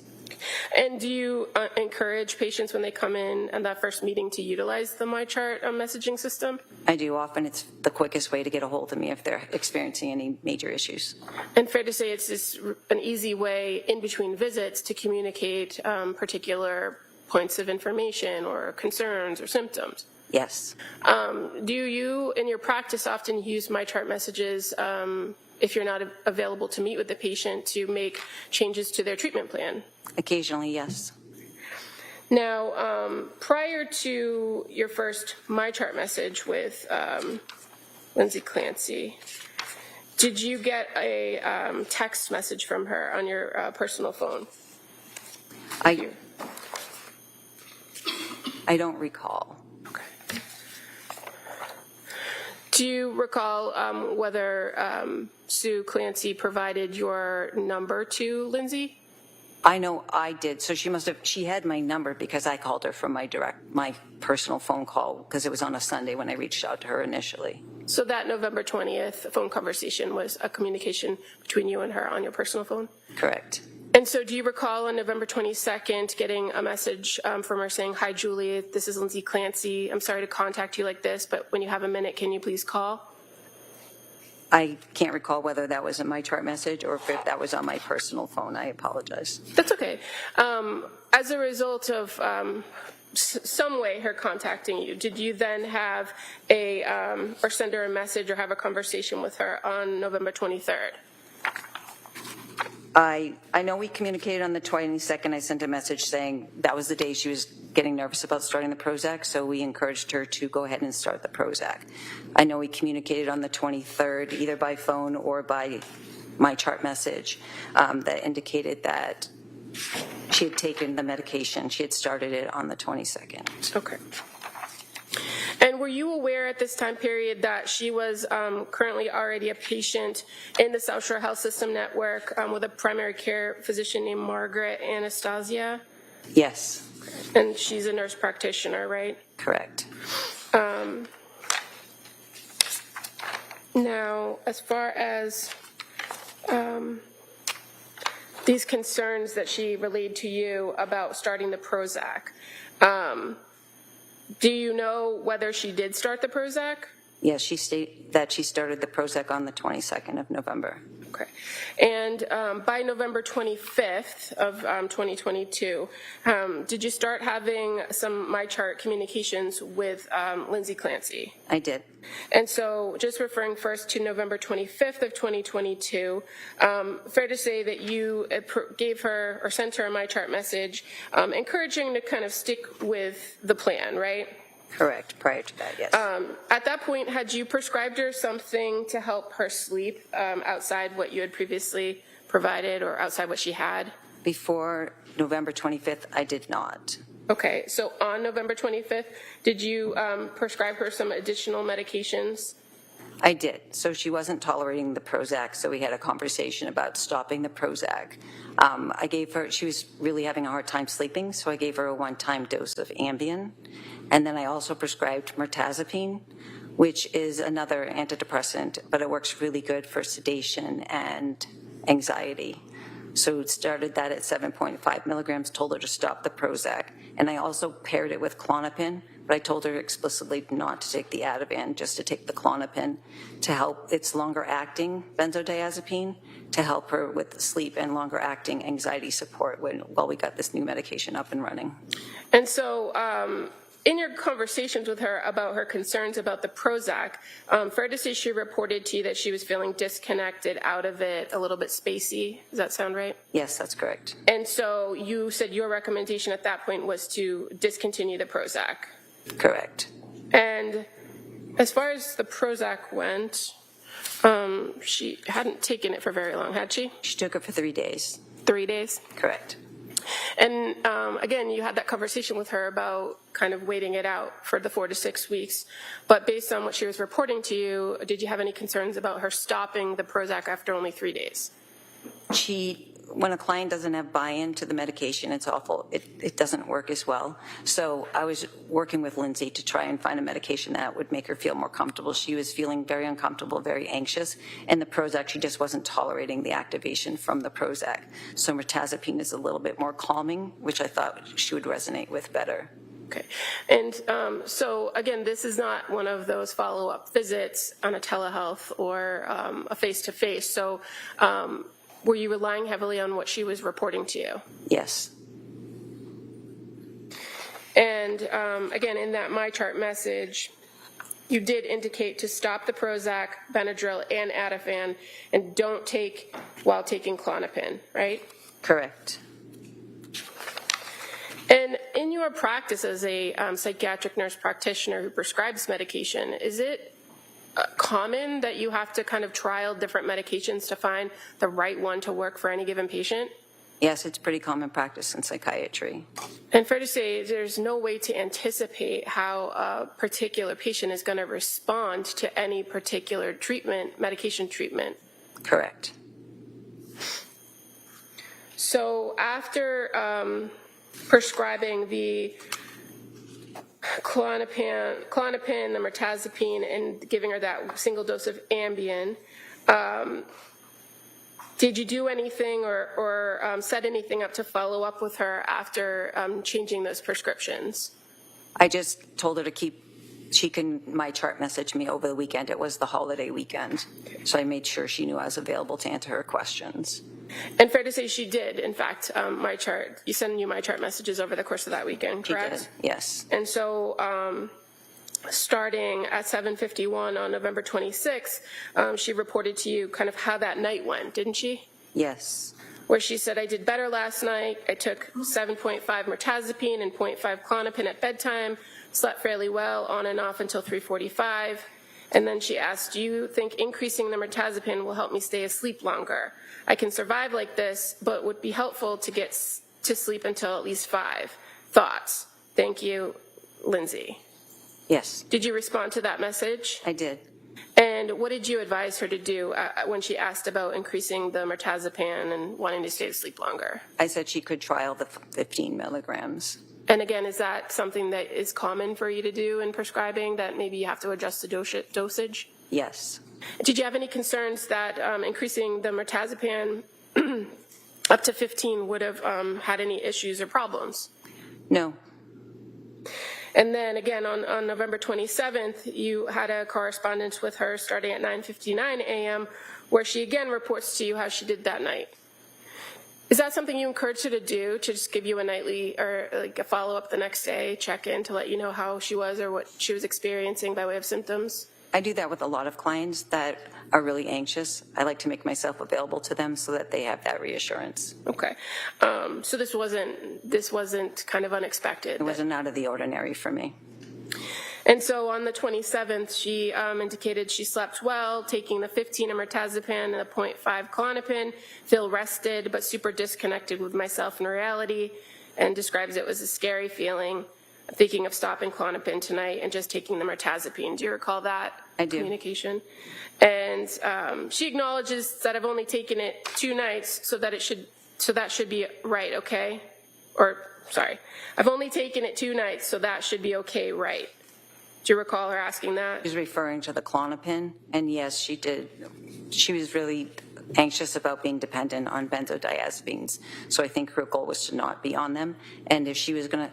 And do you encourage patients when they come in and that first meeting to utilize the MyChart messaging system? I do. Often it's the quickest way to get a hold of me if they're experiencing any major issues. And fair to say it's just an easy way in between visits to communicate particular points of information or concerns or symptoms? Yes. Do you, in your practice, often use MyChart messages if you're not available to meet with the patient to make changes to their treatment plan? Occasionally, yes. Now, prior to your first MyChart message with Lindsay Clancy, did you get a text message from her on your personal phone? I don't recall. Do you recall whether Sue Clancy provided your number to Lindsay? I know I did. So she had my number because I called her from my personal phone call because it was on a Sunday when I reached out to her initially. So that November 20th phone conversation was a communication between you and her on your personal phone? Correct. And so do you recall on November 22nd getting a message from her saying, "Hi, Julie, this is Lindsay Clancy. I'm sorry to contact you like this, but when you have a minute, can you please call?" I can't recall whether that was a MyChart message or if that was on my personal phone. I apologize. That's okay. As a result of some way her contacting you, did you then have or send her a message or have a conversation with her on November 23rd? I know we communicated on the 22nd. I sent a message saying that was the day she was getting nervous about starting the Prozac, so we encouraged her to go ahead and start the Prozac. I know we communicated on the 23rd, either by phone or by MyChart message, that indicated that she had taken the medication. She had started it on the 22nd. Okay. And were you aware at this time period that she was currently already a patient in the South Shore Health System Network with a primary care physician named Margaret Anastasia? Yes. And she's a nurse practitioner, right? Correct. Now, as far as these concerns that she relayed to you about starting the Prozac, do you know whether she did start the Prozac? Yes, she stated that she started the Prozac on the 22nd of November. Okay. And by November 25th of 2022, did you start having some MyChart communications with Lindsay Clancy? I did. And so just referring first to November 25th of 2022, fair to say that you gave her or sent her a MyChart message encouraging to kind of stick with the plan, right? Correct, prior to that, yes. At that point, had you prescribed her something to help her sleep outside what you had previously provided or outside what she had? Before November 25th, I did not. Okay, so on November 25th, did you prescribe her some additional medications? I did. So she wasn't tolerating the Prozac, so we had a conversation about stopping the Prozac. I gave her, she was really having a hard time sleeping, so I gave her a one-time dose of Ambien. And then I also prescribed mirtazapine, which is another antidepressant, but it works really good for sedation and anxiety. So started that at 7.5 milligrams, told her to stop the Prozac. And I also paired it with Klonopin, but I told her explicitly not to take the Ativan, just to take the Klonopin to help. It's longer acting benzodiazepine to help her with the sleep and longer acting anxiety support while we got this new medication up and running. And so in your conversations with her about her concerns about the Prozac, fair to say she reported to you that she was feeling disconnected, out of it, a little bit spacey. Does that sound right? Yes, that's correct. And so you said your recommendation at that point was to discontinue the Prozac. Correct. And as far as the Prozac went, she hadn't taken it for very long, had she? She took it for 3 days. 3 days? Correct. And again, you had that conversation with her about kind of waiting it out for the 4 to 6 weeks. But based on what she was reporting to you, did you have any concerns about her stopping the Prozac after only 3 days? When a client doesn't have buy-in to the medication, it's awful. It doesn't work as well. So I was working with Lindsay to try and find a medication that would make her feel more comfortable. She was feeling very uncomfortable, very anxious, and the Prozac, she just wasn't tolerating the activation from the Prozac. So mirtazapine is a little bit more calming, which I thought she would resonate with better. Okay. And so, again, this is not one of those follow-up visits on a telehealth or a face-to-face. So were you relying heavily on what she was reporting to you? Yes. And again, in that MyChart message, you did indicate to stop the Prozac, Benadryl, and Ativan, and don't take while taking Klonopin, right? Correct. And in your practice as a psychiatric nurse practitioner who prescribes medication, is it common that you have to kind of trial different medications to find the right one to work for any given patient? Yes, it's pretty common practice in psychiatry. And fair to say, there's no way to anticipate how a particular patient is going to respond to any particular treatment, medication treatment. Correct. So after prescribing the Klonopin, the mirtazapine, and giving her that single dose of Ambien, did you do anything or set anything up to follow up with her after changing those prescriptions? I just told her she can MyChart message me over the weekend. It was the holiday weekend. So I made sure she knew I was available to answer her questions. And fair to say she did, in fact, MyChart. You sent you MyChart messages over the course of that weekend, correct? She did, yes. And so starting at 7:51 on November 26th, she reported to you kind of how that night went, didn't she? Yes. Where she said, I did better last night. I took 7.5 mirtazapine and 0.5 Klonopin at bedtime, slept fairly well on and off until 3:45. And then she asked, do you think increasing the mirtazapine will help me stay asleep longer? I can survive like this, but would be helpful to get to sleep until at least 5. Thoughts? Thank you, Lindsay. Yes. Did you respond to that message? I did. And what did you advise her to do when she asked about increasing the mirtazapine and wanting to stay asleep longer? I said she could trial the 15 milligrams. And again, is that something that is common for you to do in prescribing, that maybe you have to adjust the dosage? Yes. Did you have any concerns that increasing the mirtazapine up to 15 would have had any issues or problems? No. And then again, on November 27th, you had a correspondence with her starting at 9:59 a.m., where she again reports to you how she did that night. Is that something you encouraged her to do, to just give you a nightly or like a follow-up the next day, check in to let you know how she was or what she was experiencing by way of symptoms? I do that with a lot of clients that are really anxious. I like to make myself available to them so that they have that reassurance. Okay. So this wasn't kind of unexpected. It wasn't out of the ordinary for me. And so on the 27th, she indicated she slept well, taking the 15 mirtazapine and the 0.5 Klonopin, feel rested but super disconnected with myself and reality, and describes it as a scary feeling. I'm thinking of stopping Klonopin tonight and just taking the mirtazapine. Do you recall that? I do. Communication? And she acknowledges that I've only taken it 2 nights, so that should be right, okay? Or, sorry, I've only taken it 2 nights, so that should be okay, right? Do you recall her asking that? She's referring to the Klonopin, and yes, she did. She was really anxious about being dependent on benzodiazepines, so I think her goal was to not be on them. And if she was going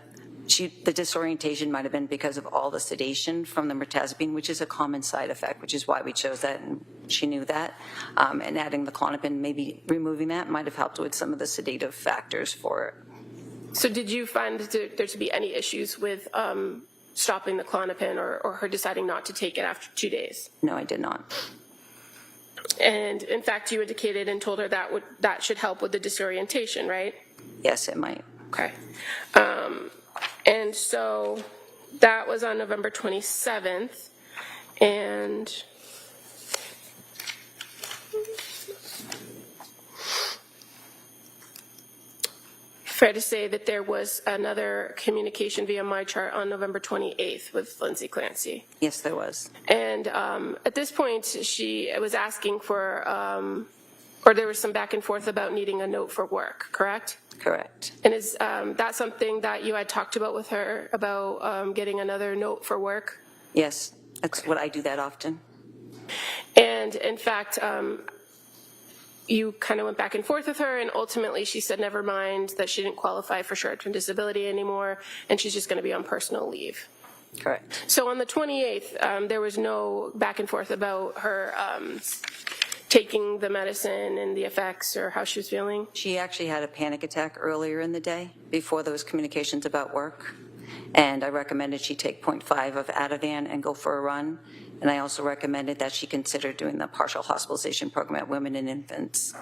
to, the disorientation might have been because of all the sedation from the mirtazapine, which is a common side effect, which is why we chose that, and she knew that. And adding the Klonopin, maybe removing that, might have helped with some of the sedative factors for it. So did you find there to be any issues with stopping the Klonopin or her deciding not to take it after 2 days? No, I did not. And in fact, you indicated and told her that should help with the disorientation, right? Yes, it might. Okay. And so that was on November 27th. And fair to say that there was another communication via my chart on November 28th with Lindsay Clancy. Yes, there was. And at this point, she was asking for, or there was some back and forth about needing a note for work, correct? Correct. And is that something that you had talked about with her, about getting another note for work? Yes, that's what I do that often. And in fact, you kind of went back and forth with her, and ultimately she said never mind, that she didn't qualify for short-term disability anymore, and she's just going to be on personal leave. Correct. So on the 28th, there was no back and forth about her taking the medicine and the effects or how she was feeling? She actually had a panic attack earlier in the day before those communications about work, and I recommended she take 0.5 of Ativan and go for a run. And I also recommended that she consider doing the partial hospitalization program at women and infants.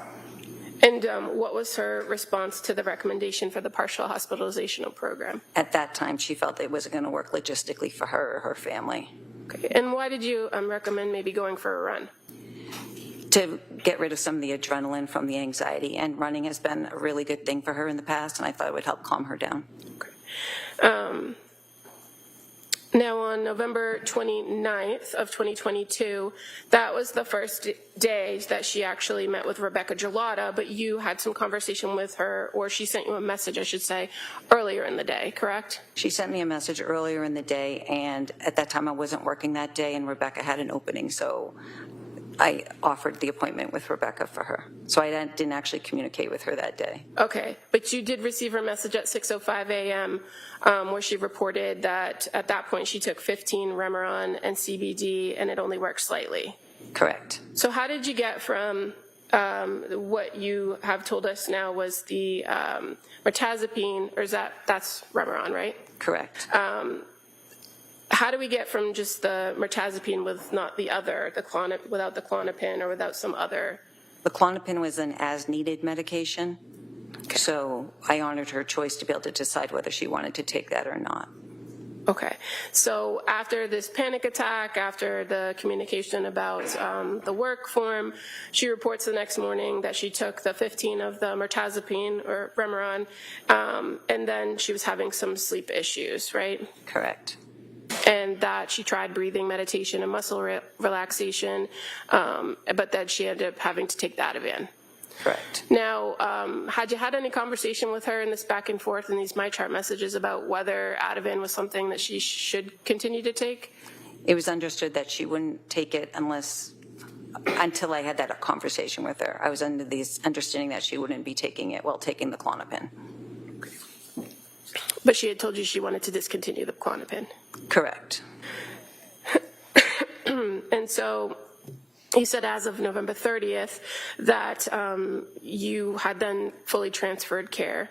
And what was her response to the recommendation for the partial hospitalization program? At that time, she felt it wasn't going to work logistically for her or her family. Okay. And why did you recommend maybe going for a run? To get rid of some of the adrenaline from the anxiety. And running has been a really good thing for her in the past, and I thought it would help calm her down. Okay. Now, on November 29th of 2022, that was the first day that she actually met with Rebecca Gelada, but you had some conversation with her, or she sent you a message, I should say, earlier in the day, correct? She sent me a message earlier in the day, and at that time I wasn't working that day, and Rebecca had an opening, so I offered the appointment with Rebecca for her. So I didn't actually communicate with her that day. Okay, but you did receive her message at 6:05 a.m. Where she reported that at that point she took 15 Remeron and CBD and it only worked slightly. Correct. So how did you get from what you have told us now was the mirtazapine, or that's Remeron, right? Correct. How do we get from just the mirtazapine with not the other, without the Klonopin or without some other? The Klonopin was an as-needed medication, okay. So I honored her choice to be able to decide whether she wanted to take that or not. Okay. So after this panic attack, after the communication about the work form, she reports the next morning that she took the 15 of the mirtazapine or Remeron, and then she was having some sleep issues, right? Correct. And that she tried breathing meditation and muscle relaxation, but that she ended up having to take that Ativan. Correct. Now, had you had any conversation with her in this back and forth and these MyChart messages about whether Ativan was something that she should continue to take? It was understood that she wouldn't take it unless until I had that conversation with her. I was under the understanding that she wouldn't be taking it while taking the Klonopin. But she had told you she wanted to discontinue the Klonopin. Correct. And so you said as of November 30th that you had then fully transferred care.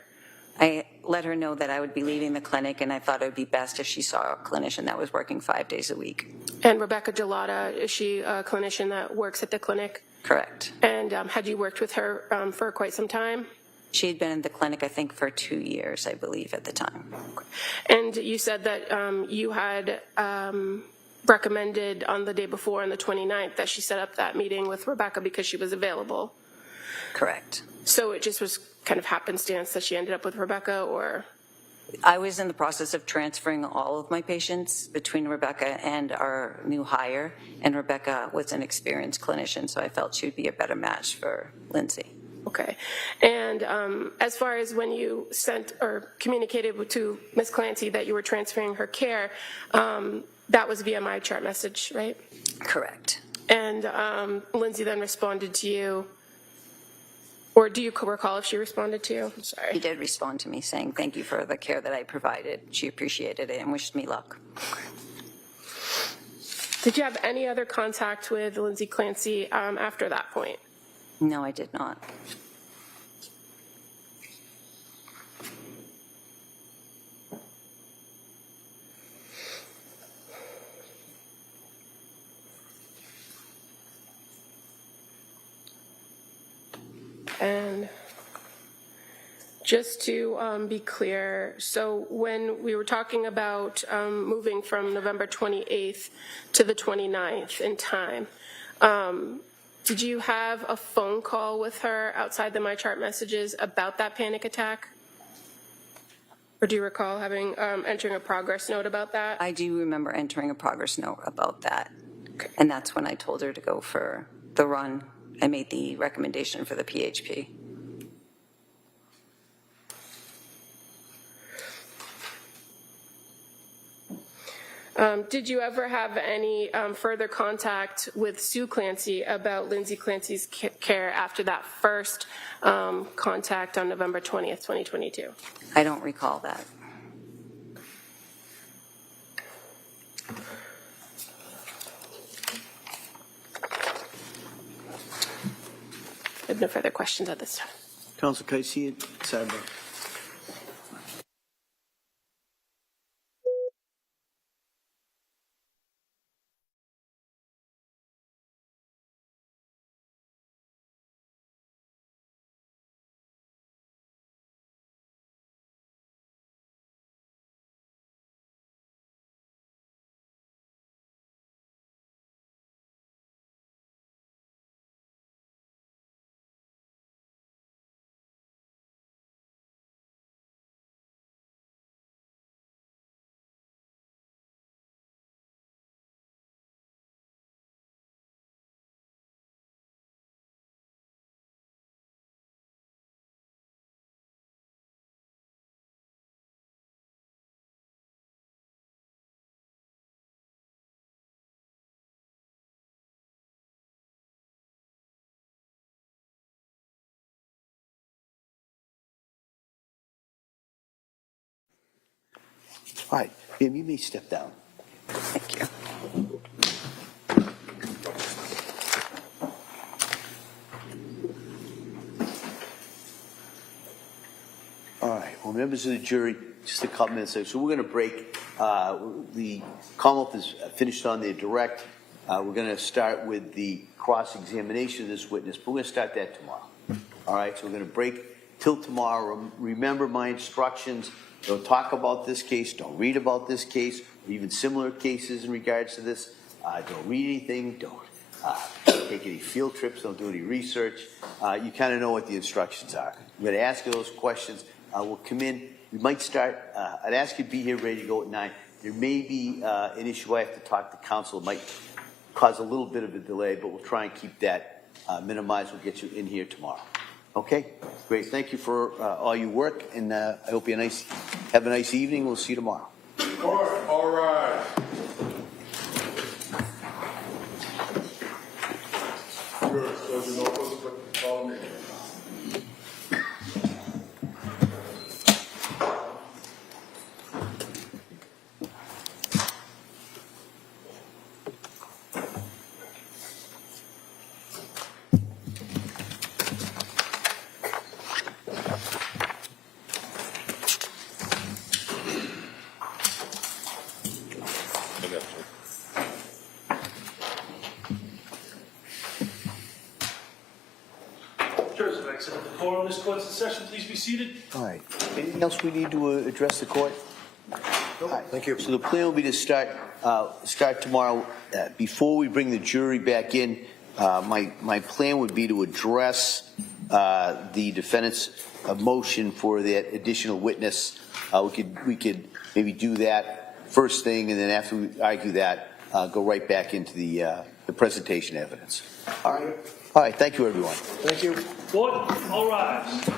I let her know that I would be leaving the clinic, and I thought it would be best if she saw a clinician that was working 5 days a week. And Rebecca Gelada, is she a clinician that works at the clinic? Correct. And had you worked with her for quite some time? She had been in the clinic, I think, for 2 years, I believe, at the time. And you said that you had recommended on the day before, on the 29th, that she set up that meeting with Rebecca because she was available. Correct. So it just was kind of happenstance that she ended up with Rebecca, or? I was in the process of transferring all of my patients between Rebecca and our new hire, and Rebecca was an experienced clinician, so I felt she would be a better match for Lindsay. Okay. And as far as when you sent or communicated to Ms. Clancy that you were transferring her care, that was via my chart message, right? Correct. And Lindsay then responded to you, or do you recall if she responded to you? I'm sorry. She did respond to me saying thank you for the care that I provided. She appreciated it and wished me luck. Did you have any other contact with Lindsay Clancy after that point? No, I did not. And just to be clear, so when we were talking about moving from November 28th to the 29th in time, did you have a phone call with her outside the MyChart messages about that panic attack? Or do you recall having entering a progress note about that? I do remember entering a progress note about that. Okay. And that's when I told her to go for the run. I made the recommendation for the PHP. Did you ever have any further contact with Sue Clancy about Lindsay Clancy's care after that first contact on November 20th, 2022? I don't recall that. I have no further questions at this time. Council, can I see it? Sidebar. All right, ma'am, you may step down. Thank you. All right, well, members of the jury, just a couple minutes. So we're going to break. The Commonwealth is finished on their direct. We're going to start with the cross-examination of this witness, but we're going to start that tomorrow. All right, so we're going to break till tomorrow. Remember my instructions. Don't talk about this case. Don't read about this case, or even similar cases in regards to this. Don't read anything. Don't take any field trips. Don't do any research. You kind of know what the instructions are. I'm going to ask you those questions. We'll come in. We might start. I'd ask you to be here ready to go at 9. There may be an issue I have to talk to counsel. It might cause a little bit of a delay, but we'll try and keep that minimized. We'll get you in here tomorrow. Okay, great. Thank you for all your work, and I hope you have a nice evening. We'll see you tomorrow. All right. Jurors have exited the quorum. This court's in session. Please be seated. All right. Anything else we need to address the court? Thank you. So the plan will be to start tomorrow. Before we bring the jury back in, my plan would be to address the defendant's motion for that additional witness. We could maybe do that first thing, and then after we argue that, go right back into the presentation evidence. All right. All right. Thank you, everyone. Thank you. Court, all rise.